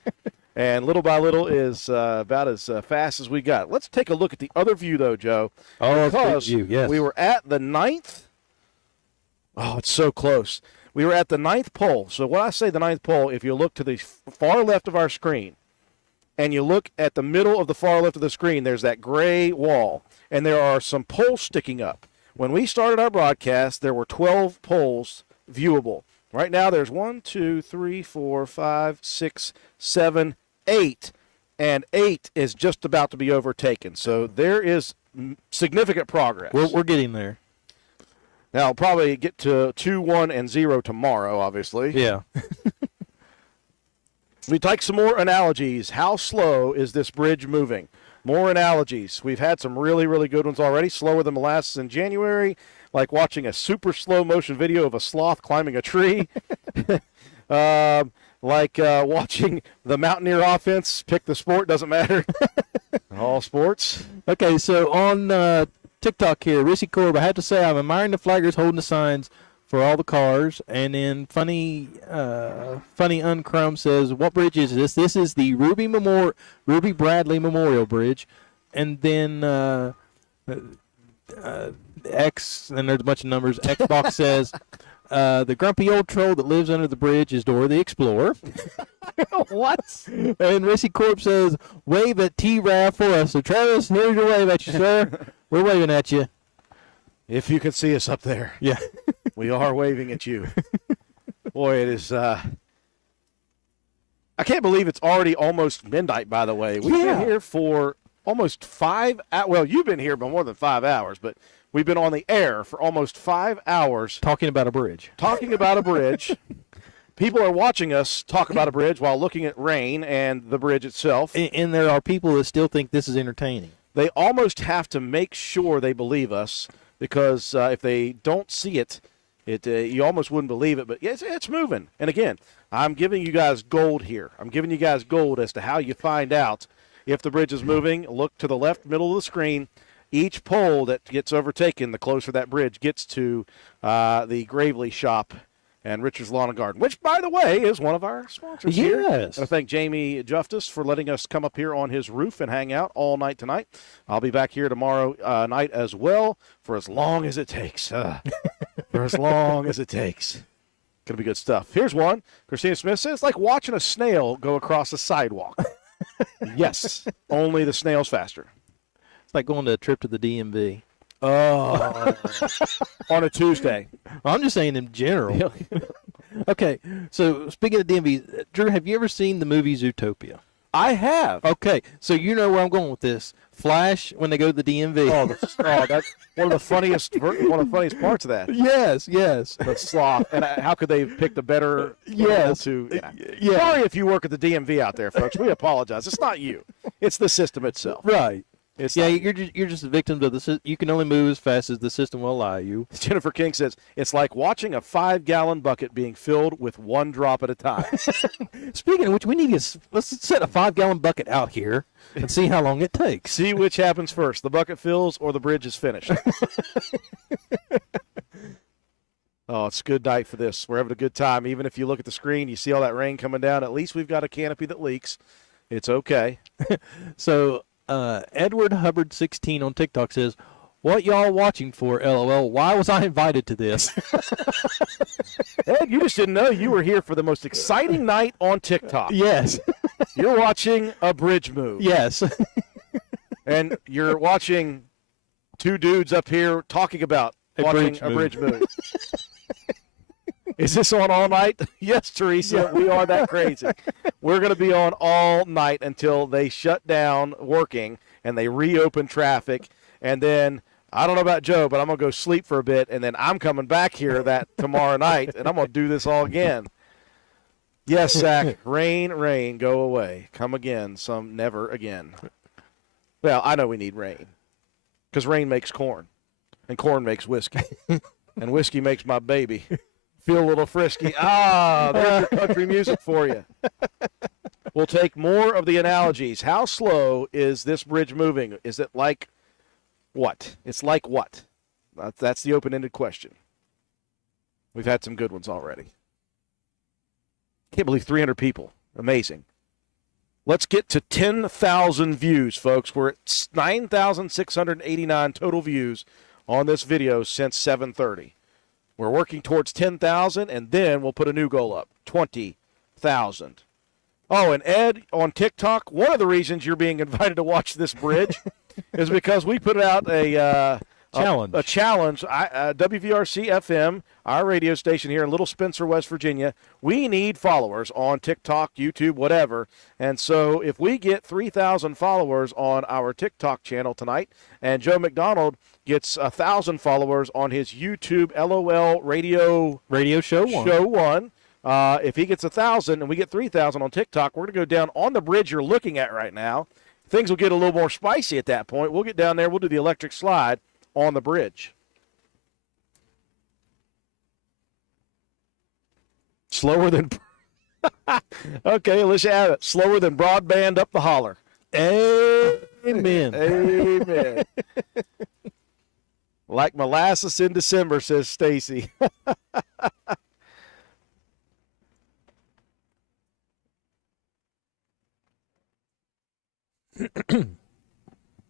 And little by little is about as fast as we got. Let's take a look at the other view, though, Joe. Oh, because view, yes. We were at the 9th. Oh, it's so close. We were at the 9th pole. So when I say the 9th pole, if you look to the far left of our screen and you look at the middle of the far left of the screen, there's that gray wall, and there are some poles sticking up. When we started our broadcast, there were 12 poles viewable. Right now, there's 1, 2, 3, 4, 5, 6, 7, 8, and 8 is just about to be overtaken. So there is significant progress. We're getting there. Now, I'll probably get to 2, 1, and 0 tomorrow, obviously. Yeah. We'd like some more analogies. How slow is this bridge moving? More analogies. We've had some really, really good ones already. Slower than molasses in January, like watching a super slow motion video of a sloth climbing a tree. Like watching the Mountaineer offense pick the sport. Doesn't matter. All sports. Okay, so on TikTok here, Rissy Corb, I have to say I'm admiring the flaggers holding the signs for all the cars. And then Funny Uncrum says, what bridge is this? This is the Ruby Bradley Memorial Bridge. And then X, and there's a bunch of numbers. Xbox says, the grumpy old troll that lives under the bridge is Dora the Explorer. What? And Rissy Corp says, wave at T-Rav for us. So, Travis, here's your wave at you, sir. We're waving at you. If you can see us up there, Yeah. we are waving at you. Boy, it is. I can't believe it's already almost midnight, by the way. We've been here for almost 5 hours. Well, you've been here for more than 5 hours, but we've been on the air for almost 5 hours Talking about a bridge. talking about a bridge. People are watching us talk about a bridge while looking at rain and the bridge itself. And there are people that still think this is entertaining. They almost have to make sure they believe us, because if they don't see it, you almost wouldn't believe it. But it's moving. And again, I'm giving you guys gold here. I'm giving you guys gold as to how you find out if the bridge is moving. Look to the left middle of the screen. Each pole that gets overtaken, the closer that bridge gets to the Gravely Shop and Richard's Lawn and Garden, which, by the way, is one of our sponsors here. Yes. And I thank Jamie Justice for letting us come up here on his roof and hang out all night tonight. I'll be back here tomorrow night as well for as long as it takes. For as long as it takes. Going to be good stuff. Here's one. Christina Smith says, it's like watching a snail go across a sidewalk. Yes, only the snail's faster. It's like going to a trip to the DMV. Oh, on a Tuesday. I'm just saying in general. Okay, so speaking of DMV, Drew, have you ever seen the movie Zootopia? I have. Okay, so you know where I'm going with this. Flash, when they go to the DMV. That's one of the funniest parts of that. Yes. The sloth. And how could they have picked a better Yes. to? Yeah. Yeah. Sorry if you work at the DMV out there, folks. We apologize. It's not you. It's the system itself. Right. It's Yeah, not- you're just a victim of the. You can only move as fast as the system will allow you. Jennifer King says it's like watching a 5-gallon bucket being filled with one drop at a time. Speaking of which, we need to let's set a 5-gallon bucket out here and see how long it takes. See which happens first: the bucket fills or the bridge is finished. Oh, it's a good night for this. We're having a good time. Even if you look at the screen, you see all that rain coming down. At least we've got a canopy that leaks. It's okay. So Edward Hubbard 16 on TikTok says, "What y'all watching for? LOL. Why was I invited to this?" Ed, you just didn't know you were here for the most exciting night on TikTok. Yes. You're watching a bridge move. Yes. And you're watching two dudes up here talking about watching a bridge move. Is this on all night? Yes, Teresa, we are that crazy. We're going to be on all night until they shut down working and they reopen traffic. And then, I don't know about Joe, but I'm going to go sleep for a bit, and then I'm coming back here that tomorrow night, and I'm going to do this all again. Yes, Zach, rain, go away. Come again, some never again. Well, I know we need rain because rain makes corn, and corn makes whiskey, and whiskey makes my baby feel a little frisky. Ah, there's your country music for you. We'll take more of the analogies. How slow is this bridge moving? Is it like what? It's like what? That's the open-ended question. We've had some good ones already. Can't believe 300 people. Amazing. Let's get to 10,000 views, folks. We're at 9,689 total views on this video since 7:30. We're working towards 10,000, and then we'll put a new goal up, 20,000. Oh, and Ed, on TikTok, one of the reasons you're being invited to watch this bridge is because we put out a Challenge. A challenge. WVRC FM, our radio station here in Little Spencer, West Virginia. We need followers on TikTok, YouTube, whatever. And so if we get 3,000 followers on our TikTok channel tonight, and Joe McDonald gets 1,000 followers on his YouTube LOL radio Show one. If he gets 1,000 and we get 3,000 on TikTok, we're going to go down on the bridge you're looking at right now. Things will get a little more spicy at that point. We'll get down there. We'll do the electric slide on the bridge. Slower than okay, let's have it. Slower than broadband up the holler. Amen. Amen. Like molasses in December, says Stacy.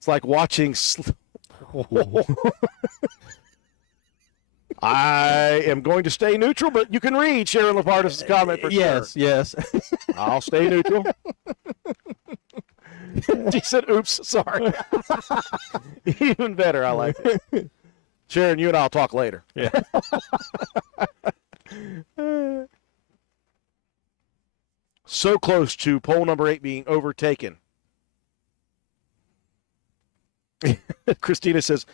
It's like watching. I am going to stay neutral, but you can read Sharon Lapardis' comment for Yes, sure. yes. I'll stay neutral. She said, oops, sorry. Even better. I like it. Sharon, you and I'll talk later. Yeah. So close to pole number 8 being overtaken. Christina says,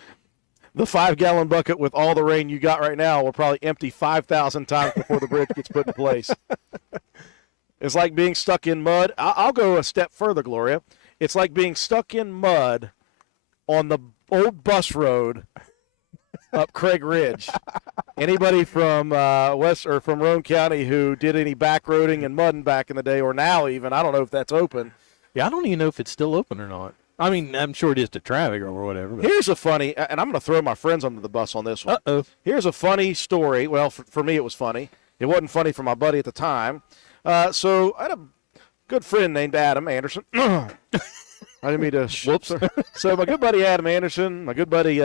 the 5-gallon bucket with all the rain you got right now will probably empty 5,000 times before the bridge gets put in place. It's like being stuck in mud. I'll go a step further, Gloria. It's like being stuck in mud on the old bus road up Craig Ridge. Anybody from West or from Roane County who did any backroading and mudding back in the day, or now even, I don't know if that's open. Yeah, I don't even know if it's still open or not. I mean, I'm sure it is to traffic or whatever. But. Here's a funny, and I'm going to throw my friends under the bus on this one. Uh-oh. Here's a funny story. Well, for me it was funny. It wasn't funny for my buddy at the time. So I had a good friend named Adam Anderson. I didn't mean to. Whoops. So my good buddy Adam Anderson, my good buddy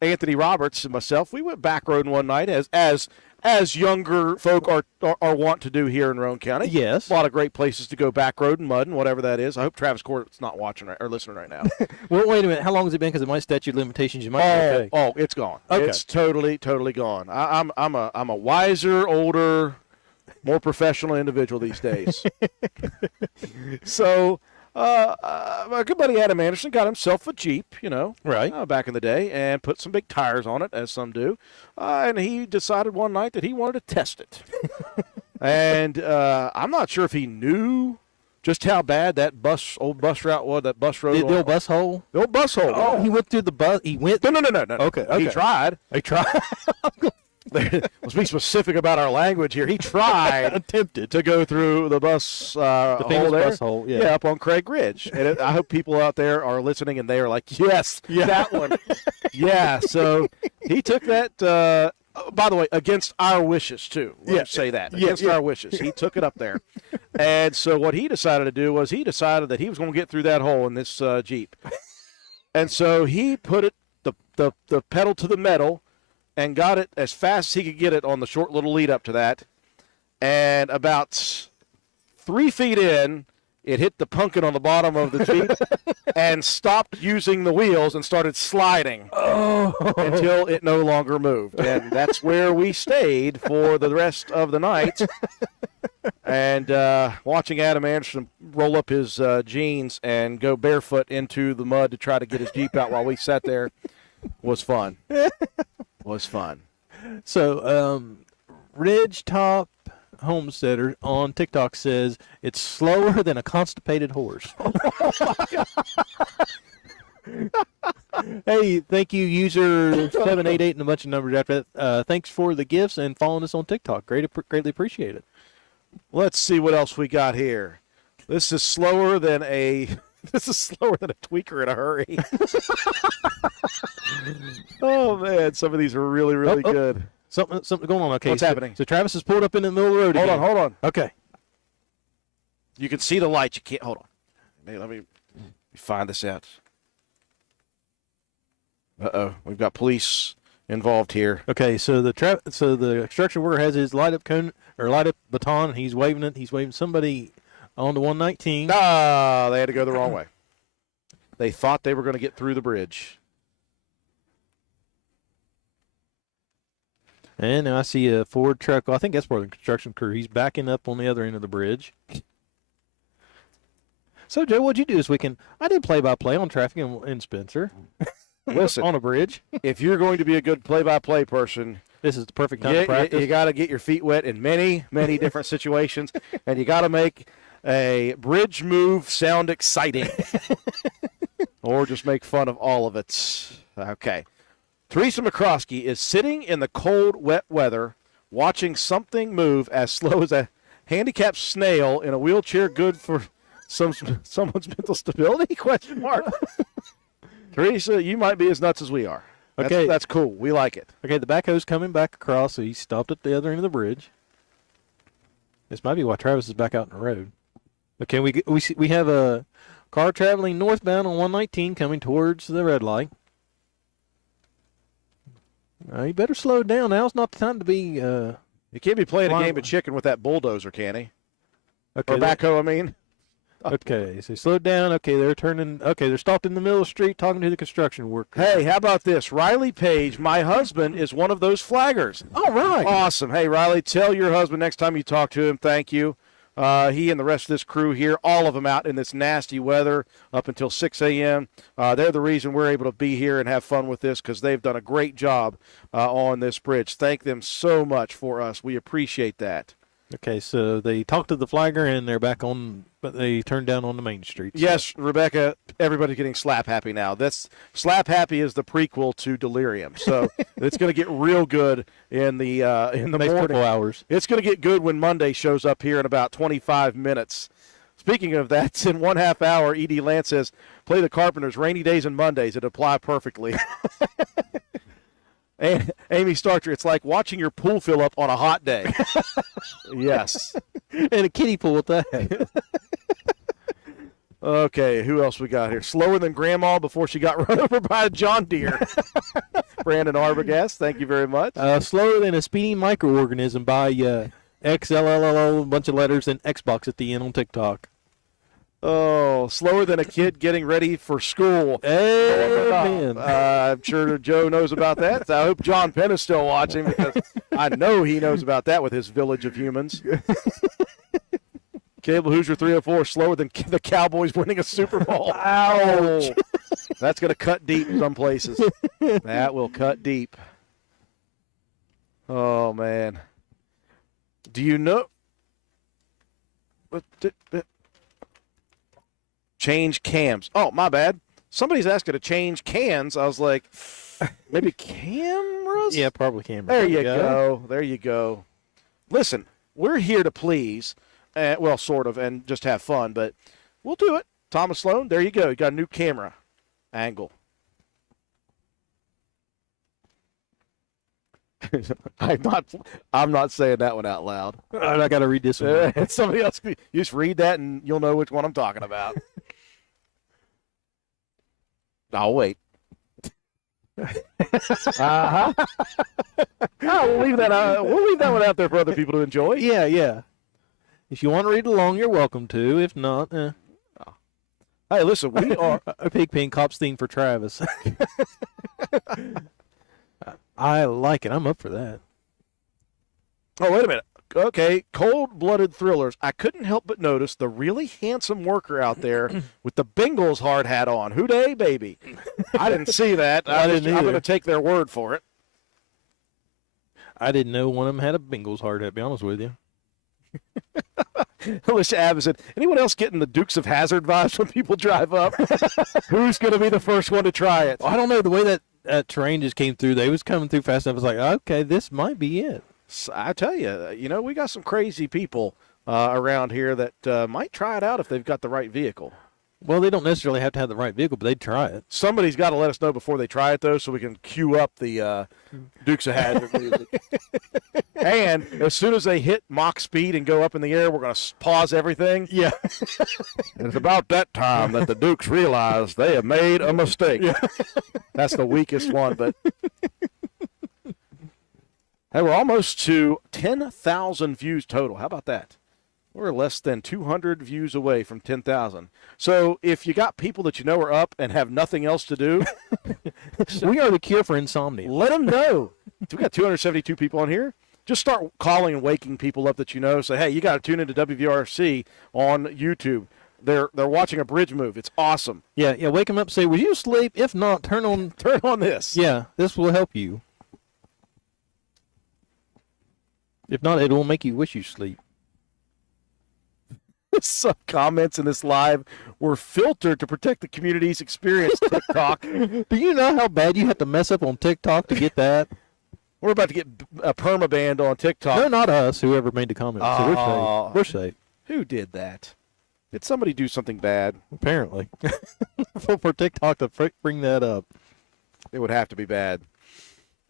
Anthony Roberts, and myself, we went backroading one night as younger folk are wont to do here in Roane County. Yes. A lot of great places to go backroading, mudding, whatever that is. I hope Travis Court's not watching or listening right now. Well, wait a minute. How long has it been? Because it might statute of limitations. You might be okay. Oh, it's gone. Okay. It's totally gone. I'm a wiser, older, more professional individual these days. So, my good buddy Adam Anderson got himself a Jeep, Right. back in the day, and put some big tires on it, as some do. And he decided one night that he wanted to test it. And I'm not sure if he knew just how bad that old bus route was, that bus road. The old bus hole? The old bus hole. Oh, he went through the bus. He went. No. Okay. He tried. He tried. Let's be specific about our language here. He tried Attempted. to go through the bus The famous hole there. bus hole, yeah. Up on Craig Ridge. And I hope people out there are listening and they are like, yes, that one. Yeah, so he took that, by the way, against our wishes, too. Let's say that. Against our wishes. He took it up there. And so what he decided to do was he decided that he was going to get through that hole in this Jeep. And so he put the pedal to the metal and got it as fast as he could get it on the short little lead up to that. And about 3 feet in, it hit the pumpkin on the bottom of the Jeep and stopped using the wheels and started sliding until it no longer moved. And that's where we stayed for the rest of the night. And watching Adam Anderson roll up his jeans and go barefoot into the mud to try to get his Jeep out while we sat there was fun. Was fun. So, Ridgetop Homesteader on TikTok says it's slower than a constipated horse. Hey, thank you, user 788 and a bunch of numbers after that. Thanks for the gifts and following us on TikTok. Greatly appreciate it. Let's see what else we got here. This is slower than a tweaker in a hurry. Oh man, some of these are really, really good. Something going on. Okay, What's happening? So Travis has pulled up in the middle of the road. Hold on. Okay. You can see the lights. You can't. Hold on. Let me find this out. We've got police involved here. Okay, so the construction worker has his light up cone or light up baton. And he's waving it. He's waving somebody on the 119. Ah, they had to go the wrong way. They thought they were going to get through the bridge. And now I see a Ford truck. Well, I think that's part of the construction crew. He's backing up on the other end of the bridge. So, Joe, what'd you do this weekend? I did play-by-play on traffic in Spencer. Listen, on a bridge. if you're going to be a good play-by-play person, This is the perfect time to practice. you got to get your feet wet in many, many different situations, and you got to make a bridge move sound exciting, or just make fun of all of it. Okay. Teresa McCroskey is sitting in the cold, wet weather, watching something move as slow as a handicapped snail in a wheelchair. Good for someone's mental stability? Question mark. Teresa, you might be as nuts as we are. That's cool. We like it. Okay, the backhoe's coming back across, so he stopped at the other end of the bridge. This might be why Travis is back out in the road. Okay, we have a Car traveling northbound on 119 coming towards the red light. You better slow down. Now's not the time to be. You can't be playing a Why- game of chicken with that bulldozer, can he? Okay, Or backhoe, I mean. okay, so slow down. Okay, they're turning. Okay, they're stopped in the middle of the street talking to the construction worker. Hey, how about this? Riley Page, my husband, is one of those flaggers. All right. Awesome. Hey, Riley, tell your husband next time you talk to him, thank you. He and the rest of this crew here, all of them out in this nasty weather up until 6 a.m. They're the reason we're able to be here and have fun with this because they've done a great job on this bridge. Thank them so much for us. We appreciate that. Okay, so they talked to the flagger and they're back on, but they turned down on the main street. So- Yes, Rebecca, everybody's getting slap happy now. That's Slap Happy is the prequel to Delirium. So it's going to get real good in the next morning. couple hours. It's going to get good when Monday shows up here in about 25 minutes. Speaking of that, it's in 1/2 hour. E.D. Lance says, play the Carpenters, rainy days and Mondays. It apply perfectly. And Amy Starcher, it's like watching your pool fill up on a hot day. Yes. And a kiddie pool at that. Okay, who else we got here? Slower than Grandma before she got run over by a John Deere. Brandon Arbogast, thank you very much. Slower than a speeding microorganism by XLLL, a bunch of letters, and Xbox at the end on TikTok. Oh, slower than a kid getting ready for school. Amen. I'm sure Joe knows about that. I hope John Penn is still watching because I know he knows about that with his village of humans. Cable Hoosier 304, slower than the Cowboys winning a Super Bowl. Ouch. That's going to cut deep some places. That will cut deep. Oh, man. Do you know? Change cams. Oh, my bad. Somebody's asking to change cans. I was like, maybe cameras? Yeah, probably camera. There you go. There you go. Listen, we're here to please. Well, sort of, and just have fun, but we'll do it. Thomas Sloan, there you go. You got a new camera angle. I'm not saying that one out loud. I got to read this one. Somebody else, you just read that and you'll know which one I'm talking about. I'll wait. Uh-huh. We'll leave that one out there for other people to enjoy. Yeah, yeah. If you want to read along, you're welcome to. If not, Hey, listen, we are. a Pigpen Cops theme for Travis. I like it. I'm up for that. Oh, wait a minute. Okay, cold-blooded thrillers. I couldn't help but notice the really handsome worker out there with the Bengals hard hat on. Who day, baby? I didn't see that. I didn't I'm either. going to take their word for it. I didn't know one of them had a Bengals hard hat, to be honest with you. Alicia Abbott said, anyone else getting the Dukes of Hazzard vibes when people drive up? Who's going to be the first one to try it? I don't know. The way that terrain just came through, they was coming through fast enough. I was like, okay, this might be it. I tell you, we got some crazy people around here that might try it out if they've got the right vehicle. Well, they don't necessarily have to have the right vehicle, but they'd try it. Somebody's got to let us know before they try it, though, so we can cue up the Dukes of Hazzard music. And as soon as they hit Mach speed and go up in the air, we're going to pause everything. Yeah. And it's about that time that the Dukes realize they have made a mistake. Yeah. That's the weakest one, but hey, we're almost to 10,000 views total. How about that? We're less than 200 views away from 10,000. So if you got people that you know are up and have nothing else to do, We are the cure for insomnia. let them know. We got 272 people on here. Just start calling and waking people up that you know. Say, hey, you got to tune into WVRC on YouTube. They're watching a bridge move. It's awesome. Yeah, yeah. Wake them up. Say, "Were you asleep? If not, turn on." Turn on this. Yeah, this will help you. If not, it will make you wish you sleep. Some comments in this live were filtered to protect the community's experience. TikTok. Do you know how bad you have to mess up on TikTok to get that? We're about to get a permabanned on TikTok. No, not us. Whoever made the comment. So we're Oh. safe. We're safe. Who did that? Did somebody do something bad? Apparently, for TikTok to bring that up. It would have to be bad.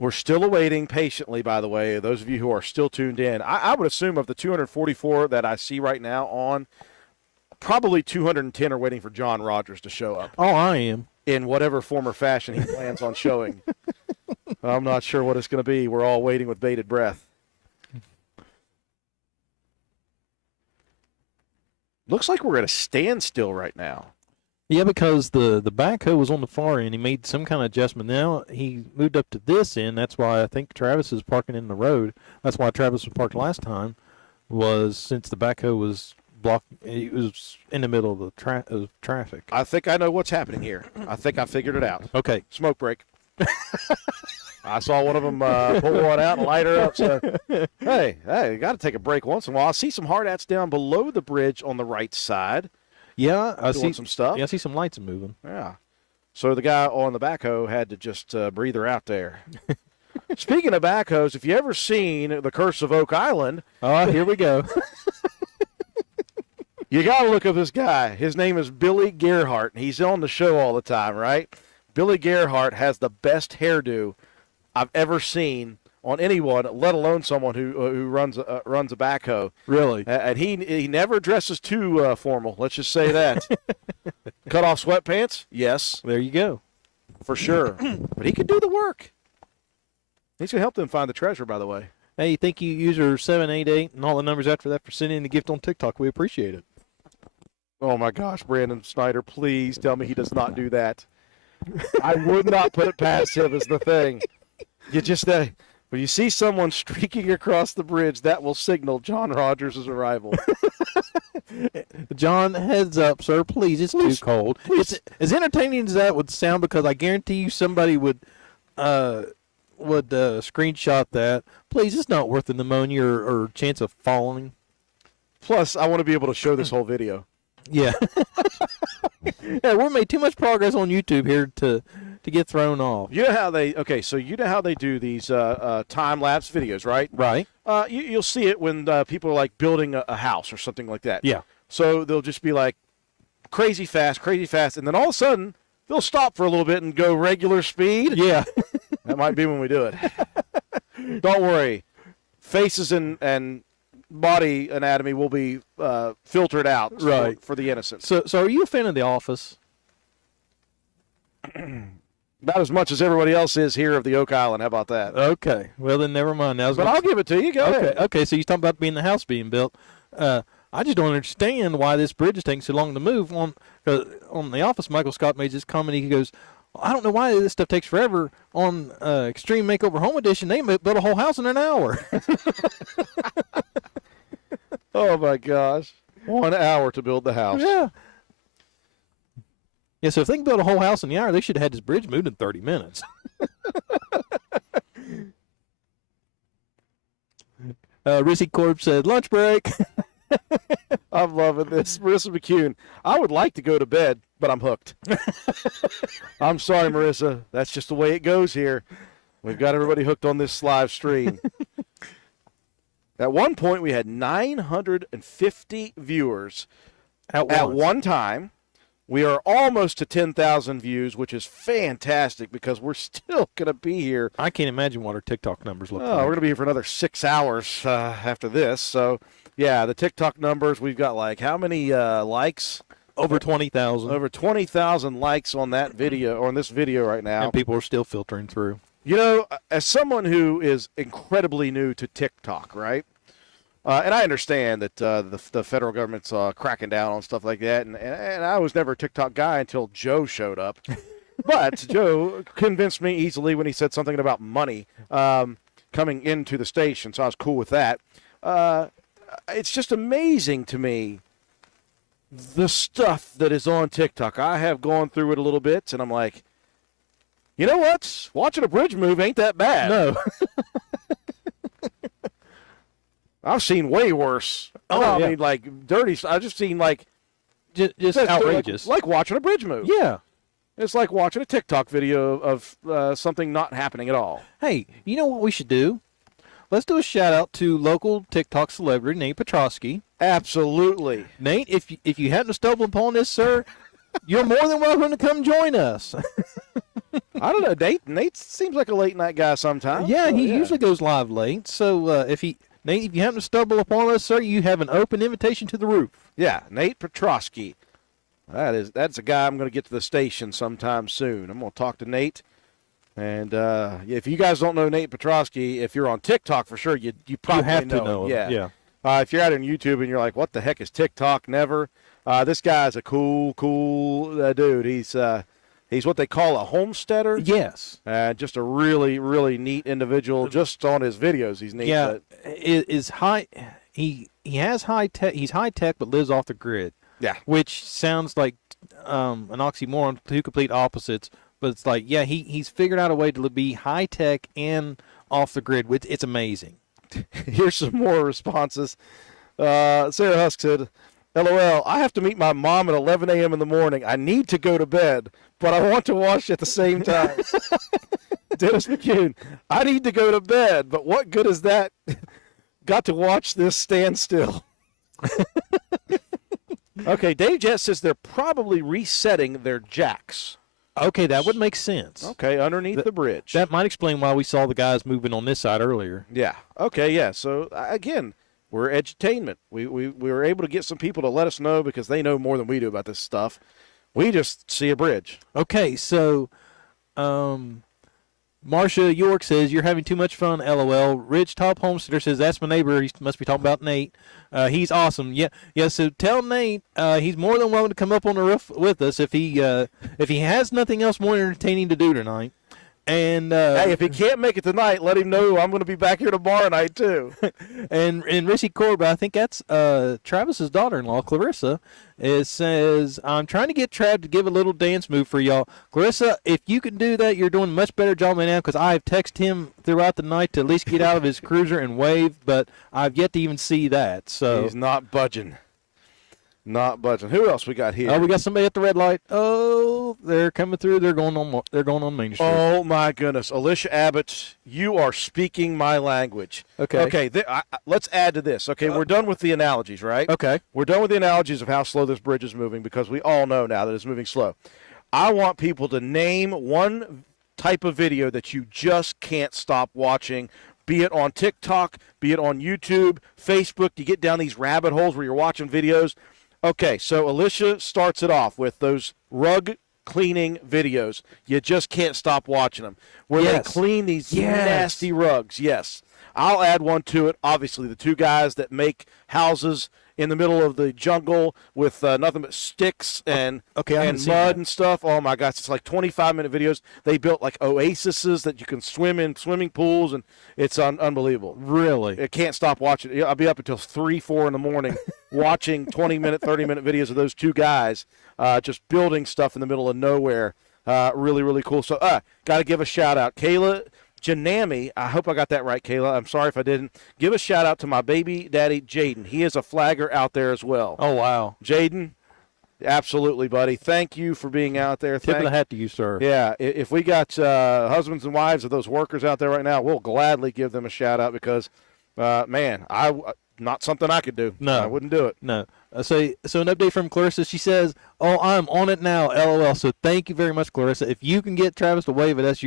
We're still awaiting patiently, by the way, those of you who are still tuned in. I would assume of the 244 that I see right now on, Probably 210 are waiting for John Rogers to show up Oh, I am. in whatever form or fashion he plans on showing. I'm not sure what it's going to be. We're all waiting with bated breath. Looks like we're at a standstill right now. Yeah, because the backhoe was on the far end. He made some kind of adjustment. Now he moved up to this end. That's why I think Travis is parking in the road. That's why Travis was parked last time, was since the backhoe was it was in the middle of the traffic. I think I know what's happening here. I think I figured it out. Okay. Smoke break. I saw one of them pull one out and light her up. So, hey, you got to take a break once in a while. I see some hard hats down below the bridge on the right side. Yeah, I Doing see some stuff. Yeah, I see some lights moving. Yeah. So the guy on the backhoe had to just breathe her out there. Speaking of backhoes, if you ever seen The Curse of Oak Island, Here we go. you got to look up this guy. His name is Billy Gerhardt. He's on the show all the time, right? Billy Gerhardt has the best hairdo I've ever seen on anyone, let alone someone who runs a backhoe. Really? And he never dresses too formal. Let's just say that. Cut off sweatpants? Yes, There you go. for sure. But he can do the work. He's going to help them find the treasure, by the way. Hey, thank you, user 788, and all the numbers after that for sending in the gift on TikTok. We appreciate it. Oh, my gosh, Brandon Snyder, please tell me he does not do that. I would not put it past him is the thing. You just when you see someone streaking across the bridge, that will signal John Rogers' arrival. John, heads up, sir. Please, it's too cold. please. It's as entertaining as that would sound, because I guarantee you somebody would screenshot that. Please, it's not worth the pneumonia or chance of falling. Plus, I want to be able to show this whole video. Yeah. Yeah, we made too much progress on YouTube here to get thrown off. You know how they do these time-lapse videos, right? Right. You'll see it when people are like building a house or something like that. Yeah. So they'll just be like crazy fast, and then all of a sudden they'll stop for a little bit and go regular speed. Yeah. That might be when we do it. Don't worry. Faces and body anatomy will be filtered out Right. for the innocent. So are you a fan of The Office? Not as much as everybody else is here of the Oak Island. How about that? Okay. Well, then never mind. But I'll give it to you. Go ahead. Okay. So you're talking about the house being built. I just don't understand why this bridge is taking so long to move. On The Office, Michael Scott made this comment. He goes, I don't know why this stuff takes forever. On Extreme Makeover Home Edition, they built a whole house in an hour. Oh, my gosh. 1 hour to build the house. Yeah. Yeah, so if they can build a whole house in the hour, they should have had this bridge moved in 30 minutes. Rissy Corp said, lunch break. I'm loving this. Marissa McCune, I would like to go to bed, but I'm hooked. I'm sorry, Marissa. That's just the way it goes here. We've got everybody hooked on this live stream. At one point, we had 950 viewers at one time. We are almost to 10,000 views, which is fantastic because we're still going to be here. I can't imagine what our TikTok numbers look We're like. going to be here for another 6 hours after this. So, yeah, the TikTok numbers, we've got like how many likes? Over 20,000. Over 20,000 likes on that video, or on this video right now. And people are still filtering through. You know, as someone who is incredibly new to TikTok, right? And I understand that the federal government's cracking down on stuff like that, and I was never a TikTok guy until Joe showed up. But Joe convinced me easily when he said something about money coming into the station, so I was cool with that. It's just amazing to me the stuff that is on TikTok. I have gone through it a little bit, and I'm like, you know what? Watching a bridge move ain't that bad. No. I've seen way worse. Oh, I yeah. mean, like dirty. I've just seen like Just outrageous. like watching a bridge move. Yeah. It's like watching a TikTok video of something not happening at all. Hey, you know what we should do? Let's do a shout out to local TikTok celebrity Nate Petrosky. Absolutely. Nate, if you happen to stumble upon this, sir, you're more than welcome to come join us. I don't know. Nate seems like a late night guy sometimes. Yeah, So, he usually goes live late. So if Nate, if you happen to stumble upon us, sir, you have an open invitation to the roof. Yeah, Nate Petrosky. That's a guy I'm going to get to the station sometime soon. I'm going to talk to Nate. And if you guys don't know Nate Petrosky, if you're on TikTok for sure, you probably have to know him. him. Yeah. If you're out on YouTube and you're like, what the heck is TikTok? Never. This guy's a cool dude. He's what they call a homesteader. Yes. Just a really, really neat individual. Just on his videos, he's neat. Yeah. Is high. He has high tech. He's high tech, but lives off the grid. Yeah. Which sounds like an oxymoron, two complete opposites. But it's like, yeah, he's figured out a way to be high tech and off the grid. It's amazing. Here's some more responses. Sarah Husk said, LOL, I have to meet my mom at 11 a.m. in the morning. I need to go to bed, but I want to watch at the same time. Dennis McCune, I need to go to bed, but what good is that? Got to watch this stand still. Okay, Dave Jett says they're probably resetting their jacks. Okay, that would make sense. Okay, underneath the bridge. That might explain why we saw the guys moving on this side earlier. Yeah. Okay, yeah. So, again, we're edutainment. We were able to get some people to let us know because they know more than we do about this stuff. We just see a bridge. Okay, so Marcia York says, you're having too much fun, LOL. Ridge Top Homesteader says, that's my neighbor. He must be talking about Nate. He's awesome. Yeah. So tell Nate he's more than welcome to come up on the roof with us if he has nothing else more entertaining to do tonight. And hey, if he can't make it tonight, let him know I'm going to be back here tomorrow night too. and Rissy Corba, I think that's Travis's daughter-in-law, Clarissa, says, I'm trying to get Trav to give a little dance move for y'all. Clarissa, if you can do that, you're doing a much better job right now because I've texted him throughout the night to at least get out of his cruiser and wave, but I've yet to even see that. So he's not budging. Not budging. Who else we got here? Oh, we got somebody at the red light. Oh, they're coming through. They're going on Main Street. Oh my goodness, Alicia Abbott, you are speaking my language. Okay. Okay. Let's add to this. Okay, we're done with the analogies, right? Okay. We're done with the analogies of how slow this bridge is moving because we all know now that it's moving slow. I want people to name one type of video that you just can't stop watching. Be it on TikTok, be it on YouTube, Facebook. You get down these rabbit holes where you're watching videos. Okay, so Alicia starts it off with those rug cleaning videos. You just can't stop watching them. Where they clean these nasty rugs. Yes. I'll add one to it. Obviously, the two guys that make houses in the middle of the jungle with nothing but sticks and mud and stuff. Oh, my gosh. It's like 25-minute videos. They built like oases that you can swim in, swimming pools, and it's unbelievable. Really? I can't stop watching. I'll be up until 3, 4 in the morning watching 20-minute, 30-minute videos of those two guys just building stuff in the middle of nowhere. Really, really cool. So got to give a shout-out. Kayla Janami, I hope I got that right, Kayla. I'm sorry if I didn't. Give a shout-out to my baby daddy, Jaden. He is a flagger out there as well. Oh, wow. Jaden, absolutely, buddy. Thank you for being out there. Tip of the hat to you, sir. Yeah, if we got husbands and wives of those workers out there right now, we'll gladly give them a shout-out because, man, not something I could do. No. I wouldn't do it. No. So an update from Clarissa. She says, oh, I'm on it now, LOL. So thank you very much, Clarissa. If you can get Travis to wave at us,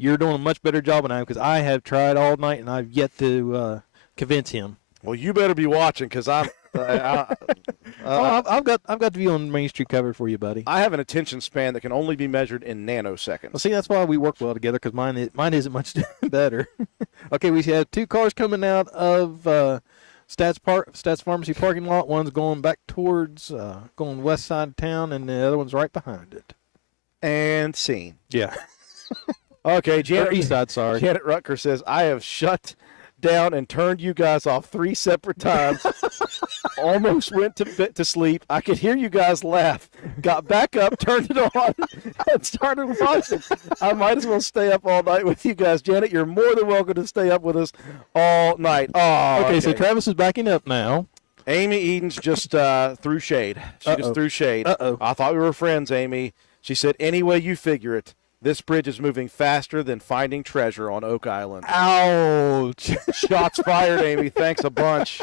you're doing a much better job than I am because I have tried all night and I've yet to convince him. Well, you better be watching because I'm. I've got the view on Main Street covered for you, buddy. I have an attention span that can only be measured in nanoseconds. Well, see, that's why we work well together because mine isn't much better. Okay, we have two cars coming out of Stats Pharmacy parking lot. One's going back towards going west side of town, and the other one's right behind it. And scene. Yeah. Okay, Janet. East side, sorry. Janet Rutger says, I have shut down and turned you guys off 3 separate times. Almost went to sleep. I could hear you guys laugh. Got back up, turned it on, and started watching. I might as well stay up all night with you guys. Janet, you're more than welcome to stay up with us all night. Oh, okay, so Travis is backing up now. Amy Eden's just threw shade. She just threw shade. I thought we were friends, Amy. She said, any way you figure it, this bridge is moving faster than finding treasure on Oak Island. Ouch. Shots fired, Amy. Thanks a bunch.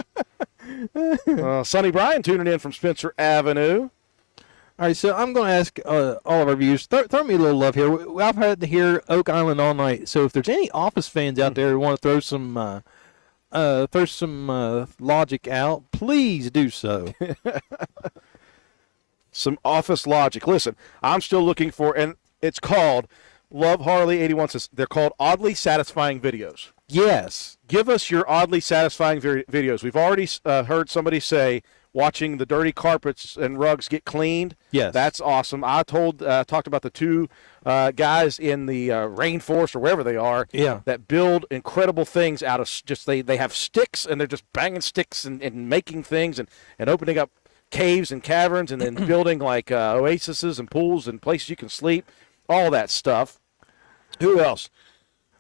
Sonny Bryan tuning in from Spencer Avenue. All right, so I'm going to ask all of our viewers, throw me a little love here. I've had to hear Oak Island all night, so if there's any Office fans out there who want to throw some throw some logic out, please do so. Some office logic. Listen, I'm still looking for, and it's called Love Harley 81 says they're called oddly satisfying videos. Yes. Give us your oddly satisfying videos. We've already heard somebody say watching the dirty carpets and rugs get cleaned. Yes. That's awesome. I talked about the two guys in the rainforest or wherever they are Yeah. that build incredible things out of just they have sticks and they're just banging sticks and making things and opening up caves and caverns and then building like oases and pools and places you can sleep, all that stuff. Who else?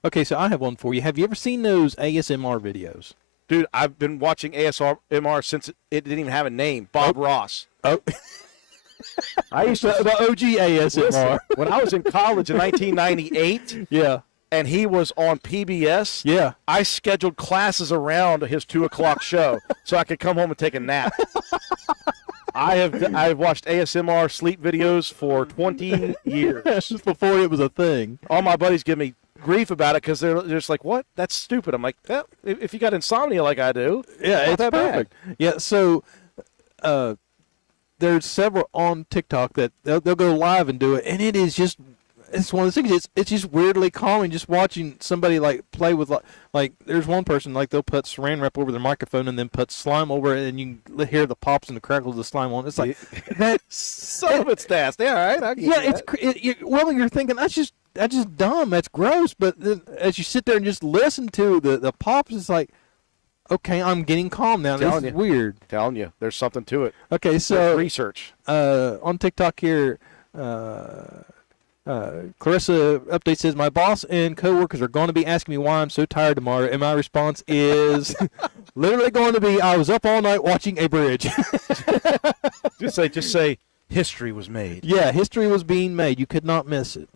Okay, so I have one for you. Have you ever seen those ASMR videos? Dude, I've been watching ASMR since it didn't even have a name. Bob Ross. Oh. I used to The OG ASMR. listen, when I was in college in 1998 Yeah. and he was on PBS. Yeah. I scheduled classes around his 2:00 show so I could come home and take a nap. I've watched ASMR sleep videos for 20 years. Just before it was a thing. All my buddies give me grief about it because they're just like, "What? That's stupid." I'm like, well, if you got insomnia like I do, Yeah, not it's that bad. perfect. Yeah, so there's several on TikTok that they'll go live and do it, and it is just it's one of those things. It's just weirdly calming just watching somebody like play with like there's one person like they'll put saran wrap over their microphone and then put slime over it, and you can hear the pops and the crackles of the slime on. It's like that. Some of it's nasty. All right, I get Yeah, that. well, you're thinking that's just dumb. That's gross. But then as you sit there and just listen to the pops, it's like, okay, I'm getting calm now. This Telling is you. weird. Telling you, there's something to it. Okay, There's so research. on TikTok here, Clarissa update says my boss and coworkers are going to be asking me why I'm so tired tomorrow, and my response is literally going to be I was up all night watching a bridge. Just say history was made. Yeah, history was being made. You could not miss it.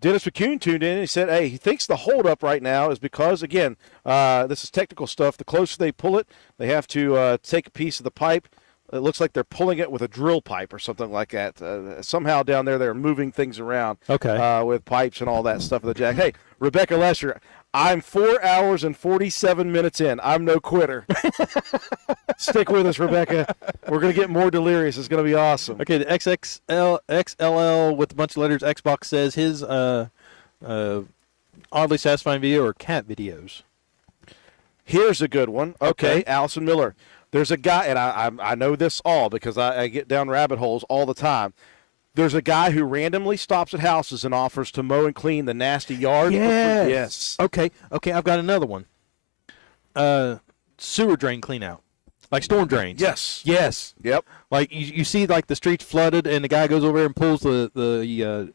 Dennis McCune tuned in and he said, hey, he thinks the holdup right now is because, again, this is technical stuff. The closer they pull it, they have to take a piece of the pipe. It looks like they're pulling it with a drill pipe or something like that. Somehow down there they're moving things around with pipes and all that stuff in the jack. Hey, Rebecca Lesher, I'm 4 hours and 47 minutes in. I'm no quitter. Stick with us, Rebecca. We're going to get more delirious. It's going to be awesome. Okay, the XLL with a bunch of letters Xbox says his oddly satisfying video are cat videos. Here's a good one. Okay, Okay. Allison Miller. There's a guy, and I know this all because I get down rabbit holes all the time. There's a guy who randomly stops at houses and offers to mow and clean the nasty yard. Yes. Okay, I've got another one. Sewer drain clean out. Like storm drains. Yes. Yes. Yep. Like you see like the streets flooded and the guy goes over there and pulls the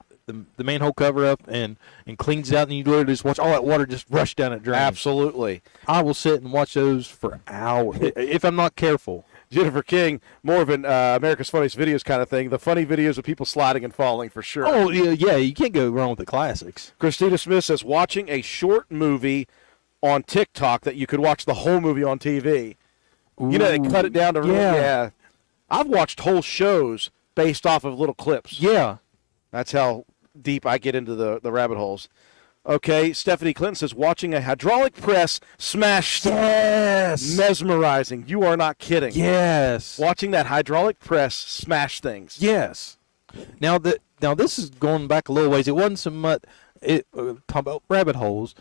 manhole cover up and cleans it out, and you literally just watch all that water just rush down that drain. Absolutely. I will sit and watch those for hours if I'm not careful. Jennifer King, more of an America's Funniest Videos kind of thing. The funny videos of people sliding and falling for sure. Oh yeah, you can't go wrong with the classics. Christina Smith says watching a short movie on TikTok that you could watch the whole movie on TV. You know, they cut it down to yeah. I've watched whole shows based off of little clips. Yeah. That's how deep I get into the rabbit holes. Okay, Stephanie Clinton says watching a hydraulic press smash. Yes. Mesmerizing. You are not kidding. Yes. Watching that hydraulic press smash things. Yes. Now this is going back a little ways. It wasn't so much talking about rabbit holes.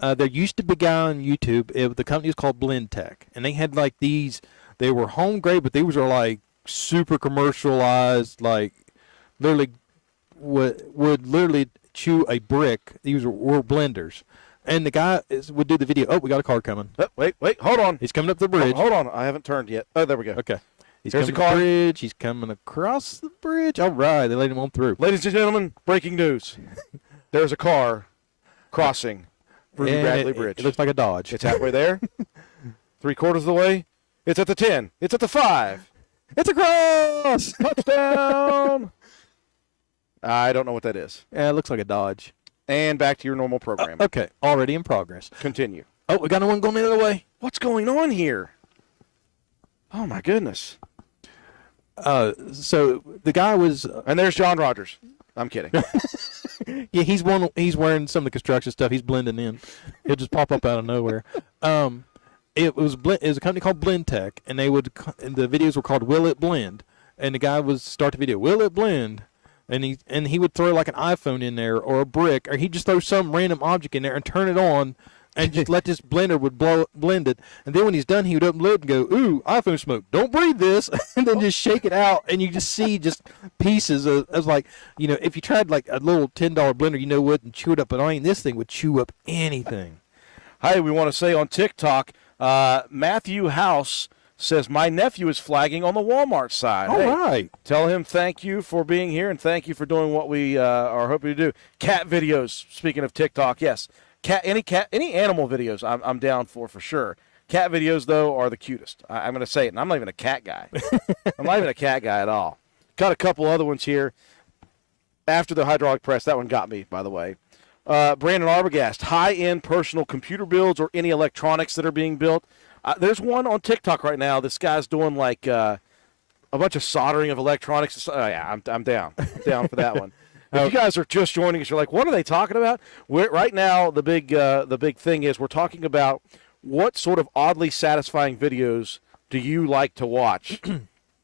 There used to be a guy on YouTube. The company was called Blend Tech, and they had like these. They were home grade, but these were like super commercialized. Like literally would literally chew a brick. These were blenders, and the guy would do the video. Oh, we got a car coming. Oh, wait, hold on. He's coming up the bridge. Hold on, I haven't turned yet. Oh, there we go. Okay. He's There's coming a up car. the bridge. He's coming across the bridge. All right, they let him on through. Ladies and gentlemen, breaking news. There's a car crossing Ruby And Bradley it Bridge. looks like a Dodge. It's halfway there. 3/4 of the way. It's at the 10. It's at the 5. It's a cross. Touchdown. I don't know what that is. Yeah, it looks like a Dodge. And back to your normal program. Okay, already in progress. Continue. Oh, we got one going the other way. What's going on here? Oh, my goodness. So the guy was, And there's John Rogers. I'm kidding. yeah, he's wearing some of the construction stuff. He's blending in. He'll just pop up out of nowhere. it was a company called Blend Tech, and and the videos were called Will It Blend, and the guy would start the video, Will It Blend, and he would throw like an iPhone in there or a brick, or he'd just throw some random object in there and turn it on, and just let this blender would blend it, and then when he's done, he would open the lid and go, "Ooh, iPhone smoke! Don't breathe this," and then just shake it out, and you just see just pieces of like, if you tried like a little $10 blender, wouldn't chew it up, but this thing would chew up anything. Hi, we want to say on TikTok, Matthew House says, my nephew is flagging on the Walmart side. All right. Tell him thank you for being here and thank you for doing what we are hoping to do. Cat videos, speaking of TikTok, yes. Any animal videos I'm down for sure. Cat videos, though, are the cutest. I'm going to say it, and I'm not even a cat guy. I'm not even a cat guy at all. Got a couple other ones here. After the hydraulic press, that one got me, by the way. Brandon Arbogast, high-end personal computer builds or any electronics that are being built. There's one on TikTok right now. This guy's doing like a bunch of soldering of electronics. Yeah, I'm down. I'm down for that one. If you guys are just joining us, you're like, what are they talking about? Right now, the big thing is we're talking about what sort of oddly satisfying videos do you like to watch?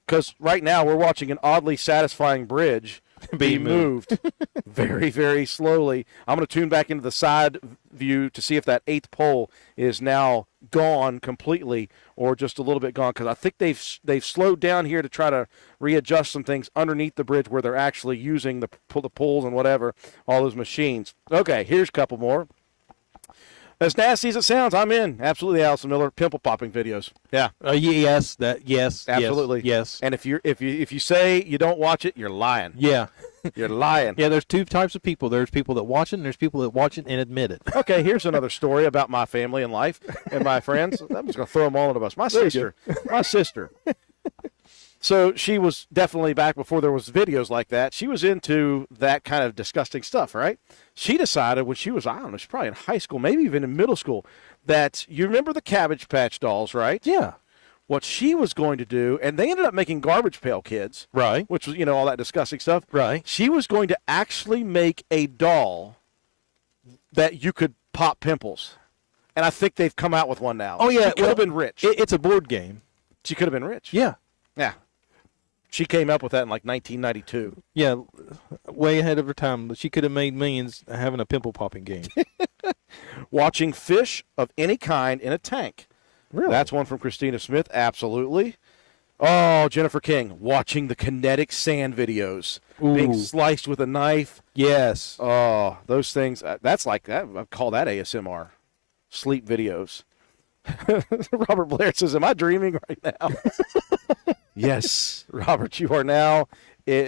Because right now we're watching an oddly satisfying bridge be moved very, very slowly. I'm going to tune back into the side view to see if that 8th pole is now gone completely or just a little bit gone, because I think they've slowed down here to try to readjust some things underneath the bridge where they're actually using the poles and whatever, all those machines. Okay, here's a couple more. As nasty as it sounds, I'm in. Absolutely, Allison Miller. Pimple popping videos. Yeah. Yes. Absolutely. Yes. And if you say you don't watch it, you're lying. Yeah. You're lying. Yeah, there's two types of people. There's people that watch it, and there's people that watch it and admit it. Okay, here's another story about my family and life and my friends. I'm just going to throw them all under the bus. My sister. So she was definitely, back before there was videos like that, she was into that kind of disgusting stuff, right? She decided when she was, I don't know, she's probably in high school, maybe even in middle school, that you remember the Cabbage Patch dolls, right? Yeah. What she was going to do, and they ended up making Garbage Pail Kids. Right. Which was, all that disgusting stuff. Right. She was going to actually make a doll that you could pop pimples. And I think they've come out with one now. Oh, yeah. She could have been rich. It's a board game. She could have been rich. Yeah. Yeah. She came up with that in like 1992. Yeah, way ahead of her time. But she could have made millions having a pimple popping game. Watching fish of any kind in a tank. Really? That's one from Christina Smith. Absolutely. Oh, Jennifer King. Watching the kinetic sand videos. Ooh. Being sliced with a knife. Yes. Oh, those things. That's like that. I call that ASMR. Sleep videos. Robert Blair says, am I dreaming right now? Yes, Robert, you are now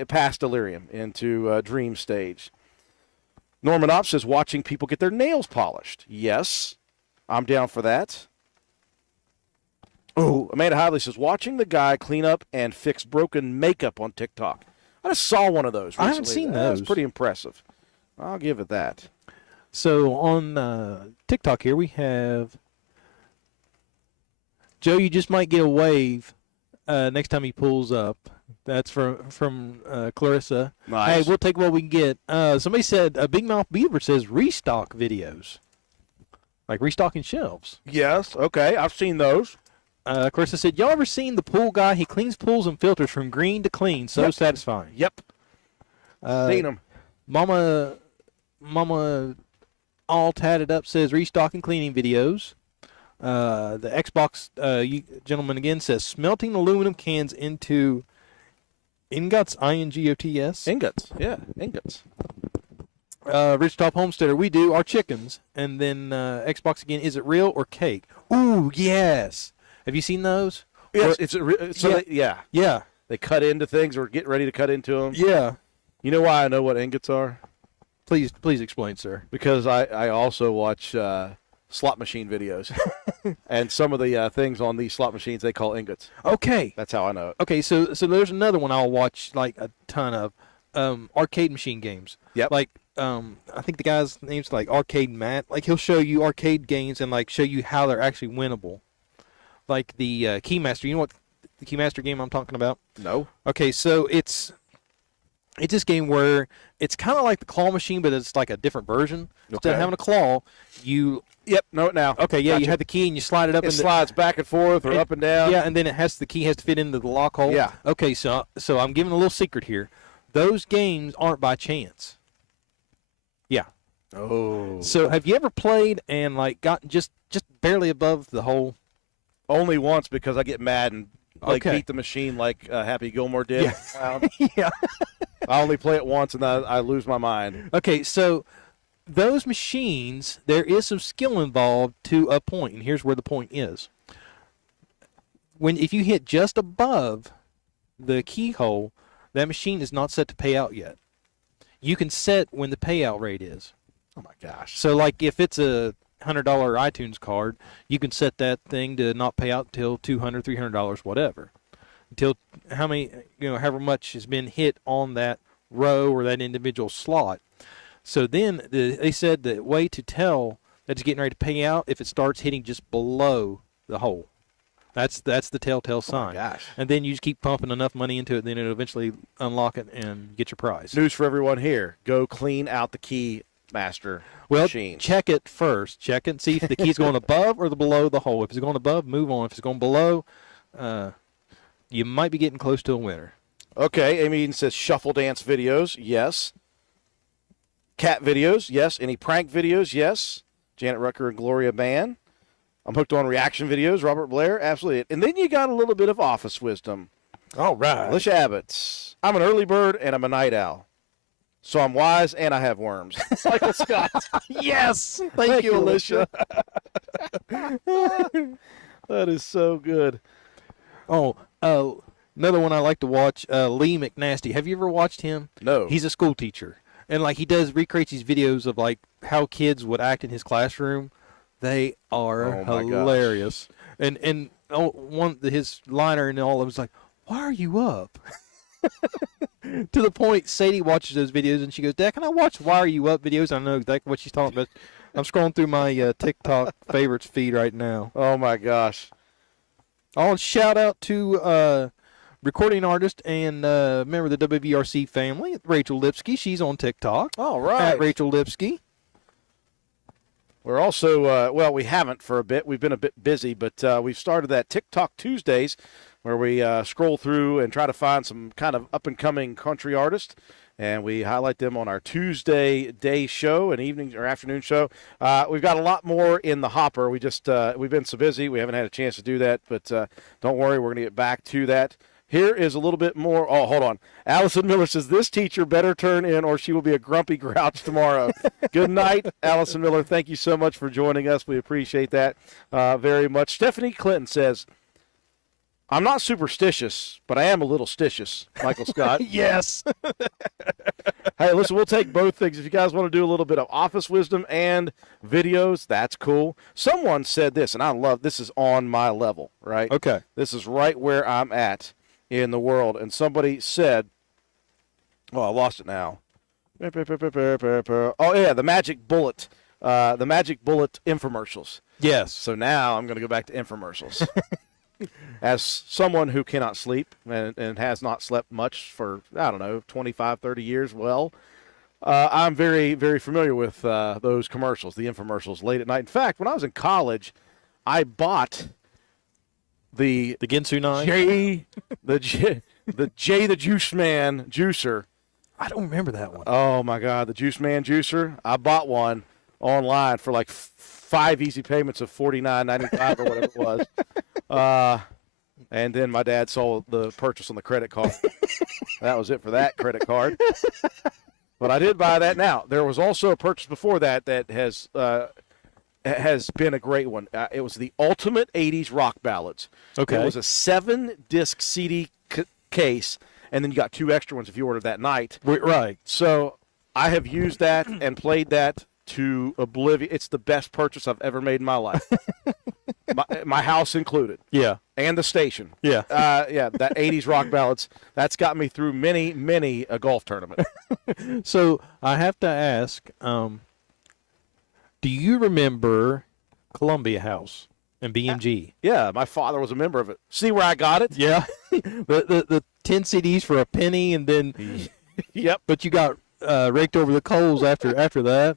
past delirium into dream stage. Norman Opp says, watching people get their nails polished. Yes, I'm down for that. Oh, Amanda Hively says, watching the guy clean up and fix broken makeup on TikTok. I just saw one of those recently. I haven't seen That was those. pretty impressive. I'll give it that. So on TikTok here we have Joe. You just might get a wave next time he pulls up. That's from Clarissa. Nice. Hey, we'll take what we can get. Somebody said Big Mouth Beaver says restock videos, like restocking shelves. Yes, okay, I've seen those. Clarissa said, y'all ever seen the pool guy? He cleans pools and filters from green to clean. So Yep. satisfying. Yep, seen them. Mama all tatted up says restocking cleaning videos. The Xbox gentleman again says smelting aluminum cans into ingots, INGOTS. Ingots, yeah, ingots. Rich Top Homesteader, we do our chickens. And then Xbox again, is it real or cake? Ooh, yes. Have you seen those? Yes, Or- yeah. Yeah. They cut into things or get ready to cut into them. Yeah. You know why I know what ingots are? Please explain, sir. Because I also watch slot machine videos. And some of the things on these slot machines they call ingots. Okay. That's how I know it. Okay, so there's another one I'll watch like a ton of, arcade machine games. Yep. Like I think the guy's name's like Arcade Matt. Like he'll show you arcade games and like show you how they're actually winnable. Like the Keymaster. You know what the Keymaster game I'm talking about? No. Okay, so it's this game where it's kind of like the claw machine, but it's like a different version. Instead of Okay. having a claw, you Yep. Know it now. okay, yeah, you Gotcha. had the key and you slide it up It in slides back and forth or and- up and down. Yeah, and then the key has to fit into the lock hole. Yeah. Okay, so I'm giving a little secret here. Those games aren't by chance. Yeah. Oh. So have you ever played and like gotten just barely above the hole? Only once because I get mad and like Okay. beat the machine like Happy Gilmore did. Yeah. I only play it once and I lose my mind. Okay, so those machines, there is some skill involved to a point, and here's where the point is. If you hit just above the keyhole, that machine is not set to pay out yet. You can set when the payout rate is. Oh my gosh. So, like, if it's a $100 iTunes card, you can set that thing to not pay out until $200, $300, whatever. Until however much has been hit on that row or that individual slot. So then they said the way to tell that it's getting ready to pay out if it starts hitting just below the hole. That's the telltale sign. Gosh. And then you just keep pumping enough money into it, then it'll eventually unlock it and get your prize. News for everyone here. Go clean out the key master Well, machines. check it first. Check it and see if the key's going above or below the hole. If it's going above, move on. If it's going below, you might be getting close to a winner. Okay, Amy Eden says shuffle dance videos, yes. Cat videos, yes. Any prank videos, yes. Janet Rucker and Gloria Mann. I'm hooked on reaction videos, Robert Blair, absolutely. And then you got a little bit of office wisdom. All right. Alicia Abbott. I'm an early bird and I'm a night owl. So I'm wise and I have worms. Michael Scott. Yes. Thank you, Alicia. That is so good. Oh, another one I like to watch, Lee McNasty. Have you ever watched him? No. He's a school teacher. And, like, he recreates these videos of, like, how kids would act in his classroom. They are Oh, my gosh. hilarious. And his liner and all of it was like, why are you up? To the point Sadie watches those videos and she goes, Dad, can I watch Why Are You Up videos? I know exactly what she's talking about. I'm scrolling through my TikTok favorites feed right now. Oh, my gosh. I'll shout out to recording artist and member of the WVRC family, Rachel Lipsky. She's on TikTok. All right. At Rachel Lipsky. We're also, we haven't for a bit. We've been a bit busy, but we've started that TikTok Tuesdays where we scroll through and try to find some kind of up-and-coming country artist, and we highlight them on our Tuesday day show and evening or afternoon show. We've got a lot more in the hopper. We've been so busy. We haven't had a chance to do that, but don't worry. We're going to get back to that. Here is a little bit more. Oh, hold on. Allison Miller says, this teacher better turn in or she will be a grumpy grouch tomorrow. Good night, Allison Miller. Thank you so much for joining us. We appreciate that very much. Stephanie Clinton says, I'm not superstitious, but I am a little stitious, Michael Scott. Yes. Hey, listen, we'll take both things. If you guys want to do a little bit of office wisdom and videos, that's cool. Someone said this, and I love this is on my level, right? Okay. This is right where I'm at in the world. And somebody said, oh, I lost it now. Oh, yeah, the Magic Bullet infomercials. Yes. So now I'm going to go back to infomercials. As someone who cannot sleep and has not slept much for, 25, 30 years, I'm very, very familiar with those commercials, the infomercials late at night. In fact, when I was in college, I bought the Ginsu 9? the Jay the Juice Man juicer. I don't remember that one. Oh, my God, the Juice Man juicer. I bought one online for like 5 easy payments of $49.95 or whatever it was. And then my dad saw the purchase on the credit card. That was it for that credit card. But I did buy that. Now, there was also a purchase before that has been a great one. It was the Ultimate 80s Rock Ballads. Okay. It was a 7-disc CD case, and then you got 2 extra ones if you ordered that night. Right. So I have used that and played that to oblivion. It's the best purchase I've ever made in my life. my house included. Yeah. And the station. Yeah. That 80s Rock Ballads, that's got me through many a golf tournament. So I have to ask, do you remember Columbia House and BMG? Yeah, my father was a member of it. See where I got it? Yeah. the 10 CDs for a penny, and then Yep. but you got raked over the coals after that.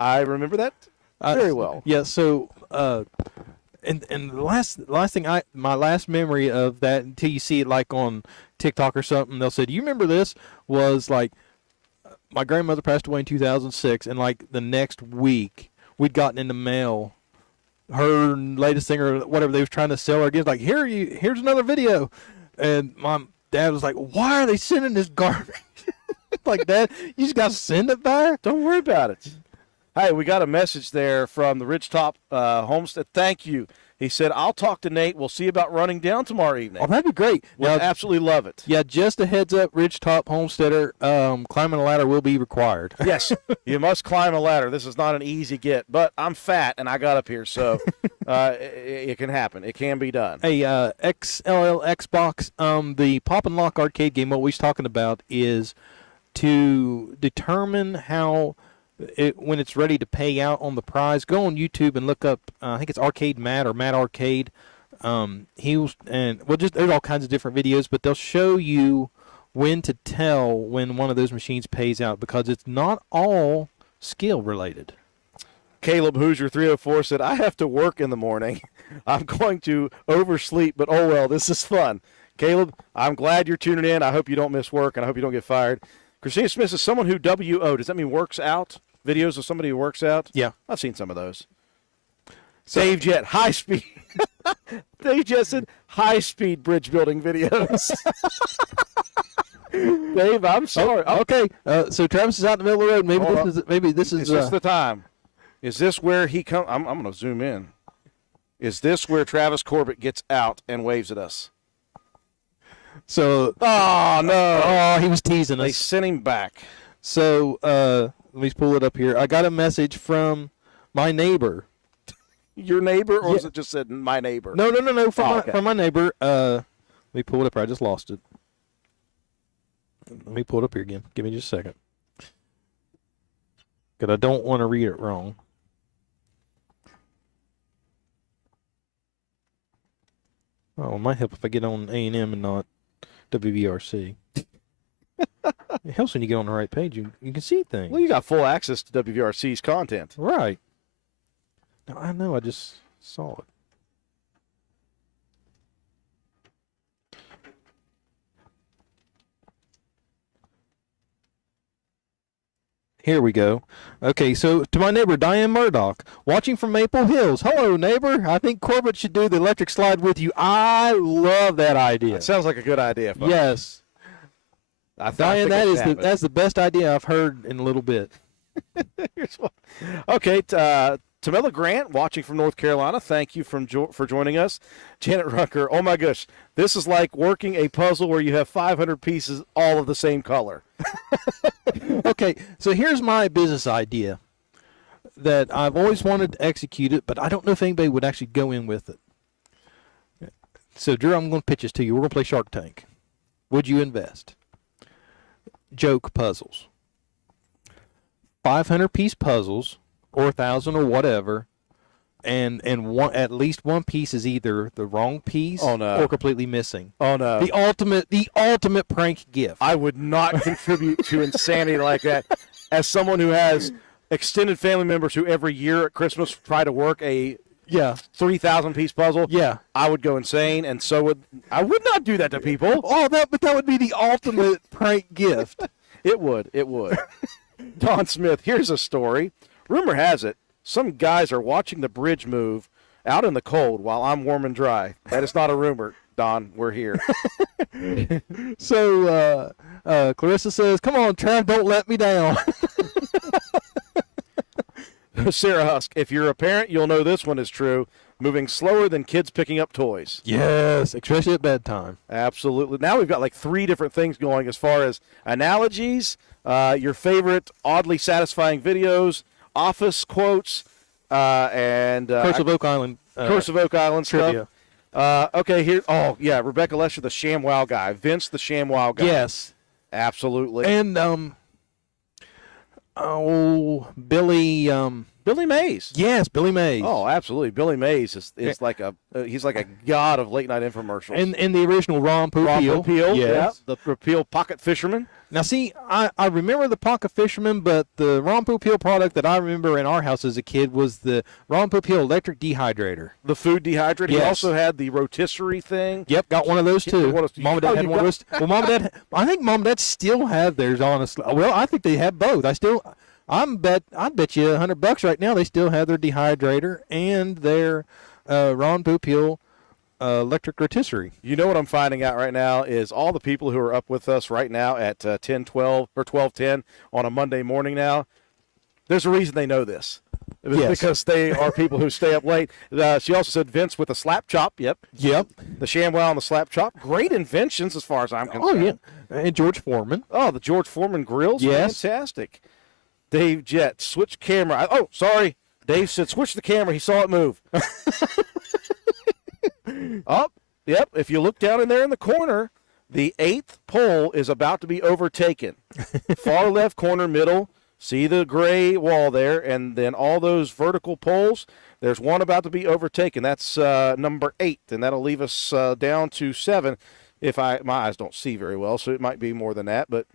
I remember that Very well. Yeah. So, and the last thing my last memory of that, until you see it like on TikTok or something, they'll say, "Do you remember this?" Was like my grandmother passed away in 2006, and like the next week we'd gotten in the mail her latest thing or whatever they was trying to sell her again. Like, here's another video, and my dad was like, "Why are they sending this garbage?" Like, Dad, you just got to send it back. Don't worry about it. Hey, we got a message there from the Ridgetop Homestead. Thank you. He said, "I'll talk to Nate. We'll see about running down tomorrow evening." Oh, that'd be great. We'll Now, absolutely love it. yeah, just a heads up, Ridgetop Homesteader, climbing a ladder will be required. Yes, you must climb a ladder. This is not an easy get, but I'm fat and I got up here, so it can happen. It can be done. Hey, XLL Xbox, the Pop and Lock arcade game, what we was talking about is to determine how when it's ready to pay out on the prize. Go on YouTube and look up, I think it's Arcade Matt or Matt Arcade. There's all kinds of different videos, but they'll show you when to tell when one of those machines pays out, because it's not all skill related. Caleb Hoosier 304 said, "I have to work in the morning. I'm going to oversleep, but oh well, this is fun." Caleb, I'm glad you're tuning in. I hope you don't miss work, and I hope you don't get fired. Christina Smith is someone who WO. Does that mean works out? Videos of somebody who works out? Yeah. I've seen some of those. Dave Jet, high speed. Dave Jet said high-speed bridge building videos. Dave, I'm sorry. Okay, so Travis is out in the middle of the road. Maybe this is Is this the time? Is this where he comes? I'm going to zoom in. Is this where Travis Corbett gets out and waves at us? So. Oh, no. Oh, he was teasing They us. sent him back. So let me pull it up here. I got a message from my neighbor. Your neighbor, or Yeah. is it just said my neighbor? No. Okay. From my neighbor. Let me pull it up here. I just lost it. Let me pull it up here again. Give me just a second. Because I don't want to read it wrong. Oh, it might help if I get on A&M and not WVRC. It helps when you get on the right page. You can see things. Well, you got full access to WVRC's content. Right. No, I know. I just saw it. Here we go. Okay, so to my neighbor, Diane Murdoch, watching from Maple Hills. Hello, neighbor. I think Corbett should do the electric slide with you. I love that idea. It sounds like a good idea. Folks. Yes. Diane, think that's the best idea I've heard in a little bit. Okay, Tamela Grant, watching from North Carolina. Thank you for joining us. Janet Rucker, oh my gosh, this is like working a puzzle where you have 500 pieces all of the same color. Okay, so here's my business idea that I've always wanted to execute it, but I don't know if anybody would actually go in with it. So, Drew, I'm going to pitch this to you. We're going to play Shark Tank. Would you invest? Joke puzzles. 500-piece puzzles, or 1,000 or whatever, and at least one piece is either the wrong piece or completely missing. Oh no. The ultimate prank gift. I would not contribute to insanity like that. As someone who has extended family members who every year at Christmas try to work a 3,000-piece puzzle, I would go insane, and I would not do that to people. Oh, but that would be the ultimate prank gift. It would. Don Smith, here's a story. Rumor has it, some guys are watching the bridge move out in the cold while I'm warm and dry. That is not a rumor, Don. We're here. So Clarissa says, "Come on, Trav, don't let me down." Sarah Husk, if you're a parent, you'll know this one is true. Moving slower than kids picking up toys. Yes, especially at bedtime. Absolutely. Now we've got like 3 different things going as far as analogies, your favorite oddly satisfying videos, office quotes, and Curse of Oak Island. Curse of Oak Island trivia. Stuff. Okay, here. Oh, yeah, Rebecca Lesher, the ShamWow guy. Vince, the ShamWow guy. Yes. Absolutely. And Billy Billy Mays. Yes, Billy Mays. Oh, absolutely. Billy Mays is like he's like a god of late night infomercials. and the original Ron Popeil. Ron Popeil, Yes. yeah, the Popeil Pocket Fisherman. Now, see, I remember the Pocket Fisherman, but the Ron Popeil product that I remember in our house as a kid was the Ron Popeil electric dehydrator. The food dehydrator. He Yes. also had the rotisserie thing. Got one of those too. What else? Mom and Dad Oh, had you one of those. Well, Mom and Dad, I think Mom and Dad still have theirs. Honestly, well, I think they have both. I'd bet you $100 right now they still have their dehydrator and their Ron Popeil electric rotisserie. You know what I'm finding out right now is all the people who are up with us right now at 10:12 or 12:10 on a Monday morning now. There's a reason they know this. It was Yes. because they are people who stay up late. She also said Vince with a slap chop. Yep. Yep. The ShamWow and the slap chop. Great inventions as far as I'm concerned. Oh yeah, and George Foreman. Oh, the George Foreman grills. Yes. Fantastic. Dave Jett, switch camera. Oh, sorry. Dave said switch the camera. He saw it move. Oh, yep. If you look down in there in the corner, the 8th pole is about to be overtaken. Far left corner, middle. See the gray wall there, and then all those vertical poles. There's one about to be overtaken. That's number 8, and that'll leave us down to 7. If my eyes don't see very well, so it might be more than that. But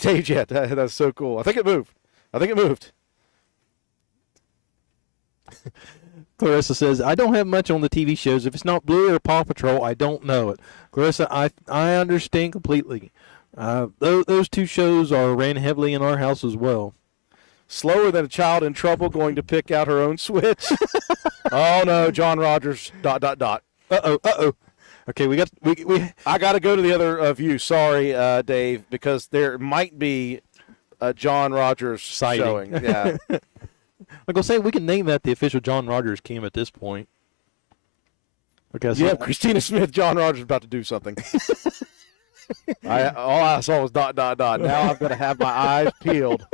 Dave Jett, that's so cool. I think it moved. Clarissa says, I don't have much on the TV shows. If it's not Bluey or Paw Patrol, I don't know it. Clarissa, I understand completely. Those two shows are ran heavily in our house as well. Slower than a child in trouble going to pick out her own switch. Oh, no, John Rogers, ... Uh-oh. Okay, we I got to go to the other view. Sorry, Dave, because there might be a John Rogers Sighting. showing. Yeah. like I say, we can name that the official John Rogers cam at this point. Okay, so Yeah, Christina Smith, John Rogers about to do something. All I saw was ... Now I'm going to have my eyes peeled.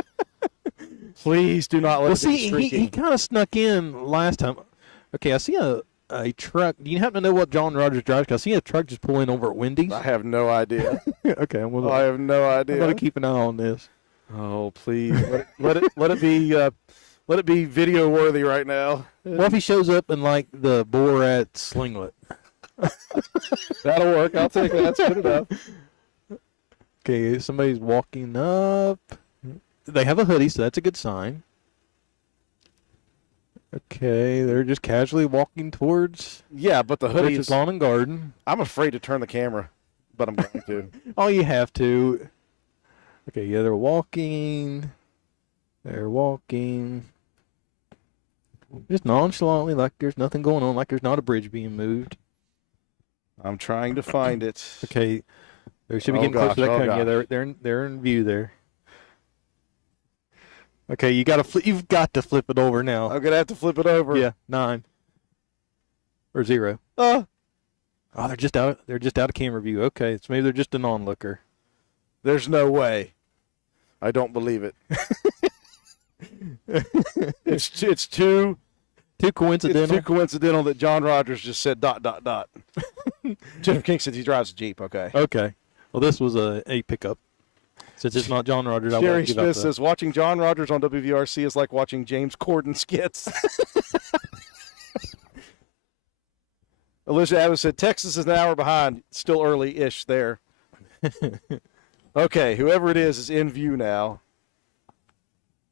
Please do not let well, it be see, streaking. he kind of snuck in last time. Okay, I see a truck. Do you happen to know what John Rogers drives? 'Cause I see a truck just pull in over at Wendy's. I have no idea. Okay, I'm I have no I'm idea. gonna keep an eye on this. Oh, please let it be video worthy right now. What if he shows up in like the Borat slinglet? That'll work. I'll take that. That's good enough. Okay, somebody's walking up. They have a hoodie, so that's a good sign. Okay, they're just casually walking towards Yeah, but the hoodie Rich's is. Lawn and Garden. I'm afraid to turn the camera, but I'm going to. Oh, you have to. Okay, yeah, they're walking. Just nonchalantly, like there's nothing going on, like there's not a bridge being moved. I'm trying to find it. Okay, they should be Oh, getting close gosh, to that oh, cone. Yeah, gosh. they're in view there. Okay, you've got to flip it over now. I'm gonna have to flip it over. Yeah, 9 or 0. Oh, They're just out of camera view. Okay, so maybe they're just an onlooker. there's no way. I don't believe it. It's too Coincidental. It's too coincidental that John Rogers just said ... Jeff King said he drives a Jeep. Okay. Okay. Well, this was a pickup. Since it's not John Rogers, I Jerry won't give out Smith the... says watching John Rogers on WVRC is like watching James Corden skits. Alicia Evans said Texas is an hour behind. Still early-ish there. Okay, whoever it is in view now.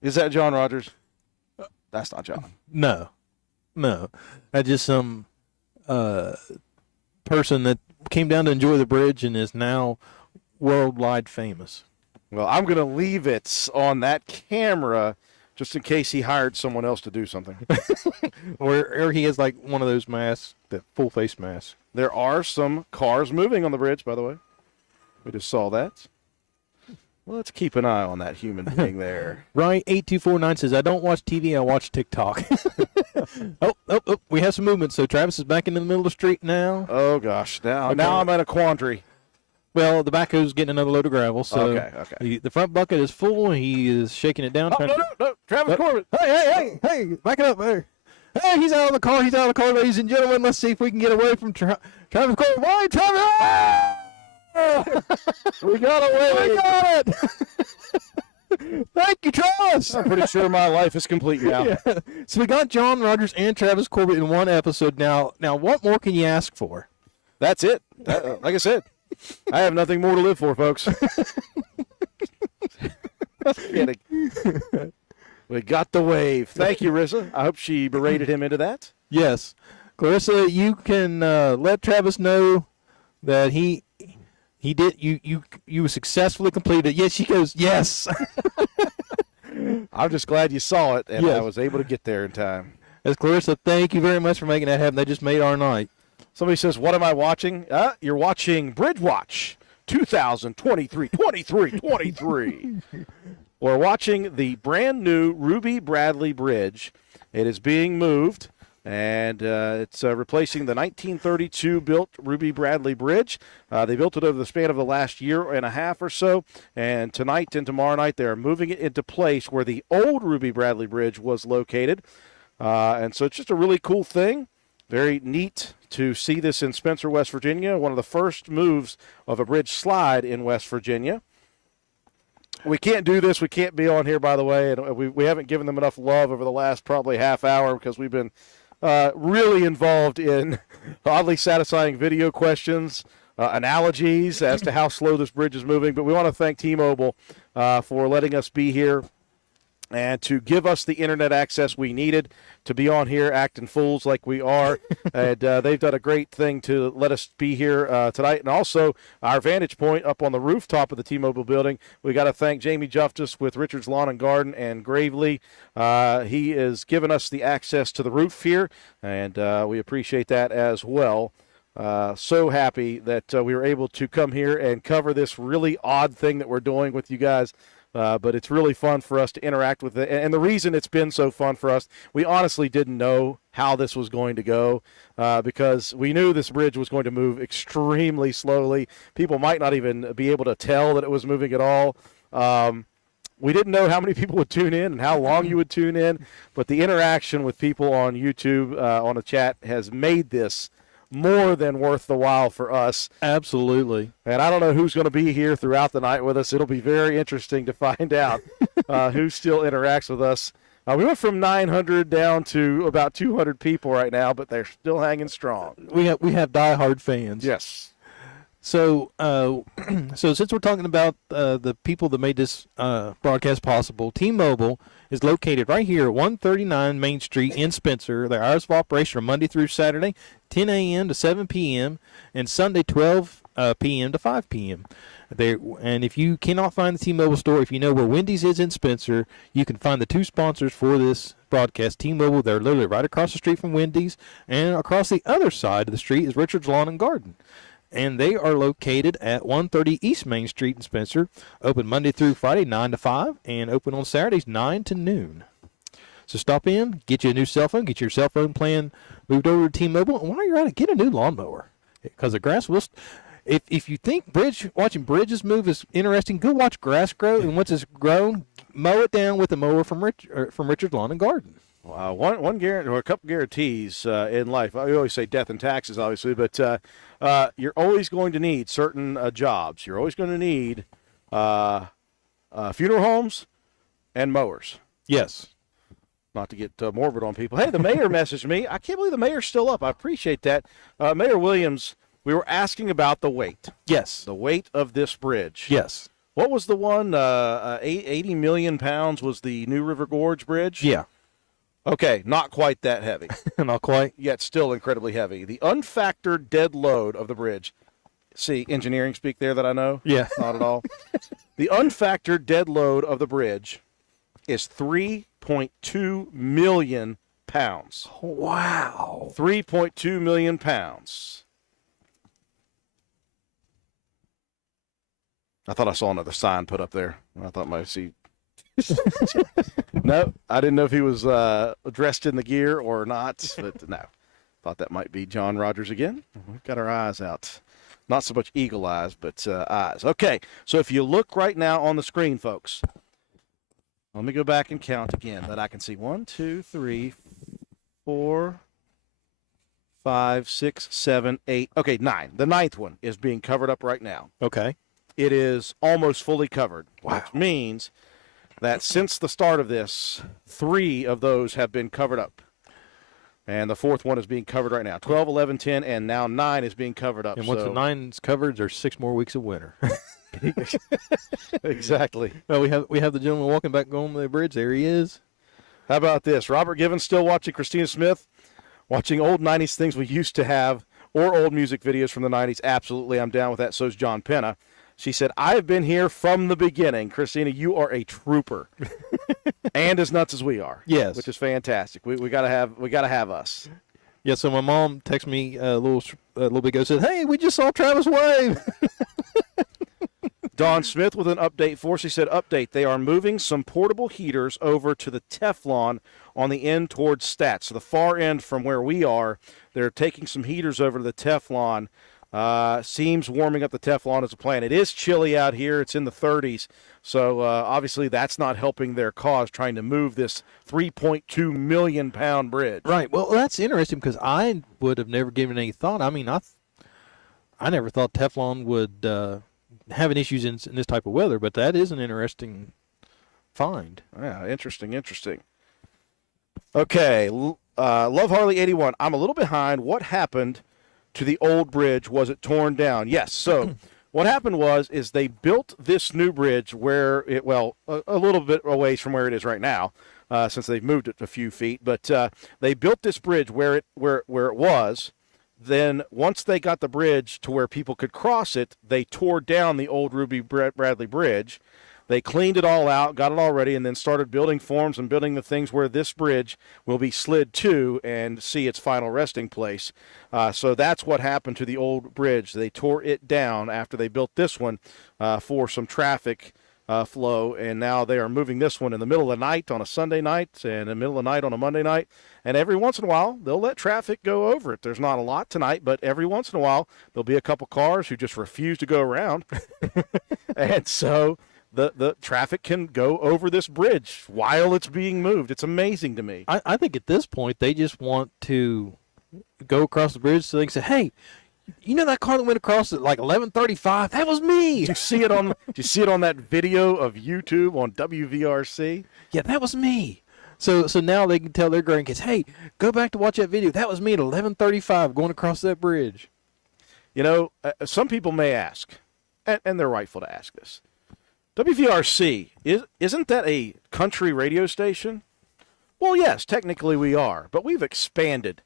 Is that John Rogers? That's not John. No. That's just some person that came down to enjoy the bridge and is now worldwide famous. Well, I'm going to leave it on that camera just in case he hired someone else to do something. Or he has like one of those masks, that full face mask. There are some cars moving on the bridge, by the way. We just saw that. Well, let's keep an eye on that human being there. Right, 8249 says, I don't watch TV, I watch TikTok. Oh, we have some movement. So Travis is back in the middle of the street now. Oh, gosh. Now Okay. I'm in a quandary. Well, the backhoe's getting another load of gravel. So Okay. The front bucket is full. He is shaking it down. Oh, trying to- no. Travis Corbett. Hey, back it up there. Hey, he's out of the car, ladies and gentlemen. Let's see if we can get away from Travis Corbett. Why, Travis? Ah! We got away. We got it. Thank you, Travis. I'm pretty sure my life is complete now. Yeah. So we got John Rogers and Travis Corbett in one episode now. Now, what more can you ask for? That's it. Like I said, I have nothing more to live for, folks. Kidding. We got the wave. Thank you, Rissa. I hope she berated him into that. Yes. Clarissa, you can let Travis know that he did you successfully completed. Yes, she goes, yes. I'm just glad you saw it, and Yes. I was able to get there in time. As Clarissa, thank you very much for making that happen. That just made our night. Somebody says, what am I watching? You're watching Bridge Watch 2023. We're watching the brand new Ruby Bradley Bridge. It is being moved, and it's replacing the 1932 built Ruby Bradley Bridge. They built it over the span of the last year and a half or so, and tonight and tomorrow night they are moving it into place where the old Ruby Bradley Bridge was located. And so it's just a really cool thing. Very neat to see this in Spencer, West Virginia, one of the first moves of a bridge slide in West Virginia. We can't do this. We can't be on here, by the way, and we haven't given them enough love over the last probably half hour because we've been really involved in oddly satisfying video questions, analogies as to how slow this bridge is moving. But we want to thank T-Mobile for letting us be here and to give us the internet access we needed to be on here acting fools like we are. And they've done a great thing to let us be here tonight. And also our vantage point up on the rooftop of the T-Mobile building. We got to thank Jamie Justice with Richard's Lawn and Garden and Gravely. He has given us the access to the roof here, and we appreciate that as well. So happy that we were able to come here and cover this really odd thing that we're doing with you guys. But it's really fun for us to interact with it. And the reason it's been so fun for us, we honestly didn't know how this was going to go because we knew this bridge was going to move extremely slowly. People might not even be able to tell that it was moving at all. We didn't know how many people would tune in and how long you would tune in, but the interaction with people on YouTube, on the chat, has made this more than worth the while for us. Absolutely. And I don't know who's going to be here throughout the night with us. It'll be very interesting to find out who still interacts with us. We went from 900 down to about 200 people right now, but they're still hanging strong. We have diehard fans. Yes. So, so since we're talking about the people that made this broadcast possible, T-Mobile is located right here at 139 Main Street in Spencer. Their hours of operation are Monday through Saturday, 10 a.m. to 7 p.m., and Sunday, 12 p.m. to 5 p.m. And if you cannot find the T-Mobile store, if you know where Wendy's is in Spencer, you can find the two sponsors for this broadcast. T-Mobile, they're literally right across the street from Wendy's, and across the other side of the street is Richard's Lawn and Garden. And they are located at 130 East Main Street in Spencer, open Monday through Friday, 9 to 5, and open on Saturdays, 9 to noon. So stop in, get you a new cell phone, get your cell phone plan moved over to T-Mobile, and while you're at it, get a new lawnmower. Because the grass will if you think watching bridges move is interesting, go watch grass grow, and once it's grown, mow it down with a mower from Richard's Lawn and Garden. One guarantee, or a couple guarantees in life. I always say death and taxes, obviously, but you're always going to need certain jobs. You're always going to need funeral homes and mowers. Yes. Not to get morbid on people. Hey, the mayor messaged me. I can't believe the mayor's still up. I appreciate that. Mayor Williams, we were asking about the weight. Yes. The weight of this bridge. Yes. What was the one? 80 million pounds was the New River Gorge Bridge? Yeah. Okay, not quite that heavy. Not quite. Yet still incredibly heavy. The unfactored dead load of the bridge. See, engineering speak there that I know? Yeah. Not at all. The unfactored dead load of the bridge is 3.2 million pounds. Wow. 3.2 million pounds. I thought I saw another sign put up there. I thought I might see. No, I didn't know if he was dressed in the gear or not, but no. Thought that might be John Rogers again. We've got our eyes out. Not so much eagle eyes, but eyes. Okay, so if you look right now on the screen, folks, let me go back and count again that I can see. 1, 2, 3, 4, 5, 6, 7, 8. Okay, 9. The 9th one is being covered up right now. Okay. It is almost fully covered, which means that since the start of this, 3 of those have been covered up. And the 4th one is being covered right now. 12, 11, 10, and now 9 is being covered up. And once the 9's covered, there's 6 more weeks of winter. Exactly. Well, we have the gentleman walking back on the bridge. There he is. How about this? Robert Givens still watching Christina Smith, watching old 90s things we used to have, or old music videos from the 90s. Absolutely, I'm down with that. So's John Penna. She said, I've been here from the beginning. Christina, you are a trooper. And as nuts as we are. Yes. Which is fantastic. We gotta have us. Yeah, so my mom texted me a little bit ago, said, hey, we just saw Travis wave. Dawn Smith with an update for us. She said, update, they are moving some portable heaters over to the Teflon on the end towards Stats. So the far end from where we are, they're taking some heaters over to the Teflon. Seems warming up the Teflon as a plan. It is chilly out here. It's in the 30s. So obviously that's not helping their cause trying to move this 3.2 million pound bridge. Right. Well, that's interesting because I would have never given any thought. I mean, I never thought Teflon would having issues in this type of weather, but that is an interesting find. Yeah, interesting. Okay, Love Harley 81. I'm a little behind. What happened to the old bridge? Was it torn down? Yes. So what happened is they built this new bridge where it, a little bit away from where it is right now, since they've moved it a few feet. But they built this bridge where it was. Then once they got the bridge to where people could cross it, they tore down the old Ruby Bradley Bridge. They cleaned it all out, got it all ready, and then started building forms and building the things where this bridge will be slid to and see its final resting place. So that's what happened to the old bridge. They tore it down after they built this one for some traffic flow, and now they are moving this one in the middle of the night on a Sunday night and in the middle of the night on a Monday night. And every once in a while, they'll let traffic go over it. There's not a lot tonight, but every once in a while, there'll be a couple cars who just refuse to go around. And so the traffic can go over this bridge while it's being moved. It's amazing to me. I think at this point, they just want to go across the bridge so they can say, hey, you know that car that went across at like 11:35? That was me. Did you see it on that video of YouTube on WVRC? Yeah, that was me. So now they can tell their grandkids, hey, go back to watch that video. That was me at 11:35 going across that bridge. You know, some people may ask, and they're rightful to ask this, WVRC, isn't that a country radio station? Well, yes, technically we are, but we've expanded.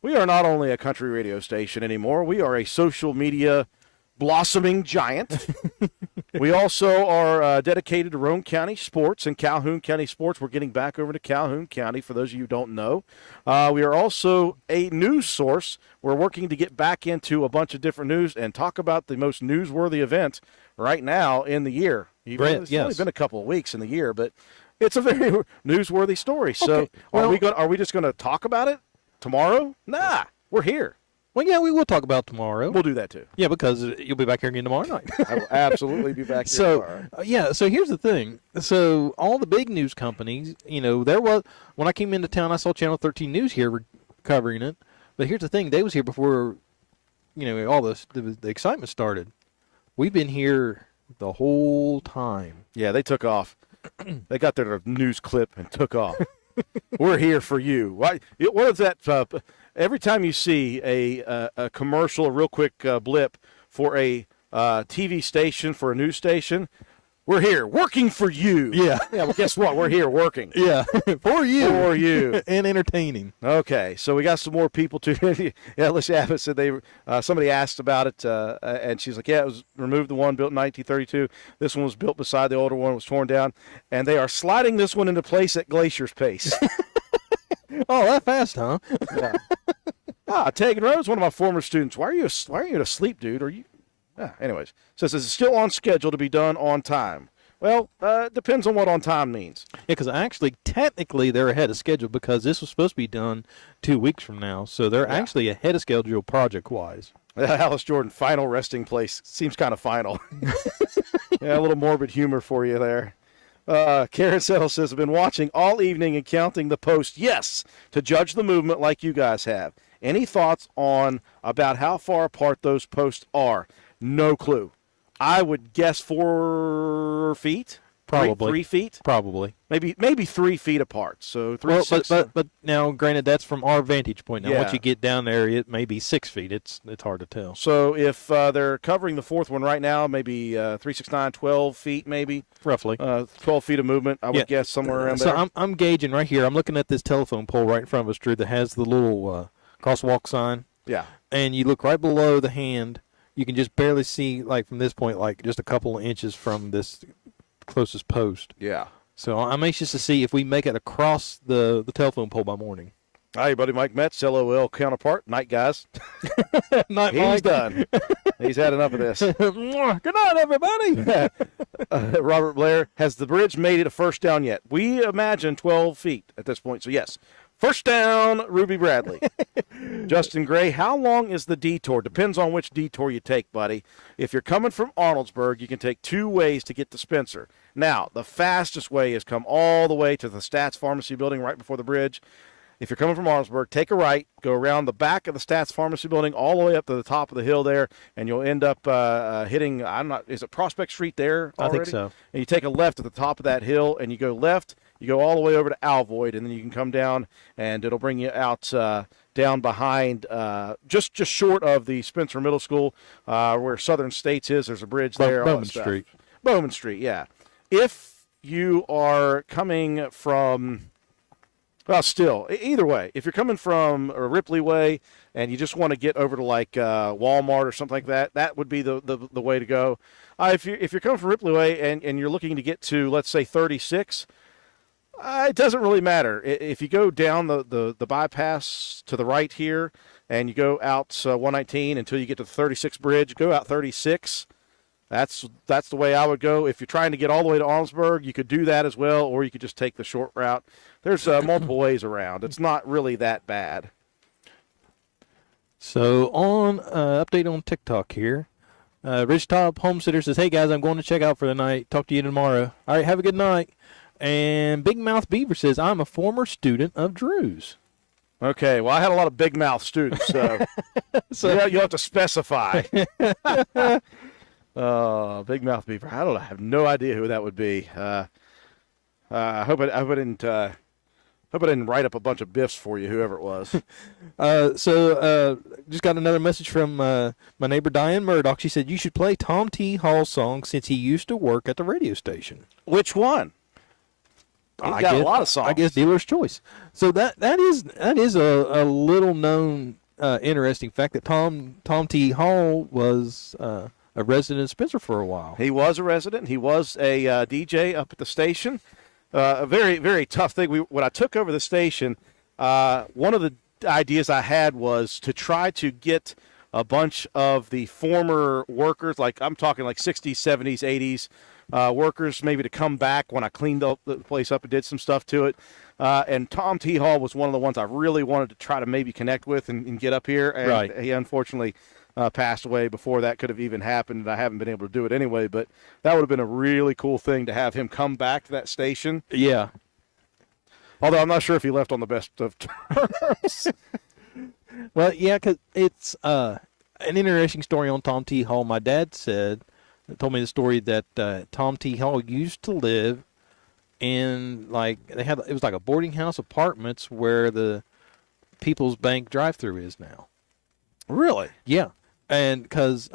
We are not only a country radio station anymore, we are a social media blossoming giant. We also are dedicated to Roane County sports and Calhoun County sports. We're getting back over to Calhoun County, for those of you who don't know. We are also a news source. We're working to get back into a bunch of different news and talk about the most newsworthy event right now in the year. It's only been a couple of weeks in the year, but it's a very newsworthy story. So Okay. are we just going to talk about it tomorrow? Nah, we're here. Well, yeah, we will talk about tomorrow. We'll do that too. Yeah, because you'll be back here again tomorrow night. I will absolutely be back here tomorrow. So here's the thing. So all the big news companies, when I came into town, I saw Channel 13 News here covering it. But here's the thing. They was here before, all the excitement started. We've been here the whole time. Yeah, they took off. They got their news clip and took off. We're here for you. What is that? Every time you see a commercial, a real quick blip for a TV station, for a news station, we're here working for you. Yeah. Yeah. Well, guess what? We're here working. Yeah, for you. For you. And entertaining. Okay, so we got some more people to. Yeah, Alicia Abbott said somebody asked about it, and she's like, yeah, it was removed, the one built in 1932. This one was built beside the older one, was torn down, and they are sliding this one into place at Glacier's pace. Oh, that fast, huh? Yeah. Tegan Rose, one of my former students. Why are you asleep, dude? Are you? Anyways, says it's still on schedule to be done on time. Well, depends on what on time means. Yeah, because actually, technically, they're ahead of schedule because this was supposed to be done 2 weeks from now. So they're actually ahead of schedule project-wise. Alice Jordan, final resting place. Seems kind of final. Yeah, a little morbid humor for you there. Karen Settle says, I've been watching all evening and counting the posts, yes, to judge the movement like you guys have. Any thoughts about how far apart those posts are? No clue. I would guess 4 feet. Probably. 3 feet, Probably. maybe 3 feet apart. So 3, Well, 6. but now, granted, that's from our vantage point. Now, Yeah. once you get down there, it may be 6 feet. It's hard to tell. So if they're covering the fourth one right now, maybe 3, 6, 9, 12 feet, maybe Roughly. 12 feet of movement. I would Yeah. guess somewhere around So there. I'm gauging right here. I'm looking at this telephone pole right in front of us, Drew, that has the little crosswalk sign. Yeah. And you look right below the hand. You can just barely see, like, from this point, like, just a couple of inches from this closest post. Yeah. So I'm anxious to see if we make it across the telephone pole by morning. Hi, buddy. Mike Metz, LOL counterpart. Night, guys. Night, He's Mike. done. He's had enough of this. Good night, everybody. Robert Blair, has the bridge made it a first down yet? We imagine 12 feet at this point. So, yes. First down, Ruby Bradley. Justin Gray, how long is the detour? Depends on which detour you take, buddy. If you're coming from Arnoldsburg, you can take 2 ways to get to Spencer. Now, the fastest way is come all the way to the Stats Pharmacy building right before the bridge. If you're coming from Arnoldsburg, take a right, go around the back of the Stats Pharmacy building all the way up to the top of the hill there, and you'll end up hitting, is it Prospect Street there already? I think so. And you take a left at the top of that hill, and you go left, you go all the way over to Alvoid, and then you can come down, and it'll bring you out down behind, just short of the Spencer Middle School, where Southern States is. There's a bridge there. all that Bowman stuff. Street. Bowman Street, yeah. If you are coming from, well, still, either way, if you're coming from Ripley Way and you just want to get over to like Walmart or something like that, that would be the way to go. If you're coming from Ripley Way and you're looking to get to, let's say, 36, it doesn't really matter. If you go down the bypass to the right here and you go out 119 until you get to the 36 bridge, go out 36. That's the way I would go. If you're trying to get all the way to Armsburg, you could do that as well, or you could just take the short route. There's multiple ways around. It's not really that bad. So on update on TikTok here, Rich Top Homesteader says, "Hey guys, I'm going to check out for the night. Talk to you tomorrow. All right, have a good night." And Big Mouth Beaver says, "I'm a former student of Drew's." Okay, well, I had a lot of big mouth students, so you have to specify. Big Mouth Beaver. I have no idea who that would be. I hope I didn't write up a bunch of biffs for you, whoever it was. Just got another message from my neighbor Diane Murdoch. She said, "You should play Tom T. Hall's song since he used to work at the radio station." Which one? He's got a lot of songs. I guess dealer's choice. So that is a little known interesting fact that Tom T. Hall was a resident of Spencer for a while. He was a resident. He was a DJ up at the station. A very, very tough thing. When I took over the station, one of the ideas I had was to try to get a bunch of the former workers, like I'm talking like 60s, 70s, 80s workers, maybe to come back when I cleaned up the place up and did some stuff to it. And Tom T. Hall was one of the ones I really wanted to try to maybe connect with and get up here. And Right. he unfortunately passed away before that could have even happened, and I haven't been able to do it anyway. But that would have been a really cool thing to have him come back to that station. Yeah. Although I'm not sure if he left on the best of terms. Well, yeah, 'cause it's an interesting story on Tom T. Hall. My dad told me the story that Tom T. Hall used to live in, like, it was like a boarding house apartments where the People's Bank drive-through is now. Really? Yeah, and because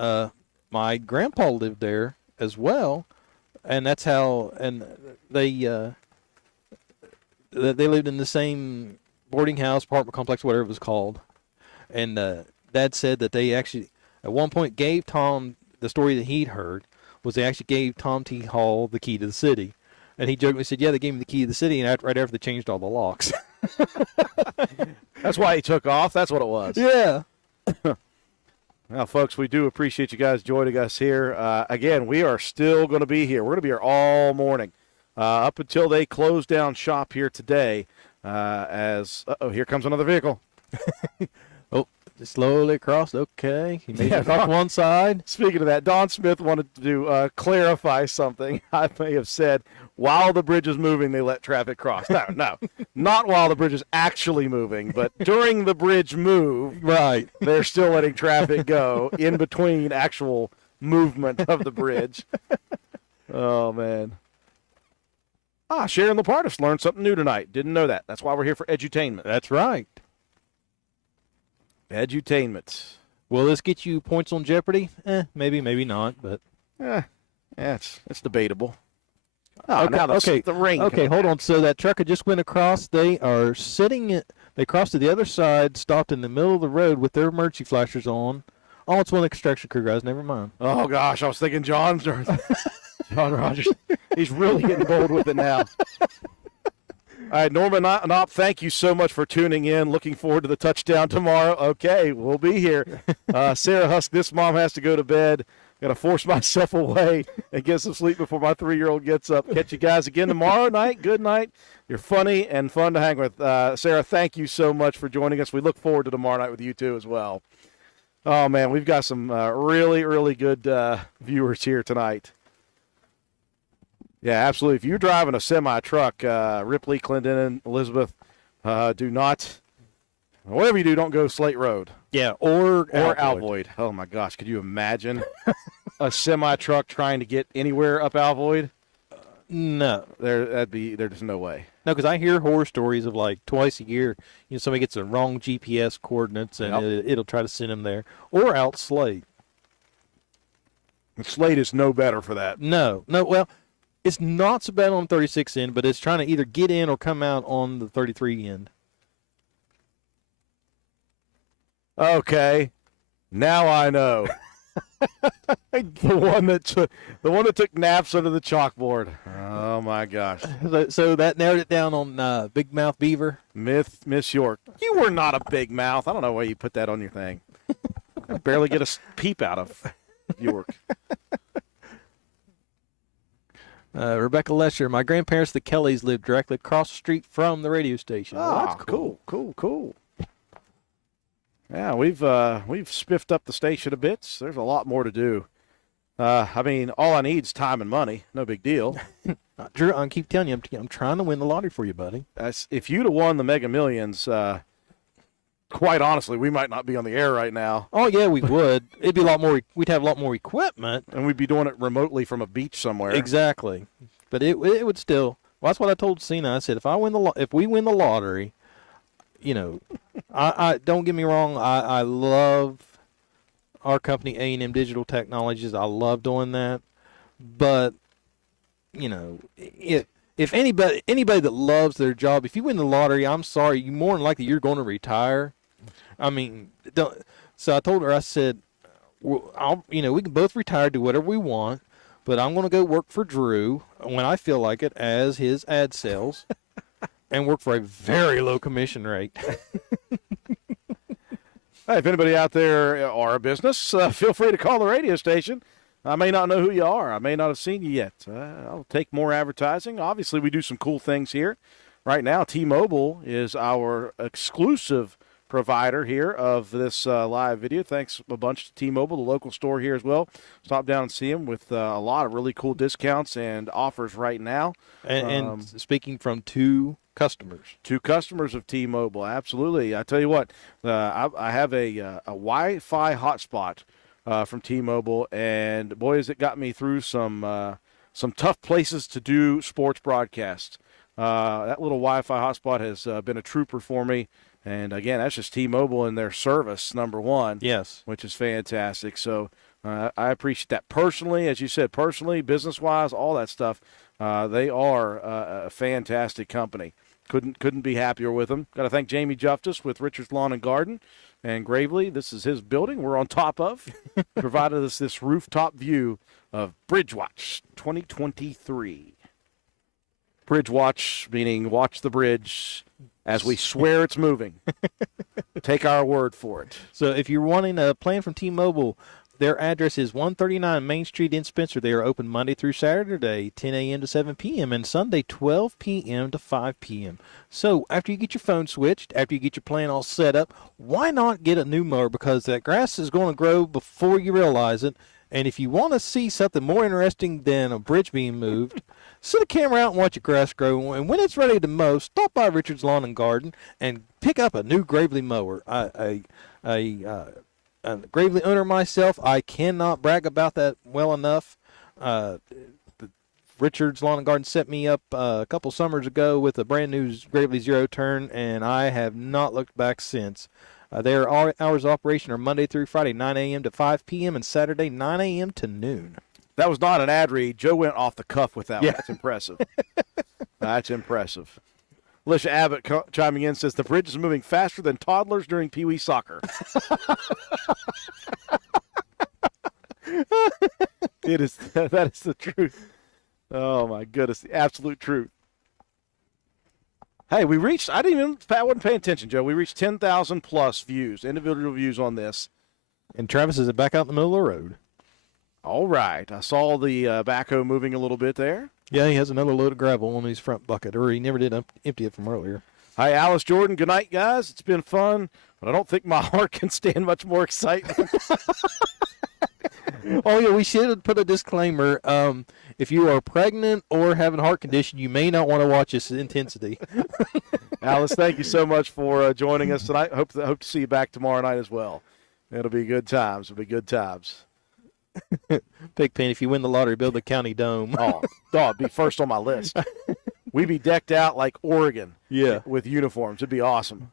my grandpa lived there as well, and that's how, and they lived in the same boarding house, apartment complex, whatever it was called. And Dad said that they actually, at one point, gave Tom, the story that he'd heard, was they actually gave Tom T. Hall the key to the city. And he jokingly said, "Yeah, they gave me the key to the city," and right after they changed all the locks. That's why he took off. That's what it was. Yeah. Now, folks, we do appreciate you guys joining us here. Again, we are still going to be here. We're going to be here all morning up until they close down shop here today. Here comes another vehicle. Oh, just slowly across. Okay. He made Yeah, it across one side. Speaking of that, Don Smith wanted to clarify something. I may have said, while the bridge is moving, they let traffic cross. No, not while the bridge is actually moving, but during the bridge move, Right. they're still letting traffic go in between actual movement of the bridge. Oh, man. Sharon Lapardis learned something new tonight. Didn't know that. That's why we're here for edutainment. That's right. Edutainment. Will this get you points on Jeopardy? Maybe, maybe not, but. Yeah, it's debatable. Okay, the rain. Okay, hold on. So that trucker just went across. They are sitting. They crossed to the other side, stopped in the middle of the road with their emergency flashers on. Oh, it's one of the construction crew guys. Never mind. Oh gosh, I was thinking John Rogers. He's really getting bold with it now. All right, Norman Knopp, thank you so much for tuning in. Looking forward to the touchdown tomorrow. Okay, we'll be here. Sarah Husk, this mom has to go to bed. Got to force myself away and get some sleep before my 3-year-old gets up. Catch you guys again tomorrow night. Good night. You're funny and fun to hang with. Sarah, thank you so much for joining us. We look forward to tomorrow night with you too as well. Oh, man, we've got some really, really good viewers here tonight. Yeah, absolutely. If you're driving a semi-truck, Ripley, Clendenin, Elizabeth, do not, whatever you do, don't go Slate Road. Yeah, or Alvoid. Oh, my gosh. Could you imagine a semi-truck trying to get anywhere up Alvoid? No. There's no way. No, because I hear horror stories of like twice a year, somebody gets the wrong GPS coordinates and it'll try to send them there. Or out Slate. Slate is no better for that. No, well, it's not so bad on 36 end, but it's trying to either get in or come out on the 33 end. Okay, now I know. the one that took naps under the chalkboard. Oh my gosh! So that narrowed it down on Big Mouth Beaver. Miss York. You were not a big mouth. I don't know why you put that on your thing. I barely get a peep out of York. Rebecca Lesher, my grandparents, the Kellys, lived directly across the street from the radio station. Oh, that's cool. Yeah, we've spiffed up the station a bit. So there's a lot more to do. I mean, all I need is time and money. No big deal. Drew, I keep telling you, I'm trying to win the lottery for you, buddy. If you'd have won the Mega Millions, quite honestly, we might not be on the air right now. Oh yeah, we would. It'd be a lot more. We'd have a lot more equipment, and we'd be doing it remotely from a beach somewhere. Exactly, but it would still. Well, that's what I told Cena. I said, if we win the lottery, I don't get me wrong. I love our company, A&M Digital Technologies. I love doing that, but if anybody that loves their job, if you win the lottery, I'm sorry, you more than likely you're going to retire. I mean, so I told her, I said, we can both retire, do whatever we want, but I'm going to go work for Drew when I feel like it as his ad sales and work for a very low commission rate. Hey, if anybody out there are a business, feel free to call the radio station. I may not know who you are. I may not have seen you yet. I'll take more advertising. Obviously, we do some cool things here. Right now, T-Mobile is our exclusive provider here of this live video. Thanks a bunch to T-Mobile, the local store here as well. Stop down and see them with a lot of really cool discounts and offers right now. And speaking from two customers. Two customers of T-Mobile, absolutely. I tell you what, I have a Wi-Fi hotspot from T-Mobile, and boy, has it got me through some tough places to do sports broadcasts. That little Wi-Fi hotspot has been a trooper for me. And, again, that's just T-Mobile and their service, number one. Yes. Which is fantastic. So I appreciate that personally. As you said, personally, business-wise, all that stuff, they are a fantastic company. Couldn't be happier with them. Got to thank Jamie Justice with Richards Lawn and Garden and Gravely. This is his building we're on top of. Provided us this rooftop view of Bridgewatch 2023. Bridgewatch, meaning watch the bridge as we swear it's moving. Take our word for it. So if you're wanting a plan from T-Mobile, their address is 139 Main Street in Spencer. They are open Monday through Saturday, 10 a.m. to 7 p.m., and Sunday, 12 p.m. to 5 p.m. So after you get your phone switched, after you get your plan all set up, why not get a new mower? Because that grass is going to grow before you realize it. And if you want to see something more interesting than a bridge being moved, sit a camera out and watch your grass grow. And when it's ready to mow, stop by Richards Lawn and Garden and pick up a new Gravely mower. A Gravely owner myself, I cannot brag about that well enough. Richards Lawn and Garden set me up a couple summers ago with a brand new Gravely Zero turn, and I have not looked back since. Their hours of operation are Monday through Friday, 9 a.m. to 5 p.m., and Saturday, 9 a.m. to noon. That was not an ad read. Joe went off the cuff with that one. Yeah. That's impressive. That's impressive. Alicia Abbott chiming in says the bridge is moving faster than toddlers during Pee Wee soccer. It is. That is the truth. Oh my goodness, the absolute truth. Hey, we reached. I wasn't paying attention, Joe. We reached 10,000 plus views, individual views on this. And Travis is back out in the middle of the road. All right, I saw the backhoe moving a little bit there. Yeah, he has another load of gravel on his front bucket, or he never did empty it from earlier. Hi, Alice Jordan. Good night, guys. It's been fun, but I don't think my heart can stand much more excitement. Oh, yeah, we should put a disclaimer. If you are pregnant or have a heart condition, you may not want to watch this intensity. Alice, thank you so much for joining us tonight. Hope to see you back tomorrow night as well. It'll be good times. It'll be good times. Pigpen, if you win the lottery, build the county dome. Oh, it'd be first on my list. We'd be decked out like Oregon. Yeah. With uniforms. It'd be awesome.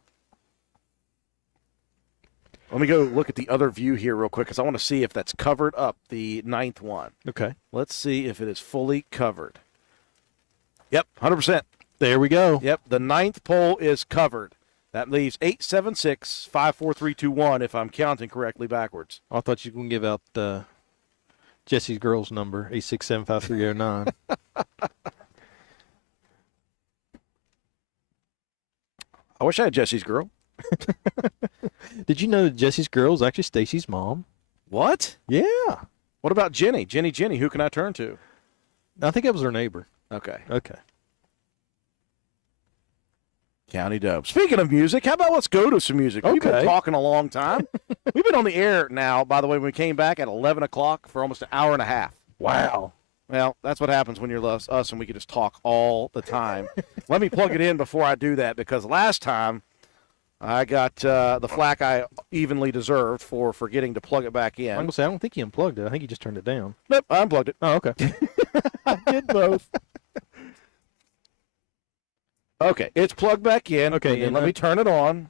Let me go look at the other view here real quick because I want to see if that's covered up, the 9th one. Okay. Let's see if it is fully covered. Yep, 100%. There we go. Yep, the 9th pole is covered. That leaves 876-54321 if I'm counting correctly backwards. I thought you were going to give out Jesse's girl's number, 8675309. I wish I had Jesse's girl. Did you know that Jesse's girl is actually Stacy's mom? What? Yeah. What about Jenny? Jenny, who can I turn to? I think that was her neighbor. Okay. Okay. County Dome. Speaking of music, how about let's go to some music? We've been Okay. talking a long time. We've been on the air now, by the way, when we came back at 11 o'clock for almost an hour and a half. Wow. Well, that's what happens when you're us and we can just talk all the time. Let me plug it in before I do that because last time I got the flack I evenly deserved for forgetting to plug it back in. I'm going to say, I don't think he unplugged it. I think he just turned it down. Nope, I unplugged it. Oh, okay. I did both. Okay, it's plugged back in. Okay, and let me turn it on.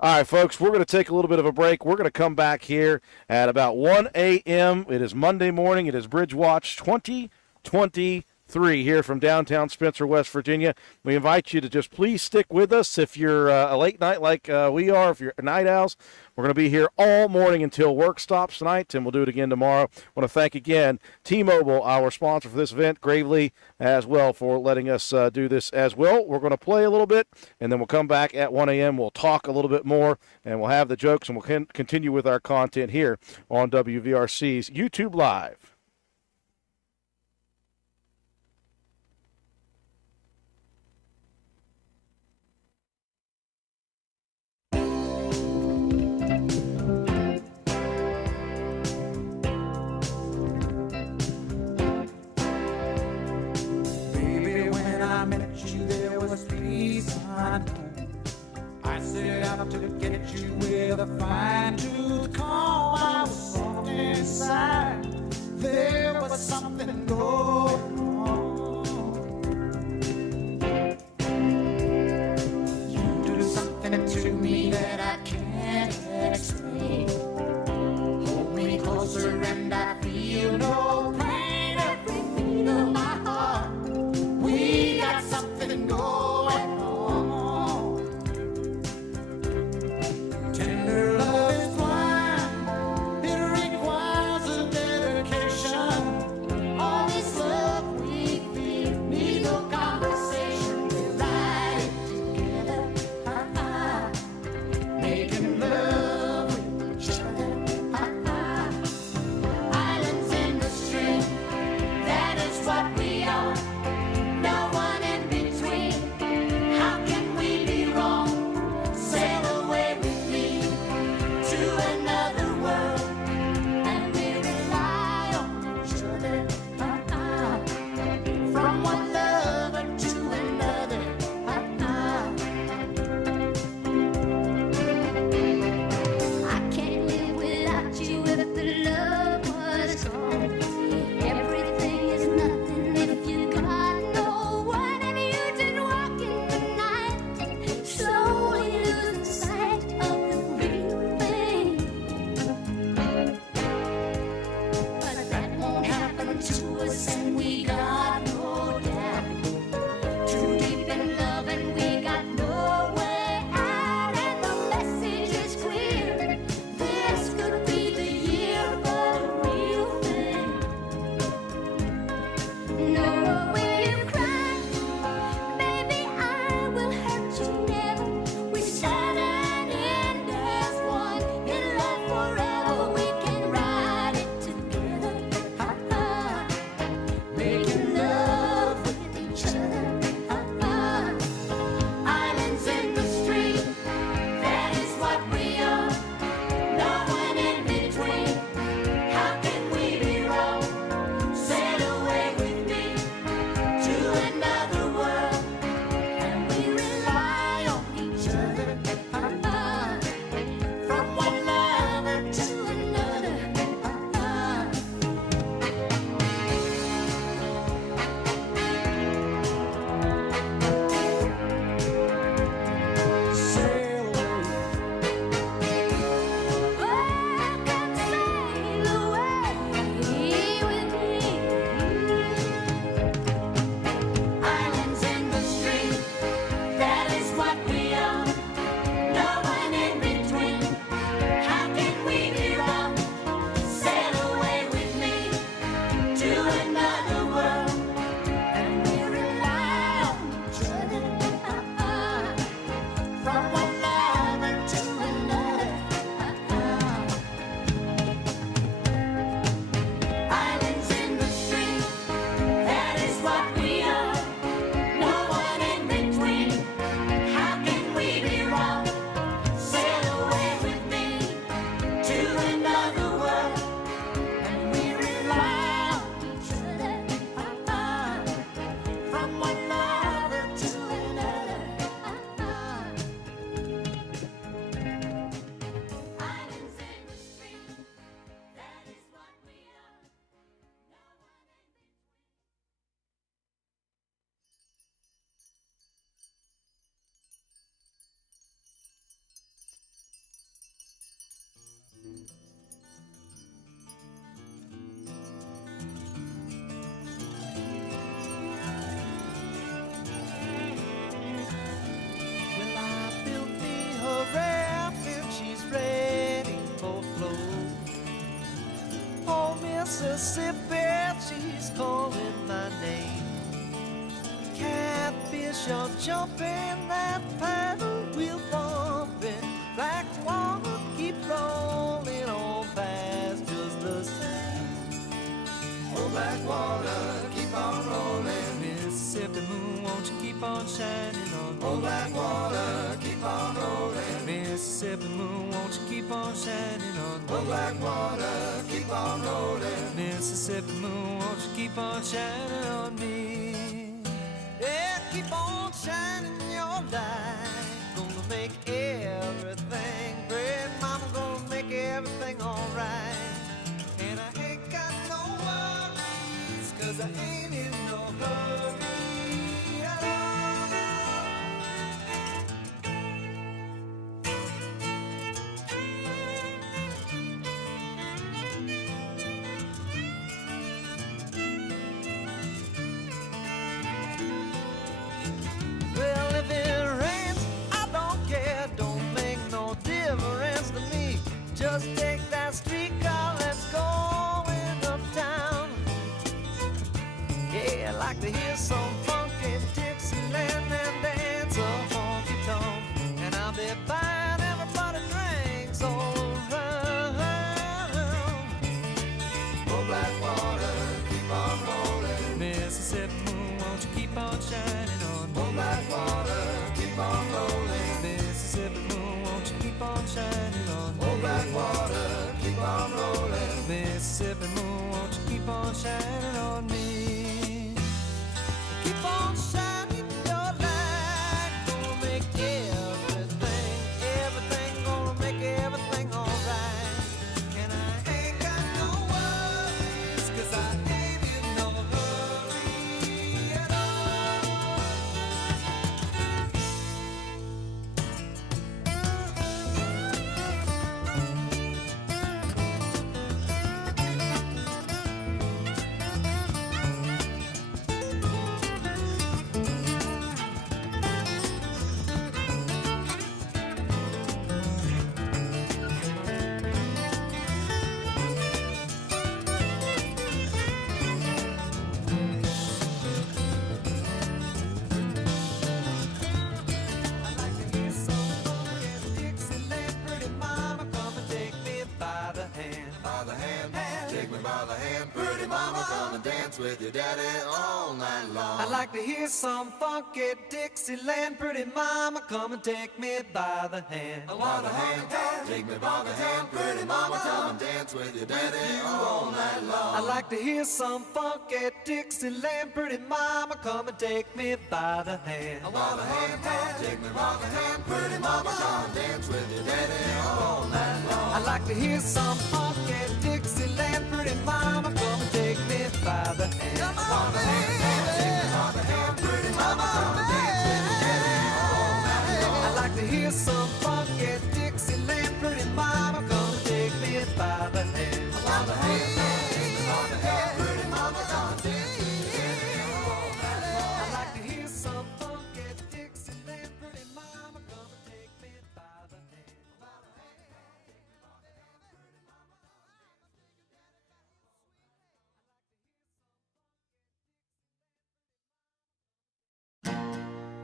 All right, folks, we're going to take a little bit of a break. We're going to come back here at about 1 a.m. It is Monday morning. It is Bridge Watch 2023 here from downtown Spencer, West Virginia. We invite you to just please stick with us if you're a late night like we are, if you're night owls. We're going to be here all morning until work stops tonight, and we'll do it again tomorrow. I want to thank again T-Mobile, our sponsor for this event, Gravely, as well, for letting us do this as well. We're going to play a little bit, and then we'll come back at 1 a.m. We'll talk a little bit more, and we'll have the jokes, and we'll continue with our content here on WVRC's YouTube Live. Baby, when I met you, there was peace unknown. I set out to get you with a fine-tooth comb. I was soft inside. There was something going on. You do something to me that I can't explain. Hold me closer and I feel no pain. Every beat of my heart, we got something going on. Tender love is blind, it requires a dedication. All this love we feel need no conversation. We ride it together, making love with Mississippi, she's calling my name. Catfish are jumping, that paddle wheel bumping. Black water keep rolling on past just the same. Oh, black water, keep on rolling. Mississippi moon, won't you keep on shining on me? Oh, black water, keep on rolling. Mississippi moon, won't you keep on shining on me? Oh, black water, keep on rolling. Mississippi moon, won't you keep on shining on me? Yeah, keep on shining your light. Gonna make everything great. Mama gonna make everything alright. And I ain't got no worries, 'cause I ain't in no hurry at all. Well, if it rains, I don't care. Don't make no difference to me. Just take that streetcar, let's go in uptown. Yeah, I like to hear some funky Dixieland and dance a honky tonk. And I'll be buying everybody drinks all around. Oh, black water, keep on rolling. Mississippi moon, won't you keep on shining on me? Oh, black water, keep on rolling. Mississippi moon, won't you keep on shining on me? Oh, black water, keep on rolling. Mississippi moon, won't you keep on shining on me? Keep on shining your light. Gonna make everything, gonna make everything alright. And I ain't got no worries, 'cause I ain't in no hurry at all. With your daddy all night long. I'd like to hear some funky Dixieland. Pretty mama, come and take me by the hand. By the hand, take me by the hand. Pretty mama, come and dance with your daddy all night long. I'd like to hear some funky Dixieland. Pretty mama, come and take me by the hand. By the hand, take me by the hand. Pretty mama, come and dance with your daddy all night long. I'd like to hear some funky Dixieland. Pretty mama, come and take me by the hand. Come on, baby. Take me by the hand. Pretty mama, come and dance with your daddy all night long. I'd like to hear some funky Dixieland. Pretty mama, come and take me by the hand. By the hand, take me by the hand. Pretty mama, come and dance with your daddy all night long. I'd like to hear some funky Dixieland. Pretty mama, come and take me by the hand. By the hand, take me by the hand. Pretty mama, come and dance with your daddy.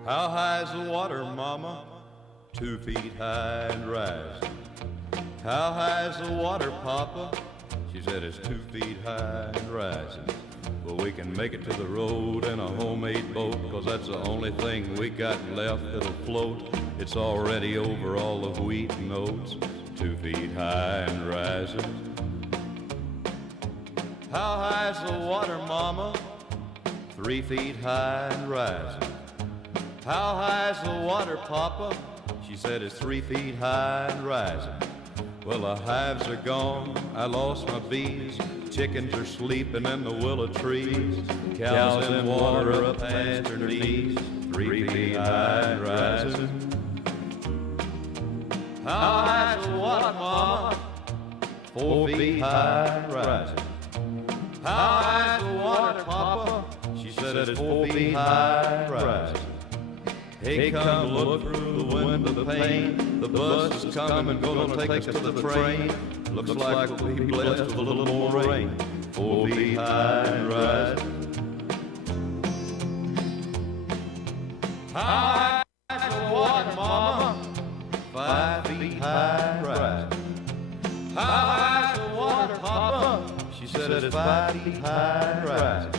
How high's the water, mama? 2 feet high and rising. How high's the water, papa? She said it's 2 feet high and rising. Well, we can make it to the road in a homemade boat, 'cause that's the only thing we got left that'll float. It's already over all the wheat and oats. 2 feet high and rising. How high's the water, mama? 3 feet high and rising. How high's the water, papa? She said it's 3 feet high and rising. Well, the hives are gone, I lost my bees. Chickens are sleeping in the willow trees. Cows in water up past their knees. 3 feet high and rising. How high's the water, mama? 4 feet high and rising. How high's the water, papa? She said it's 4 feet high and rising. Hey, come look through the window pane. The bus is coming, gonna take us to the train. Looks like we'll be blessed with a little more rain. 4 feet high and rising. High as the water, mama. 5 feet high and rising. How high's the water, papa? She said it's 5 feet high and rising.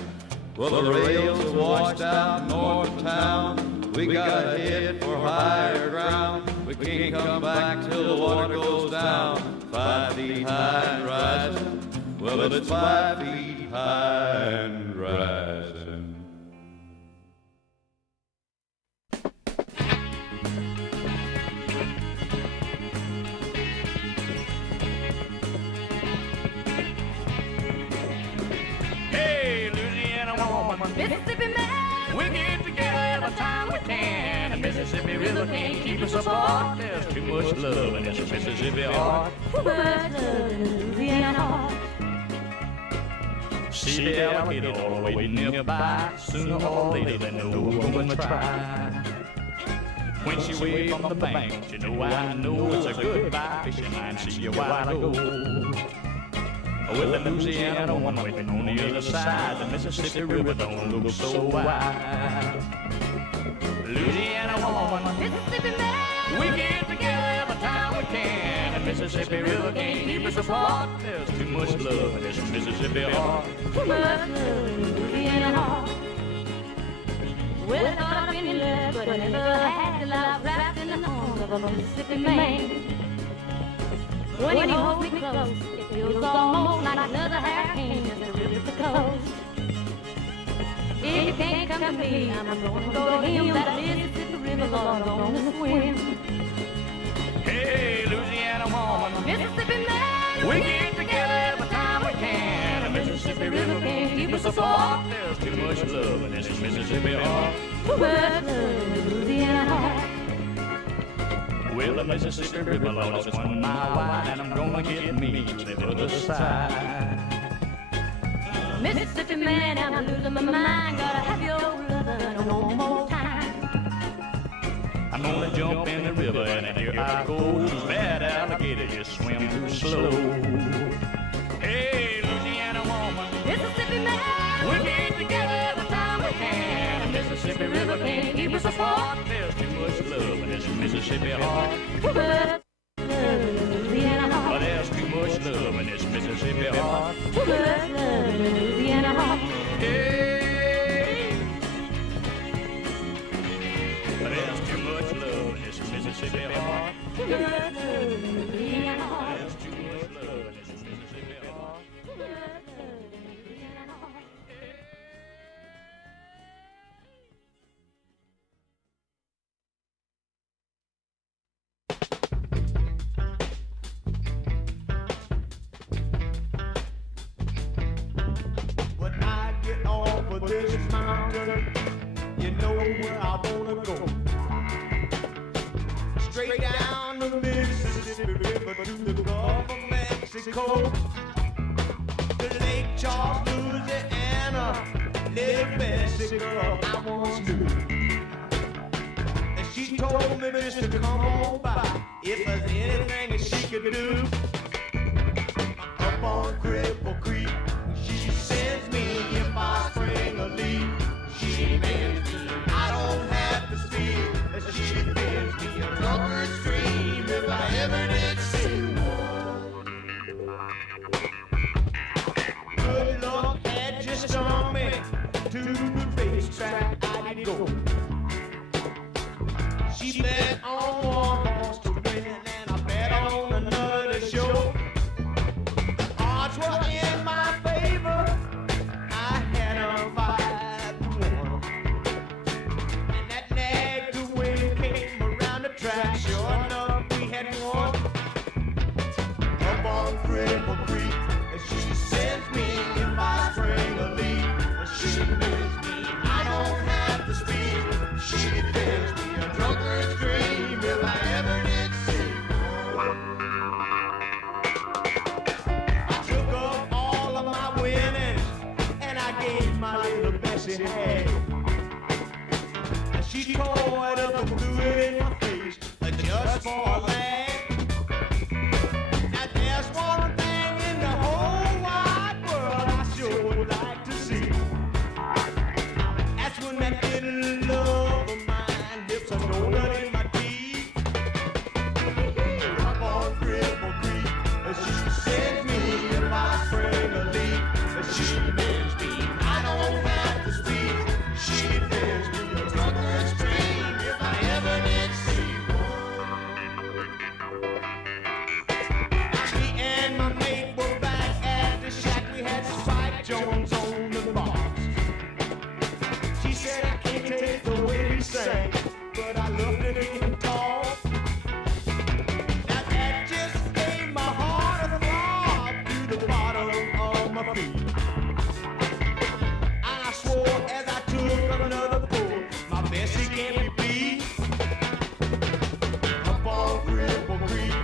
Well, the rails are washed out north of town. We gotta head for higher ground. We can't come back till the water goes down. 5 feet high and rising. Well, it's 5 feet high and rising. Hey, Louisiana woman, Mississippi man, we get together every time we can. The Mississippi River can't keep us apart. There's too much love in this Mississippi heart. too much love in Louisiana heart. See the alligator all the way nearby. Sooner or later, they know we're gonna try. When she waved from the bank, you know I know it's a goodbye fishing line. See you while I go. With the Louisiana woman waiting on the other side, the Mississippi River don't look so wide. Louisiana woman, Mississippi man, we get together every time we can. The Mississippi River can't keep us apart. There's too much love in this Mississippi heart. too much love in Louisiana heart. Well, I thought I'd been in love, but I never had a love wrapped in the arms of a Mississippi man. When he holds me close, it feels almost like another hurricane as the river to coast. If you can't come to me, I'm gonna go to him. That Mississippi River, Lord, I'm gonna swim. Hey, Louisiana woman, Mississippi man, we get together every time we can. The Mississippi River can't keep us apart. There's too much love in this Mississippi heart. too much love in Louisiana heart. Well, the Mississippi River, Lord, it's 1 mile wide, and I'm gonna get me to the other side. Mississippi man, I'm losing my mind. Gotta have your lovin' one more time. I'm gonna jump in the river, and here I go. Too bad alligator, you swim too slow. Hey, Louisiana woman, Mississippi man, we get together every time we can. The Mississippi River can't keep us apart. There's too much love in this Mississippi heart. too much love in Louisiana But heart. there's too much love in this Mississippi heart. Too much love in Louisiana heart. Hey, but there's too much love in this Mississippi heart. Too much love in Louisiana heart. There's too much love in this Mississippi heart. Too much love in Louisiana heart. When I get off of this mountain, you know where I wanna go. Straight down the Mississippi River to the Gulf of Mexico, to Lake Charles, Louisiana, little Bessie girl I once knew. And she told me just to come on by if there's anything that she could do. Up on Cripple Creek, she sends me if I spring a leak. She bends me, I don't have to speak. She bends me a drunken stream if I ever did see one. Good luck had just on me to the racetrack I did go. She bet on one horse to win, and I bet on another to show. Odds were in my favor. I had a 5-1, and that nag to win came around the track. Sure enough, we had won. Up on Cripple Creek, and she sends me if I spring a leak. She bends me, I don't have to speak. She bends me a drunken stream if I ever did see one. I took up all of my winnings and I gave my little Bessie half. And she tore it up me. And I swore as I took another pull, my Bessie can't be beat. Up on Cripple Creek,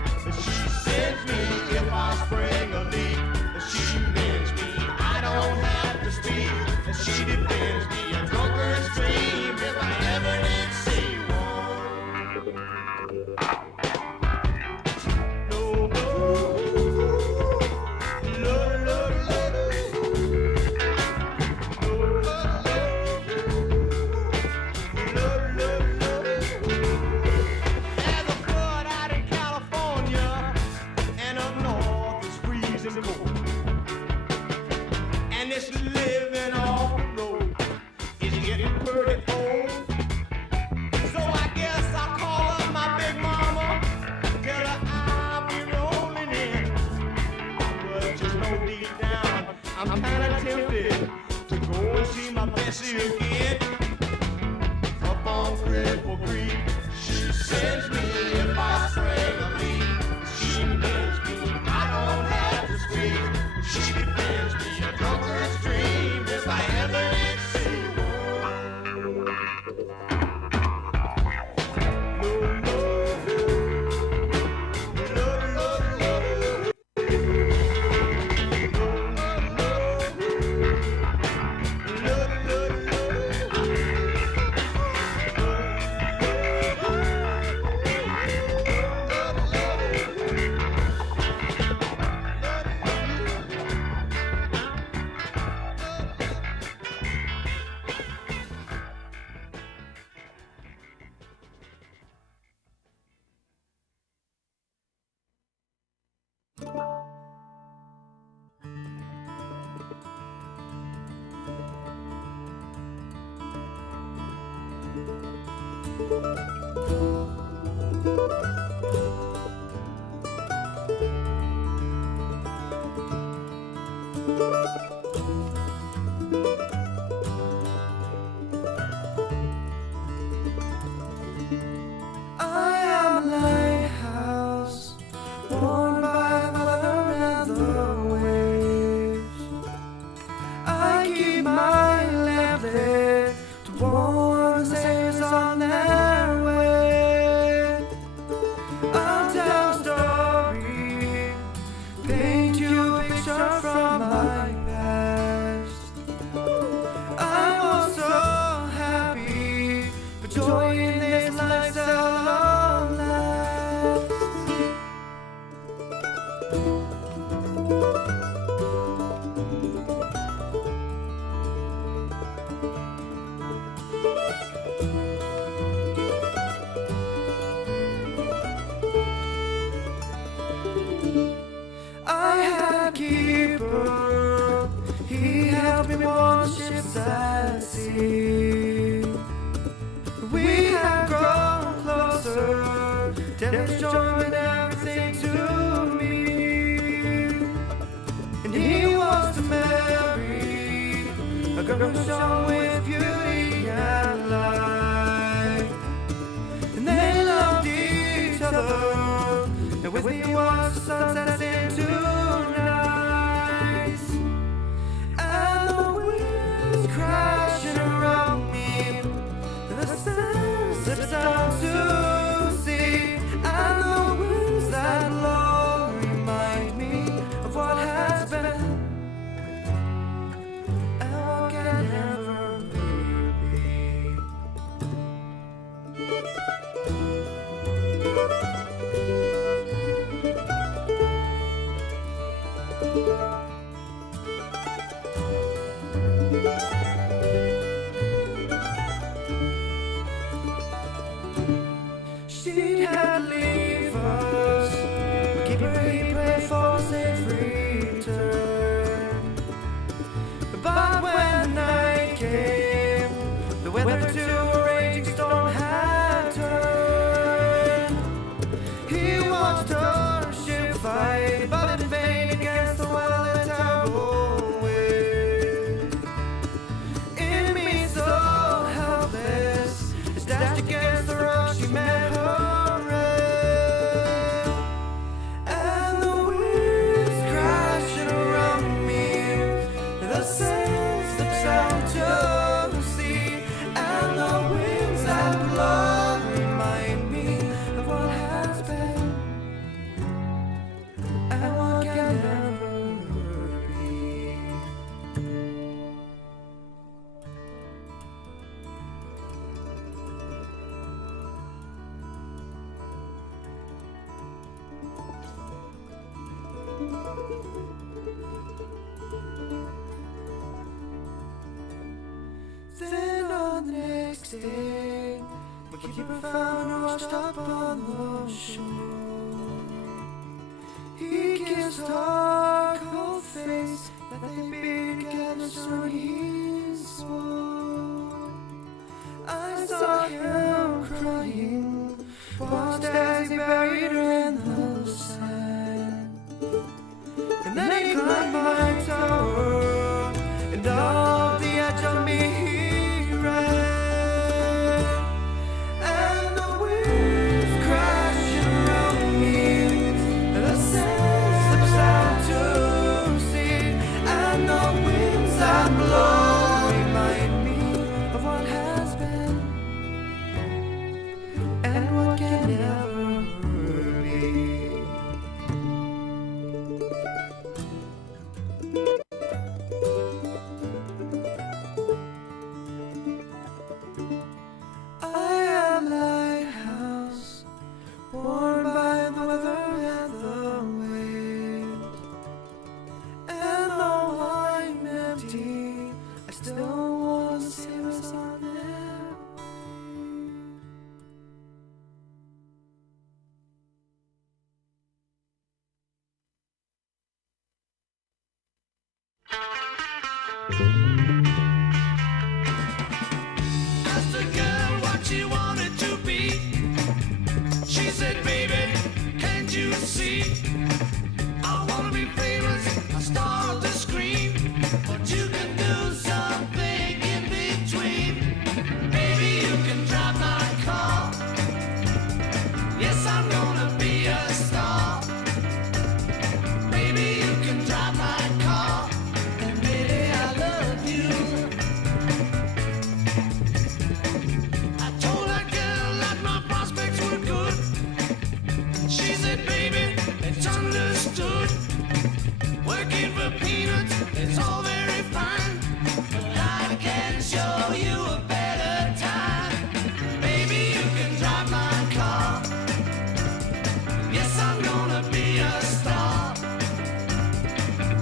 she sends me if I spring a leak. She mends me, I don't have to speak. She defends me, a drunkard's dream if I ever did see one. No, There's a flood out in California, and up north it's freezing cold. And this living on the road is getting pretty old. So I guess I'll call up my big mama, tell her I'll be rolling in. But just know deep down, I'm kinda tempted to go and see my Bessie again. Up on Cripple Creek, she sends me if I spring a leak. She mends me, I don't have to speak. She defends me, a drunkard's dream if I ever did see one. I am a lighthouse, worn by the weather and the waves. I keep my lamp lit to warn the sailors on their way. I'll tell a story, paint you a picture from my past. I'm also happy, but joy in this lifestyle of last. I had a keeper, he helped me on the ships at sea. We had grown closer, till he showed everything to me. And he was to marry a girl who shone with beauty and light. And they loved each other, and with me was the sunset into night. And the winds crashing around me, the sun slips down to sea. And the winds that blow remind me of what has been and what can never be. She'd had to leave us, but keep her he prayed for a safe return. But when the night came, the weather to a raging storm had turned. He watched her ship fight, but in vain against the wild and terrible wind. In me so helpless, it's dashed against the rock, she met her end. And the winds crashing around Then on the next day, my keeper found her washed up on the shore. He kissed her cold face that they be together soon he swore. I saw him crying, watched as he buried her in the sand. And then he climbed my tower, and off the edge of me he ran. And the waves crash around me, and the sand slips out to sea, and the winds that blow remind me of what has been and what can never be. I am lighthouse, worn by the weather and the wind. And though I'm empty, I still want to save us on their way. Asked a girl what she wanted to be. She said, baby, can't you see? I wanna be famous, a star of the screen. But you can do something in between. Baby, you can drive my car. Yes, I'm gonna be a star. Baby, you can drive my car. And baby, I love you. I told that girl that my prospects were good. She said, baby, it's understood. Working for peanuts is all very fine, but I can show you a better time. Baby, you can drive my car. Yes, I'm gonna be a star.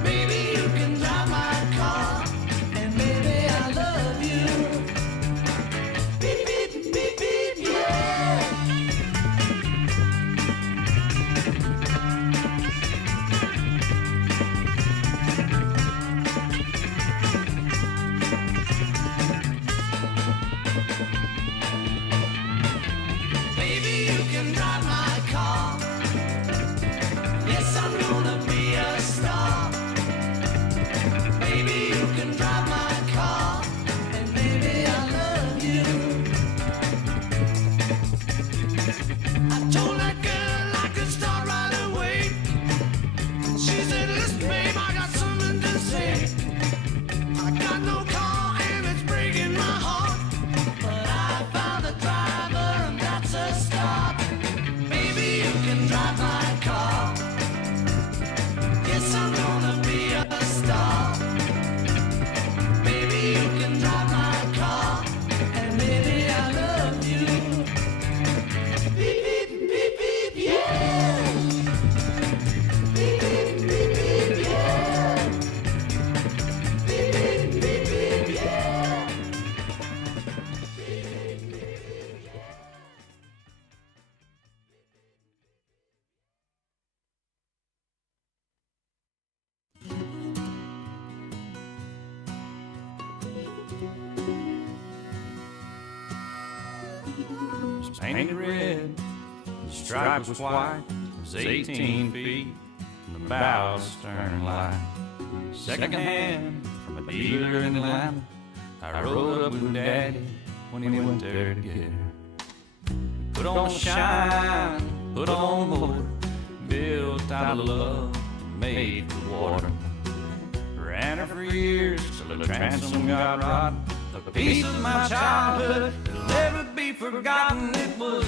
Baby, you can drive my car. And baby, I love you. Beep, beep, beep, beep, yeah. Baby, you can drive my car. Yes, I'm gonna be a star. Baby, you can drive my car. And baby, I love you. I told that girl I could start right away. She said, listen, babe, I got something to say. I got no car and it's breaking my heart, but I found a driver and that's a start. Baby, you can drive my car. Yes, I'm gonna be a star. Baby, you can drive my car. And baby, I love you. Beep, beep, beep, beep, yeah. Beep, beep, beep, beep, yeah. Beep, beep, beep, beep, yeah. was painted red, the stripe was white, it was 18 feet from the bow of the stern line. Second hand from a dealer in Atlanta, I rode up with Daddy when he went there to get her. Put on the shine, put on the motor, built out of love, made for water. Ran her for years till the transom got rotten. A piece of my childhood that'll never be forgotten. It was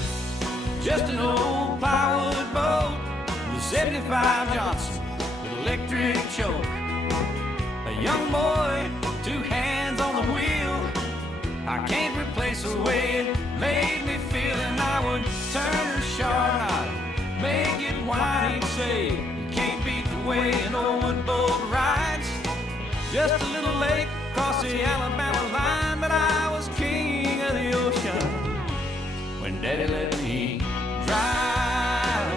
just an old plywood boat with a 75 Johnson with electric choke. A young boy, 2 hands on the wheel. I can't replace the way it made me feel. And I would turn her sharp and I'd make it whine. He'd say, you can't beat the way Just a little lake across the Alabama line, but I was king of the ocean when Daddy let me drive.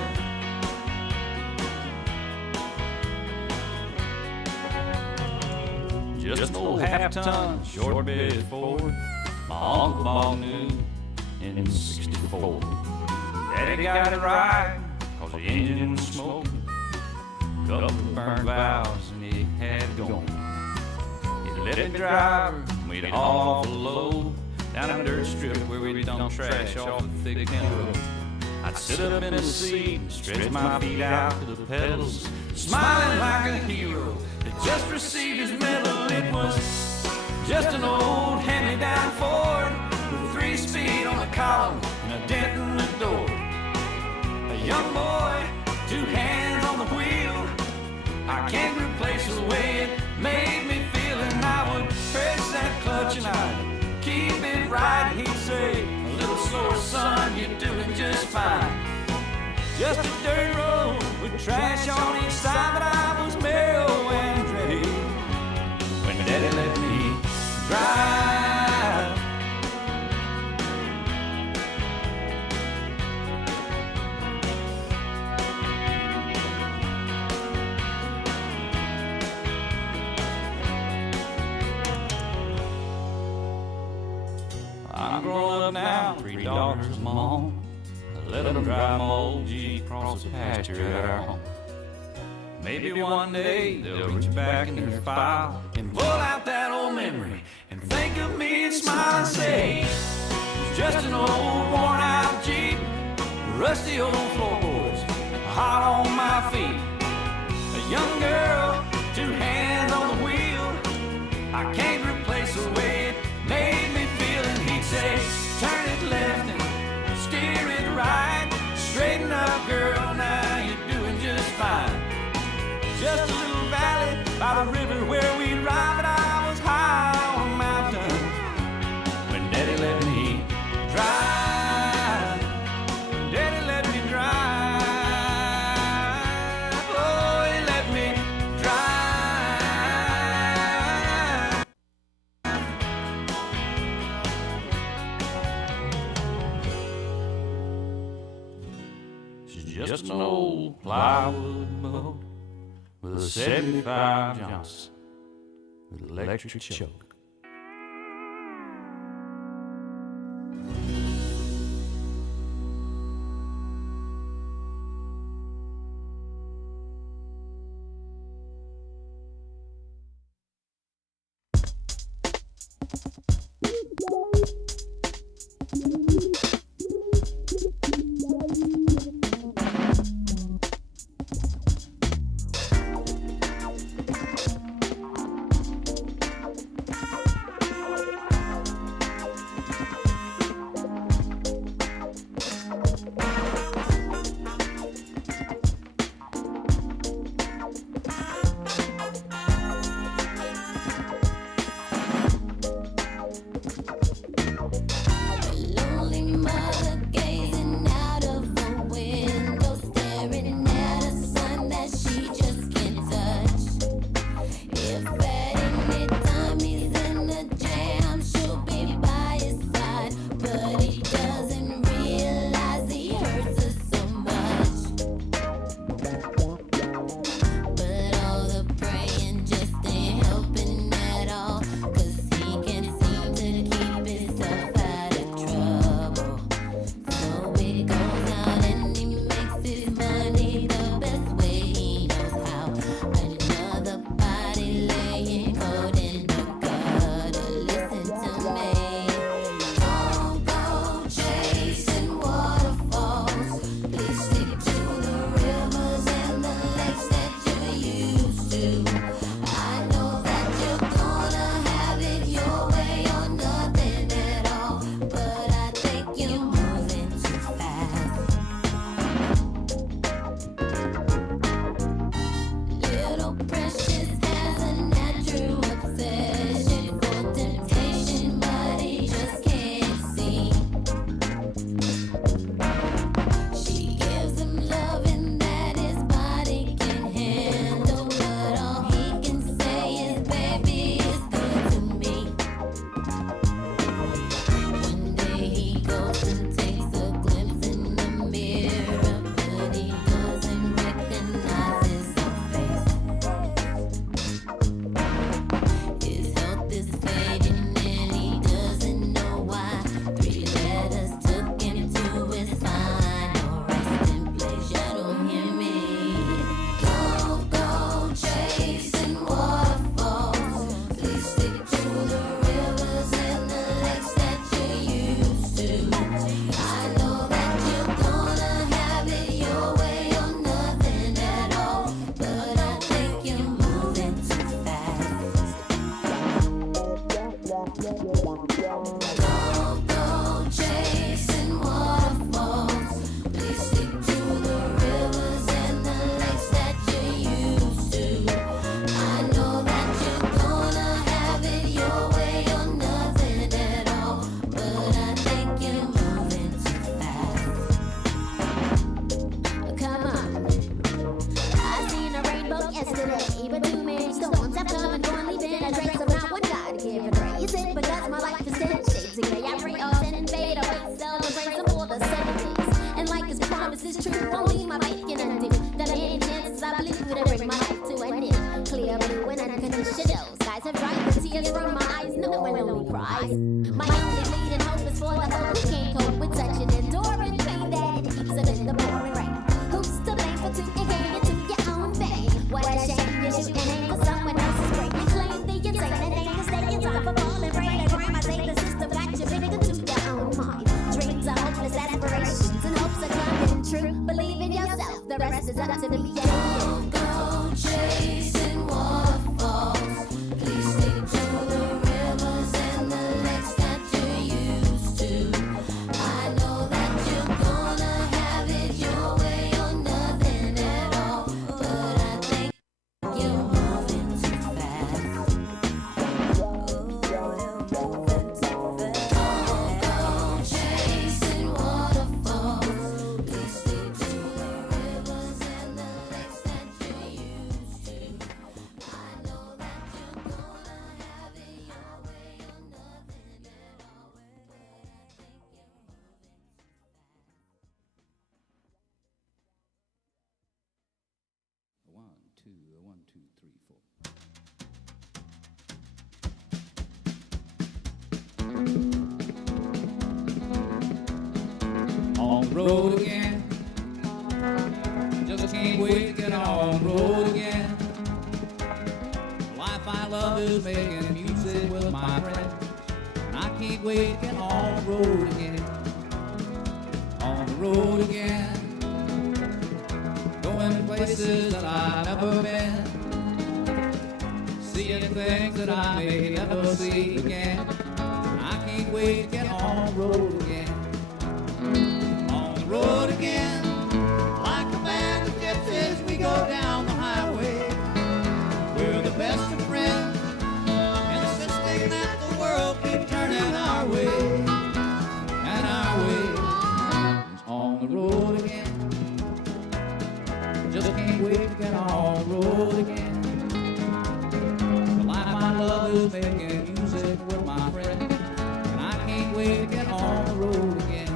Just an old half-ton short bed Ford my Uncle Bob knew in '64. Daddy got it right, cause the engine was smoking, couple of burned valves and he had it going. He let me drive her, and we'd haul off a load down a dirt strip where we'd dump trash off the thick tin road. I'd sit up in the seat and stretch my feet out to the pedals, smiling like a hero that just received his medal. It was just an old hand-me-down Ford with 3-speed on the column and a dent in the door. A young boy, 2 hands on the wheel. I can't replace the way it made me feel, and I would press that clutch and I'd keep it right. He'd say, a little slower, son, you're doing just fine. Just a dirt road with trash on each side, but I was merry and ready when Daddy let me drive. I'm grown up now, 3 daughters of my own. I let them drive my old Jeep across the pasture at our home. Maybe one day they'll reach back in their file and pull out that old memory and think of me and smile and say, it's just an old worn out Jeep, rusty old floorboards, hot on my feet. A young girl, 2 hands on the wheel. I can't replace the way it made me feel. And he'd say, turn it left and steer it right. Straighten up, girl, now you're doing just fine. Just a little valley by the river where we'd ride, but I was high on a mountain when Daddy let me drive. Daddy let me drive. Oh, he let me drive. She's just an old plywood boat with a 75 Johnson with electric choke. to bring my life to an end. Clear blue and unconditional. Skies have dried the tears from my eyes. No one only cries. My only leading hope is for the folk who can't cope with such an enduring pain that it keeps them in the pouring rain. Who's to blame for tooting it to your own vein? What a shame you're shooting aim for someone else's brain. You claim the insane and aim to stay in time for falling prey to crime. I say the system got you victim to your own mind. Dreams are hopeless aspirations and hopes are coming true. Believe in yourself, the rest is up to the beginning. Don't go chasing waterfalls. Please stick to the rivers and the lakes that you're used to. I know that you're gonna have it your way or nothing at all, but I think you're moving too fast. Oh, you're moving too fast. Don't go chasing waterfalls. Please stick to the rivers and the lakes that you're used to. I know that you're gonna have it your way or nothing at all, but I think you're moving too fast. 1, 2, 1, 2, 3, 4. On the road again. Just can't wait to get on the road again. The life I love is making music with my friends. And I can't wait to get on the road again. On the road again. Going places that I've never been. Seeing things that I may never see again. I can't wait to get on the road again. On the road again. Like a band of gypsies, we go down the highway. We're the best of friends, insisting that the world keep turning our way. And our way is on the road again. Just can't wait to get on the road again. The life I love is making music with my friends, and I can't wait to get on the road again.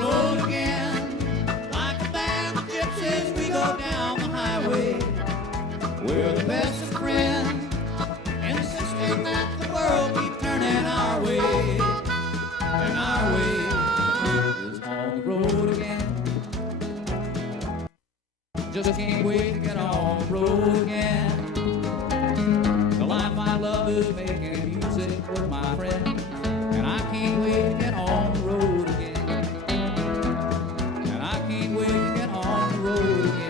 Road again, like a band of gypsies, we go down the highway. We're the best of friends, insisting that the world keep turning our way. And our way is on the road again. Just can't wait to get on the road again. The life I love is making music with my friends, and I can't wait to get on the road again. And I can't wait to get on the road again.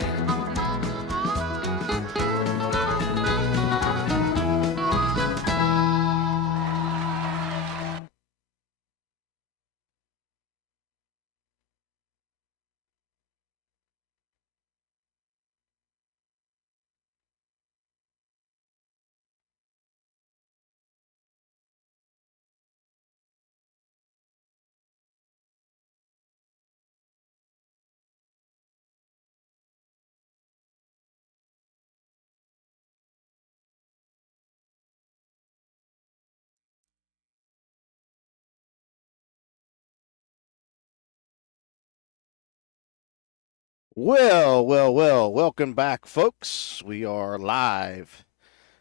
Well, welcome back, folks. We are live,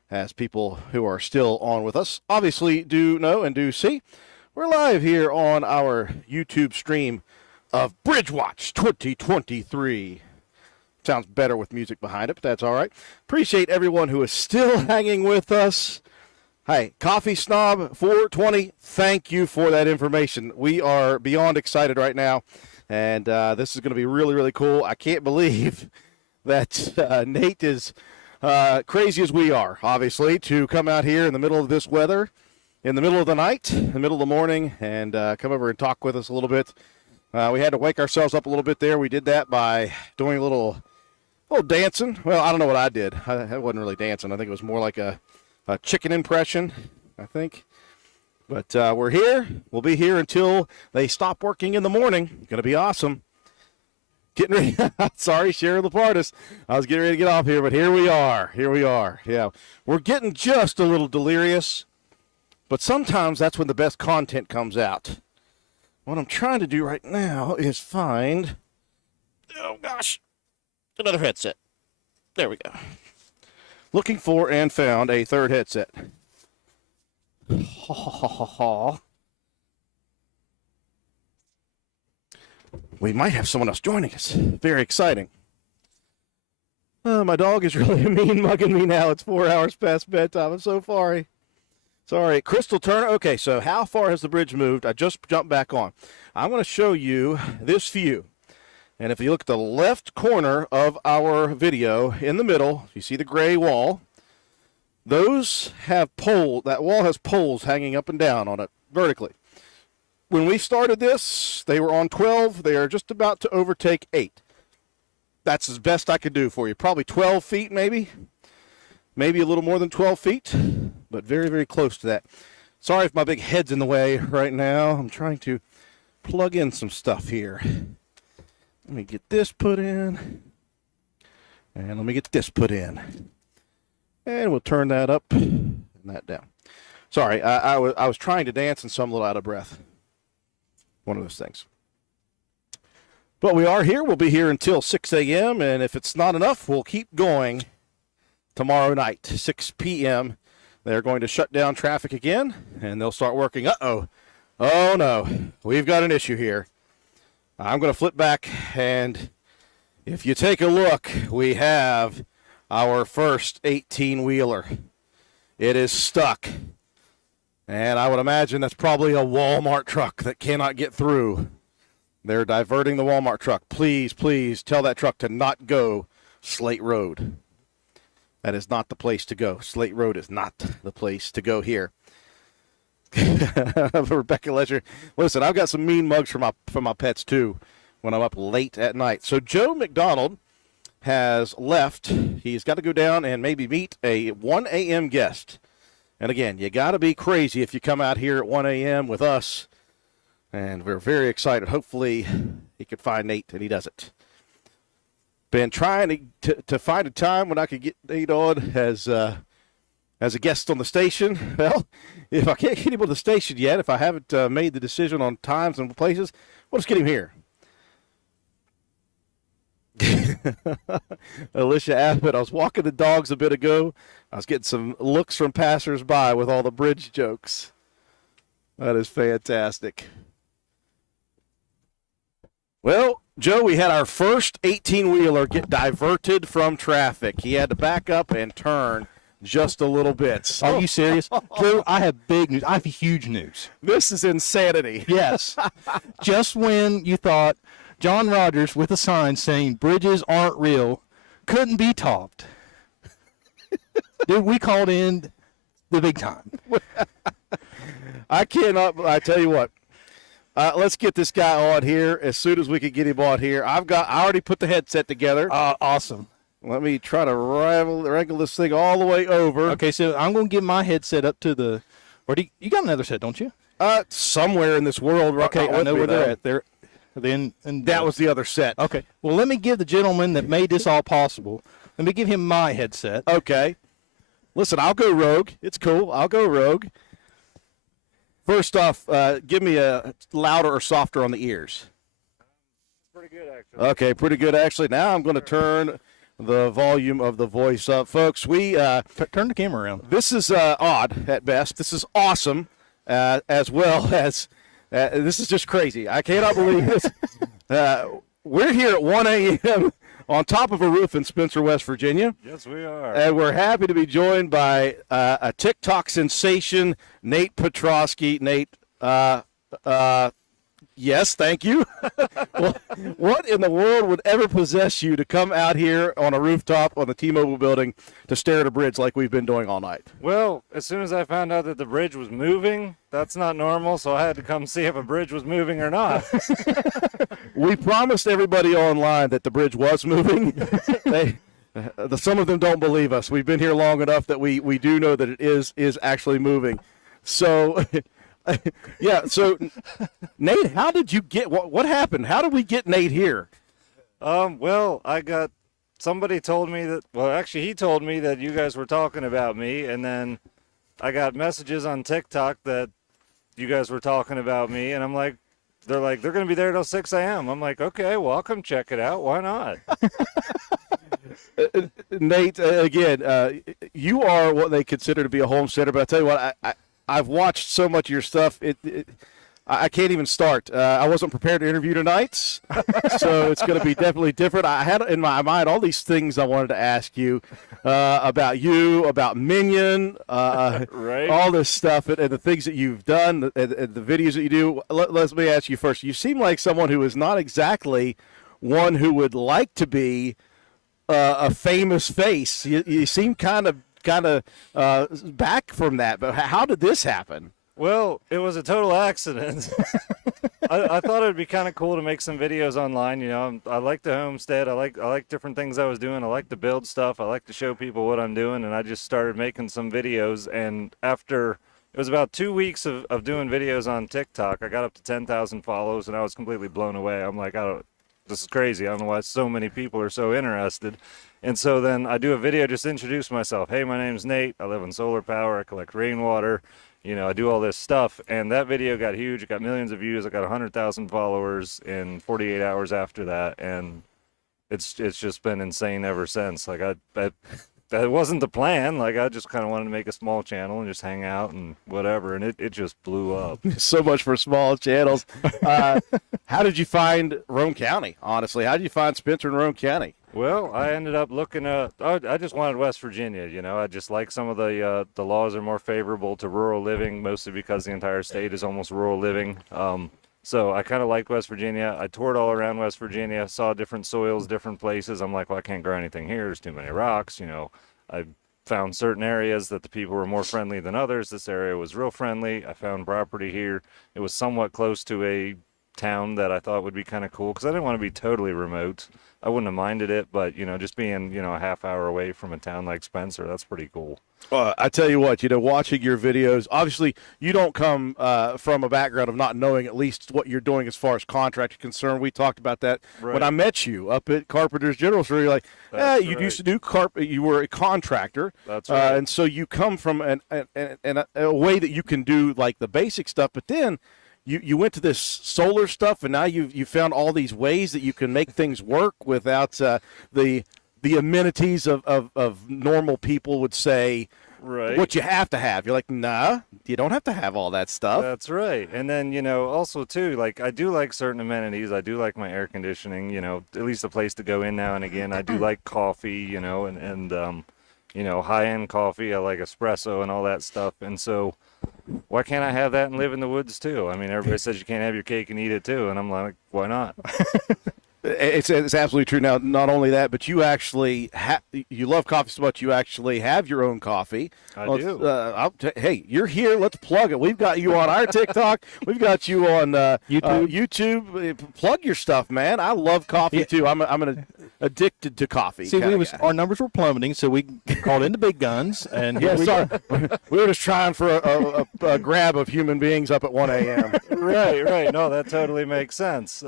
as people who are still on with us obviously do know and do see. We're live here on our YouTube stream of Bridgewatch 2023. Sounds better with music behind it, but that's all right. Appreciate everyone who is still hanging with us. Hey, Coffee Snob 420, thank you for that information. We are beyond excited right now. And this is going to be really, really cool. I can't believe that Nate is crazy as we are, obviously, to come out here in the middle of this weather, in the middle of the night, in the middle of the morning, and come over and talk with us a little bit. We had to wake ourselves up a little bit there. We did that by doing a little little dancing. Well, I don't know what I did. I wasn't really dancing. I think it was more like a chicken impression, I think. But we're here. We'll be here until they stop working in the morning. Going to be awesome. Getting ready. Sorry, Cheryl Lapartis. I was getting ready to get off here, but here we are. Here we are. Yeah, we're getting just a little delirious, but sometimes that's when the best content comes out. What I'm trying to do right now is find, oh gosh, another headset. There we go. Looking for and found a third headset. We might have someone else joining us. Very exciting. My dog is really mean mugging me now. It's 4 hours past bedtime. I'm so sorry. Sorry. Crystal Turner. Okay, so how far has the bridge moved? I just jumped back on. I'm going to show you this view. And if you look at the left corner of our video, in the middle, you see the gray wall. Those have poles. That wall has poles hanging up and down on it vertically. When we started this, they were on 12. They are just about to overtake 8. That's as best I could do for you. Probably 12 feet, maybe. Maybe a little more than 12 feet, but very, very close to that. Sorry if my big head's in the way right now. I'm trying to plug in some stuff here. Let me get this put in. And let me get this put in. And we'll turn that up and that down. Sorry, I was trying to dance and so I'm a little out of breath. One of those things. But we are here. We'll be here until 6 a.m. And if it's not enough, we'll keep going tomorrow night, 6 p.m. They're going to shut down traffic again, and they'll start working. Uh-oh. Oh, no. We've got an issue here. I'm going to flip back, and if you take a look, we have our first 18-wheeler. It is stuck. And I would imagine that's probably a Walmart truck that cannot get through. They're diverting the Walmart truck. Please, please tell that truck to not go Slate Road. That is not the place to go. Slate Road is not the place to go here. Rebecca Ledger. Listen, I've got some mean mugs for my pets, too, when I'm up late at night. So Joe McDonald has left. He's got to go down and maybe meet a 1 a.m. guest. And, again, you got to be crazy if you come out here at 1 a.m. with us. And we're very excited. Hopefully he could find Nate, and he doesn't. Been trying to find a time when I could get Nate on as a guest on the station. Well, if I can't get him on the station yet, if I haven't made the decision on times and places, we'll just get him here. Alicia Abbott, I was walking the dogs a bit ago. I was getting some looks from passersby with all the bridge jokes. That is fantastic. Well, Joe, we had our first 18-wheeler get diverted from traffic. He had to back up and turn just a little bit. Are you serious? Drew, I have big news. I have huge news. This is insanity. Yes. Just when you thought John Rogers with a sign saying bridges aren't real couldn't be topped. Dude, we called in the big time. I tell you what. Let's get this guy on here as soon as we can get him on here. I already put the headset together. Awesome. Let me try to wrangle this thing all the way over. Okay, so I'm going to get my headset up to the. Where do you got another set, don't you? Somewhere in this world. Okay, I know where they're at. They're in that was the other set. Okay. Well, let me give the gentleman that made this all possible. Let me give him my headset. Okay. Listen, I'll go rogue. It's cool. I'll go rogue. First off, give me a louder or softer on the ears. Pretty good, actually. Okay, pretty good, actually. Now I'm going to turn the volume of the voice up. Folks, we turn the camera around. This is odd at best. This is awesome as well as this is just crazy. I cannot believe this. We're here at 1 a.m. on top of a roof in Spencer, West Virginia. Yes, we are. And we're happy to be joined by a TikTok sensation, Nate Petrosky. Nate, Yes, thank you. Well, what in the world would ever possess you to come out here on a rooftop on the T-Mobile building to stare at a bridge like we've been doing all night? Well, as soon as I found out that the bridge was moving, that's not normal, so I had to come see if a bridge was moving or not. We promised everybody online that the bridge was moving. Some of them don't believe us. We've been here long enough that we do know that it is actually moving. So, yeah. So, Nate, how did you get? What happened? How did we get Nate here? Well, somebody told me that. Well, actually, he told me that you guys were talking about me, and then I got messages on TikTok that you guys were talking about me, and I'm like, they're going to be there till 6 a.m. I'm like, okay, well, I'll come check it out. Why not? Nate, again, you are what they consider to be a homesteader, but I tell you what, I've watched so much of your stuff. I can't even start. I wasn't prepared to interview tonight, so it's going to be definitely different. I had in my mind all these things I wanted to ask you about Minion, right. all this stuff, and the things that you've done, and the videos that you do. Let me ask you first. You seem like someone who is not exactly one who would like to be a famous face. You seem kind of back from that, but how did this happen? Well, it was a total accident. I thought it would be kind of cool to make some videos online. You know, I like the homestead. I like different things I was doing. I like to build stuff. I like to show people what I'm doing, and I just started making some videos. And after it was about 2 weeks of doing videos on TikTok, I got up to 10,000 follows, and I was completely blown away. I'm like, this is crazy. I don't know why so many people are so interested. And so then I do a video just to introduce myself. Hey, my name's Nate. I live in solar power. I collect rainwater. You know, I do all this stuff. And that video got huge. It got millions of views. I got 100,000 followers in 48 hours after that. And it's just been insane ever since. Like, that wasn't the plan. Like, I just kind of wanted to make a small channel and just hang out and whatever. And it just blew up. So much for small channels. How did you find Roane County, honestly? How did you find Spencer and Roane County? Well, I ended up looking at, I just wanted West Virginia, you know. I just like some of the laws are more favorable to rural living, mostly because the entire state is almost rural living. So I kind of liked West Virginia. I toured all around West Virginia, saw different soils, different places. I'm like, well, I can't grow anything here. There's too many rocks, you know. I found certain areas that the people were more friendly than others. This area was real friendly. I found property here. It was somewhat close to a town that I thought would be kind of cool because I didn't want to be totally remote. I wouldn't have minded it, but, you know, just being, you know, a half hour away from a town like Spencer, that's pretty cool. I tell you what, you know, watching your videos, obviously you don't come from a background of not knowing at least what you're doing as far as contract is concerned. We talked about that when I met you up at Carpenter's General Store. You're like, you used to do you were a contractor. That's right. And so you come from a way that you can do like the basic stuff, but then you went to this solar stuff, and now you found all these ways that you can make things work without the amenities of normal people would say. Right. What you have to have. You're like, nah, you don't have to have all that stuff. That's right. And then, you know, also too, like I do like certain amenities. I do like my air conditioning, you know, at least a place to go in now and again. I do like coffee, you know, and you know, high-end coffee. I like espresso and all that stuff. And so why can't I have that and live in the woods too? I mean, everybody says you can't have your cake and eat it too. And I'm like, why not? It's absolutely true. Now, not only that, but you actually you love coffee so much you actually have your own coffee. I do. Hey, you're here. Let's plug it. We've got you on our TikTok. We've got you on YouTube. Plug your stuff, man. I love coffee too. I'm addicted to coffee. See, our numbers were plummeting, so we called in the big guns. And sorry. We were just trying for a grab of human beings up at 1 a.m. Right. No, that totally makes sense.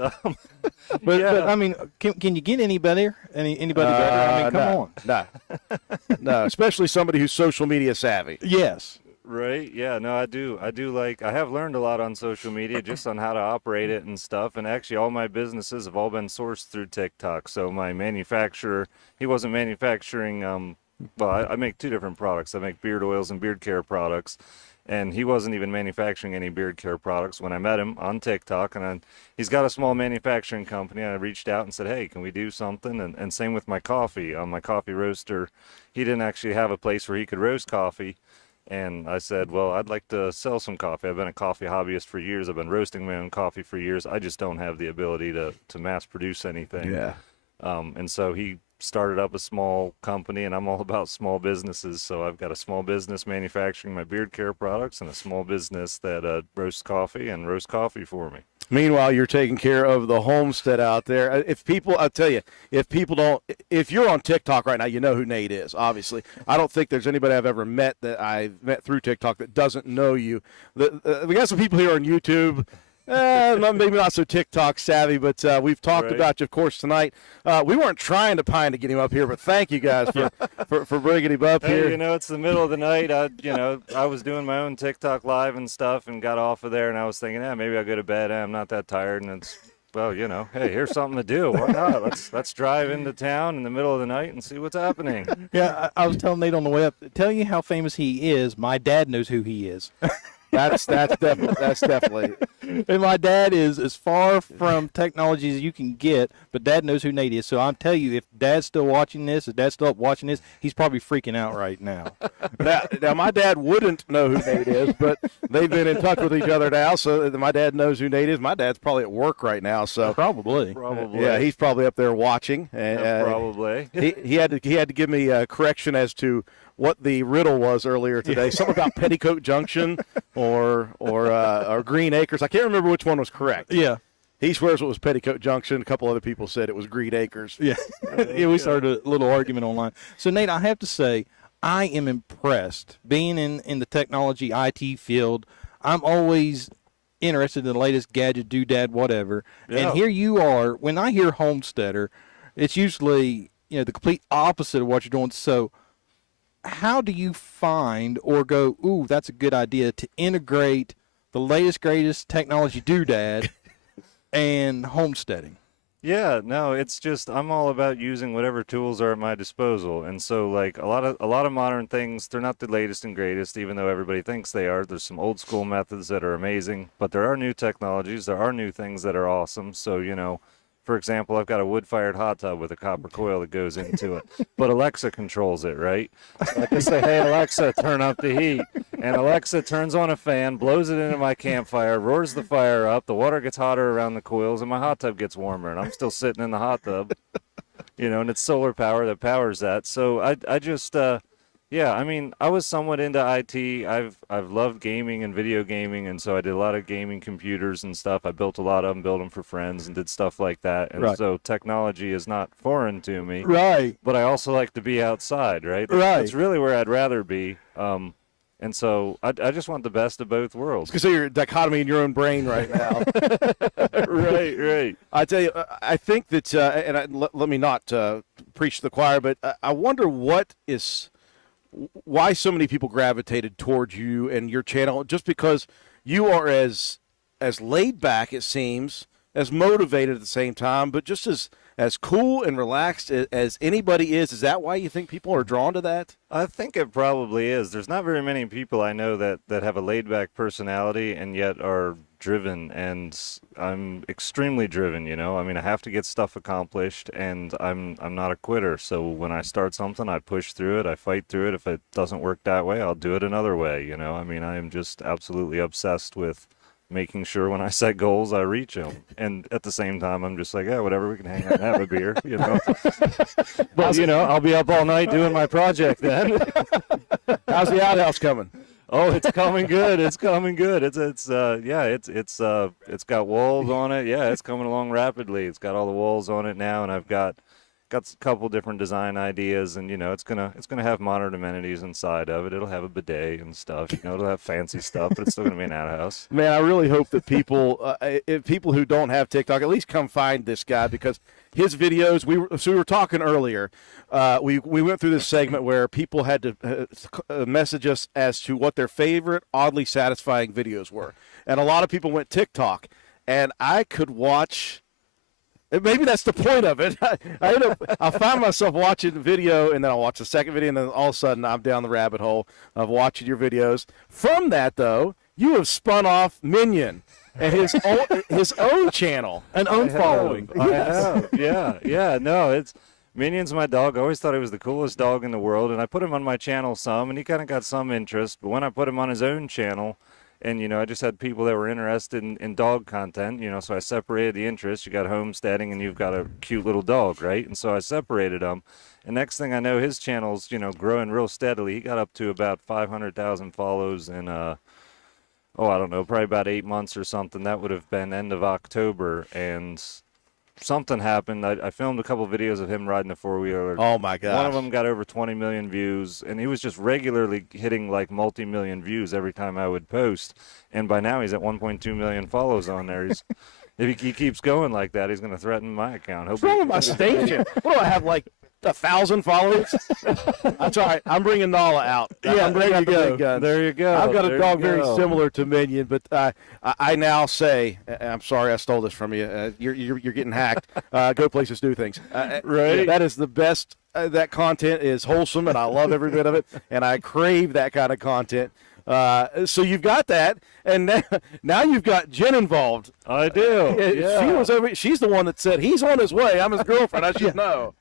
But I mean, can you get anybody better? I mean, come on. No, especially somebody who's social media savvy. Yes. Right. Yeah. No, I do. I have learned a lot on social media just on how to operate it and stuff. And actually, all my businesses have all been sourced through TikTok. So my manufacturer, he wasn't manufacturing. Well, I make two different products. I make beard oils and beard care products. And he wasn't even manufacturing any beard care products when I met him on TikTok. And he's got a small manufacturing company. I reached out and said, hey, can we do something? And same with my coffee. On my coffee roaster, he didn't actually have a place where he could roast coffee. And I said, well, I'd like to sell some coffee. I've been a coffee hobbyist for years. I've been roasting my own coffee for years. I just don't have the ability to mass produce anything. Yeah. And so he started up a small company, and I'm all about small businesses. So I've got a small business manufacturing my beard care products and a small business that roasts coffee and roasts coffee for me. Meanwhile, you're taking care of the homestead out there. If people, I'll tell you, if you're on TikTok right now, you know who Nate is, obviously. I don't think there's anybody I've ever met that I've met through TikTok that doesn't know you. We got some people here on YouTube. Maybe not so TikTok savvy, but we've talked about you, of course, tonight. We weren't trying to pine to get him up here, but thank you guys for bringing him up here. You know, it's the middle of the night. I was doing my own TikTok live and stuff and got off of there, and I was thinking, maybe I'll go to bed. I'm not that tired, and it's, well, hey, here's something to do. Why not? Let's drive into town in the middle of the night and see what's happening. Yeah, I was telling Nate on the way up, tell you how famous he is. My dad knows who he is. That's definitely. And my dad is as far from technology as you can get, but Dad knows who Nate is. So I'm telling you, if Dad's still watching this, if Dad's still up watching this, he's probably freaking out right now. Now, my dad wouldn't know who Nate is, but they've been in touch with each other now, so my dad knows who Nate is. My dad's probably at work right now, so probably. Yeah, he's probably up there watching. Probably. He had to give me a correction as to what the riddle was earlier today. Something about Petticoat Junction or Green Acres. I can't remember which one was correct. Yeah. He swears it was Petticoat Junction. A couple other people said it was Green Acres. Yeah. Yeah, we started a little argument online. So, Nate, I have to say, I am impressed. Being in the technology IT field, I'm always interested in the latest gadget, doodad, whatever. Yeah. And here you are. When I hear homesteader, it's usually, the complete opposite of what you're doing. So, how do you find or go, ooh, that's a good idea to integrate the latest, greatest technology doodad and homesteading? Yeah, no, it's just I'm all about using whatever tools are at my disposal. And so like a lot of modern things, they're not the latest and greatest, even though everybody thinks they are. There's some old school methods that are amazing, but there are new technologies, there are new things that are awesome. So, for example, I've got a wood-fired hot tub with a copper coil that goes into it, but Alexa controls it, right? So I can say, hey, Alexa, turn up the heat. And Alexa turns on a fan, blows it into my campfire, roars the fire up, the water gets hotter around the coils, and my hot tub gets warmer, and I'm still sitting in the hot tub, and it's solar power that powers that. So I just... yeah, I mean, I was somewhat into IT. I've loved gaming and video gaming, and so I did a lot of gaming computers and stuff. I built a lot of them, built them for friends, and did stuff like that. And so technology is not foreign to me. Right. But I also like to be outside, right? Right. That's really where I'd rather be. And so I just want the best of both worlds. Because you're a dichotomy in your own brain right now. Right. I tell you, I think that, let me not preach to the choir, but I wonder why so many people gravitated towards you and your channel, just because you are as laid back, it seems, as motivated at the same time, but just as cool and relaxed as anybody is. Is that why you think people are drawn to that? I think it probably is. There's not very many people I know that have a laid-back personality and yet are driven, and I'm extremely driven, I mean, I have to get stuff accomplished, and I'm not a quitter. So when I start something, I push through it, I fight through it. If it doesn't work that way, I'll do it another way, I mean, I am just absolutely obsessed with making sure when I set goals, I reach them. And at the same time, I'm just like, yeah, whatever, we can hang out and have a beer, But, I'll be up all night doing my project then. How's the outhouse coming? Oh, it's coming good. It's coming good. It's got walls on it. Yeah, it's coming along rapidly. It's got all the walls on it now, and I've got a couple different design ideas, and it's gonna have modern amenities inside of it. It'll have a bidet and stuff. It'll have fancy stuff, but it's still gonna be an outhouse. Man, I really hope that people who don't have TikTok at least come find this guy, because his videos. We were talking earlier. We went through this segment where people had to message us as to what their favorite oddly satisfying videos were, and a lot of people went TikTok, and I could watch. Maybe that's the point of it. I'll find myself watching the video, and then I'll watch the second video, and then all of a sudden I'm down the rabbit hole of watching your videos. From that, though, you have spun off Minion and his own channel, an own following. I have. Yeah. No, Minion's my dog. I always thought he was the coolest dog in the world, and I put him on my channel some, and he kind of got some interest. But when I put him on his own channel, and, you know, I just had people that were interested in dog content, you know, so I separated the interests. You got homesteading, and you've got a cute little dog, right? And so I separated them. And next thing I know, his channel's, you know, growing real steadily. He got up to about 500,000 follows in, I don't know, probably about 8 months or something. That would have been end of October, and something happened. I filmed a couple videos of him riding a four-wheeler. Oh, my gosh. One of them got over 20 million views, and he was just regularly hitting like multi-million views every time I would post. And by now he's at 1.2 million follows on there. He's, if he keeps going like that, he's going to threaten my account. What's wrong with my station? What do I have, like 1,000 followers? That's all right. I'm bringing Nala out. Yeah, I'm bringing there you out the go. big guns. There you go. I've got There a you dog very go. similar to Minion, but I now say, I'm sorry I stole this from you. You're getting hacked. Go places, do things. Right. That is the best. That content is wholesome, and I love every bit of it, and I crave that kind of content. So you've got that, and now you've got Jen involved. I do. Yeah. She's the one that said he's on his way. I'm his girlfriend. I should know.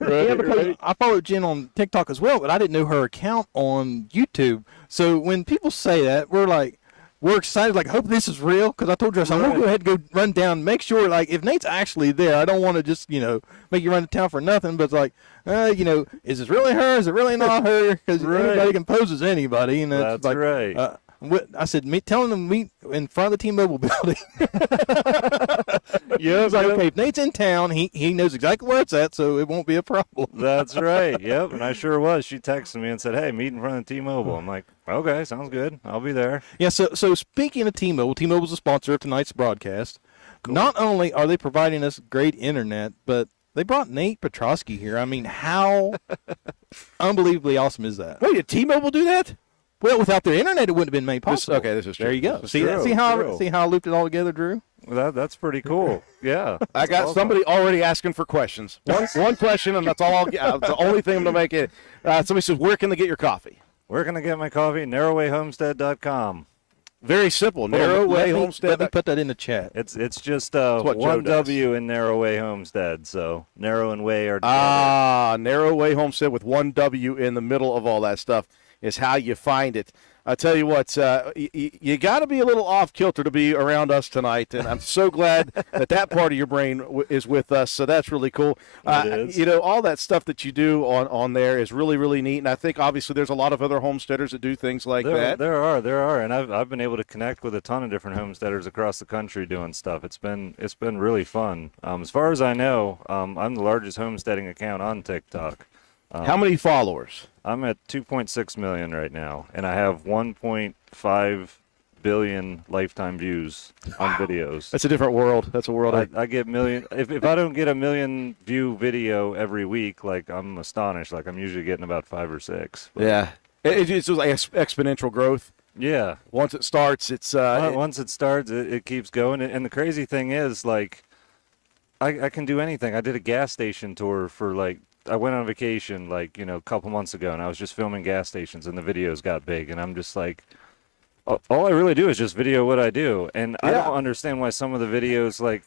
Yeah, because I followed Jen on TikTok as well, but I didn't know her account on YouTube. So when people say that, we're excited. Like, I hope this is real, because I told her, I'm going to go ahead and go run down, make sure, like, if Nate's actually there, I don't want to just, you know, make you run to town for nothing. But it's like, you know, is this really her? Is it really not her? Because anybody can pose as anybody. And That's like, right. I said, telling them to meet in front of the T-Mobile building. Yeah, It's like, okay, if Nate's in town, he knows exactly where it's at, so it won't be a problem. That's right. Yep. And I sure was. She texted me and said, hey, meet in front of T-Mobile. I'm like, okay, sounds good. I'll be there. Yeah, so speaking of T-Mobile, T-Mobile's a sponsor of tonight's broadcast. Cool. Not only are they providing us great internet, but they brought Nate Petrosky here. I mean, how unbelievably awesome is that? Wait, did T-Mobile do that? Well, without their internet, it wouldn't have been made possible. This is true. There you go. This is See, true. see how I looped it all together, Drew? Well, that's pretty cool. Yeah. I got somebody already asking for questions. One question, and that's all I'll get. That's the only thing I'm going to make it. Somebody says, where can they get your coffee? Where can I get my coffee? NarrowwayHomestead.com. Very simple. Narrowway Homestead. Let me put that in the chat. It's just what one Joe W in Narrowway Homestead. So Narrow and Way are together. Narrowway Homestead with one W in the middle of all that stuff is how you find it. I tell you what, you got to be a little off kilter to be around us tonight, and I'm so glad that part of your brain is with us. So that's really cool. You know, all that stuff that you do on there is really, really neat. And I think obviously there's a lot of other homesteaders that do things like that. There are, and I've been able to connect with a ton of different homesteaders across the country doing stuff. It's been really fun. As far as I know, I'm the largest homesteading account on TikTok. How many followers? I'm at 2.6 million right now, and I have 1.5 billion lifetime views on videos. That's a different world. That's a world. I get million. If I don't get a million view video every week, like, I'm astonished. Like, I'm usually getting about 5 or 6. But yeah, it's like exponential growth. Yeah. Once it starts, it's once it starts, it keeps going. And the crazy thing is, like, I can do anything. I did a gas station tour for, like, I went on vacation, like, you know, a couple months ago, and I was just filming gas stations, and the videos got big, and I'm just like, all I really do is just video what I do, and I don't understand why some of the videos, like,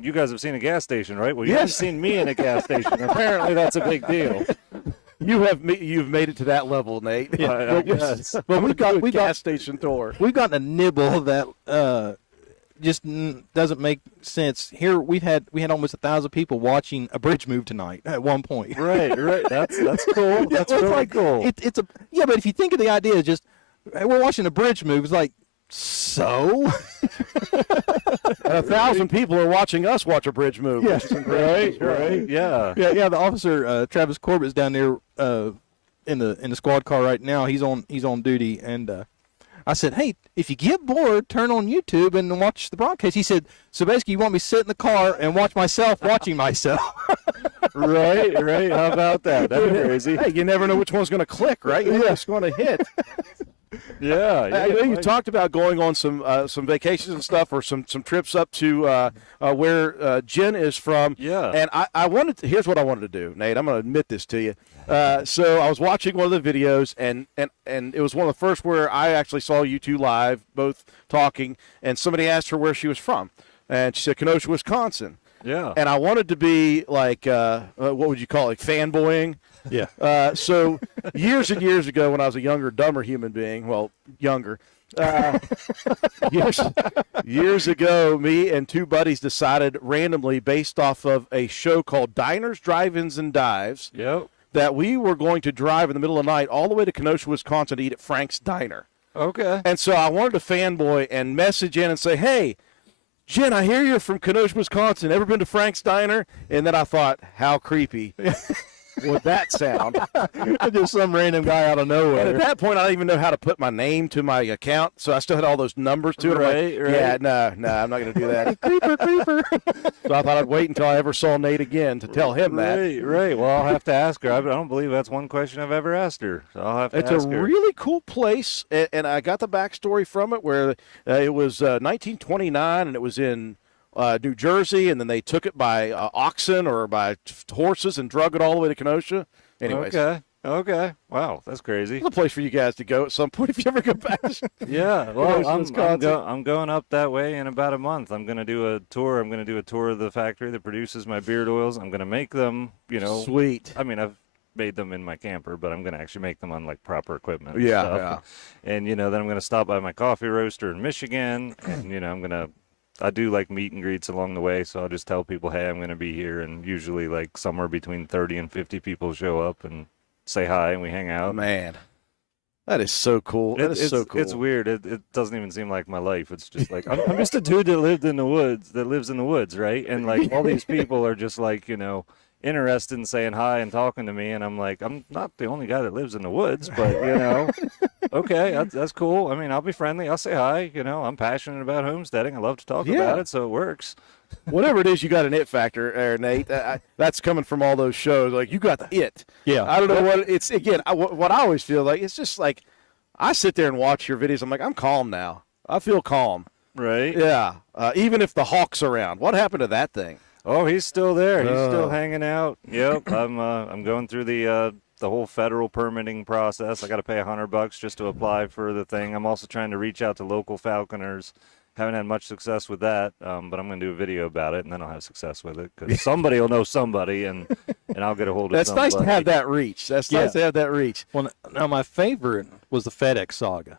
you guys have seen a gas station, right? Well, you've seen me in a gas station. Apparently, that's a big deal. You've made it to that level, Nate. Yeah, I guess. Well, we got gas station tour. We've gotten a nibble that just doesn't make sense. Here we had almost 1,000 people watching a bridge move tonight at one point. Right. That's cool. That's really cool. It's but if you think of the idea, just we're watching a bridge move. It's like, so. And 1,000 people are watching us watch a bridge move. Yeah. Which is incredible. Right. Yeah. The officer Travis Corbett's down there in the squad car right now. He's on duty, and I said, hey, if you get bored, turn on YouTube and watch the broadcast. He said, so basically you want me to sit in the car and watch myself watching myself. Right. How about that? That'd be crazy. Hey, you never know which one's going to click, right? You know what's going to hit. Yeah. I know you talked about going on some vacations and stuff, or some trips up to where Jen is from. Yeah. And I wanted to, here's what I wanted to do, Nate. I'm going to admit this to you. So I was watching one of the videos, and it was one of the first where I actually saw you two live, both talking, and somebody asked her where she was from. And she said, Kenosha, Wisconsin. Yeah. And I wanted to be like, what would you call it, like fanboying? Yeah. So years and years ago, when I was a younger, dumber human being, well, younger, years ago, me and two buddies decided randomly, based off of a show called Diners, Drive-Ins, and Dives, Yep. that we were going to drive in the middle of the night all the way to Kenosha, Wisconsin to eat at Frank's Diner. Okay. And so I wanted to fanboy and message in and say, hey, Jen, I hear you're from Kenosha, Wisconsin. Ever been to Frank's Diner? And then I thought, how creepy would that sound? Just some random guy out of nowhere. And at that point, I didn't even know how to put my name to my account, so I still had all those numbers to it. I'm Right, like, right. yeah, no, I'm not going to do that. Creeper. So I thought I'd wait until I ever saw Nate again to tell him that. Right. Well, I'll have to ask her. I don't believe that's one question I've ever asked her. So I'll have to It's ask a her. really cool place, and I got the backstory from it where it was 1929, and it was in New Jersey, and then they took it by oxen or by horses and drug it all the way to Kenosha. Anyways, Okay. Wow, that's crazy. it's a place for you guys to go at some point if you ever go back. Yeah, Kenosha, well, Wisconsin. I'm going up that way in about a month. I'm going to do a tour. I'm going to do a tour of the factory that produces my beard oils. I'm going to make them, Sweet. I mean, I've made them in my camper, but I'm going to actually make them on like proper equipment. and Yeah, stuff. And then I'm going to stop by my coffee roaster in Michigan, and I do like meet and greets along the way, so I'll just tell people, hey, I'm going to be here, and usually like somewhere between 30 and 50 people show up and say hi, and we hang out. Man, that is so cool. That is so cool. It's weird. It doesn't even seem like my life. It's just like I'm just a dude that lives in the woods, right? And like all these people are just like interested in saying hi and talking to me, and I'm like, I'm not the only guy that lives in the woods, but okay, that's cool. I mean, I'll be friendly. I'll say hi. I'm passionate about homesteading. I love to talk about it, so it works. Whatever it is, you got an it factor there, Nate. That's coming from all those shows. Like, you got the it. Yeah. I don't know what it's, again, what I always feel like, it's just like, I sit there and watch your videos. I'm like, I'm calm now. I feel calm. Right? Yeah. Even if the hawk's around. What happened to that thing? Oh, he's still there. He's still hanging out. Yep. I'm going through the whole federal permitting process. I got to pay $100 just to apply for the thing. I'm also trying to reach out to local falconers. Haven't had much success with that, but I'm going to do a video about it, and then I'll have success with it because somebody will know somebody, and I'll get a hold of That's somebody. nice to have that reach. That's nice to have that reach. Well, now my favorite was the FedEx saga.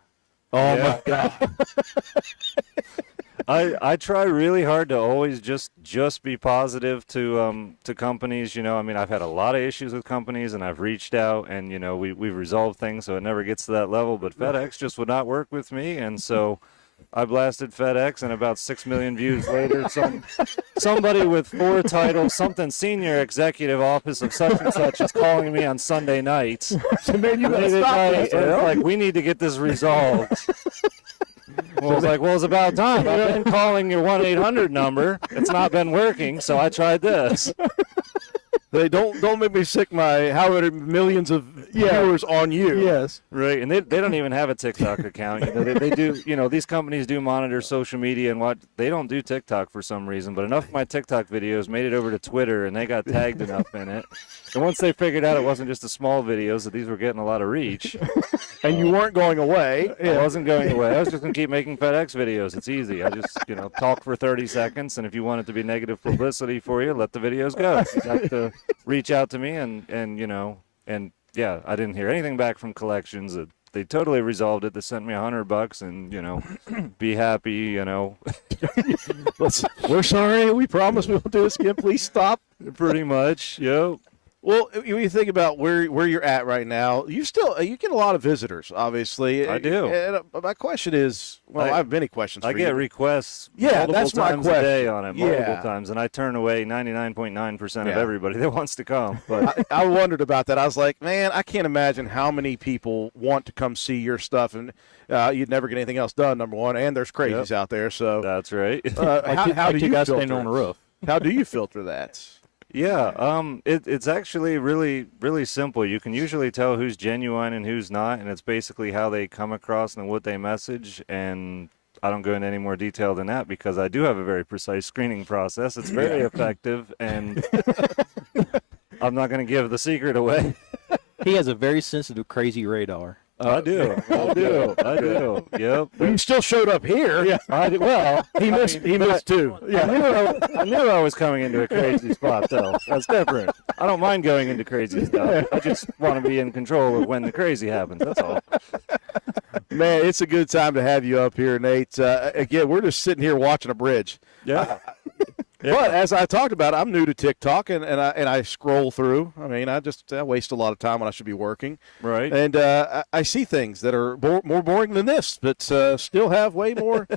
Oh, my God. I try really hard to always just be positive to companies. I mean, I've had a lot of issues with companies, and I've reached out, and we've resolved things, so it never gets to that level. But FedEx just would not work with me, and so I blasted FedEx, and about 6 million views later, somebody with 4 titles, something senior executive office of such and such, is calling me on Sunday nights. So, man, you got to Late at stop night, this. and it's like, we need to get this resolved. Well, I was like, well, it's about time. I've been calling your 1-800 number. It's not been working, so I tried this. They don't make me sick my however millions of viewers on you. Yes. Right, and they don't even have a TikTok account. They do, these companies do monitor social media and what they don't do TikTok for some reason. But enough of my TikTok videos made it over to Twitter, and they got tagged enough in it. And once they figured out it wasn't just the small videos, that these were getting a lot of reach. And you weren't going away. I wasn't going away. I was just going to keep making FedEx videos. It's easy. I just, talk for 30 seconds, and if you want it to be negative publicity for you, let the videos go. You have to reach out to me, and yeah, I didn't hear anything back from collections. They totally resolved it. They sent me $100, and be happy. We're sorry. We promise we won't do this again. Please stop. Pretty much. Yep. Well, when you think about where you're at right now, you get a lot of visitors, obviously. I do. And my question is, I have many questions. I for get you. requests. Yeah, multiple that's my times question. a day on it, multiple Yeah. times, and I turn away 99.9% of Yeah. everybody that wants to come. But I wondered about that. I was like, man, I can't imagine how many people want to come see your stuff, and you'd never get anything else done. Number one, and there's crazies out there. So that's right. how do you guys filter standing on the roof? How do you filter that? Yeah, it's actually really, really simple. You can usually tell who's genuine and who's not, and it's basically how they come across and what they message. And I don't go into any more detail than that because I do have a very precise screening process. It's very effective, and I'm not going to give the secret away. He has a very sensitive, crazy radar. I do. Yep. Well, you still showed up here. Yeah. Well, He missed two. I knew I was coming into a crazy spot, though. That's different. I don't mind going into crazy stuff. I just want to be in control of when the crazy happens. That's all. Man, it's a good time to have you up here, Nate. Again, we're just sitting here watching a bridge. Yeah. But as I talked about, I'm new to TikTok, and I scroll through. I mean, I waste a lot of time when I should be working. Right. And I see things that are more boring than this, but still have way more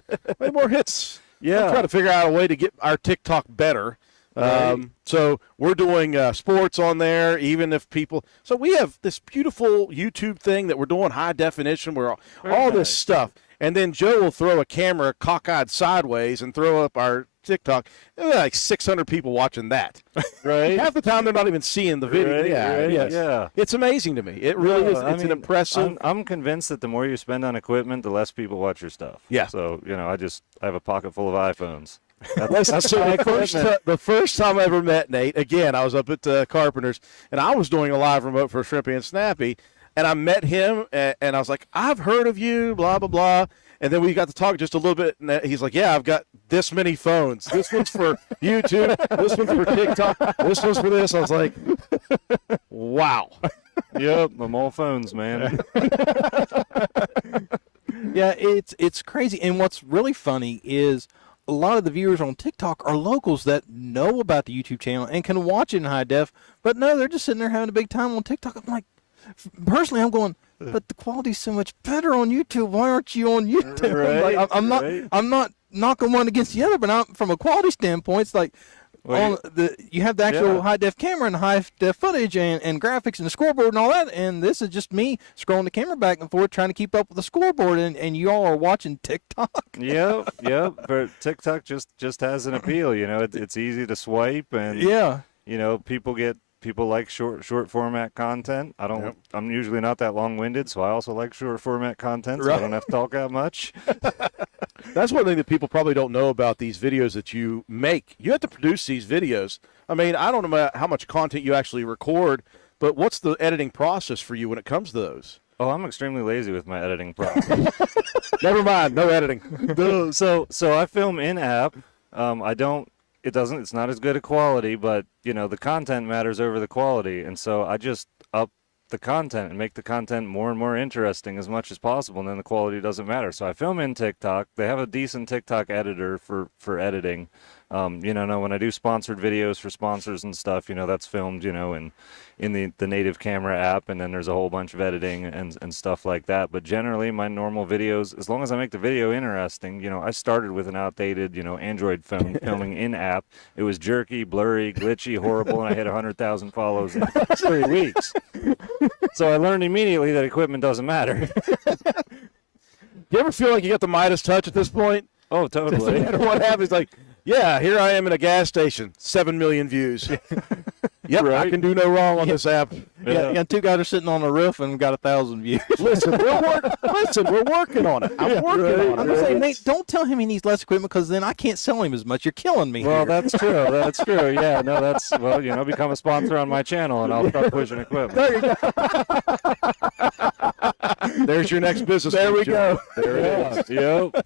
hits. Yeah. I'm trying to figure out a way to get our TikTok better. Right. So we're doing sports on there, even if people. So we have this beautiful YouTube thing that we're doing high definition, where all this stuff, and then Joe will throw a camera cockeyed sideways and throw up our TikTok. There are like 600 people watching that. Right. Half the time they're not even seeing the video. Right, right, Yes. yeah. It's amazing to me. It really is. I It's an mean, impressive. I'm convinced that the more you spend on equipment, the less people watch your stuff. Yeah. So, I have a pocket full of iPhones. So my the first time I ever met Nate, again, I was up at Carpenter's, and I was doing a live remote for Shrimpy and Snappy, and I met him, and I was like, I've heard of you, blah, blah, blah. And then we got to talk just a little bit, and he's like, yeah, I've got this many phones. This one's for YouTube. This one's for TikTok. This one's for this. I was like, wow. Yep, I'm all phones, man. Yeah, it's crazy. And what's really funny is a lot of the viewers on TikTok are locals that know about the YouTube channel and can watch it in high def, but no, they're just sitting there having a big time on TikTok. I'm like, personally, I'm going, but the quality's so much better on YouTube. Why aren't you on YouTube? Right, Like, I'm not. right. I'm not knocking one against the other, but from a quality standpoint, it's like. Well, You have the actual yeah. high def camera and high def footage and graphics and the scoreboard and all that, and this is just me scrolling the camera back and forth trying to keep up with the scoreboard, and you all are watching TikTok. Yep. But TikTok just has an appeal. It's easy to swipe, and Yeah. people like short format content. I'm usually not that long winded, so I also like short format content. So I don't have to talk that much. That's one thing that people probably don't know about these videos that you make. You have to produce these videos. I mean, I don't know how much content you actually record, but what's the editing process for you when it comes to those? Oh, I'm extremely lazy with my editing process. Never mind, no editing. No, so I film in app. It's not as good a quality, but the content matters over the quality, and so I just up the content and make the content more and more interesting as much as possible, and then the quality doesn't matter. So I film in TikTok. They have a decent TikTok editor for editing. When I do sponsored videos for sponsors and stuff, that's filmed, in the native camera app, and then there's a whole bunch of editing and stuff like that. But generally, my normal videos, as long as I make the video interesting, I started with an outdated, Android phone filming in app. It was jerky, blurry, glitchy, horrible, and I hit 100,000 follows in 3 weeks. So I learned immediately that equipment doesn't matter. You ever feel like you got the Midas touch at this point? Oh, totally. No matter what happens, like, yeah, here I am in a gas station, 7 million views. Yep, I Right. can do no wrong on this app. Yeah, two guys are sitting on a roof and got 1,000 views. Listen, we're working on it. I'm working on I'm it. just saying, Nate, don't tell him he needs less equipment because then I can't sell him as much. You're killing me. Well, here. that's true. That's true. Yeah, no, become a sponsor on my channel, and I'll start pushing equipment. There you go. There's your next business. There we picture. go. There it is. Yep.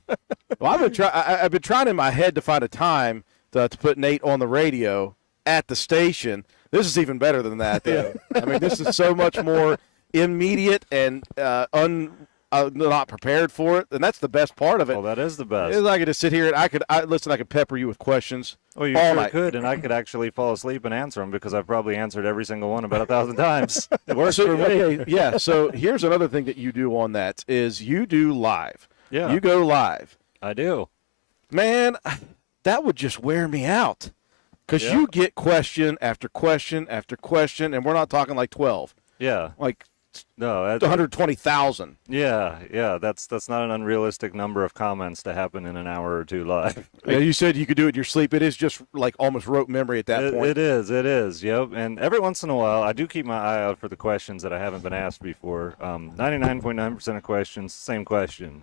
Well, I've been trying in my head to find a time to put Nate on the radio at the station. This is even better than that, though. I mean, this is so much more immediate and not prepared for it, and that's the best part of it. Well, that is the best. Is I could just sit here and I could pepper you with questions. Oh, you all sure night. could, and I could actually fall asleep and answer them because I've probably answered every single one about 1,000 times. It works for me. Okay, yeah. So here's another thing that you do on that is you do live. Yeah. You go live. I do. Man, that would just wear me out. Because Yeah. you get question after question after question, and we're not talking like 12. Yeah. Like No. 120,000. Yeah. That's not an unrealistic number of comments to happen in an hour or two live. Yeah, you said you could do it in your sleep. It is just like almost rote memory at that point. It is. Yep. And every once in a while, I do keep my eye out for the questions that I haven't been asked before. 99.9% of questions, same question.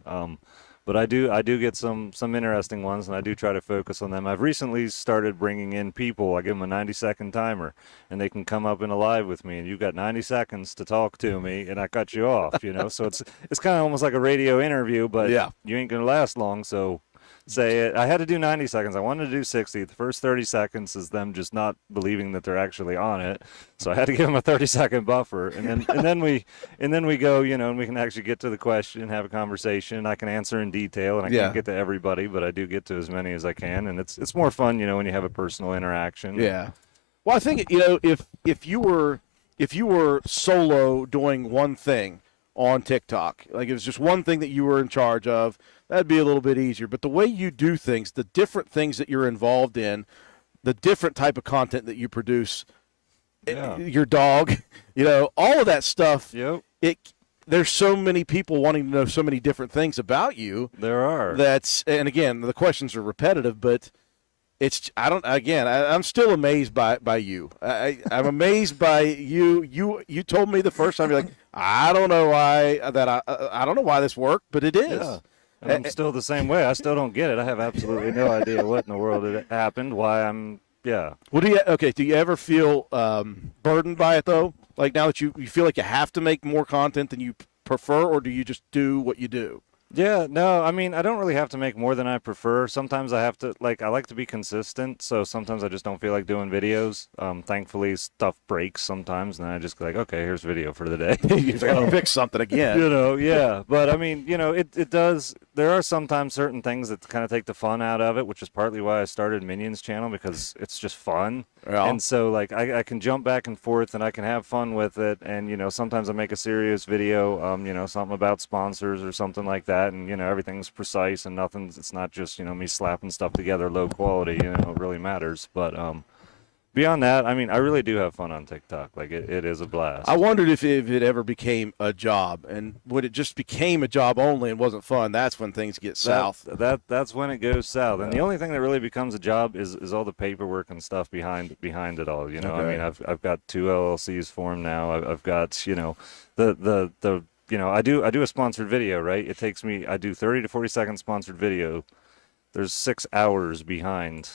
But I do get some interesting ones, and I do try to focus on them. I've recently started bringing in people. I give them a 90-second timer, and they can come up in a live with me, and you've got 90 seconds to talk to me, and I cut you off, you know. So it's kind of almost like a radio interview, but Yeah. you ain't gonna last long. So say it. I had to do 90 seconds. I wanted to do 60. The first 30 seconds is them just not believing that they're actually on it. So I had to give them a 30-second buffer, and then we go, you know, and we can actually get to the question and have a conversation. I can answer in detail, and I Yeah. can't get to everybody, but I do get to as many as I can, and it's more fun, you know, when you have a personal interaction. Yeah. Well, I think, you know, if you were solo doing one thing on TikTok, like it was just one thing that you were in charge of, that'd be a little bit easier. But the way you do things, the different things that you're involved in, the different type of content that you produce, your dog, you know, all of that stuff. Yep. There's so many people wanting to know so many different things about you. There are. And again, the questions are repetitive, but I'm still amazed by you. I'm amazed by you. You told me the first time, you're like, I don't know why this worked, but it is. Yeah. And I'm still the same way. I still don't get it. I have absolutely no idea what in the world had happened, why I'm, yeah. Well, do you ever feel burdened by it, though? Like now that you feel like you have to make more content than you prefer, or do you just do what you do? Yeah, no, I mean, I don't really have to make more than I prefer. Sometimes I have to, I like to be consistent, so sometimes I just don't feel like doing videos. Thankfully, stuff breaks sometimes, and then I just go like, okay, here's video for the day. You got to fix something again. You know, yeah. But, I mean, you know, it does, there are sometimes certain things that kind of take the fun out of it, which is partly why I started Minions channel, because it's just fun. Yeah. And so, I can jump back and forth, and I can have fun with it, and, you know, sometimes I make a serious video, you know, something about sponsors or something like that. And, you know, everything's precise and it's not just, you know, me slapping stuff together low quality, you know, it really matters. But beyond that, I mean, I really do have fun on TikTok. Like, it is a blast. I wondered if it ever became a job, and when it just became a job only and wasn't fun, that's when things get south. That's when it goes south. And the only thing that really becomes a job is all the paperwork and stuff behind it all. You know, Okay. I mean, I've got 2 LLCs formed now. I've got, you know, the you know, I do a sponsored video, right? It takes me, I do 30 to 40 second sponsored video. There's 6 hours behind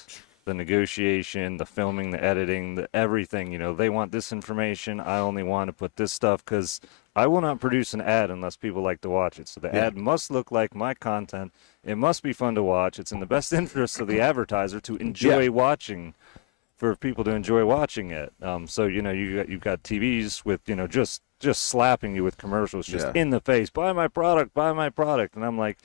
the negotiation, the filming, the editing, the everything. You know, they want this information. I only want to put this stuff because I will not produce an ad unless people like to watch it. So the ad must look like my content. It must be fun to watch. It's in the best interest of the advertiser to enjoy watching, for people to enjoy watching it. So, you know, you've got TVs with, you know, just slapping you with commercials just in the face. Buy my product. And I'm like,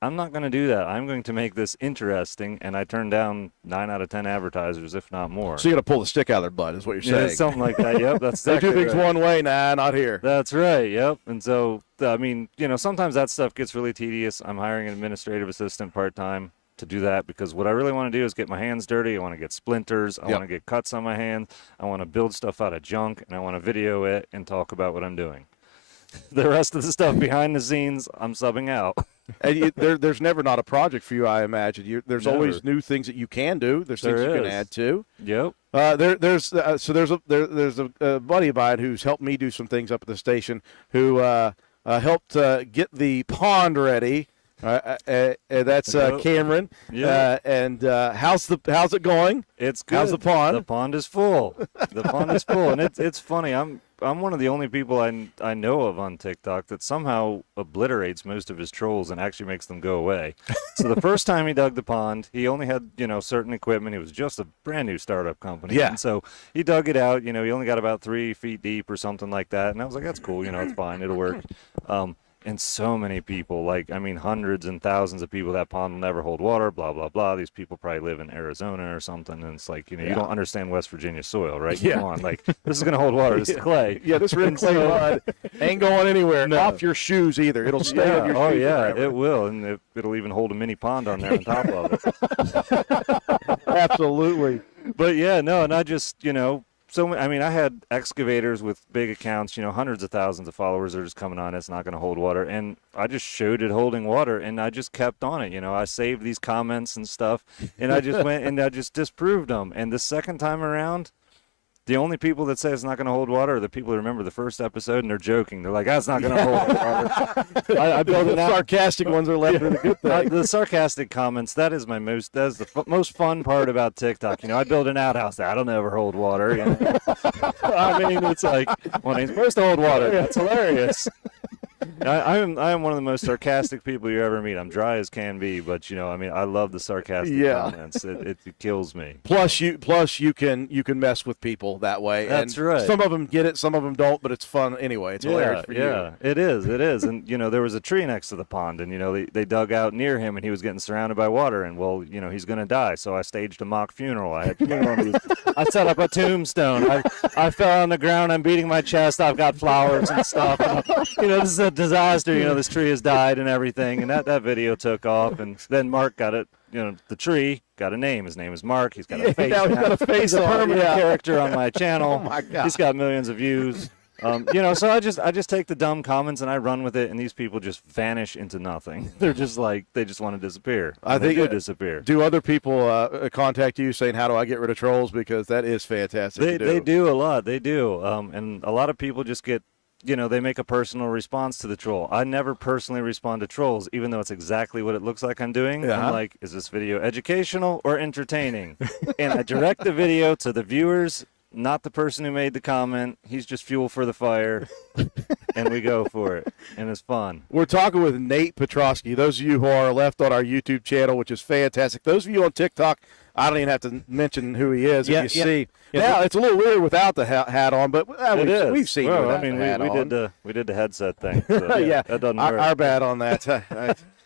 I'm not going to do that. I'm going to make this interesting. And I turn down 9 out of 10 advertisers, if not more. So you got to pull the stick out of their butt, is what you're saying. Yeah, something like that. Yep, that's They exactly do things right. one way, nah, not here. That's right. Yep. And so, I mean, you know, sometimes that stuff gets really tedious. I'm hiring an administrative assistant part-time to do that because what I really want to do is get my hands dirty. I want to get splinters. I want to get cuts on my hands. I want to build stuff out of junk, and I want to video it and talk about what I'm doing. The rest of the stuff behind the scenes, I'm subbing out. And there's never not a project for you, I imagine. There's Never. always new things that you can do. There's things you can add to. Yep. There's a buddy of mine who's helped me do some things up at the station who helped get the pond ready. That's Cameron. Yeah. And how's it going? It's good. How's the pond? The pond is full. The pond is full, and it's funny. I'm one of the only people I know of on TikTok that somehow obliterates most of his trolls and actually makes them go away. So the first time he dug the pond, he only had, you know, certain equipment. He was just a brand new startup company. Yeah. And so he dug it out. You know, he only got about 3 feet deep or something like that. And I was like, that's cool. You know, it's fine. It'll work. And so many people, like, I mean, hundreds and thousands of people, that pond will never hold water, blah, blah, blah. These people probably live in Arizona or something. And it's like, you know, you don't understand West Virginia soil, right? Yeah. Come on. Like, this is going to hold water. This is clay. Yeah, this red clay mud ain't going anywhere. No. Off your shoes either. It'll stay on your shoes. Oh, yeah, forever. it will. And it'll even hold a mini pond on there on top of it. Absolutely. But, yeah, no, and I just, you know, I mean, I had excavators with big accounts, you know, hundreds of thousands of followers are just coming on. It's not going to hold water. And I just showed it holding water, and I just kept on it. You know, I saved these comments and stuff, and I just went and I just disproved them. And the second time around, The only people that say it's not going to hold water are the people who remember the first episode and they're joking. They're like, "That's not going to hold water." I build it out. Sarcastic ones are left for the good thing. The sarcastic comments, that is the most fun part about TikTok. You know, I build an outhouse. That'll never hold water. You know? I mean, it's like, when it's supposed to hold water. That's hilarious. I am one of the most sarcastic people you ever meet. I'm dry as can be, but, you know, I mean, I love the sarcastic comments. It kills me. Plus you can mess with people that way. That's and right. Some of them get it, some of them don't, but it's fun anyway. It's hilarious for you. Yeah, it is. And, you know, there was a tree next to the pond, and, you know, they dug out near him, and he was getting surrounded by water, and, well, you know, he's going to die. So I staged a mock funeral. I had funeral. I set up a tombstone. I fell on the ground. I'm beating my chest. I've got flowers and stuff. And, you know, this is a disaster. You know, this tree has died and everything. And that video took off. And then Mark got it. You know, the tree got a name. His name is Mark. He's got a face. Now he's got a face. He's a permanent character on my channel. Oh my God. He's got millions of views. You know, so I just take the dumb comments and I run with it, and these people just vanish into nothing. They're just like, they just want to disappear. I think they do disappear. Do other people contact you saying, "How do I get rid of trolls?" Because that is fantastic. They do a lot. They do. And a lot of people just get, you know, they make a personal response to the troll. I never personally respond to trolls, even though it's exactly what it looks like I'm doing. Yeah. I'm like, is this video educational or entertaining? And I direct the video to the viewers, not the person who made the comment. He's just fuel for the fire, and we go for it, and it's fun. We're talking with Nate Petrosky. Those of you who are left on our YouTube channel, which is fantastic. Those of you on TikTok, I don't even have to mention who he is. If you see, now it's a little weird without the hat on, but we've seen. Well, without I mean, the hat on. we did the headset thing. So, yeah, that doesn't work. Our bad on that.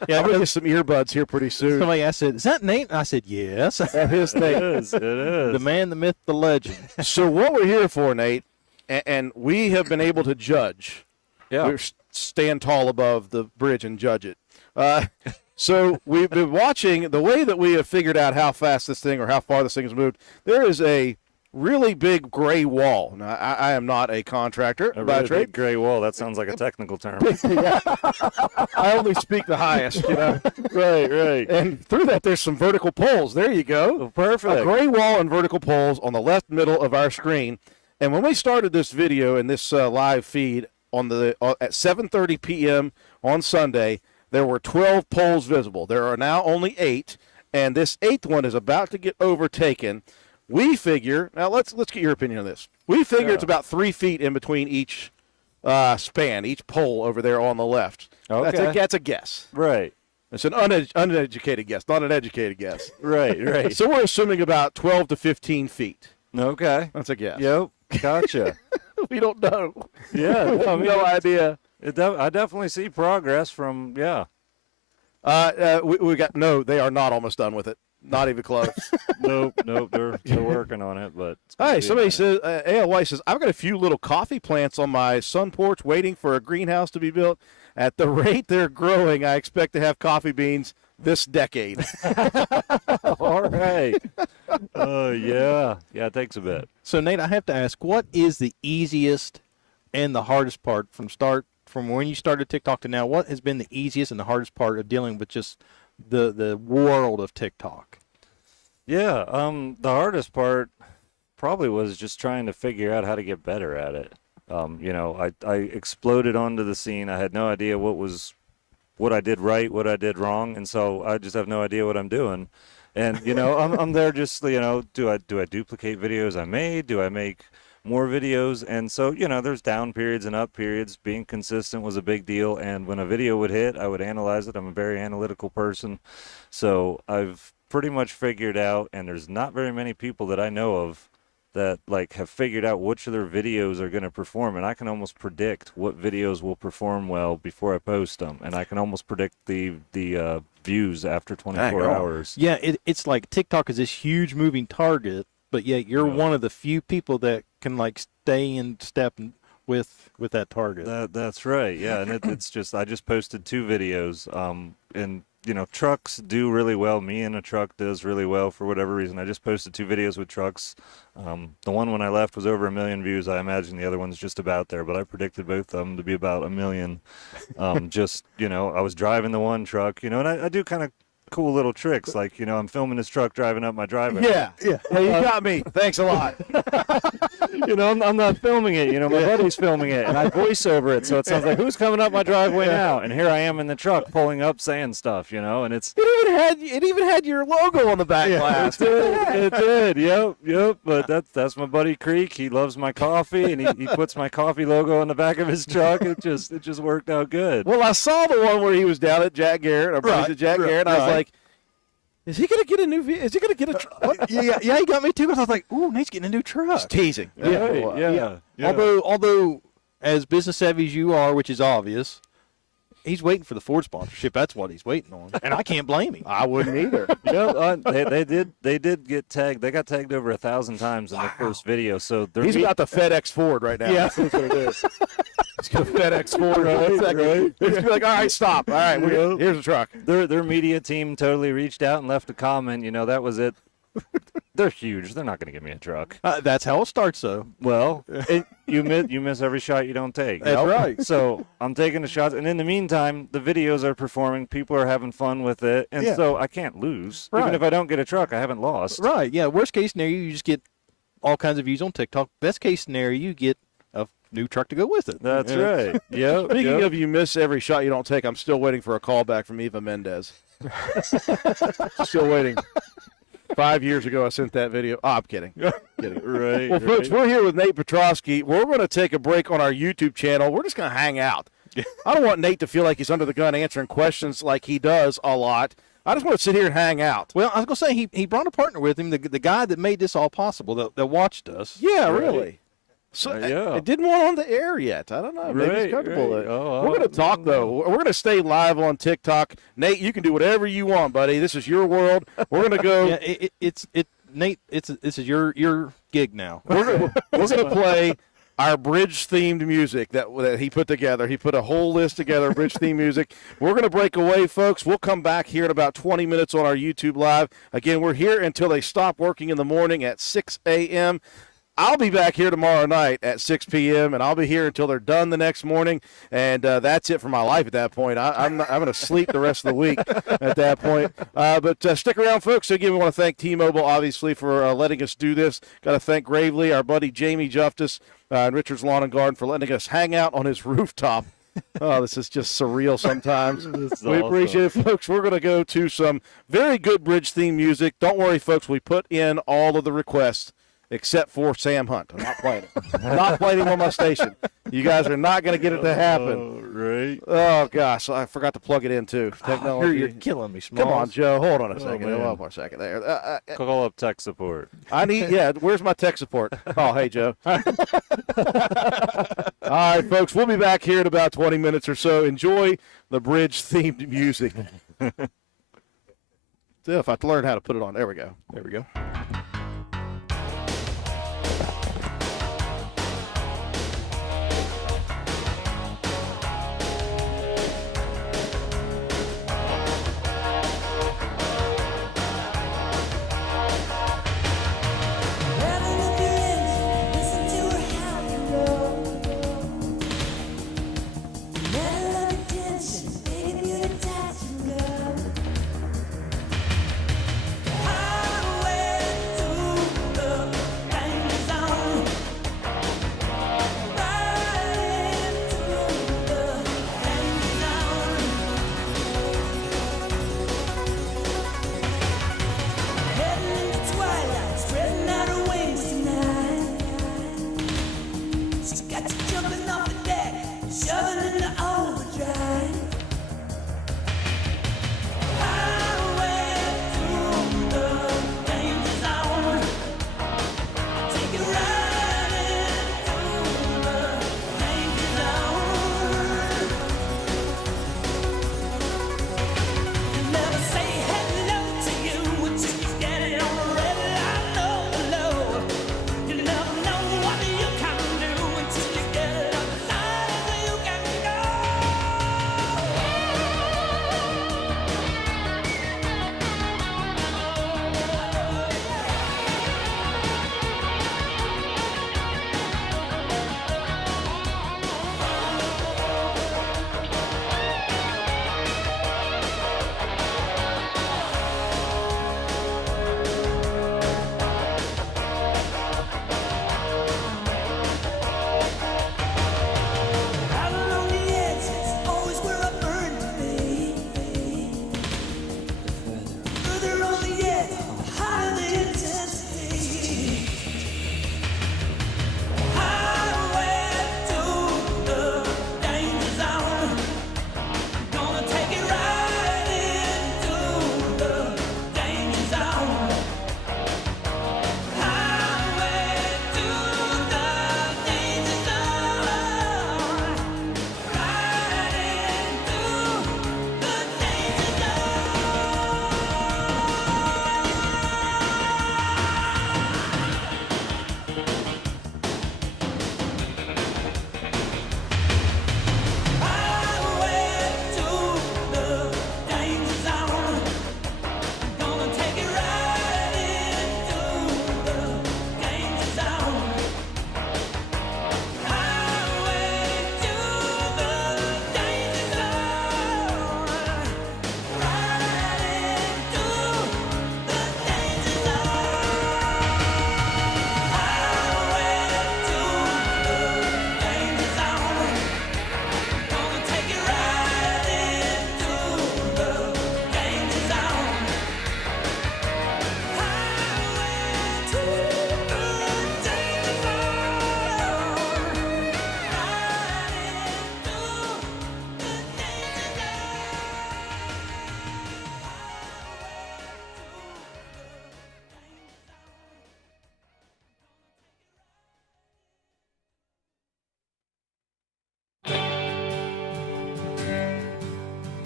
I'm gonna get some earbuds here pretty soon. Somebody asked, "Is that Nate?" And I said, "Yes." His name. It is. The man, the myth, the legend. So what we're here for, Nate, and we have been able to judge. Yeah. We stand tall above the bridge and judge it. So we've been watching the way that we have figured out how fast this thing or how far this thing has moved. There is a really big gray wall. Now, I am not a contractor A by really trade. big gray wall. That sounds like a technical term. I only speak the highest, you know. Right. And through that, there's some vertical poles. There you go. Oh, perfect. A gray wall and vertical poles on the left middle of our screen. And when we started this video and this live feed on the at 7:30 p.m. on Sunday, there were 12 poles visible. There are now only 8, and this 8th one is about to get overtaken. We figure, now let's get your opinion on this. We figure it's about 3 feet in between each span, each pole over there on the left. Okay. That's a guess. Right. It's an uneducated guess, not an educated guess. Right. So we're assuming about 12 to 15 feet. Okay. That's a guess. Yep. Gotcha. We don't know. Yeah. We have no idea. I definitely see progress from, yeah. We got, no, they are not almost done with it. Not even close. Nope. They're working on it, but. Hey, somebody says, A.L. White says, I've got a few little coffee plants on my sun porch waiting for a greenhouse to be built. At the rate they're growing, I expect to have coffee beans this decade. All right. Yeah. Yeah, it takes a bit. So, Nate, I have to ask, what is the easiest and the hardest part from when you started TikTok to now? What has been the easiest and the hardest part of dealing with just the world of TikTok? Yeah, the hardest part probably was just trying to figure out how to get better at it. You know, I exploded onto the scene. I had no idea what I did right, what I did wrong, and so I just have no idea what I'm doing. And you know, I'm there just, you know, do I duplicate videos I made? Do I make more videos? And so, you know, there's down periods and up periods. Being consistent was a big deal, and when a video would hit, I would analyze it. I'm a very analytical person, so I've pretty much figured out, and there's not very many people that I know of that like have figured out which of their videos are going to perform, and I can almost predict what videos will perform well before I post them, and I can almost predict the views after 24 hours. Yeah, it's like TikTok is this huge moving target, but yet you're one of the few people that can like stay in step with that target. That's right. Yeah, and it's just, I just posted 2 videos, and you know, trucks do really well. Me in a truck does really well for whatever reason. I just posted 2 videos with trucks. The one when I left was over 1 million views. I imagine the other one's just about there, but I predicted both of them to be about 1 million. Just, you know, I was driving the one truck, you know, and I do kind of, cool little tricks, like I'm filming his truck driving up my driveway. Yeah. You got me. Thanks a lot. I'm not filming it. My buddy's filming it, and I voice over it, so it sounds like who's coming up my driveway now? And here I am in the truck pulling up, saying stuff, and it's. It even had your logo on the back glass. It did. Yep. But that's my buddy Creek. He loves my coffee, and he puts my coffee logo on the back of his truck. It just worked out good. Well, I saw the one where he was down at Jack Garrett, Garrett, and I was like, is he going to get a new vehicle? Is he going to get a truck? yeah, he got me too. Because I was like, ooh, Nate's getting a new truck. Just teasing. Yeah. Although, as business savvy as you are, which is obvious, he's waiting for the Ford sponsorship. That's what he's waiting on, and I can't blame him. I wouldn't either. They did get tagged. They got tagged over 1,000 times in the first video. So he's got the FedEx Ford right now. Yeah. That's what it is. He's got a FedEx Ford. Right. They're just be like, all right, stop. All right, here's the truck. Their media team totally reached out and left a comment. That was it. They're huge. They're not going to give me a truck. That's how it starts, though. Well, you miss every shot you don't take. That's right. So I'm taking the shots, and in the meantime, the videos are performing. People are having fun with it, and so I can't lose. Right. Even if I don't get a truck, I haven't lost. Right. Yeah. Worst case scenario, you just get all kinds of views on TikTok. Best case scenario, you get a new truck to go with it. That's right. Yeah. Speaking of you miss every shot you don't take, I'm still waiting for a call back from Eva Mendes. Still waiting. 5 years ago, I sent that video. Oh, I'm kidding. Right. Well, folks, we're here with Nate Petrosky. We're going to take a break on our YouTube channel. We're just going to hang out. I don't want Nate to feel like he's under the gun answering questions like he does a lot. I just want to sit here and hang out. Well, I was going to say, he brought a partner with him, the guy that made this all possible, that watched us. Yeah, really. So yeah. I didn't want on the air yet. I don't know. Maybe he's comfortable with it. Oh, we're going to talk, though. We're going to stay live on TikTok. Nate, you can do whatever you want, buddy. This is your world. We're going to go. Yeah, Nate, this is your gig now. We're going to play our bridge-themed music that he put together. He put a whole list together of bridge-themed music. We're going to break away, folks. We'll come back here in about 20 minutes on our YouTube Live. Again, we're here until they stop working in the morning at 6 a.m., I'll be back here tomorrow night at 6 p.m., and I'll be here until they're done the next morning, and that's it for my life at that point. I'm going to sleep the rest of the week at that point. But stick around, folks. Again, we want to thank T-Mobile, obviously, for letting us do this. Got to thank Gravely, our buddy Jamie Justice, and Richard's Lawn and Garden for letting us hang out on his rooftop. Oh, this is just surreal sometimes. We appreciate it, folks. We're going to go to some very good bridge theme music. Don't worry, folks. We put in all of the requests except for Sam Hunt. I'm not playing it. I'm not playing him on my station. You guys are not going to get it to happen. Right. Oh, gosh. I forgot to plug it in, too. Technology. You're killing me, Smalls. Come on, Joe. Hold on a second. man. Hold on a second there. Call up tech support. I need, where's my tech support? Oh, hey, Joe. All right, folks. We'll be back here in about 20 minutes or so. Enjoy the bridge-themed music. If I learn how to put it on. There we go. There we go.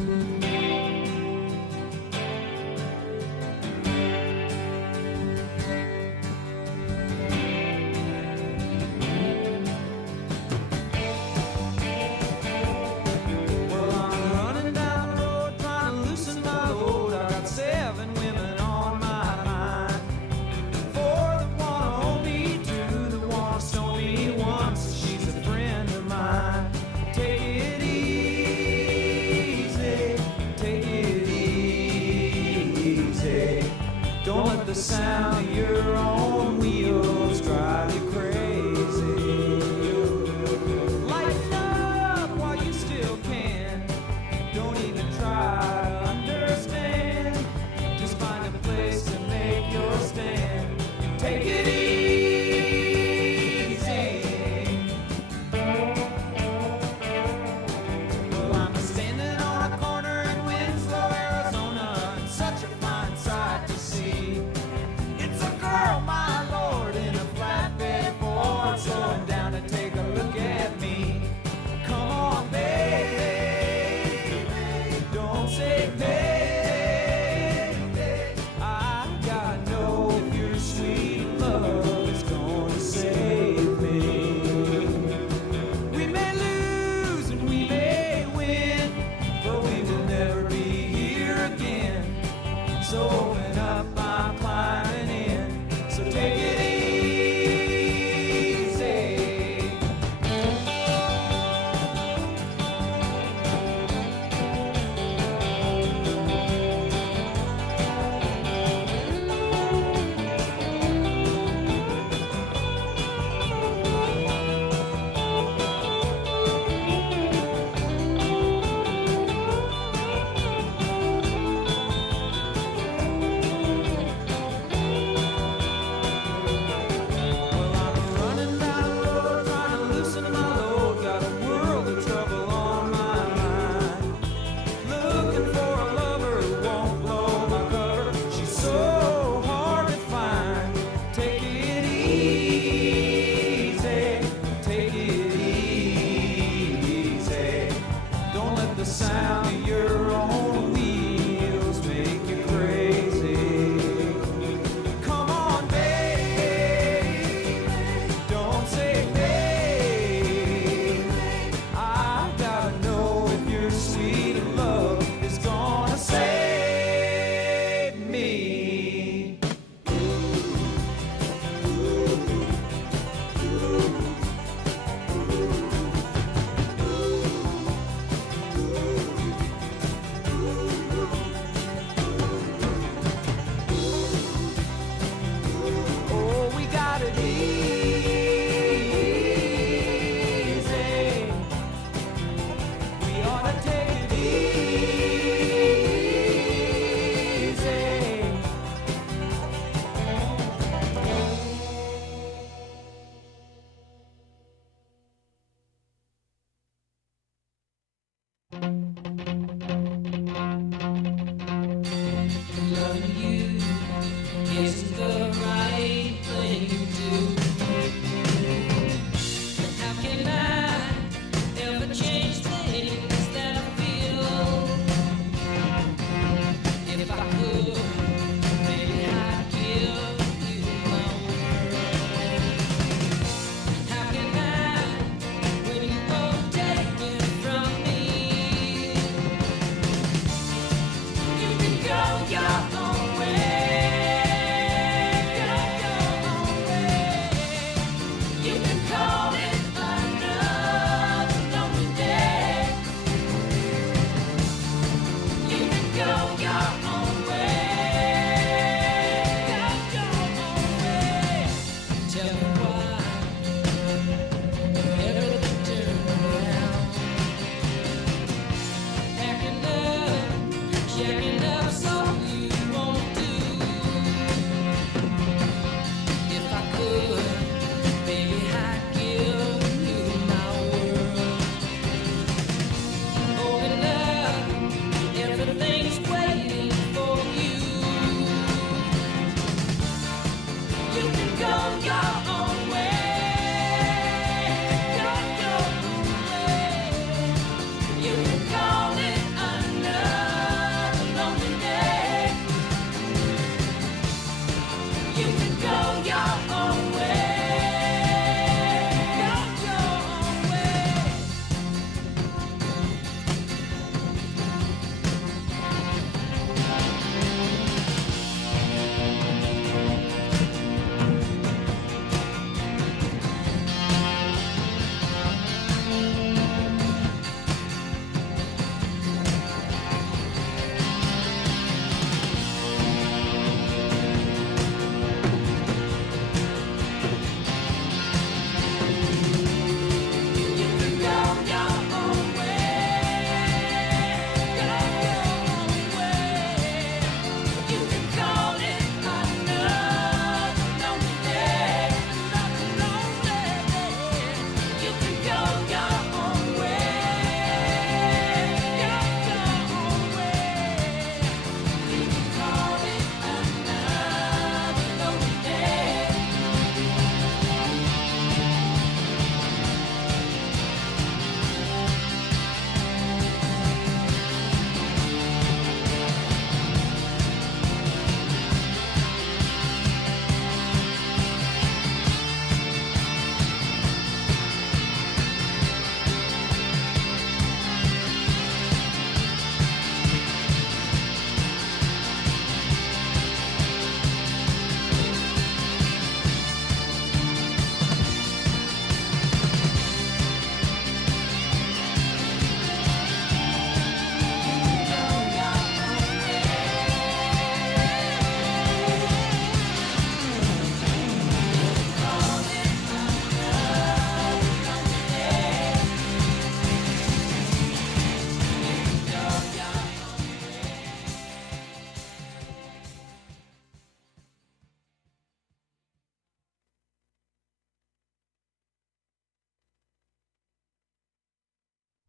Well, I'm running down the road trying to loosen my load. I got 7 women on my mind. 4 that wanna hold me, 2 that wanna stone me once. She's a friend of mine. Take it easy, take it easy. Don't let the sound of your own wheels drive you crazy. Lighten up while you still can. Don't even try to understand. Just find a place to make your stand. Take it easy. Well, I'm standing on a corner in Winslow, Arizona, and such a fine sight to see. It's a girl, my lord, in a flatbed Ford, slowing down to take a look at me. Come on, baby, don't say baby. I gotta know if your sweet love is gonna save me. We may lose and we may win, but we will never be here again. So open up, I'm climbing in. So take it easy. Well, I'm running down the road trying to loosen my load. Got a world of trouble on my mind. Looking for a lover who won't blow my cover. She's so hard to find. Take it easy, take it easy. Don't let the sound of your own wheels make you crazy. Come on, baby, don't say baby. I gotta know if your sweet love is gonna save me.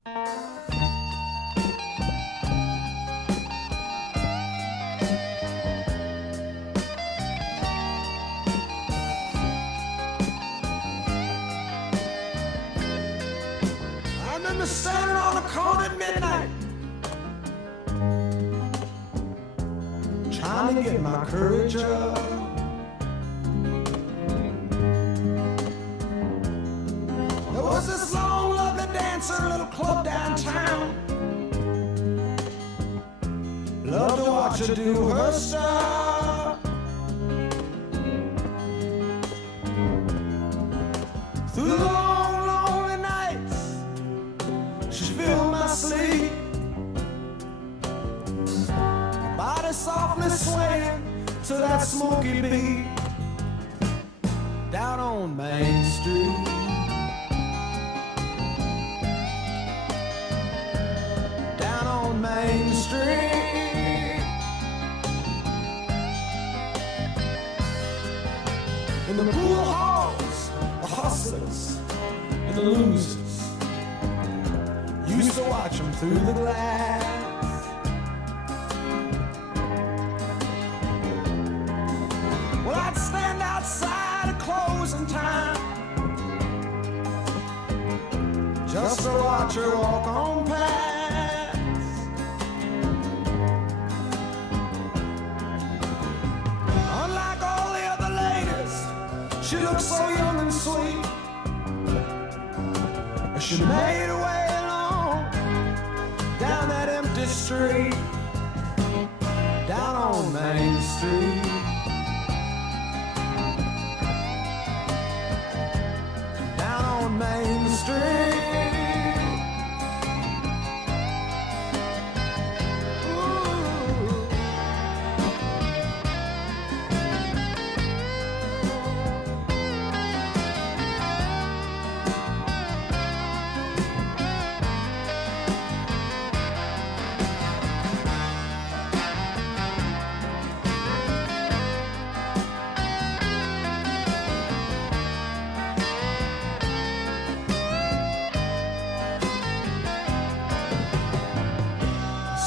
I remember standing on the corner at midnight, trying to get my courage up. There was this long, lovely dancer in a little club downtown. Loved to watch her do her stuff. Through the long, lonely nights, she filled my sleep. Her body softly swaying to that smoky beat. Down on Main Street. Down on Main Street. In the pool halls, the hustlers and the losers used to watch them through the glass. Well, I'd stand outside at closing time just to watch her walk on past. Unlike all the other ladies, she looked so young and sweet. She made her way along down that empty street. Down on Main Street. Down on Main Street.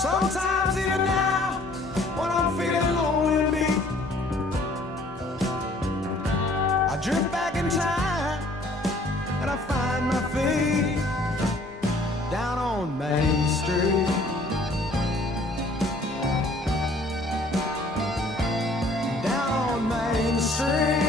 Sometimes even now, when I'm feeling lonely and beat, I drift back in time and I find my feet down on Main Street. Down on Main Street.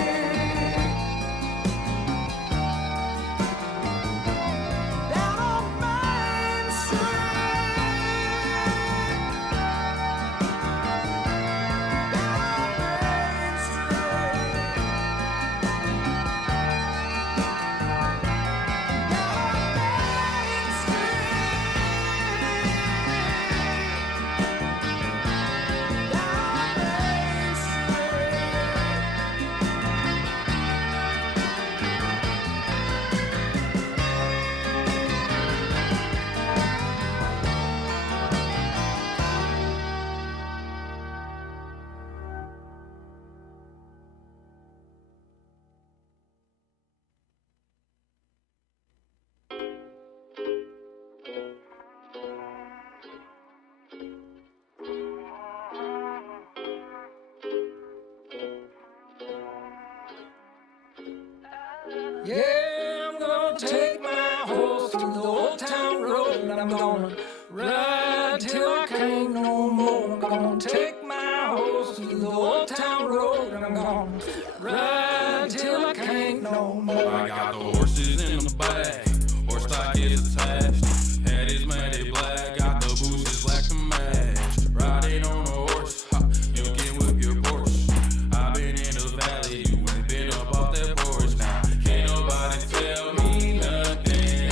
Yeah, I'm gonna take my horse to the old town road. I'm gonna ride till I can't no more. I'm gonna take my horse to the old town road. I'm gonna ride till I can't no more. I got the horses in the back, horse stock is attached. Head is matted black, got the boots black to match. Riding on a horse, ha, you can whip your Porsche. I've been in the valley, you ain't been up off that porch now. Can't nobody tell me nothing.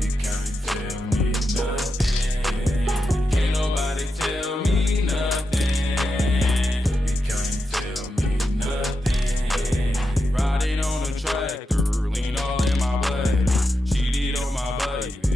You can't tell me nothing. Can't nobody tell me nothing. You can't tell me nothing. Riding on a tractor, lean all in my blade. Cheated on my baby.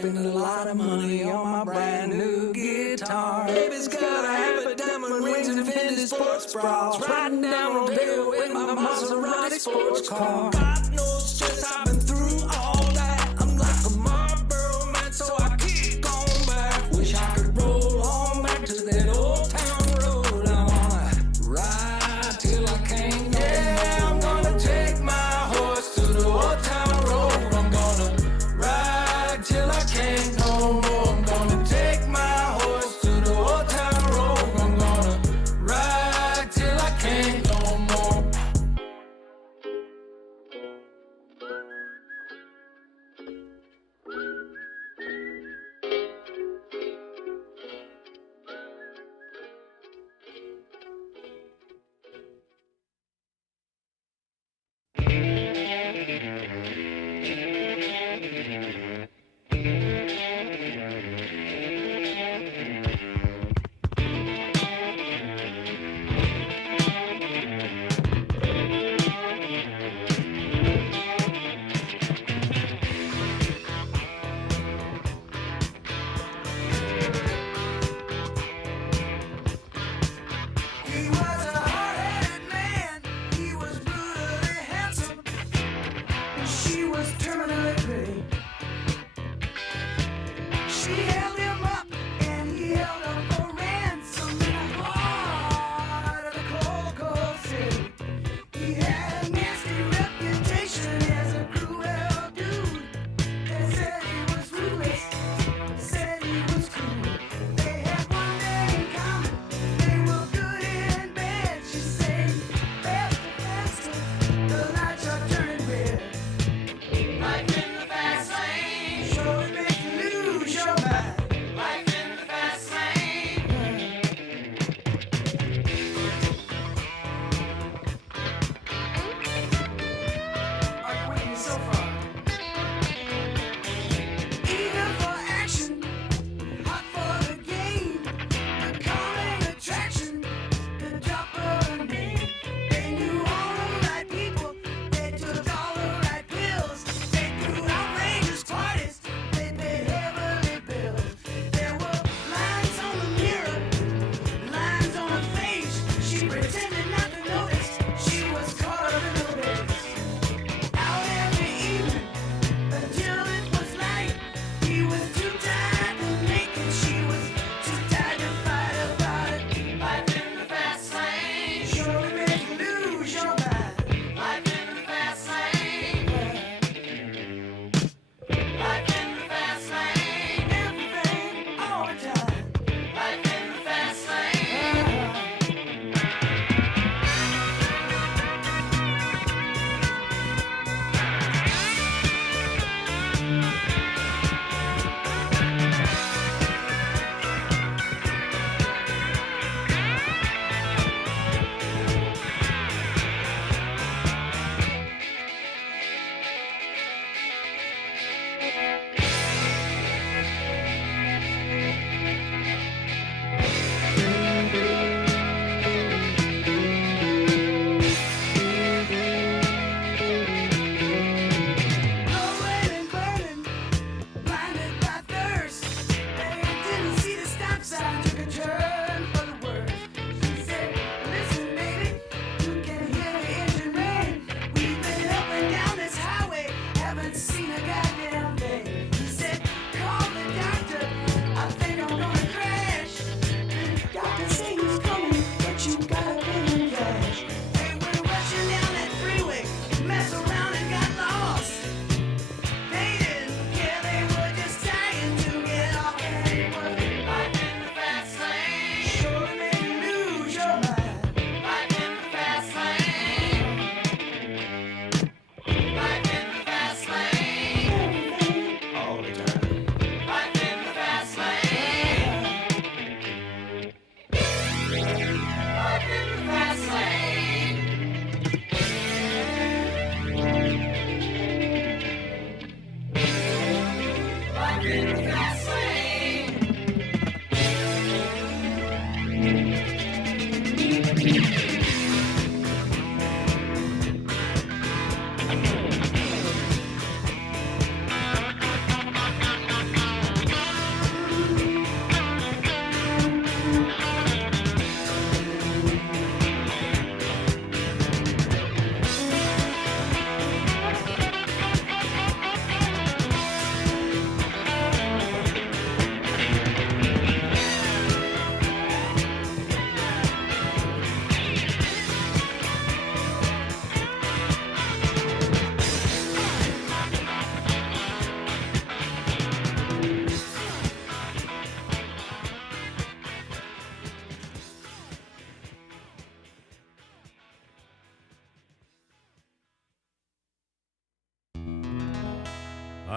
spend a lot of money on my brand new guitar. Baby's got a habit, diamond rings, and Fendi sports bras. Riding down Rodeo in my Maserati sports car. God knows stress, I've been through all that. I'm like a Marlboro man, so I keep going back. Wish I could roll on back to that old town road. I wanna ride till I can't no more. I'm gonna take my horse to the old town road. I'm gonna ride till I can't no more. I'm gonna take my horse to the old town road. I'm gonna ride till I can't no more.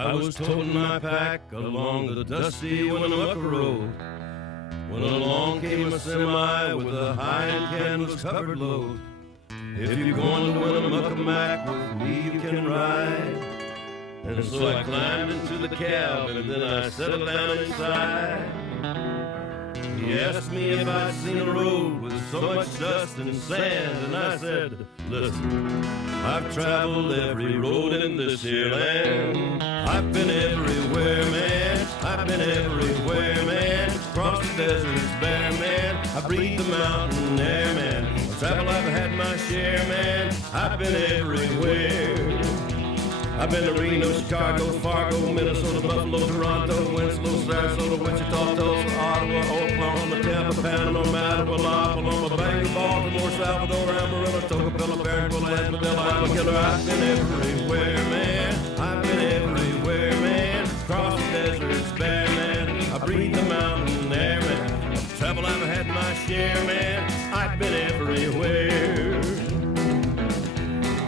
I was toting my pack along the dusty Winnemucca road when along came a semi with a high-end canvas-covered load. If you're going to Winnemucca Mac with me, you can ride. And so I climbed into the cab and then I settled down inside. He asked me if I'd seen a road with so much dust and sand, and I said, listen, I've traveled every road in this here land. I've been everywhere, man. I've been everywhere, man. Across the deserts bare, man. I breathe the mountain air, man. Travel, I've had my share, man. I've been everywhere. I've been to Reno, Chicago, Fargo, Minnesota, Buffalo, Toronto, Winslow, Sarasota, Wichita, Tulsa, Ottawa, Oklahoma, Tampa, Panama, Mattawa, Paloma, Bangor, Baltimore, Salvador, Amarillo, Tocopilla, Barranquilla, Espadilla, Albuquerque. I've been everywhere, man. I've been everywhere, man. Across the deserts bare, man. I breathe the mountain air, man. Travel, I've had my share, man. I've been everywhere.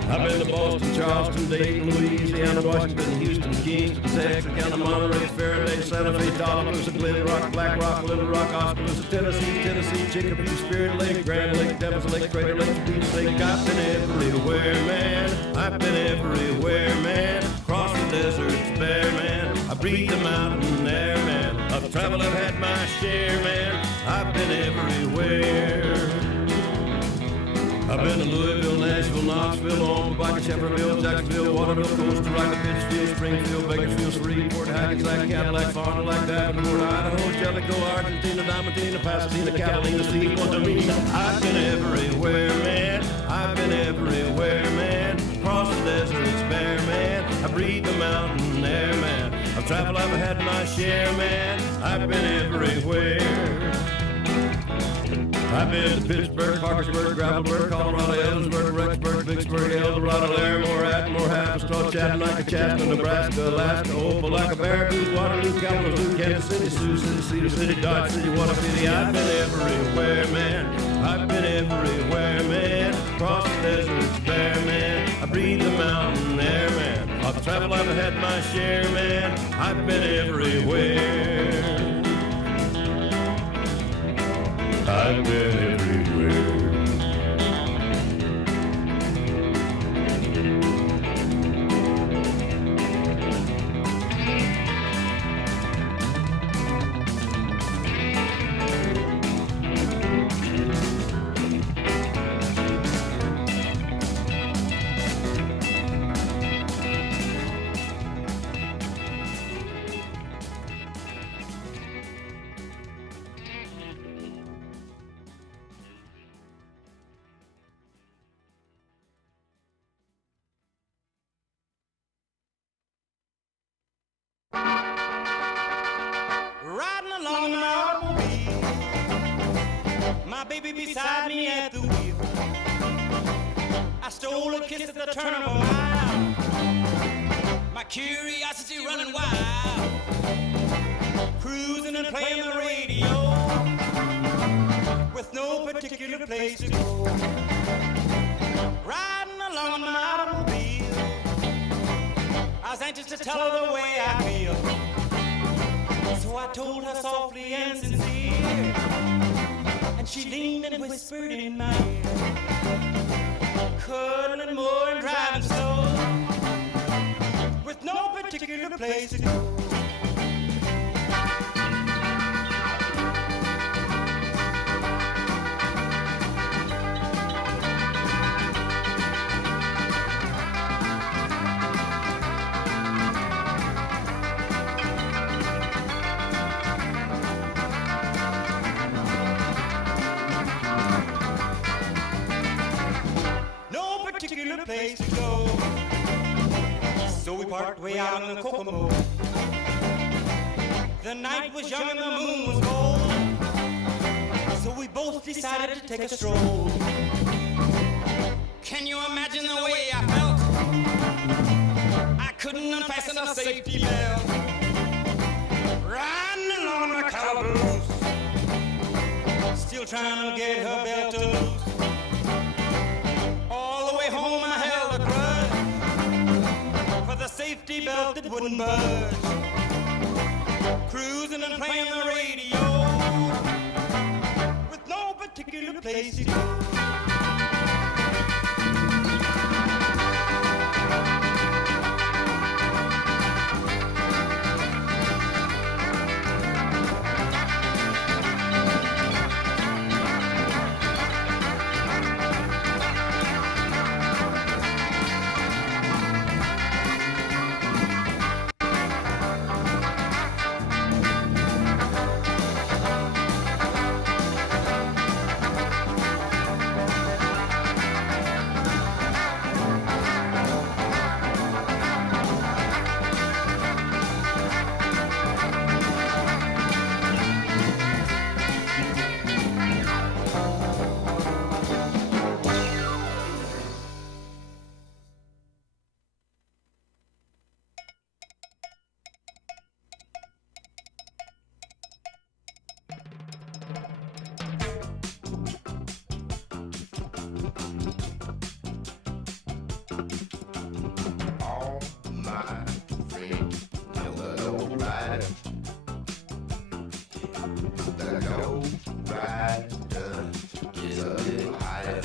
I've been to Boston, Charleston, Dayton, Louisiana, Washington, Houston, Kingston, Texarkana, Monterey, Faraday, Santa Fe, Tallapoosa, Glen Rock, Black Rock, Little Rock, Oskaloosa, Tennessee, Chicopee, Spirit Lake, Grand Lake, Devils Lake, Crater Lake, Beach Lake. I've been everywhere, man. I've been everywhere, man. Across the deserts bare, man. I breathe the mountain air, man. I've traveled, I've had my share, man. I've been everywhere. I've been to Louisville, Nashville, Knoxville, Omaha, Biker, Shepherdsville, Jacksonville, Waterville, Costa Rica, Pittsfield, Springfield, Bakersfield, Shreveport, Hackensack, Cadillac, Fond du Lac, Davenport, Idaho, Jellicoe, Argentina, Diamantina, Pasadena, Catalina, Steve, Montemina. I've been everywhere, man. I've been everywhere, man. Across the deserts bare, man. I breathe the mountain air, man. I've traveled, I've had my share, man. I've been everywhere. I've been to Pittsburgh, Parkersburg, Gravelburg, Colorado, Ellensburg, Rexburg, Vicksburg, Eldorado, Larimore, Atmore, Haverstraw, Chattanooga, Chaska, Nebraska, Alaska, Opelika, Veracruz, Waterloo, Kalamazoo, Kansas City, Sioux City, Cedar City, Dodge City, Waterpity. I've been everywhere, man. I've been everywhere, man. Across the deserts bare, man. I breathe the mountain air, man. I've traveled, I've had my share, man. I've been everywhere. I've been everywhere. Riding along in my automobile, my baby beside me at the wheel. I stole a kiss at the turn of a mile, my curiosity running wild, cruising and playing the radio with no particular place to go. Riding along in my automobile, I was anxious to tell her the way I feel. So I told her softly and sincere, and she leaned and whispered in my ear, cuddling more and driving slow, with no particular place to go. Particular place to go. So we parked way out in the Kokomo. The night was young and the moon was gold, so we both decided to take a stroll. Can you imagine the way I felt? I couldn't unfasten a safety belt, riding along my calaboose, still trying to get her belt to loose. Home I held a grudge for the sake safety belted wooden bus, cruising and playing the radio with no particular place to go. All my friends know the low rider. The low rider is a little higher.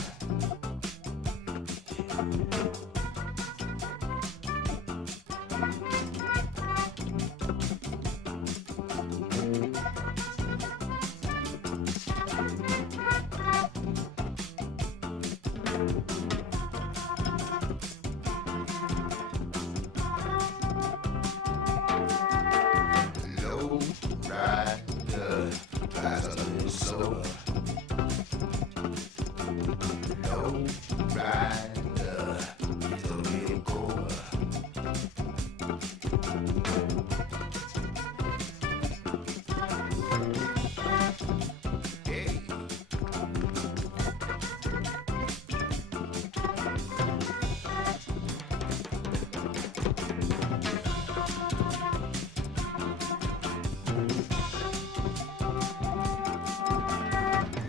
Low rider drives a little slower. Low rider is a little goer. Hey.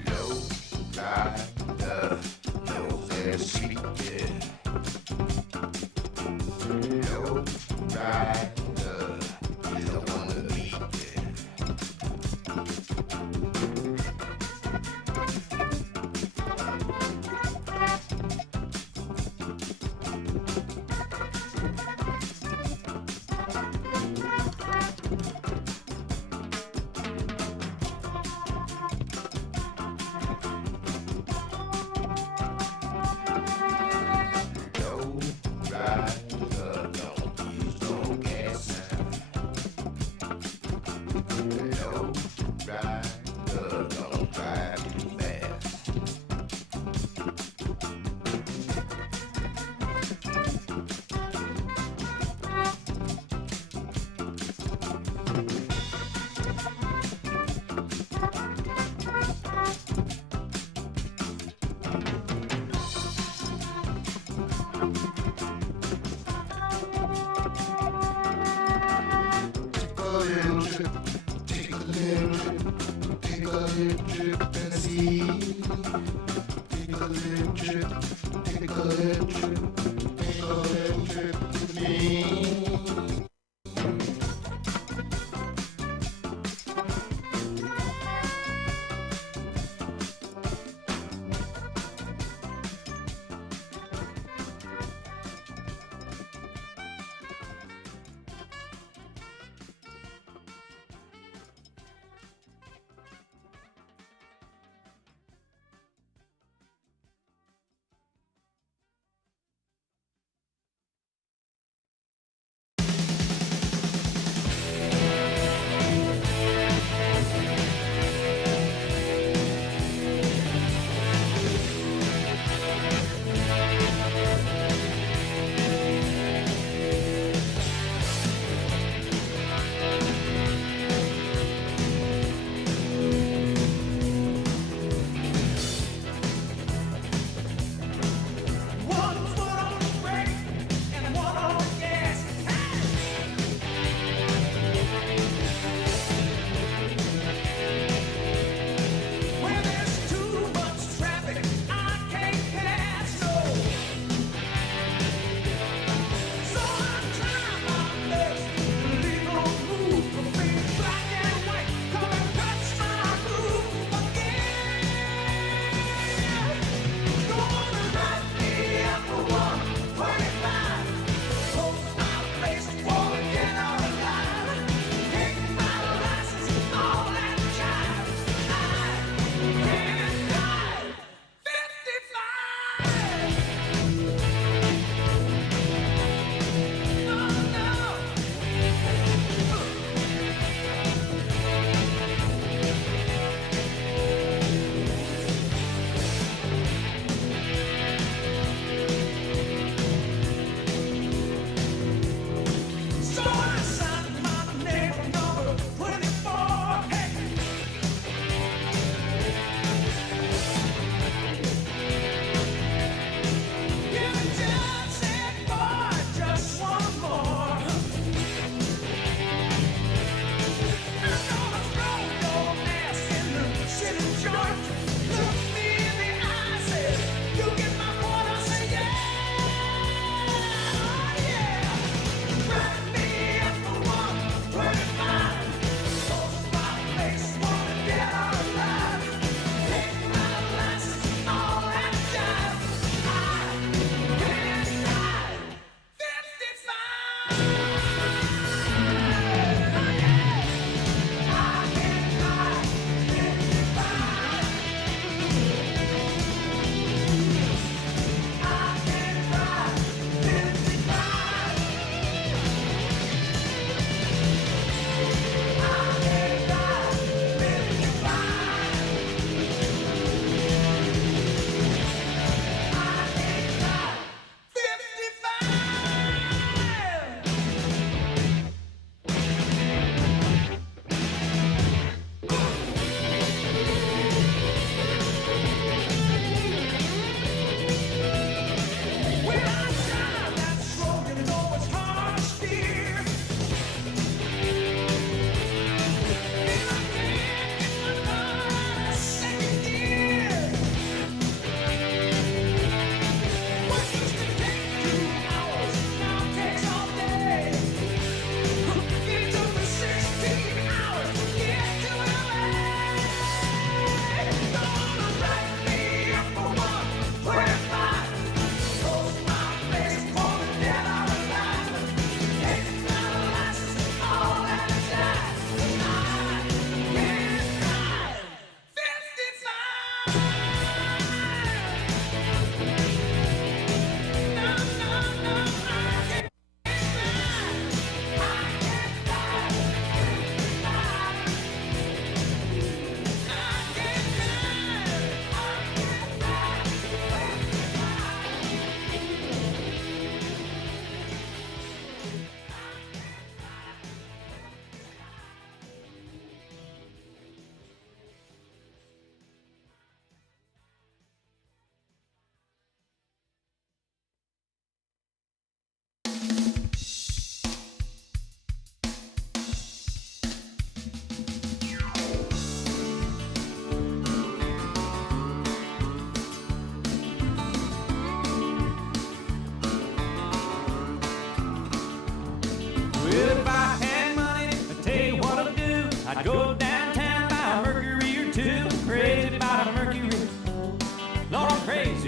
Low rider knows their secret. Low rider is the one to meet it. Low rider don't use no gas. Low rider don't drive too fast. Take a little trip, take a little trip, take a little trip and see. Take a little trip, take a little trip, take a little trip with me.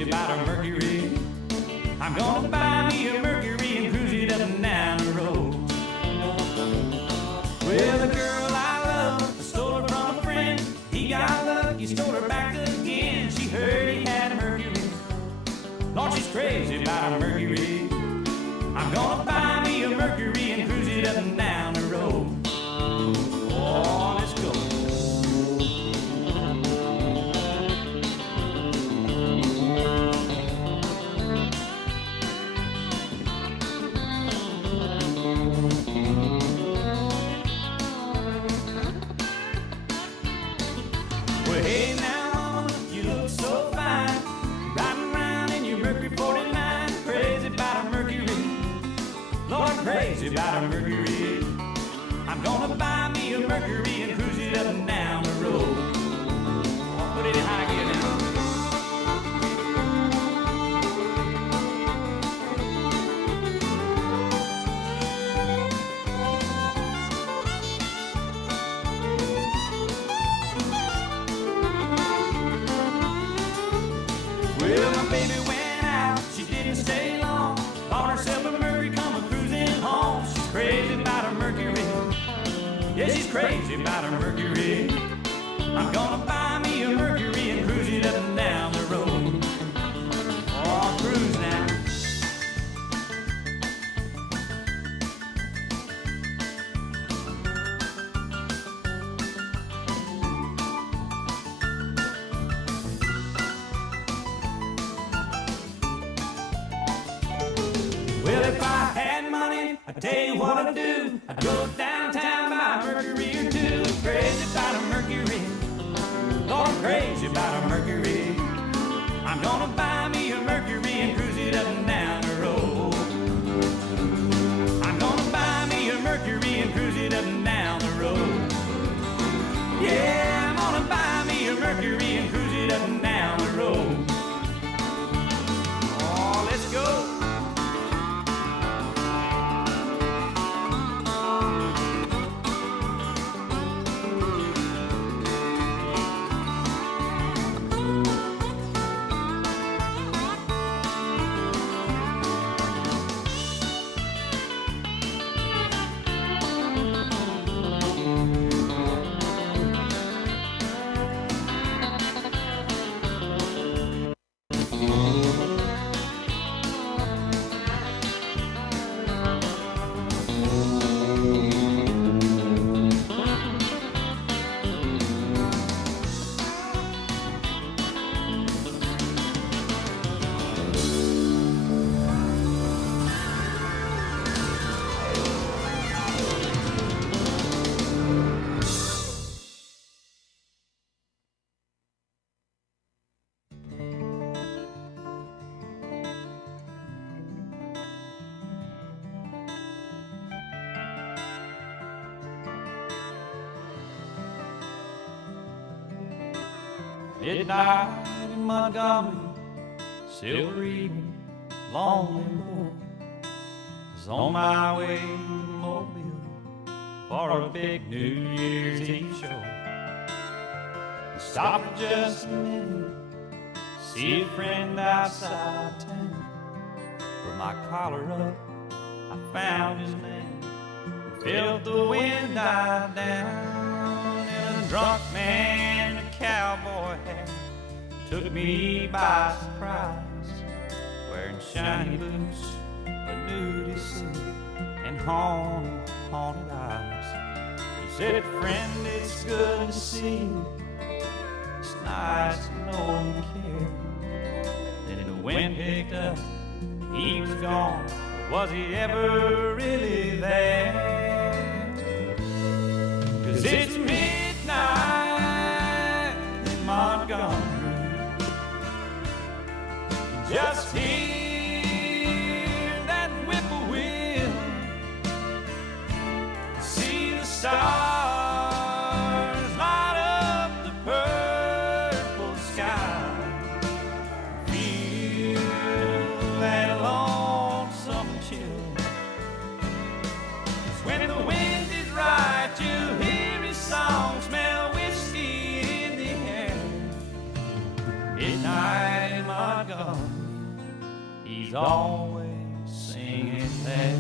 crazy about a Mercury. I'm gonna buy me a Mercury and cruise it up and down the road. Well, the girl I love, I stole her from a friend. He got lucky, stole her back again. She heard he had a Mercury. Lord, she's crazy about a Mercury. I'm gonna buy me a Mercury and cruise it up and down the road. Oh, let's go. Well, hey now, mama, you look so fine. Riding around in your Mercury 49. Crazy about a Mercury. Lord, crazy about a Mercury. I'm gonna buy me a Mercury and cruise it up and down the road. Put it in high gear now. Well, my baby went out, she didn't stay long. Bought herself a Mercury, come a cruising home. She's crazy about a Mercury. Yeah, she's crazy about a Mercury. I'm gonna buy me a Mercury and cruise it up and down the road. Oh, cruise now. Well, if I had money, I'd tell you what I'd do. I'd go downtown, buy a Mercury or two. Crazy about a Mercury. Lord, crazy about a Mercury. I'm gonna buy me a Mercury and cruise it up and down the road. I'm gonna buy me a Mercury and cruise it up and down the road. Yeah, I'm gonna buy me a Mercury and cruise it up and down the road. Oh, let's go. Midnight in Montgomery, silver evening, lonely road. Was on my way to Mobile for a big New Year's Eve show. Stopped for just a minute, see a friend outside town. Put my collar up, I found his name, felt the wind die down, and a drunk man in a cowboy hat took me by surprise, wearing shiny boots, a nudie suit, and haunted eyes. He said, "Friend, it's good to see you. It's nice to know you care." Then the wind picked up, he was gone. Was he ever really there? 'Cause it's midnight in Montgomery. Just hear that whippoorwill, see the stars light up the purple sky, feel that lonesome chill. 'Cause when the wind is right, you'll hear his song, smell whiskey in the air. Midnight in Montgomery. Montgomery, he's always singing there.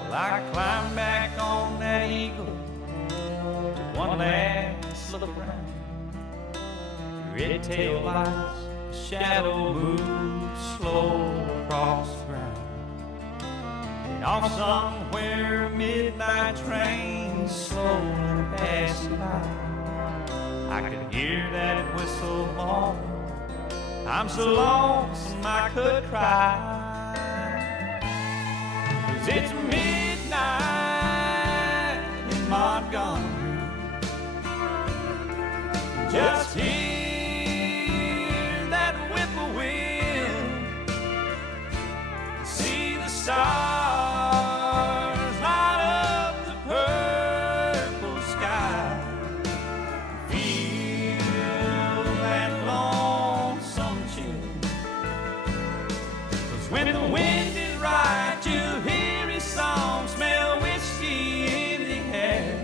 Well, I climbed back on that eagle, took one last look around. Red tail lights, shadow moves slow across the ground. And off somewhere, a midnight train slowly passing by. I could hear that whistle blow. I'm so lonesome I could cry. 'Cause it's midnight in Montgomery. Just hear that whippoorwill, see the stars light up the purple sky, feel that lonesome chill. 'Cause when the wind is right, you hear his song, smell whiskey in the air.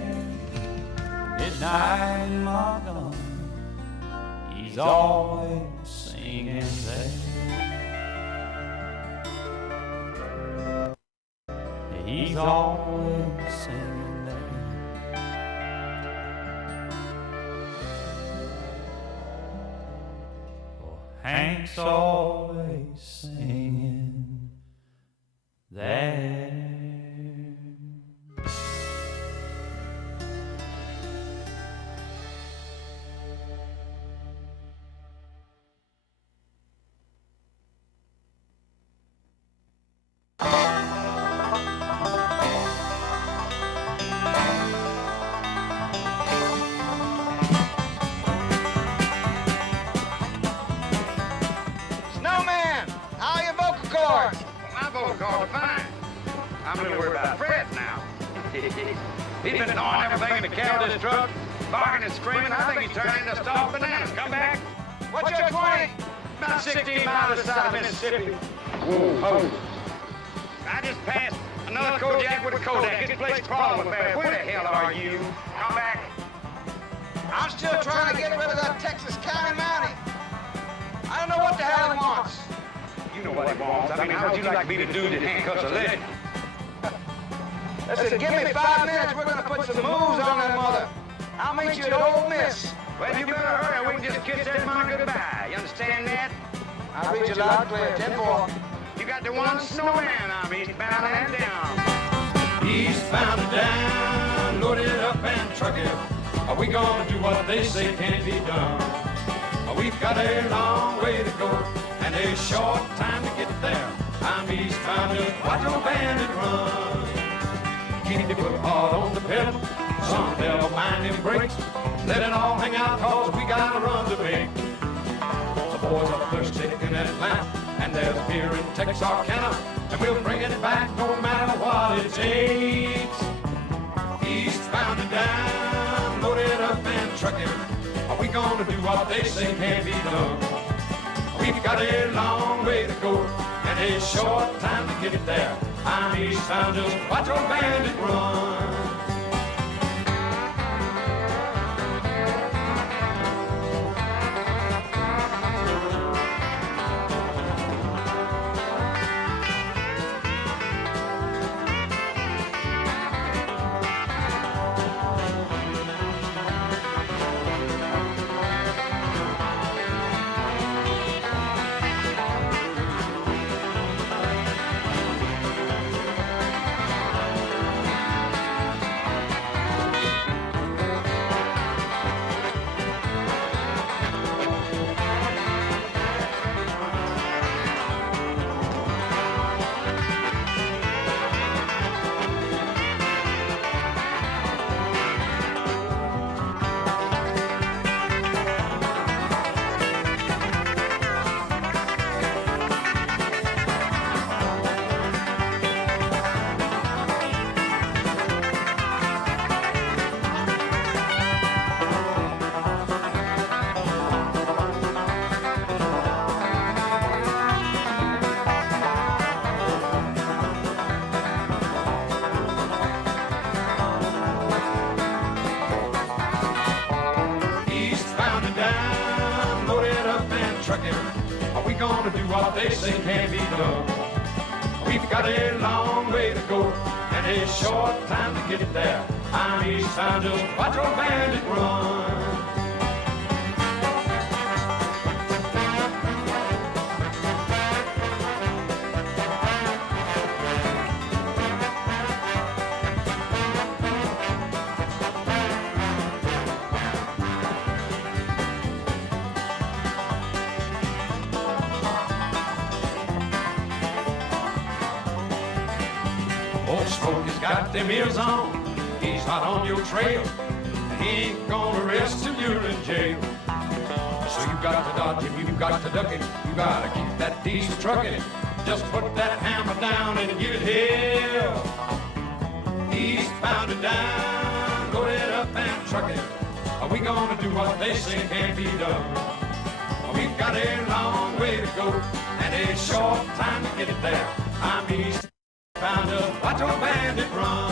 Midnight in Montgomery, he's always singing there. He's always singing there. Oh, Hank's always singing there. Snowman, how are your vocal cords? My vocal cords are fine. I'm a little worried about Fred now. He's been gnawing everything in the cab of this truck, barking and screaming. I think he's turning into stuffed bananas. Come back. What's your 20? About 16 miles this side of Mississippi. Whoa. I just passed another Kodiak with a Kodak. This place crawling with bears. Where the hell are you? Come back. I'm still trying to get rid of that Texas County Mountie. I don't know what the hell he wants. You know what he wants. I mean, how would you like to be the dude that handcuffs a legend? Listen, give me 5 minutes. We're gonna put some moves on that mother. I'll meet you at Ole Miss. Well, you better hurry. We can just kiss that man goodbye. You understand that? I'll read you loud and clear. 10-4. You got the one snowman. I'm eastbound and down. Eastbound and down, load it up and truck it. Are we gonna do what they say can't be done? We've got a long way to go and a short time to get there. I'm eastbound, just watch your bandit run. Keep your foot hard on the pedal, some they'll mind them brakes. Let it all hang out, cause we got a run to make. The boys are thirsty in Atlanta, and there's beer in Texarkana, and we'll bring it back no matter what it takes. Eastbound and down, load it up and truck it. Are we gonna do what they say can't be done? We've got a long way to go and a short time to get there. I'm eastbound, just watch your bandit run. what they say can be done. We've got a long way to go and a short time to get there. I'm eastbound, just watch your bandit run. Old Smoke has got them ears on. He's hot on your trail. He ain't gonna rest till you're in jail. So you got to dodge him, you got to duck him. You gotta keep that diesel trucking. Just put that hammer down and give it hell. He's bound and down, load it up and truck it. Are we gonna do what they say can't be done? We've got a long way to go and a short time to get it there. I'm east. Found a watch your bandit run.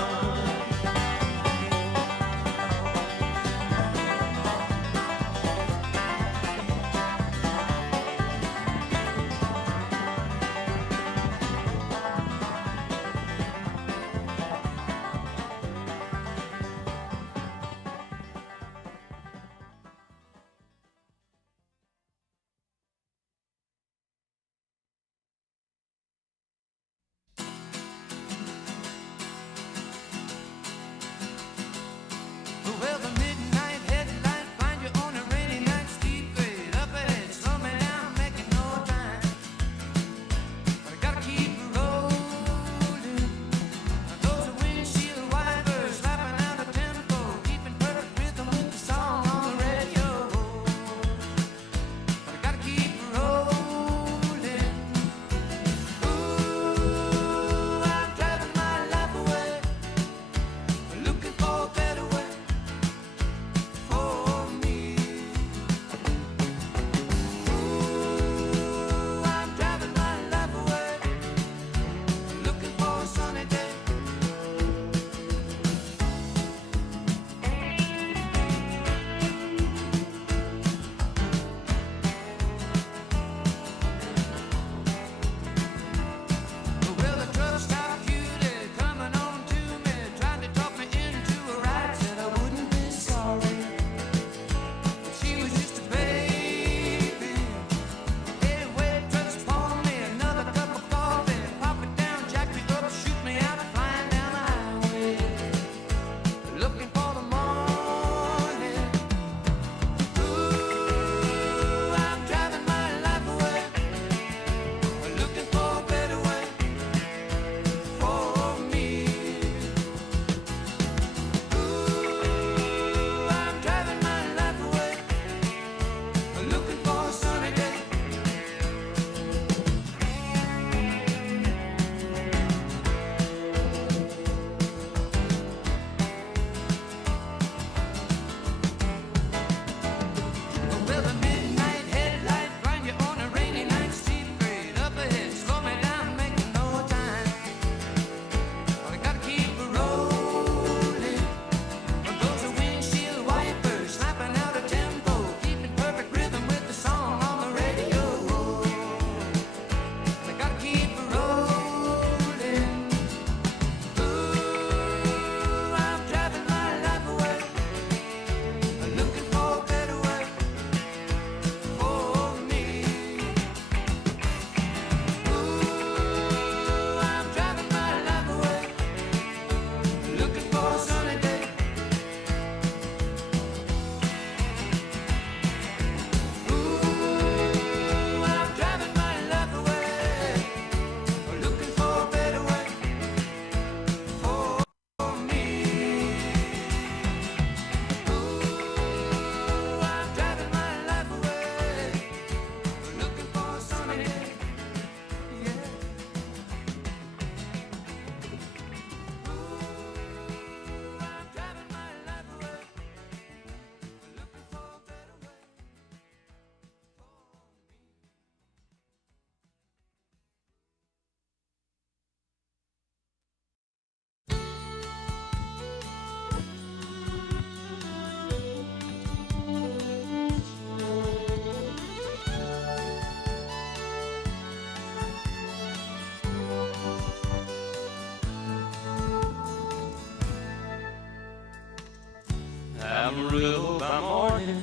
Amarillo by morning,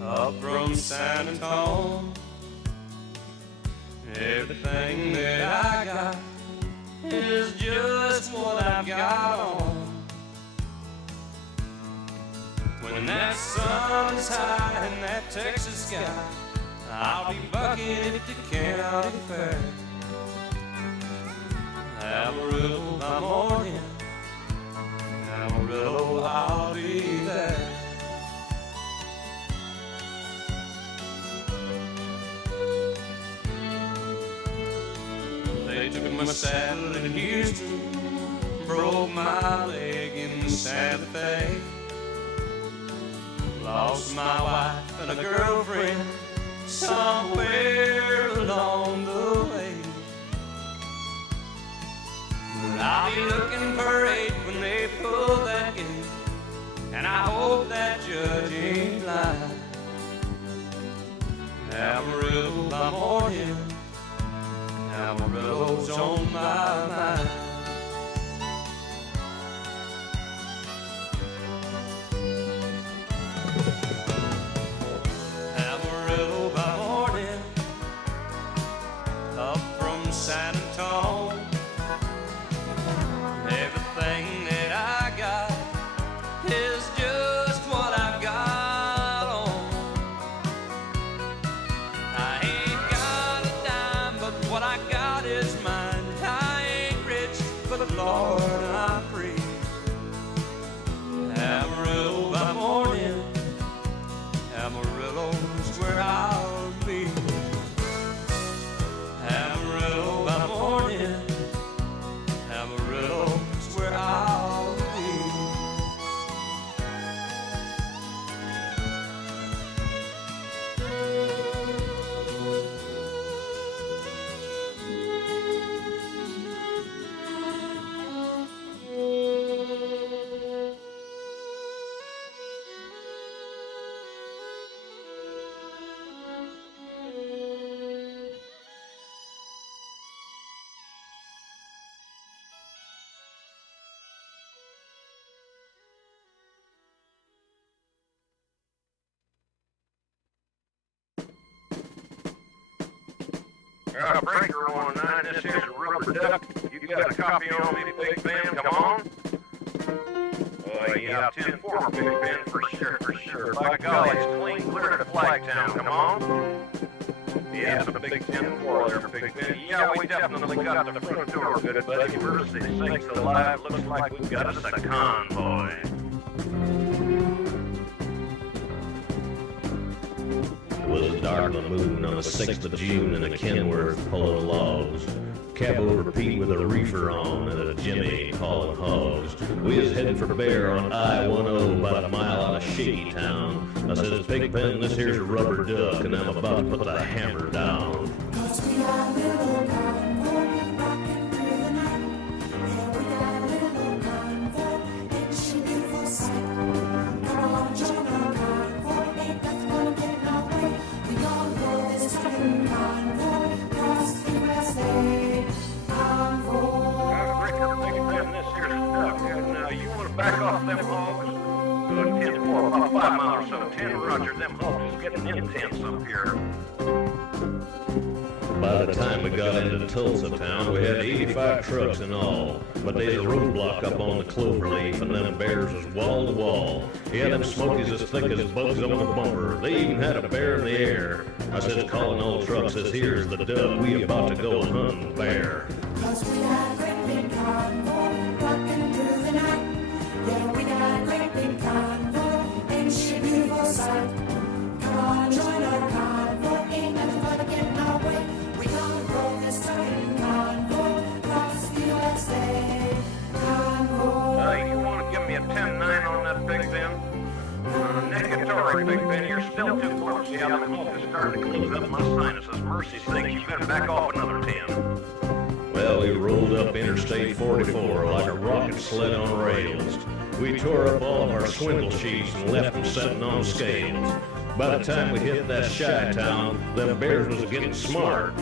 up from San Antonio. Everything that I got is just what I've got on. When that sun is high in that Texas sky, I'll be bucking at the county fair. Amarillo by morning, Amarillo, I'll be there. They took my saddle in Houston, broke my leg in Santa Fe. Lost my wife and a girlfriend somewhere along the way. But I'll be looking for 8 when they pull that gate, and I hope that judge ain't blind. Amarillo by morning, Amarillo's on my mind. Amarillo by morning, up from San Antonio. Everything that I got is just what I've got on. I ain't got a dime, but what I got is mine. I ain't rich, but Lord, I'm free. Amarillo by morning, Amarillo's where I'll be. Amarillo by morning, Amarillo's where I'll be. Breaker 19, this here's a rubber duck. You got a copy on me, Big Ben? Come on. Yeah, 10-4, Big Ben, for sure. By golly, it's clean clear to Flagtown. Come on. Yeah, it's a big 10-4 there, Big Ben. Yeah, we definitely got the front door, good buddy. Mercy sakes alive, looks like we've got us a convoy. It was a dark moon on the 6th of June in a Kenworth pulling logs. Cab over Pete with a reefer on and a Jimmy hauling hogs. We was heading for Bear on I-10 about a mile out of Shaky Town. I said, Big Ben, this here's a rubber duck and I'm about to put the hammer down. 'Cause we got a little convoy rocking through the night. Yeah, we got a little convoy, it's a beautiful sight. Come on, join our convoy, ain't nothing gonna get in our way. We gonna go this trucking convoy across the USA. Breaker, Big Ben, this here's a duck. Now, you want to back off them hogs? Good 10-4, about 5 miles or so. 10 Roger, them hogs is getting intense up here. By the time we got into Tulsa town, we had 85 trucks in all. But there's a roadblock up on the cloverleaf, and them bears was wall to wall. Yeah, them smokies as thick as bugs on the bumper. They even had a bear in the air. I said, calling all trucks, says, here's the duck. We about to go hunting bear. 'Cause we got a great big convoy rocking through the night. Yeah, we got a great big convoy, ain't she a beautiful sight? Come on, join our convoy, ain't nothing gonna get in our way. We gonna roll this trucking convoy across the USA. Convoy. You want to give me a 10-9 on that, Big Ben? Negatory, Big Ben, you're still too close. Yeah, the smoke is starting to close up my sinuses. Mercy sakes, you better back off another 10. Well, we rolled up Interstate 44 like a rocket sled on rails. We tore up all of our swindle sheets and left them setting on scales. By the time we hit that Chi-town, them bears was getting smart.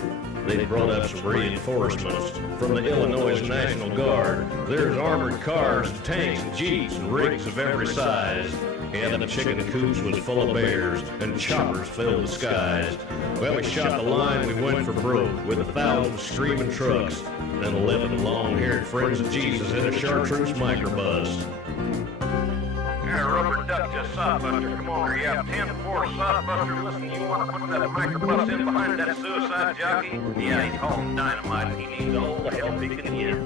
They brought up some reinforcements from the Illinois National Guard. There's armored cars, tanks, jeeps, and rigs of every size. And the chicken coops was full of bears, and choppers filled the skies. Well, we shot the line, we went for broke, with 1,000 screaming trucks, and 11 long-haired friends of Jesus in a chartreuse microbus. Yeah, Rubber Duck just Sodbuster. Come on, you have 10-4 Sodbuster. Listen, you want to put that microbus in behind that suicide jockey? Yeah, he's hauling dynamite. He needs all the help he can get.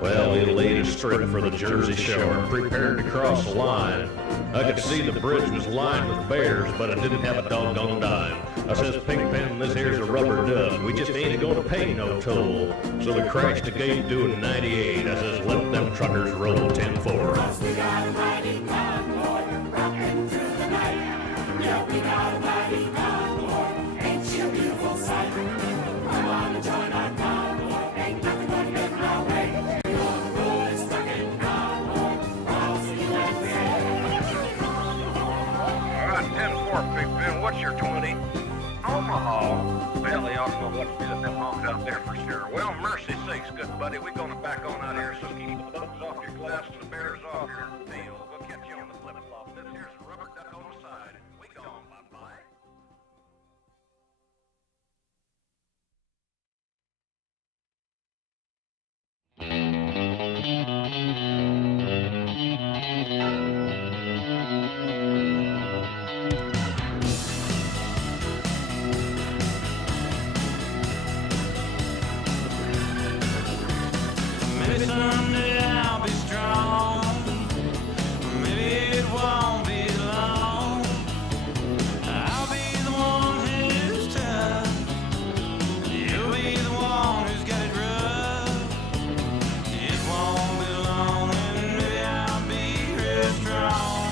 Well, he laid a strip for the Jersey Shore, prepared to cross the line. I could see the bridge was lined with bears, but I didn't have a doggone dime. I says, Pigpen, this here's a rubber duck. We just ain't gonna pay no toll. So we crashed the gate doing 98. I says, let them truckers roll 10-4. Cause we got a mighty convoy rocking through the night. Yeah, we got a mighty convoy. Ain't she a beautiful sight? Come on and join our convoy. Ain't nothing gonna get in our way. Alright, 10-4, Big Ben. What's your 20? Omaha. Well, they ought to know what to do with them hogs out there for sure. Well, mercy sakes, good buddy. We're gonna back on out here, so keep the bugs off your glass and the bears off your field. We'll catch you on the flip-flop. This here's a Rubber Duck on the side. We gone, bye-bye. Maybe someday I'll be strong. Maybe it won't be long. I'll be the one who's tough. You'll be the one who's got it rough. It won't be long, and maybe I'll be real strong.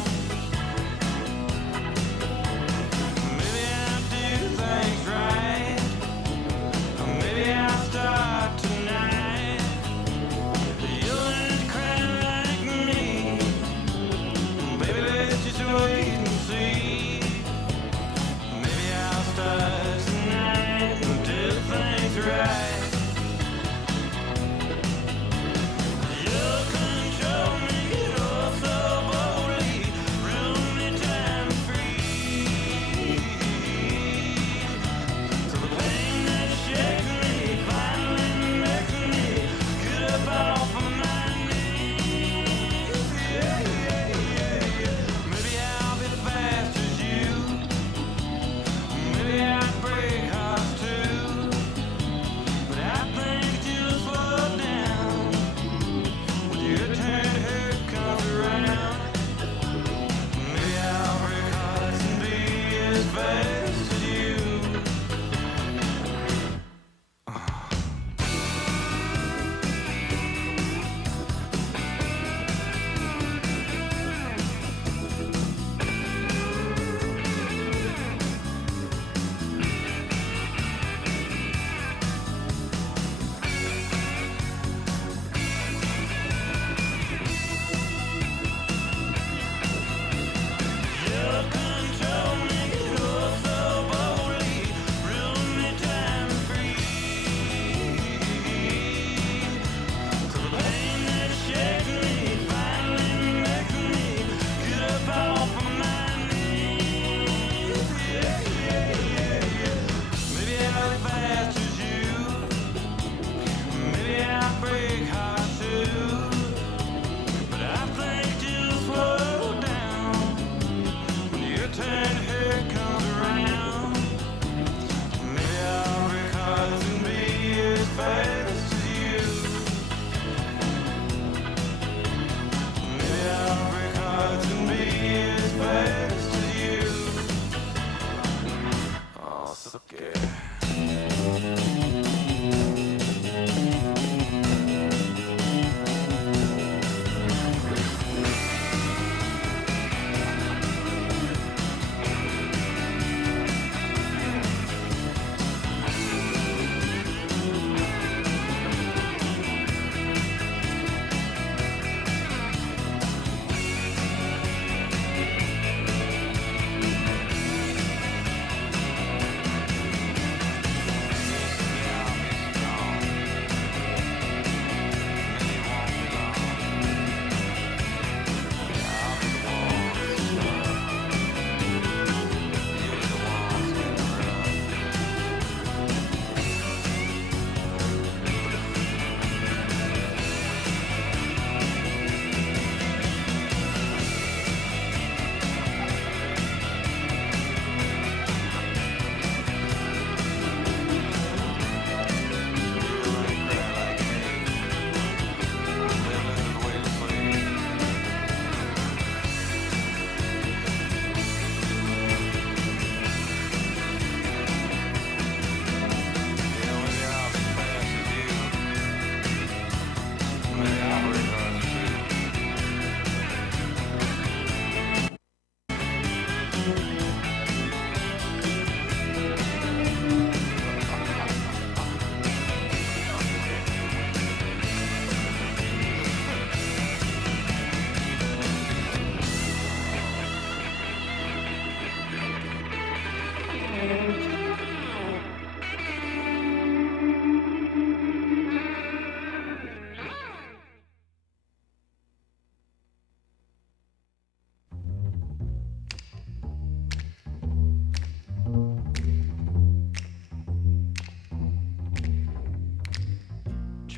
Maybe I'll do things right. Maybe I'll start tonight.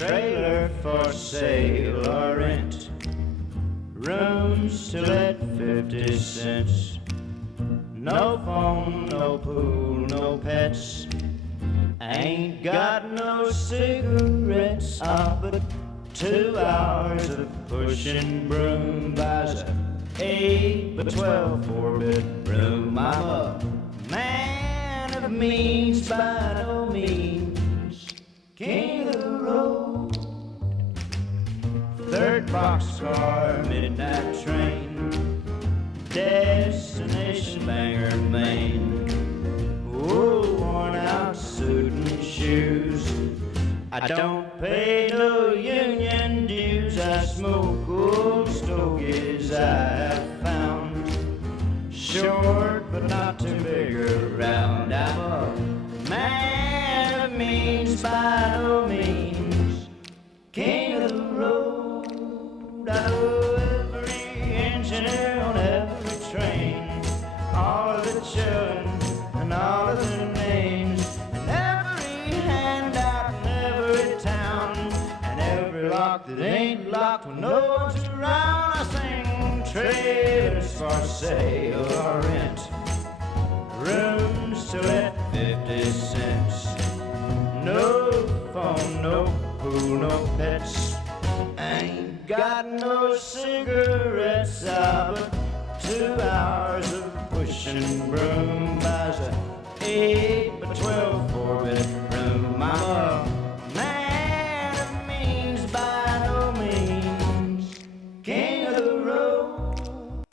trailer for sale or rent. Rooms to let 50 cents. No phone, no pool, no pets. Ain't got no cigarettes, but 2 hours of pushing broom buys a 8 by 12 4-bedroom. I'm a man of means by no means, king of the road. 3rd boxcar, midnight train, destination Bangor, Maine. Oh, worn out suit and shoes. I don't pay no union dues. I smoke old stogies I have found. Short but not too big around. I'm a man of means by no means, king of the road. I know every engineer on every train, all of the children and all of their names, and every handout in every town, and every lock that ain't locked when no one's around. I sing trailers for sale or rent, rooms to let 50 cents. No phone, no pool, no pets. Ain't got no cigarettes, but 2 hours of pushing broom buys a 8 by 12 4-bedroom. I'm a man of means by no means, king of the road.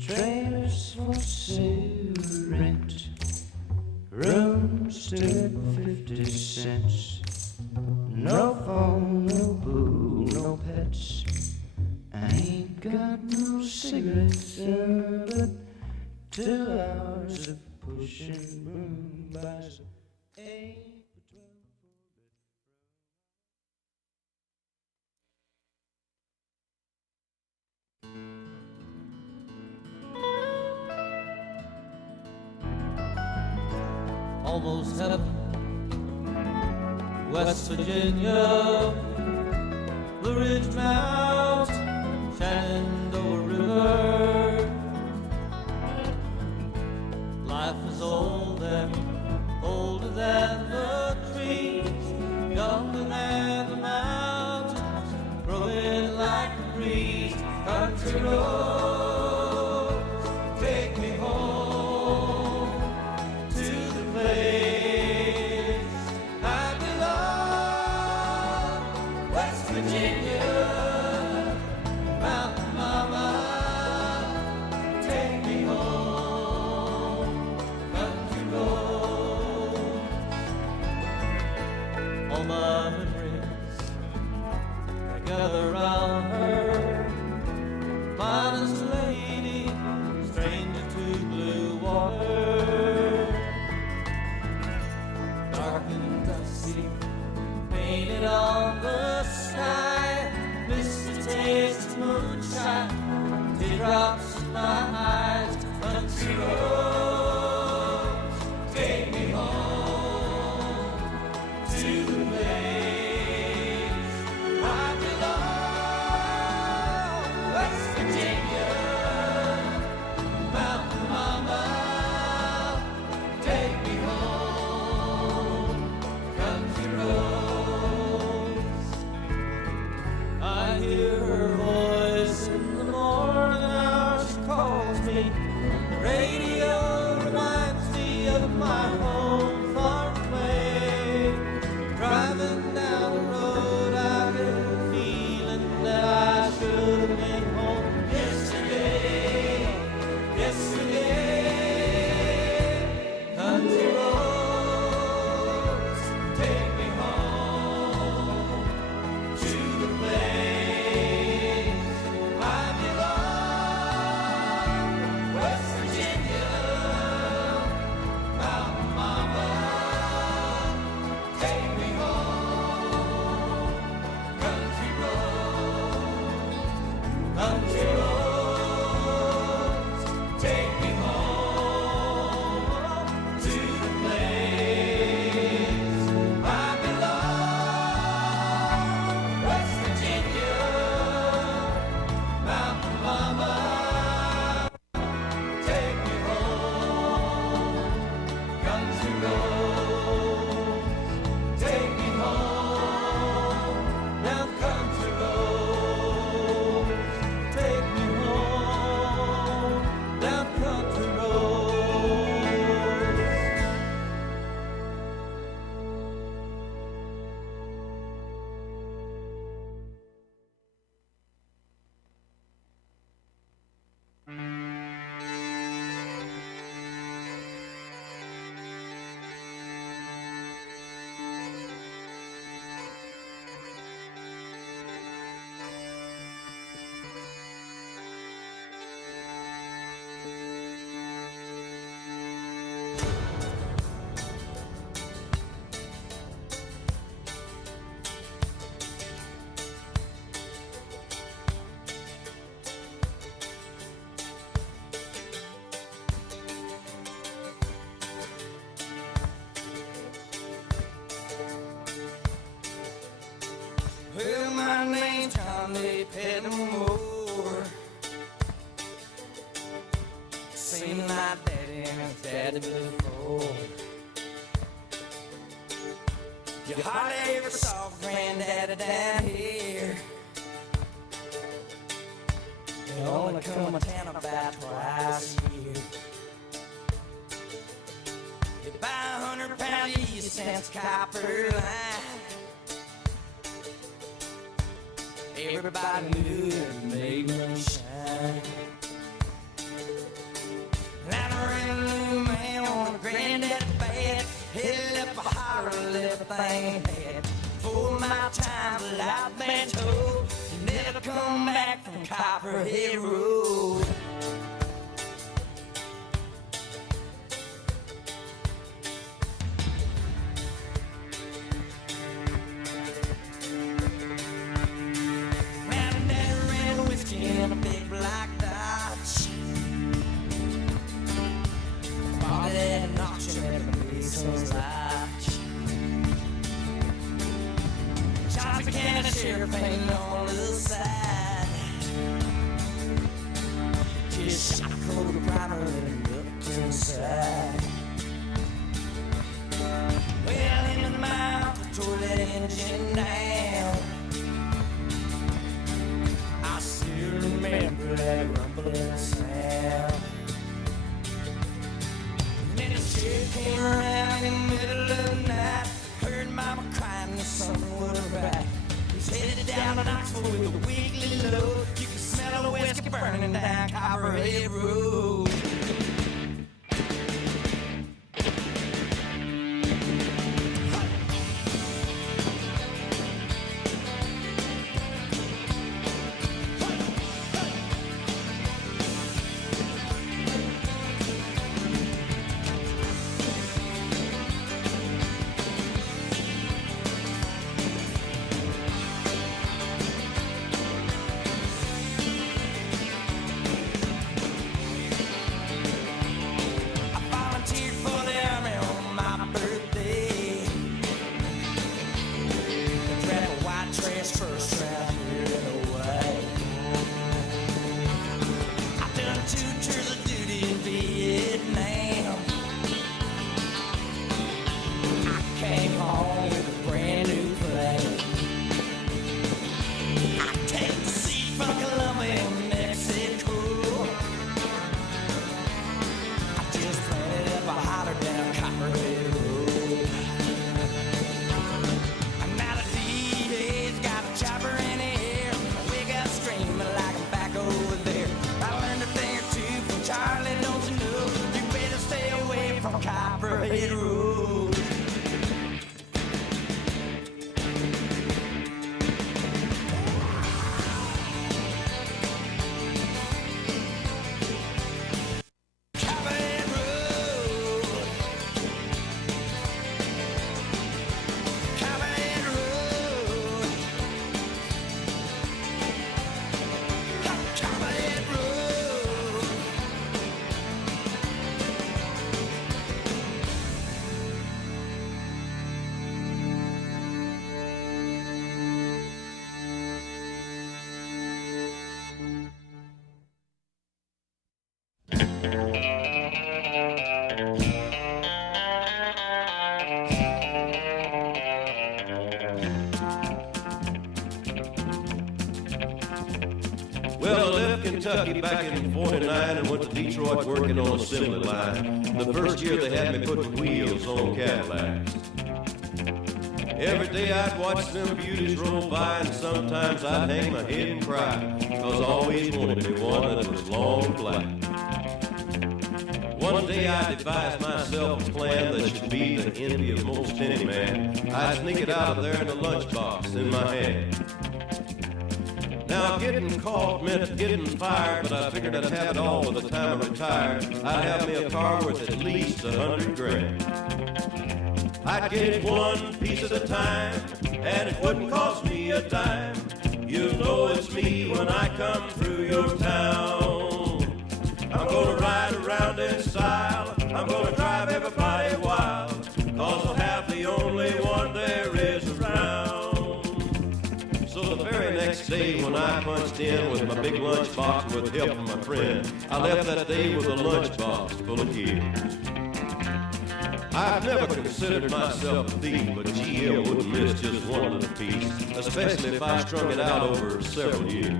Trailers for sale or rent, rooms to 50 cents. No phone, no pool, no pets. I ain't got no cigarettes, but 2 hours of pushing broom buys 8 by 12. Almost heaven, West Virginia, Blue Ridge Mountain, Shenandoah River. Life is old and older than the trees, younger than the mountains, growing like a breeze. Country roads, take me home to the place I belong. West Virginia, Mountain Mama, take me home. Country roads, all my memories, I gather around her. Finest lady, stranger to blue water. Dark and dusty, painted on the sky. Misty taste of moonshine, teardrops in my eyes. Country roads, take me home to the place I belong. mommy pet no more. Seen my daddy and his daddy before. You hardly ever saw granddaddy down here. They only come to town about twice a year. You buy 100 pound yeast cents copper line. Everybody knew it made them shine. Now I ran a new man on a granddaddy bed. Headed up a holler, everything had. For my time, but I've been told you never come back from Copperhead Road. Now the daddy ran whiskey in a big black Dodge. Bought it at an auction at the Mason's Lodge. Johnson County Sheriff ain't on the side. Just shot a coat of primer and looked inside. Well, in the mouth, tore that engine down. I still remember that rumbling sound. And then the sheriff came around in the middle of the night. Heard mama crying the sun was right. He's headed down to Knoxville with a wiggly load. You can smell the whiskey burning down Copperhead Road. Copperhead Road. Copperhead Road. Copperhead Road. Copperhead Road. Well, I left Kentucky back in 49 and went to Detroit working on assembly line. The first year they had me putting wheels on Cadillacs. Every day I'd watch them beauties roll by, and sometimes I'd hang my head and cry, 'cause I always wanted me one that was long and black. One day I devised myself a plan that should be the envy of most any man. I'd sneak it out of there in a lunchbox in my hand. Now getting caught meant getting fired, but I figured I'd have it all by the time I retired. I'd have me a car worth at least $100 grand. I'd get it one piece at a time, and it wouldn't cost me a dime. You know it's me when I come through your town. I'm gonna ride around in style, I'm gonna drive everybody wild, 'cause I'll have the only one there is around. So the very next next day when I punched in with my big lunchbox and with help from my friend, I left that day with a lunchbox full of gears. I've never considered myself a thief, but GL wouldn't miss just one little piece, especially if I strung it out over several years.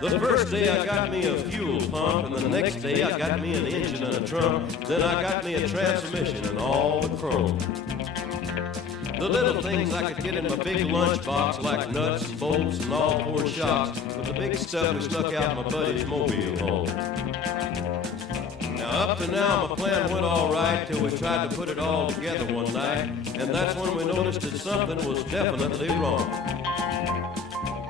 The first day I got me a fuel pump, and the next day I got me an engine and a trunk, then I got me a transmission and all the chrome. The little things I could get in my big lunchbox, like nuts and bolts and all four shocks, but the big stuff we snuck out my buddy's mobile home. Now up to now my plan went all right till we tried to put it all together one night, and that's when we noticed that something was definitely wrong.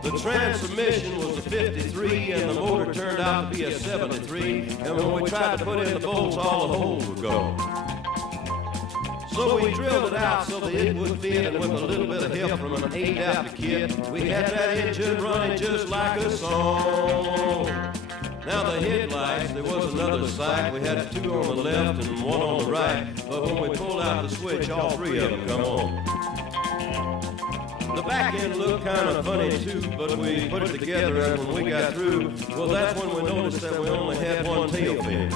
The transmission was a 53 and the motor turned out to be a 73, and when we tried to put in the bolts, all the holes were gone. So we drilled it out so that it would fit, and with a little bit of help from an 8-adapter kit, we had that engine running just like a song. Now the headlights, there was another sight. We had 2 on the left and 1 on the right, but when we pulled out the switch, all 3 of them come on. The back end looked kind of funny too, but we put it together, and when we got through, well, that's when we noticed that we only had one tail fin.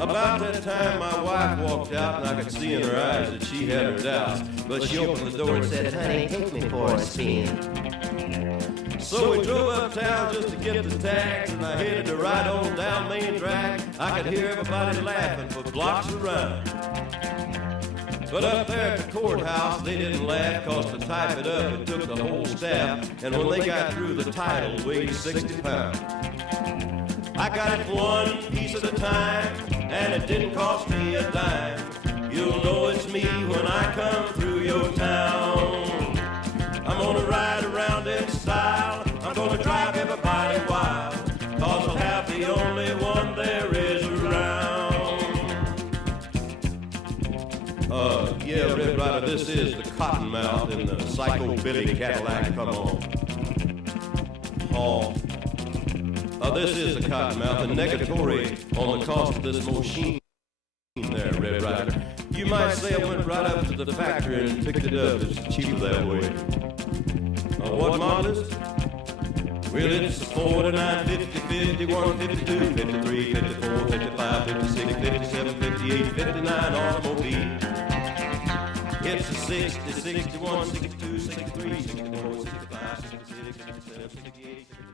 About that time, my wife walked out, and I could see in her eyes that she had her doubts, but she opened the door and said, "Honey, take me for a spin." So we drove uptown just to get the tax, and I headed to ride on down Main Drag. I could hear everybody laughing for blocks around. But up there at the courthouse, they didn't laugh, cause to type it up, it took the whole staff, and when they got through, the title weighed 60 pounds. I got it one piece at a time, and it didn't cost me a dime. You'll know it's me when I come through your town. I'm gonna ride around in style, I'm gonna drive everybody wild, cause I'll have the only one there is around. Yeah, Red Rider, this is the Cottonmouth in the Psycho Billy Cadillac, come on. This is the Cottonmouth, and negatory on the cost of this machine there, Red Rider. You might say I went right up to the factory and picked it up. It's cheaper that way. What model is it? Well, it's 49, 50, 51, 52, 53, 54, 55, 56, 57, 58, 59 automobile. It's a 60, 61, 62, 63, 64, 65, 66, 67, 68, 69.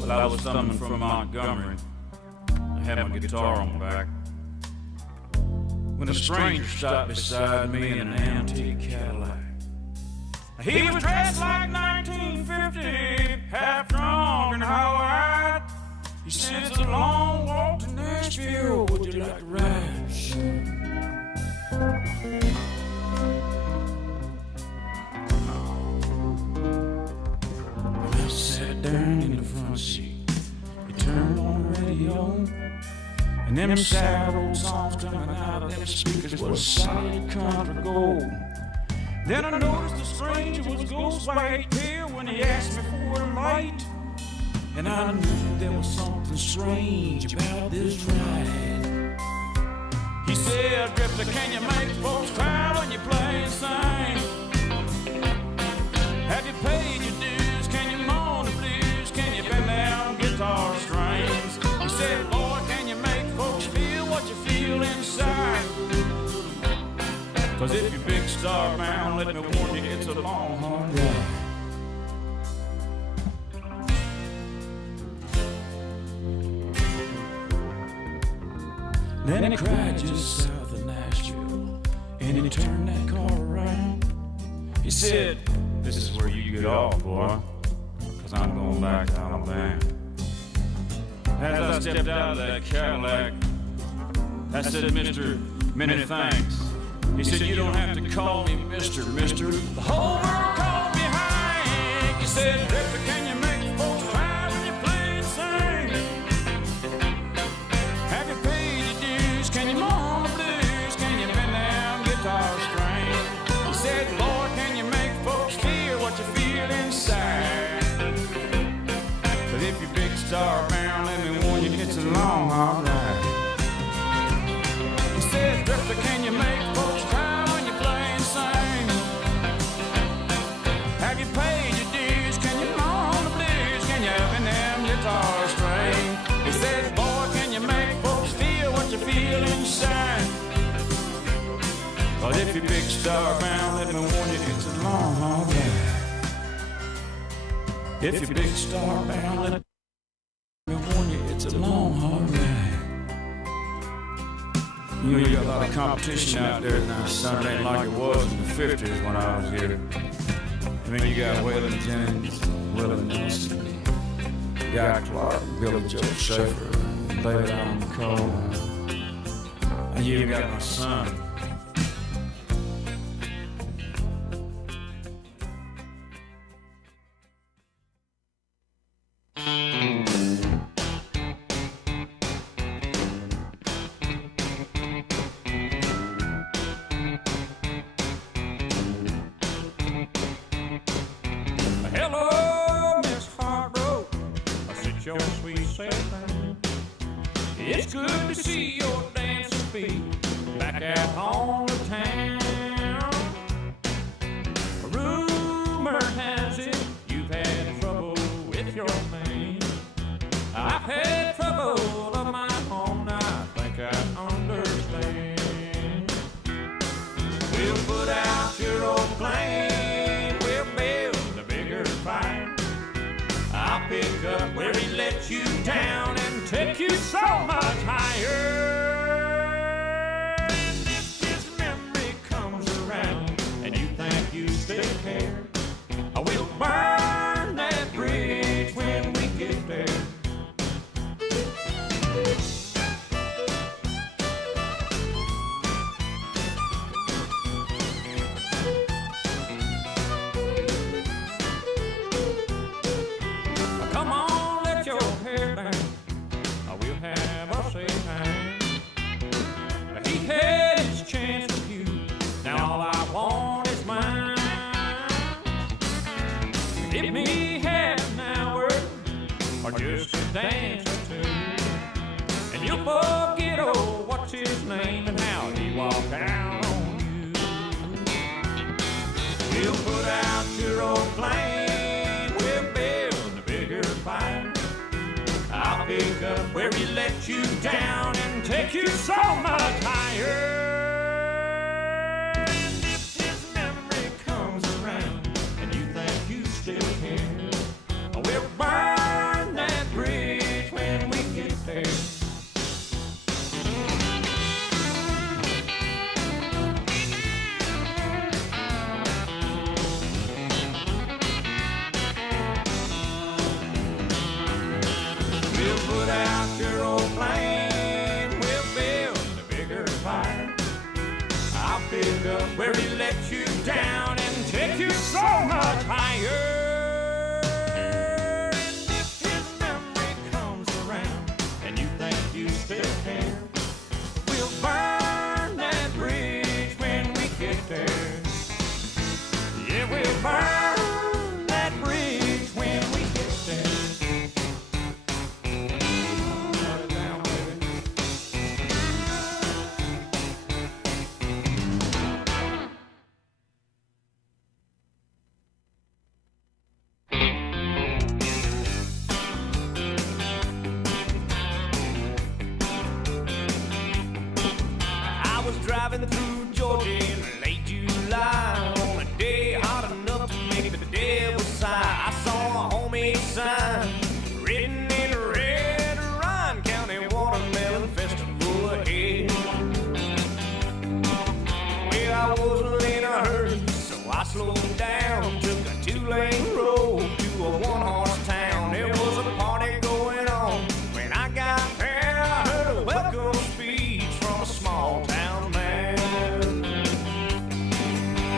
Well, I was thumbing from Montgomery. I had my guitar on my back, when a stranger stopped beside me in an antique Cadillac. He was dressed like 1950, half drunk and hollow-eyed. He said, "It's a long walk to Nashville, would you like to ride?" I sat down in the front seat. He turned on the radio, and them sad old songs coming out of them speakers was solid country gold. Then I noticed the stranger was ghost white pale when he asked me for a light, and I knew there was something strange about this ride. He said, "Drifter, can you make folks cry when you play and sing? Have you paid your dues? Can you moan the blues? Can you bend down guitar strings?" He said, "Boy, can you make folks feel what you feel inside? 'Cause if you're big star bound, let me warn you, it's a long, hard ride." Then he cried just south of Nashville, and he turned that car around. He said, "This is where you get off, boy, 'cause I'm going back to Alabama." As I stepped out of that Cadillac, I said, "Mister, many thanks." He said, "You don't have to call me Mister. The whole world called me Hank." He said, "Drifter, can you make folks cry when you play and sing? Have you paid your dues? Can you moan the blues? Can you bend down guitar strings?" He said, "Lord, can you make star bound, let me warn you, it's a long, hard ride. He said, Drifter, can you make folks cry when you play and sing? Have you paid your dues? Can you mourn the blues? Can you open them guitar string? He says, boy, can you make folks feel what you feel inside? But if you're big star bound, let me warn you, it's a long, hard ride. If you're big star bound, let me warn you, it's a long, hard ride. You know, you got a lot of competition out there now, son. It ain't like it was in the 50s when I was here. I mean, you got Waylon Jennings, Willie Nelson, Guy Clark, Billy Joe Schaefer, David Allen Cole, and you even got my son. Hello, Miss Heartbroken, I sit your sweet self. It's good to see your dancing feet back out on the town. Rumor has it you've had trouble with your man. I've had trouble of my own, I think I understand. We'll put out your old plane, we'll build a bigger fire. I'll pick up where he let you down and take you so much higher. And if his memory comes around and you think you still care, we'll burn that bridge when we get there. Come on, let your hair down. We'll have us a time. He had his chance with you. Now all I want is mine. Give me half an hour or just a dance or two, and you'll forget, oh, what's his name and how he walked down on you. We'll put out your old flame, we'll build a bigger fire. I'll pick up where he let you down and take you so much higher. And if his memory comes around and you think you still care, we'll burn that bridge when we get there. We'll put out your old flame, we'll build a bigger fire. I'll pick up where he let you down and take you so much higher. And if his memory comes around and you think you still care, we'll burn that bridge when we get there. Yeah, we'll burn that bridge when we get there. I was driving through Georgia in late July on a day hot enough to make the devil sigh. I saw a homemade sign written in red, Ryan County Watermelon Festival ahead. Well, I wasn't in a hurry, so I slowed down, took a 2-lane road to a 1-horse town. There was a party going on. When I got there, I heard a welcome speech from a small town man.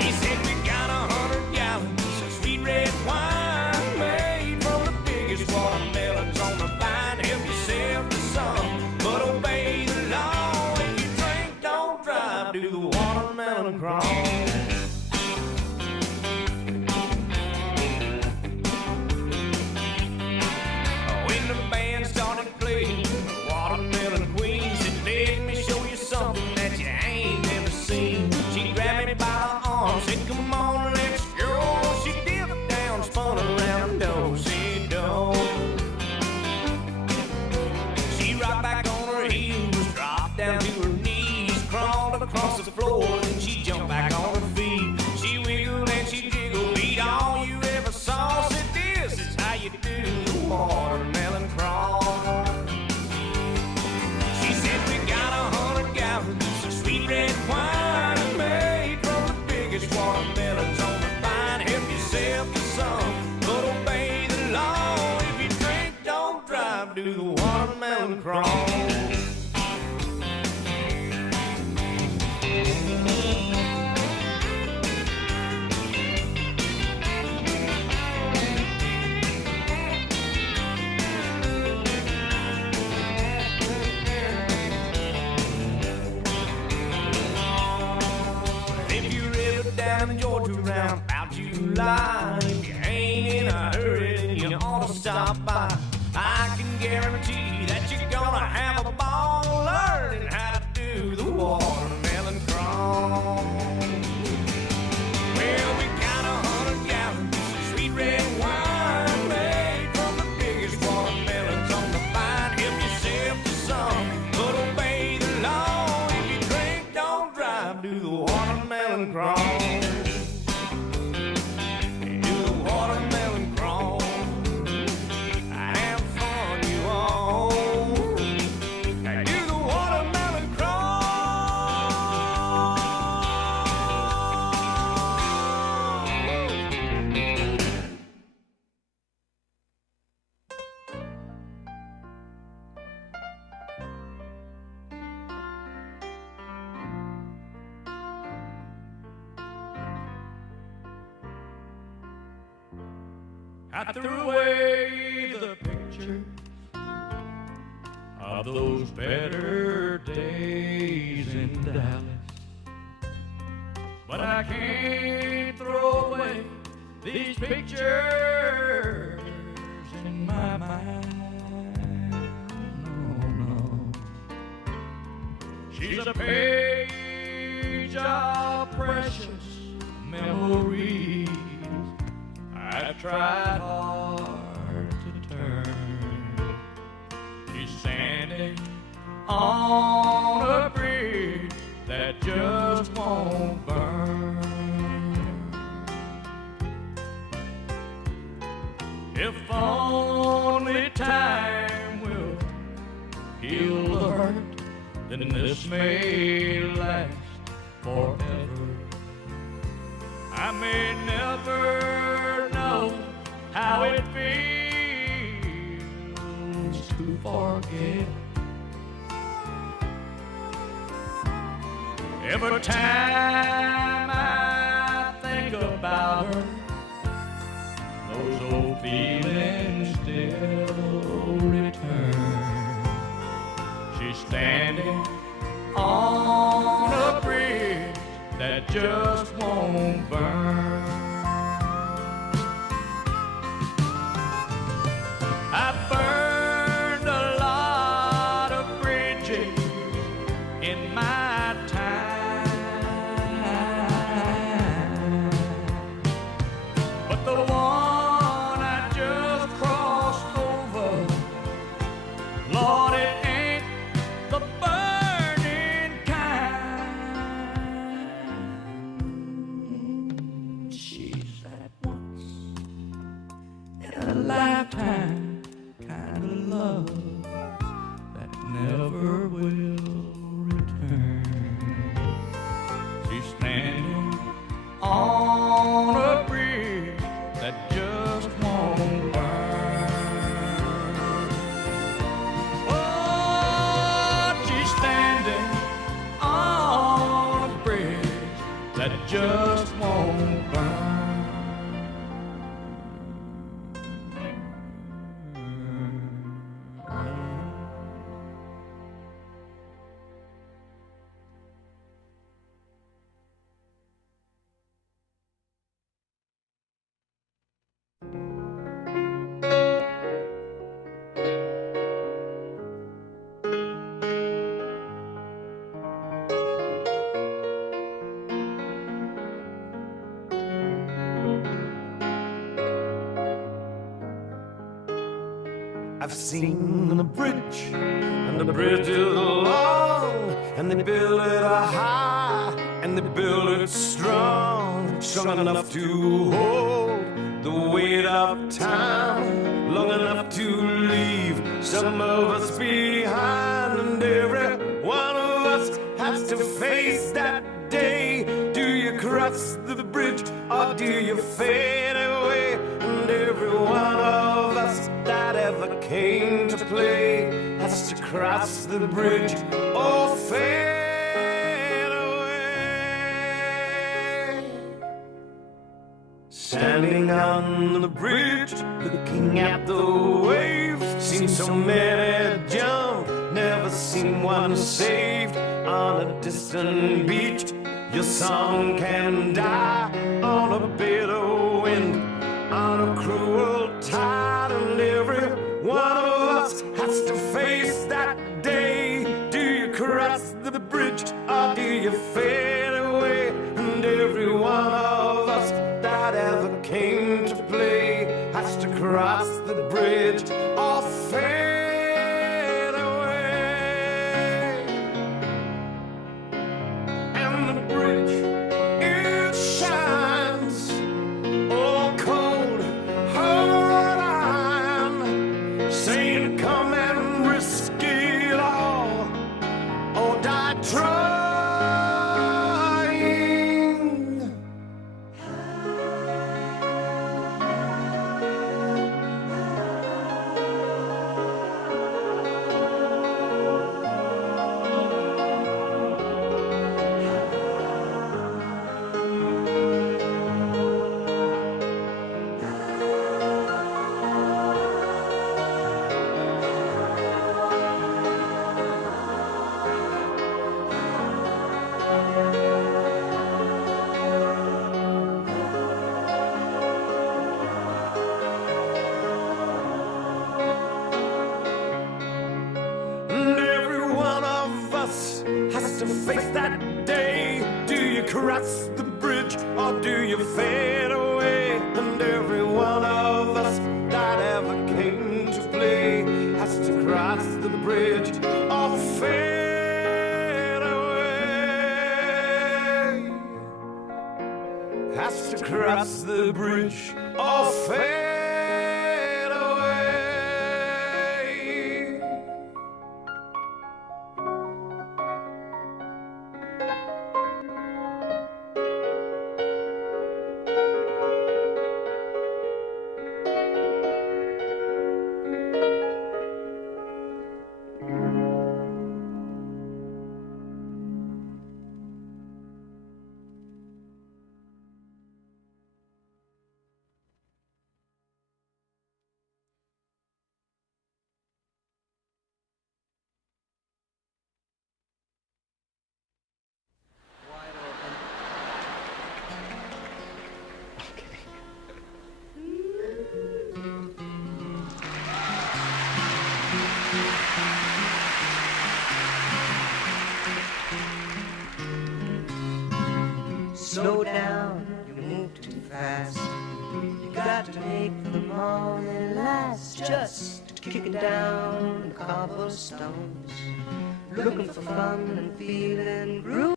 He said, we got 100 gallons of sweet red wine made from the biggest watermelons on the vine. Help yourself to some, but obey the law. If you drink, don't drive, do the watermelon crawl. When the band on, said, come on, let's go. She dipped down, spun around, and do-si-do. She rocked back on her heels, dropped down to her knees, crawled across the floor, then she jumped back on her feet. She wiggled and she jiggled, beat all you ever saw. Said, this is how you do the watermelon crawl. She said, we got 100 gallons of sweet red wine made from the biggest watermelons on the vine. Help yourself to some, but obey the law. If you drink, don't drive, do the watermelon crawl. If you're ever down in Georgia around about July, if you ain't in a hurry, then you ought to stop by. I can guarantee that you're gonna have a ball learning how to do the watermelon crawl. Well, we got 100 gallons of sweet red wine made from the biggest watermelons on the vine. Help yourself to some, but obey the law. If you drink, don't drive, do the watermelon crawl. Do the watermelon crawl. Have fun, you all. Do the watermelon crawl. I threw away the picture of those better days in Dallas, but I can't throw away these pictures in my mind. No, no. She's a page of precious memories I've tried hard to turn. She's standing on a bridge that just won't burn. If only time will heal the hurt, then this may last forever. I may never know how it feels to forget. Every time I think about her, those old feelings still return. She's standing on a bridge that just won't burn. I burned a lot of bridges in my time, but the one I just crossed over, Lord, it ain't the burning kind. She's that once in a lifetime kind of love that never will return. She's standing on a bridge that just won't burn. Oh, she's standing on a bridge that just won't burn. I've seen a bridge, and the bridge is long, and they build it high, and they build it strong, strong enough to hold the weight of time, long enough to leave some of us behind, and every one of us has to face that day. Do you cross the bridge or do you fade away? And every one of us that ever came to play has to cross the bridge or fade away. Standing on the bridge, looking at the waves, seen so many jump, never seen one saved. On a distant beach, your song can die on a bitter wind, on a cruel tide, and every one of us has to face that day. Do you cross the bridge or do you fade away? And every one of us that ever came to play has to cross the bridge or fade away. And the bridge, it shines, oh cold, hard iron, saying come and risk it all, or die trying. And every one of us has to face that day. Do you cross the bridge or do you fade away? And every one of us that ever came to play has to cross the bridge or fade away. Has to cross the bridge or fade away. Slow down, you move too fast. You got to make the morning last. Just kicking down the cobblestones, looking for fun and feeling groove.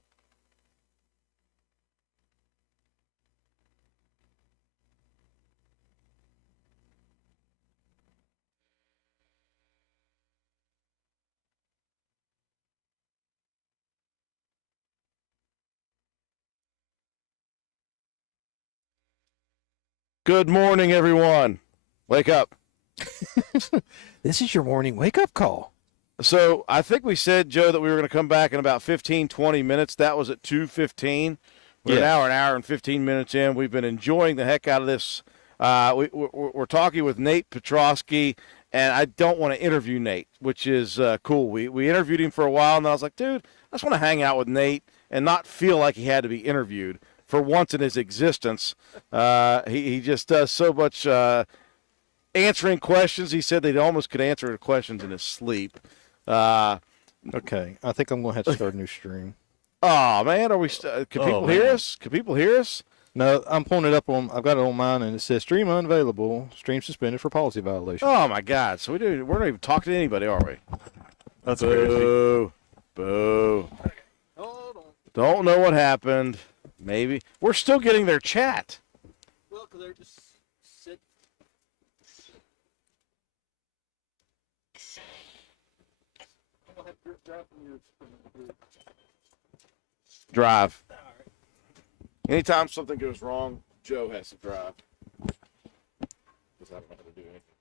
Good morning, everyone. Wake up. This is your morning wake-up call. So I think we said, Joe, that we were going to come back in about 15, 20 minutes. That was at 2:15. We're Yes. an hour and 15 minutes in. We've been enjoying the heck out of this. We're talking with Nate Petrosky, and I don't want to interview Nate, which is cool. We interviewed him for a while, and I was like, dude, I just want to hang out with Nate and not feel like he had to be interviewed for once in his existence. He just does so much answering questions. He said they almost could answer the questions in his sleep. Okay, I think I'm going to have to start a new stream. Oh, man, are we? Can people hear us? Can people hear us? No, I'm pulling it up on. I've got it on mine, and it says stream unavailable, stream suspended for policy violation. Oh my God! So we're not even talking to anybody, are we? That's crazy. Boo! Boo! Don't know what happened. Maybe we're still getting their chat. Well, because they're just sit. Drive. Anytime something goes wrong, Joe has to drive. Because I don't know how to do anything.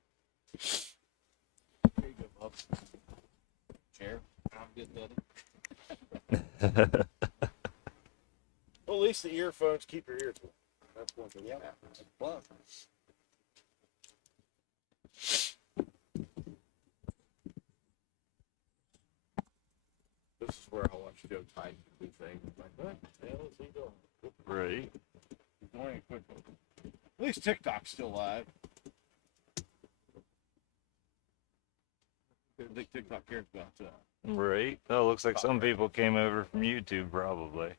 There you go, Bob. Chair. I'm good, buddy. Well, at least the earphones keep your ears warm. That's one thing that happens. Well, This is where I want you to go type and do things. Like, what the hell is he doing? Right. He's doing it quickly. At least TikTok's still live. I think TikTok cares about Right. That looks like some people came over from YouTube, probably.